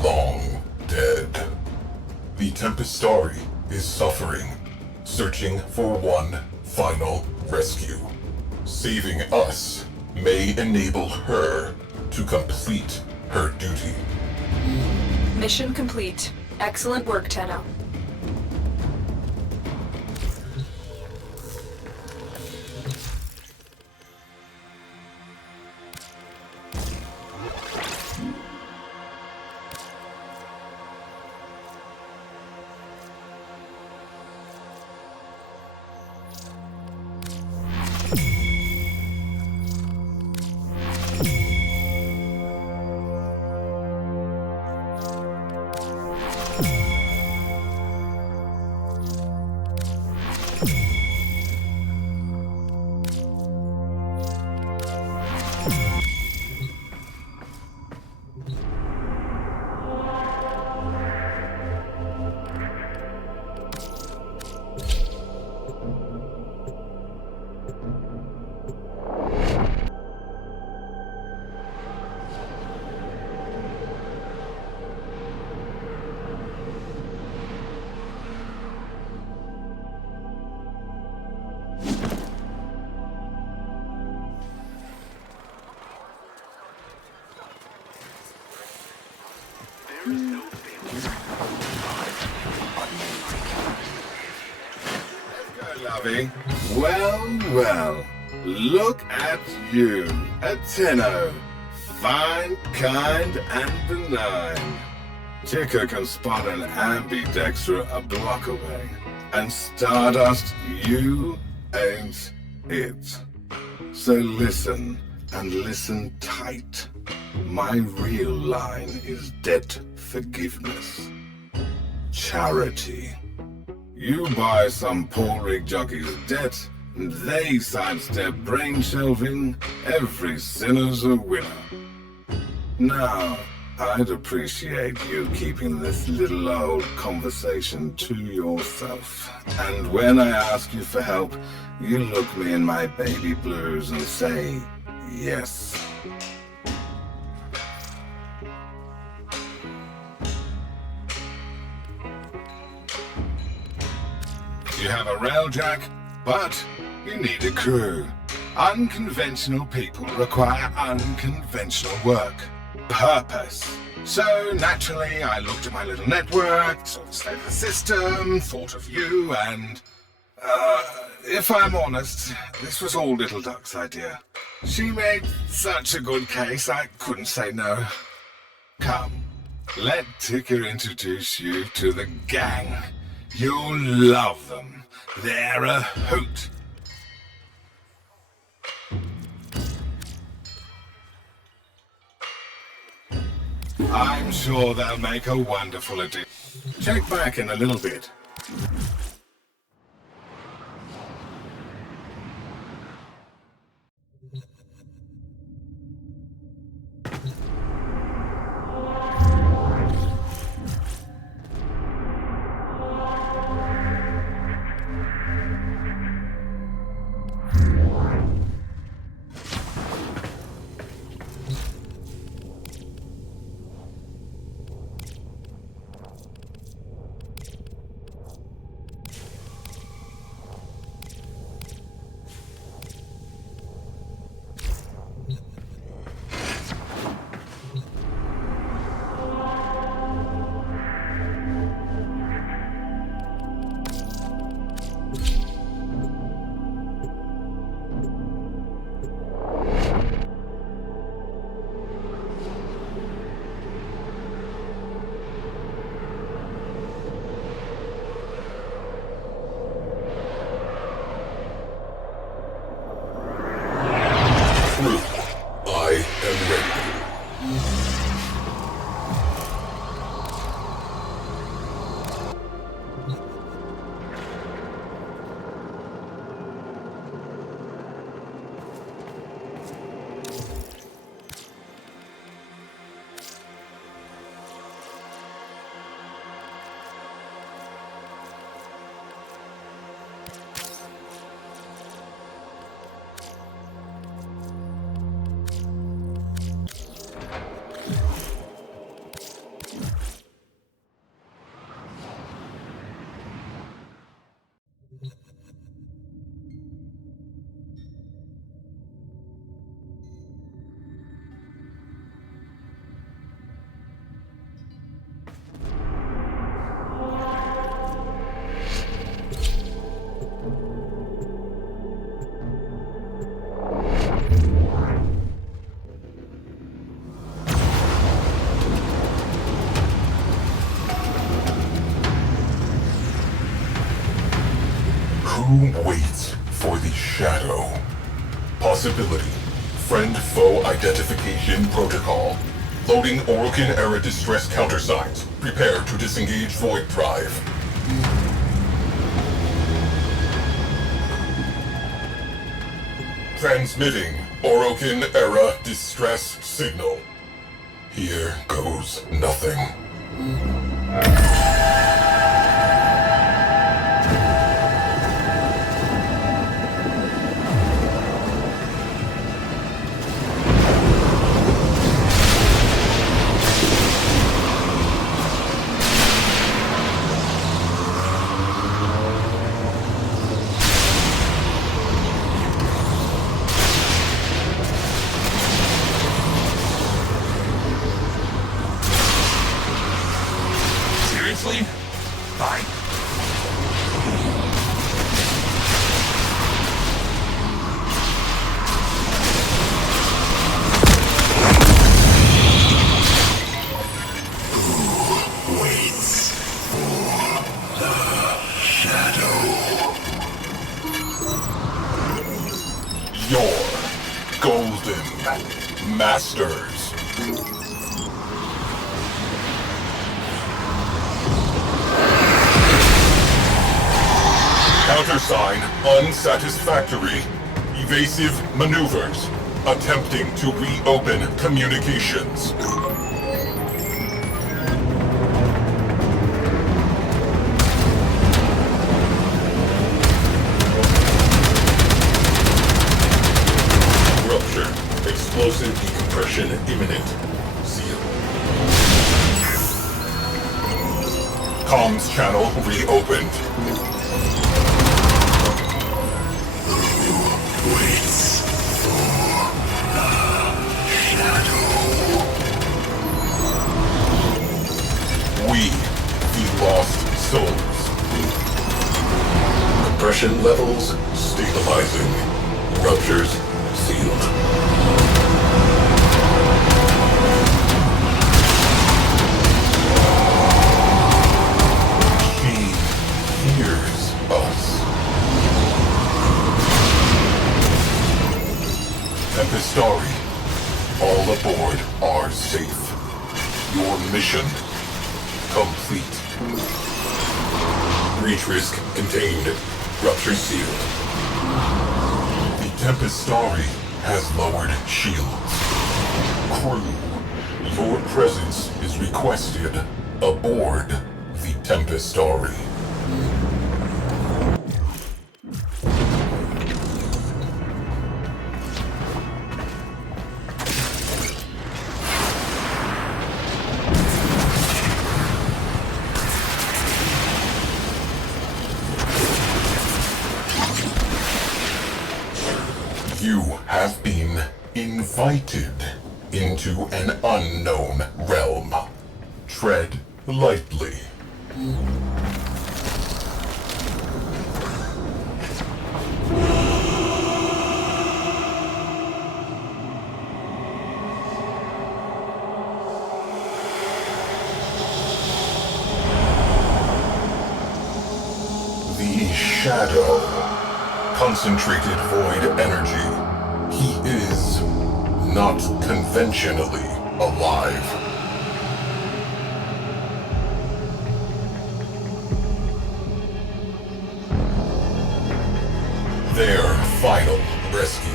long dead. The Tempestari is suffering, searching for one final rescue. Saving us may enable her to complete her duty. Mission complete. Excellent work, Tenno. Harvey. Well, well. Look at you. A Tenno. Fine, kind, and benign. Ticker can spot an ambidextra a block away. And Stardust, you ain't it. So listen, and listen tight. My real line is debt forgiveness. Charity. You buy some poor rig jockey's debt, and they sidestep brain shelving. Every sinner's a winner. Now, I'd appreciate you keeping this little old conversation to yourself. And when I ask you for help, you look me in my baby blues and say, yes. You have a railjack, but you need a crew. Unconventional people require unconventional work. Purpose. So naturally, I looked at my little network, saw the state of the system, thought of you, and... if I'm honest, this was all Little Duck's idea. She made such a good case, I couldn't say no. Come, let Ticker introduce you to the gang. You'll love them. They're a hoot. I'm sure they'll make a wonderful addition. Check back in a little bit. Who waits for the shadow? Possibility. Friend-foe identification protocol. Loading Orokin-era distress countersigns. Prepare to disengage Void Drive. Transmitting Orokin-era distress signal. Here goes nothing. your golden masters. Countersign unsatisfactory. Evasive maneuvers. Attempting to reopen communications. Rupture. Explosive decompression imminent. Seal. Comms channel reopened. Waits for the shadow. We, the lost souls. Compression levels stabilizing. Ruptures sealed. She hears us. Tempestari, all aboard are safe. Your mission complete. Breach risk contained. Rupture sealed. The Tempestari has lowered shields. Crew, your presence is requested aboard the Tempestari. You have been invited into an unknown realm. Tread lightly. The Shadow. Concentrated void energy. He is not conventionally alive. Their final rescue.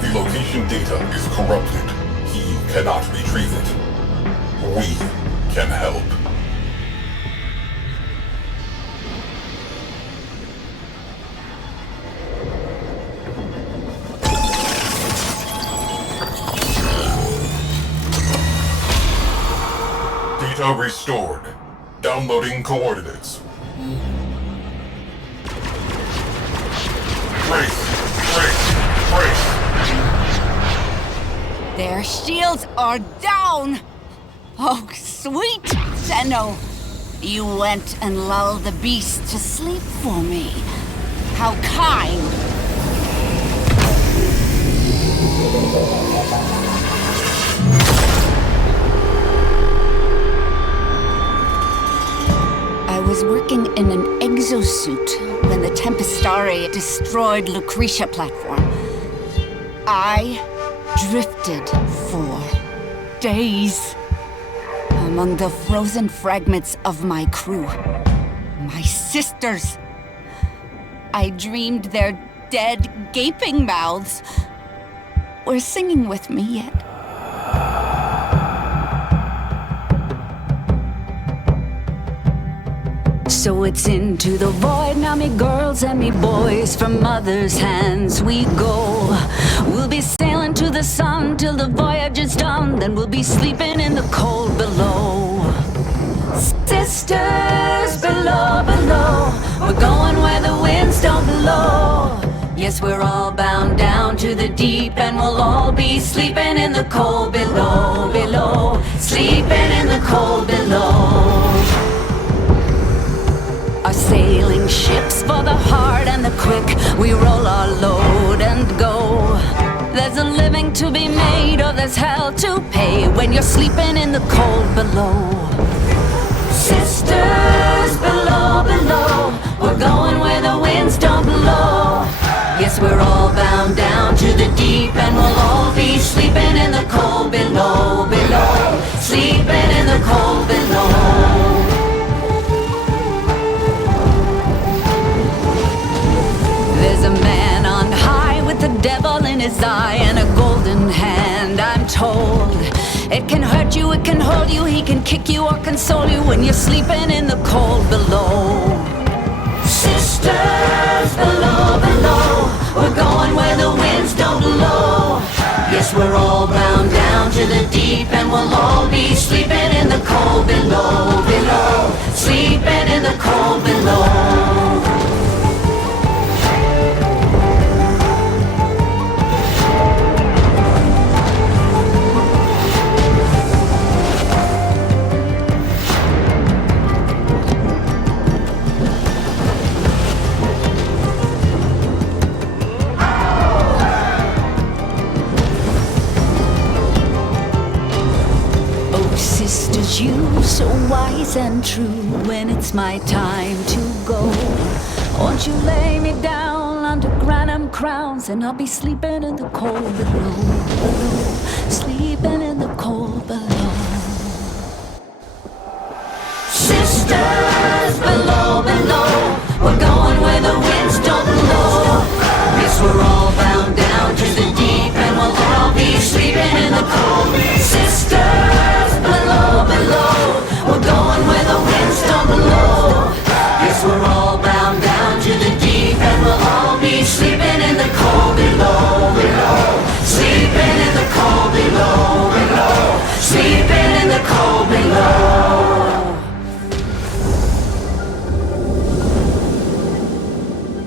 The location data is corrupted. He cannot retrieve it. We can help. Data restored. Downloading coordinates. Brace! Their shields are down! Oh, sweet Zeno! You went and lulled the beast to sleep for me. How kind! I was working in an exosuit when the Tempestari destroyed Lucretia platform. I drifted for days among the frozen fragments of my crew. My sisters. I dreamed their dead, gaping mouths were singing with me yet. So it's into the void now, me girls and me boys. From mother's hands we go. We'll be sailing to the sun till the voyage is done. Then we'll be sleeping in the cold below. Sisters below, below. We're going where the winds don't blow. Yes, we're all bound down to the deep, and we'll all be sleeping in the cold below, below. Sleeping in the cold below. Our sailing ships for the hard and the quick. We roll our load and go. There's a living to be made, or there's hell to pay when you're sleeping in the cold below. Sisters below, below. We're going where the winds don't blow. Yes, we're all bound down sleeping in the cold below, below, sleeping in the cold below. There's a man on high with the devil in his eye and a golden hand, I'm told. It can hurt you, it can hold you, he can kick you or console you when you're sleeping in the cold below. Sisters, below, below, we're going where the winds don't blow. Yes, we're all bound down to the deep and we'll all be sleeping in the cold below, below, sleeping in the cold below. Sisters, you so wise and true, when it's my time to go, won't you lay me down under granum crowns and I'll be sleeping in the cold below, below, sleeping in the cold below. Sisters, below, below, we're going where the winds don't blow. Yes, we're all bound down to the deep and we'll all be sleeping in the cold. Sisters, below, below, we're going where the winds don't blow. Yes, we're all bound down to the deep and we'll all be sleeping in the cold below, below, sleeping in the cold below, below, sleeping in the cold below.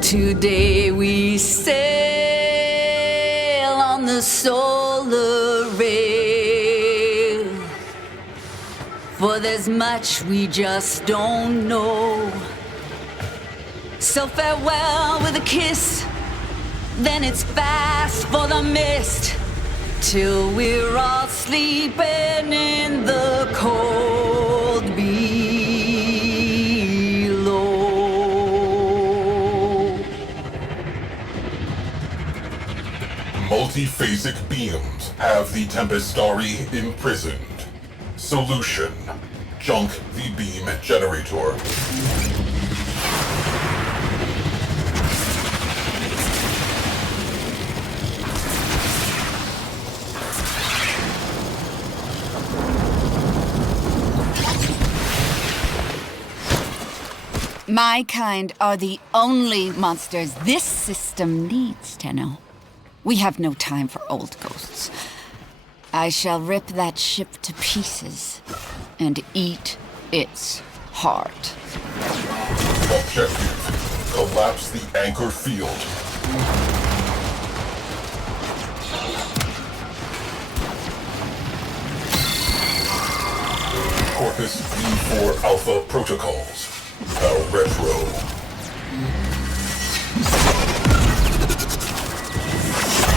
Today we sail on the solar rail, for there's much we just don't know. So farewell with a kiss, then it's fast for the mist, till we're all sleeping in the cold below. Multiphasic beams have the Tempestari imprisoned. Solution: junk the beam generator. My kind are the only monsters this system needs, Tenno. We have no time for old ghosts. I shall rip that ship to pieces and eat its heart. Objective: collapse the anchor field. Corpus V4 Alpha protocols. How retro.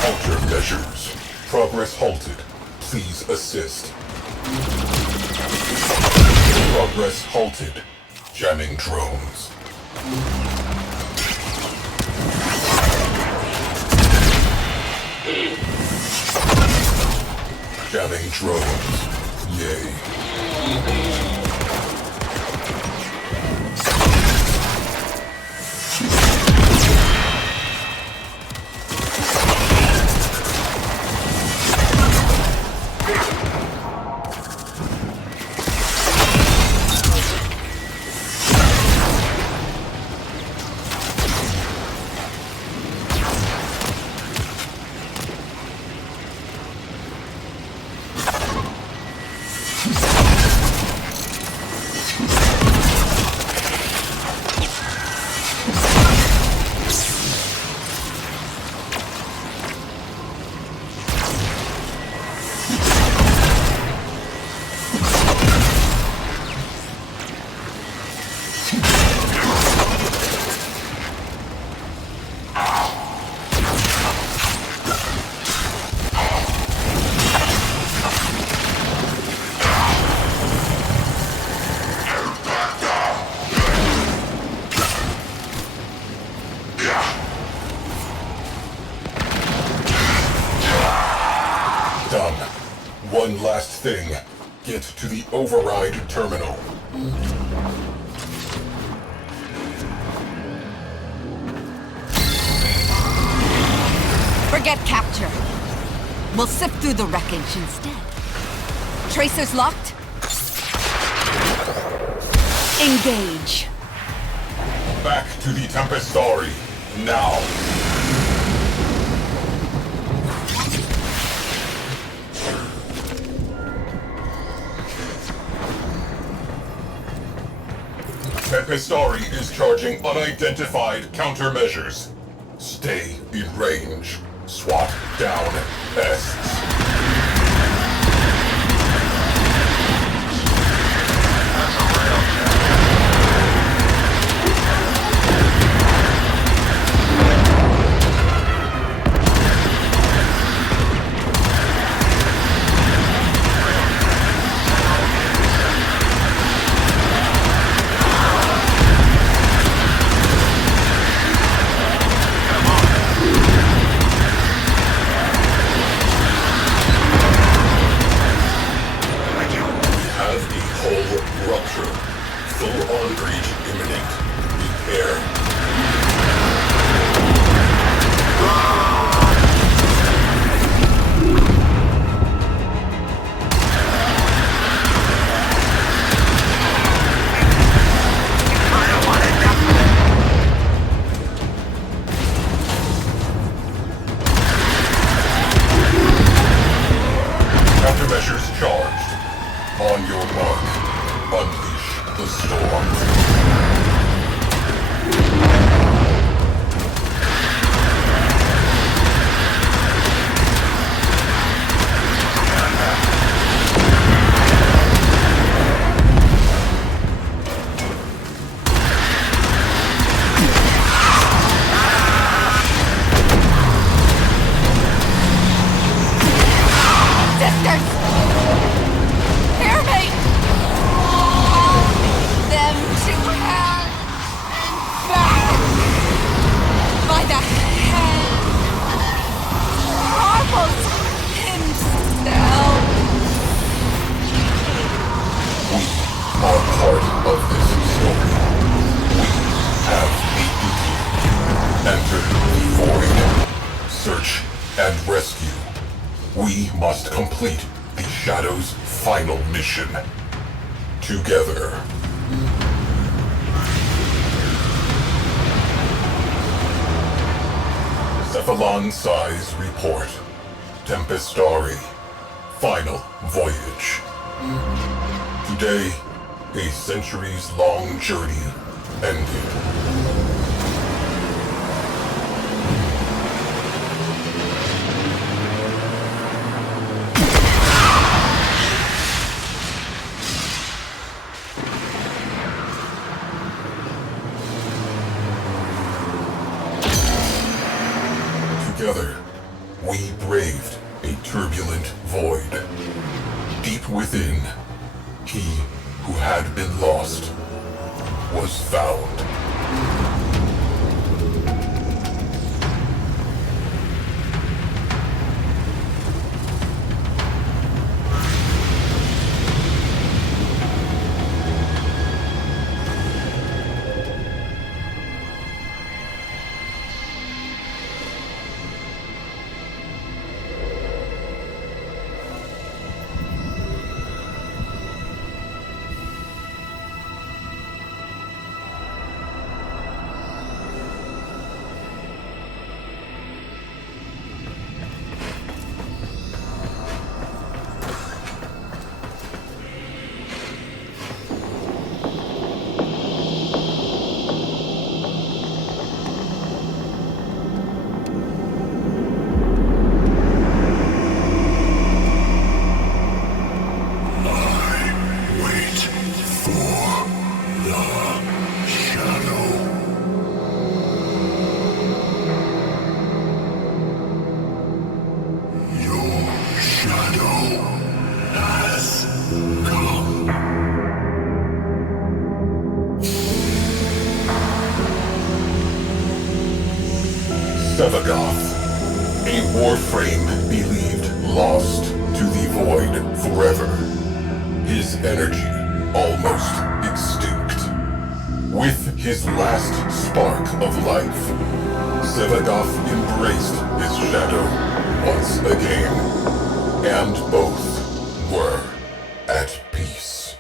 Countermeasures. Progress halted. Please assist. Progress halted. Jamming drones. Jamming drones. Yay. One last thing. Get to the override terminal. Forget capture. We'll sift through the wreckage instead. Tracers locked? Engage. Back to the Tempestari. Now. Tempestari is charging unidentified countermeasures. Stay in range. Swat down pests. Countermeasures charged. On your mark, unleash the storm. Search and rescue. We must complete the Shadow's final mission. Together. Cephalon Size Report. Tempestari. Final voyage. Today, a centuries-long journey ended. Together, we braved a turbulent void. Deep within, he who had been lost was found. Sevagoth, a Warframe believed lost to the void forever, his energy almost extinct. With his last spark of life, Sevagoth embraced his shadow once again, and both were at peace.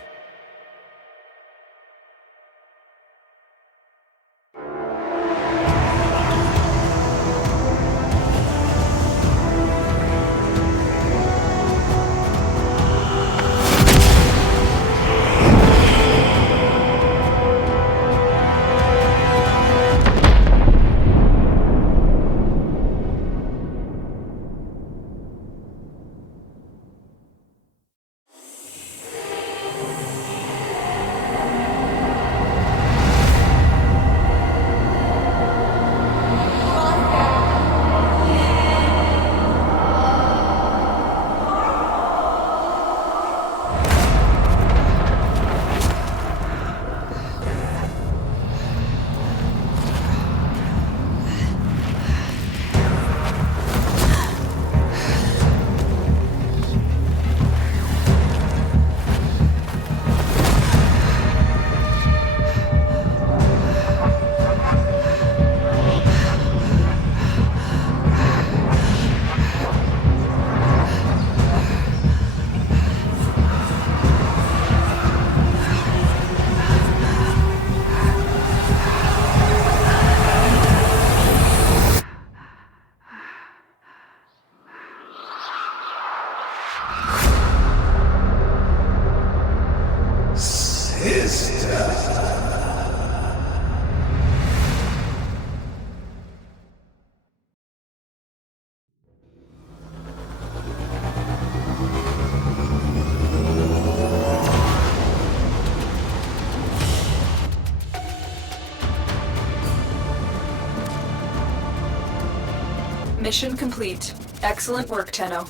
Mission complete. Excellent work, Tenno.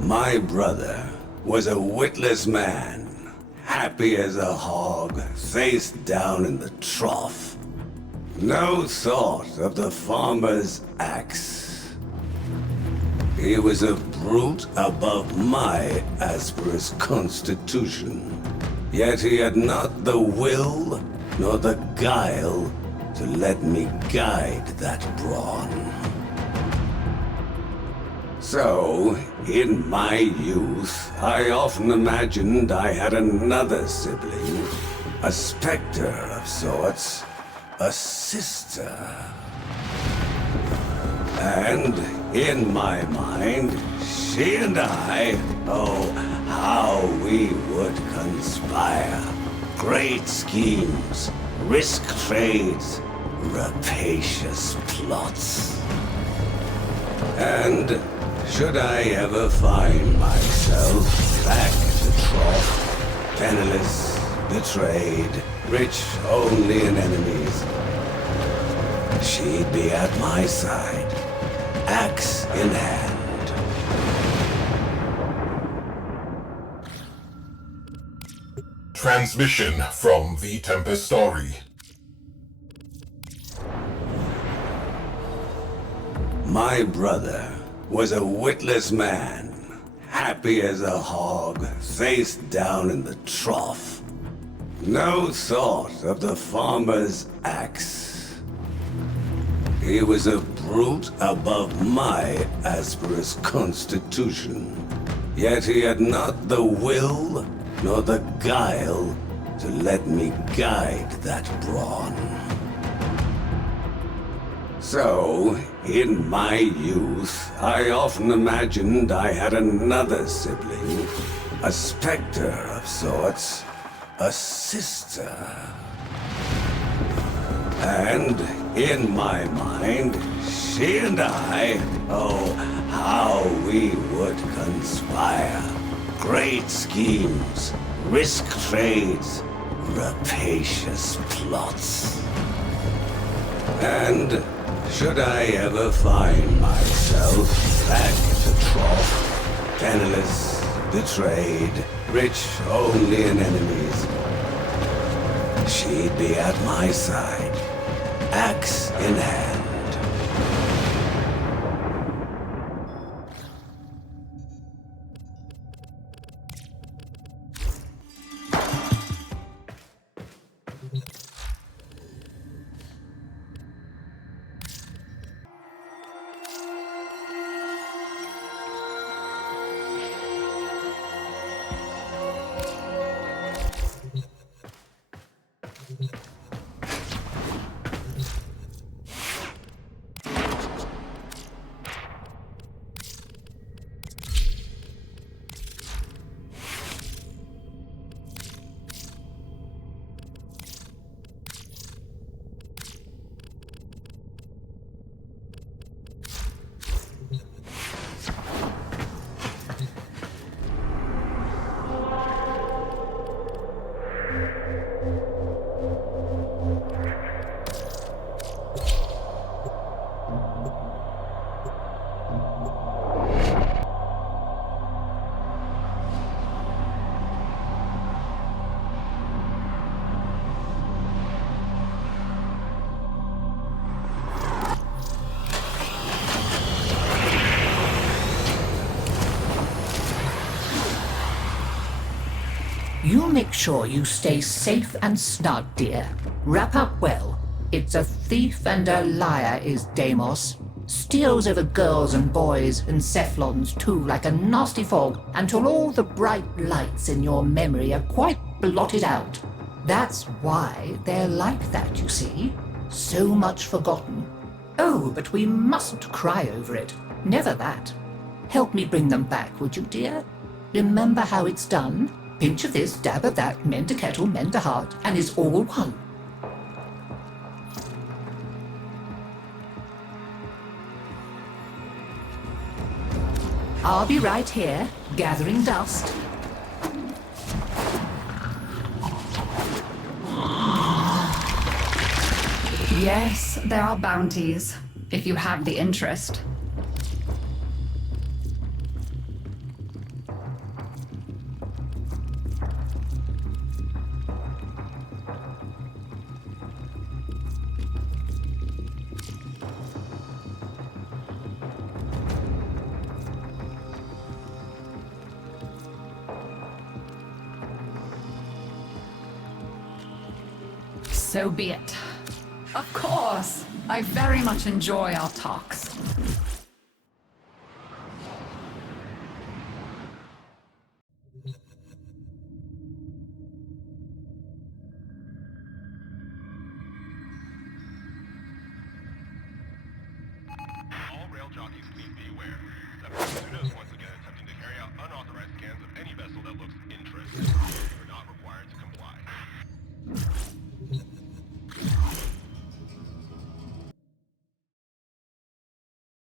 My brother was a witless man, happy as a hog, face down in the trough. No thought of the farmer's axe. He was a brute above my asperous constitution. Yet he had not the will nor the guile to let me guide that brawn. So, in my youth, I often imagined I had another sibling, a specter of sorts, a sister. And in my mind, she and I, oh, how we would conspire. Great schemes, risk trades, rapacious plots. And should I ever find myself back at the trough, penniless, betrayed, rich only in enemies, she'd be at my side, axe in hand. Transmission from the Tempestari. My brother was a witless man, happy as a hog, face down in the trough. No thought of the farmer's axe. He was a brute above my asperous constitution. Yet he had not the will nor the guile to let me guide that brawn. So, in my youth, I often imagined I had another sibling, a specter of sorts, a sister. And in my mind, she and I, oh, how we would conspire. Great schemes, risk trades, rapacious plots. And should I ever find myself back at the trough, penniless, betrayed, rich only in enemies, she'd be at my side, axe in hand. I'll make sure you stay safe and snug, dear. Wrap up well. It's a thief and a liar, is Deimos. Steals over girls and boys and Cephalons too, like a nasty fog, until all the bright lights in your memory are quite blotted out. That's why they're like that, you see. So much forgotten. Oh, but we mustn't cry over it. Never that. Help me bring them back, would you, dear? Remember how it's done? Pinch of this, dab of that, mend a kettle, mend a heart, and it's all one. I'll be right here, gathering dust. Yes, there are bounties, if you have the interest. So be it. Of course. I very much enjoy our talks. All rail jockeys please be aware that as soon as one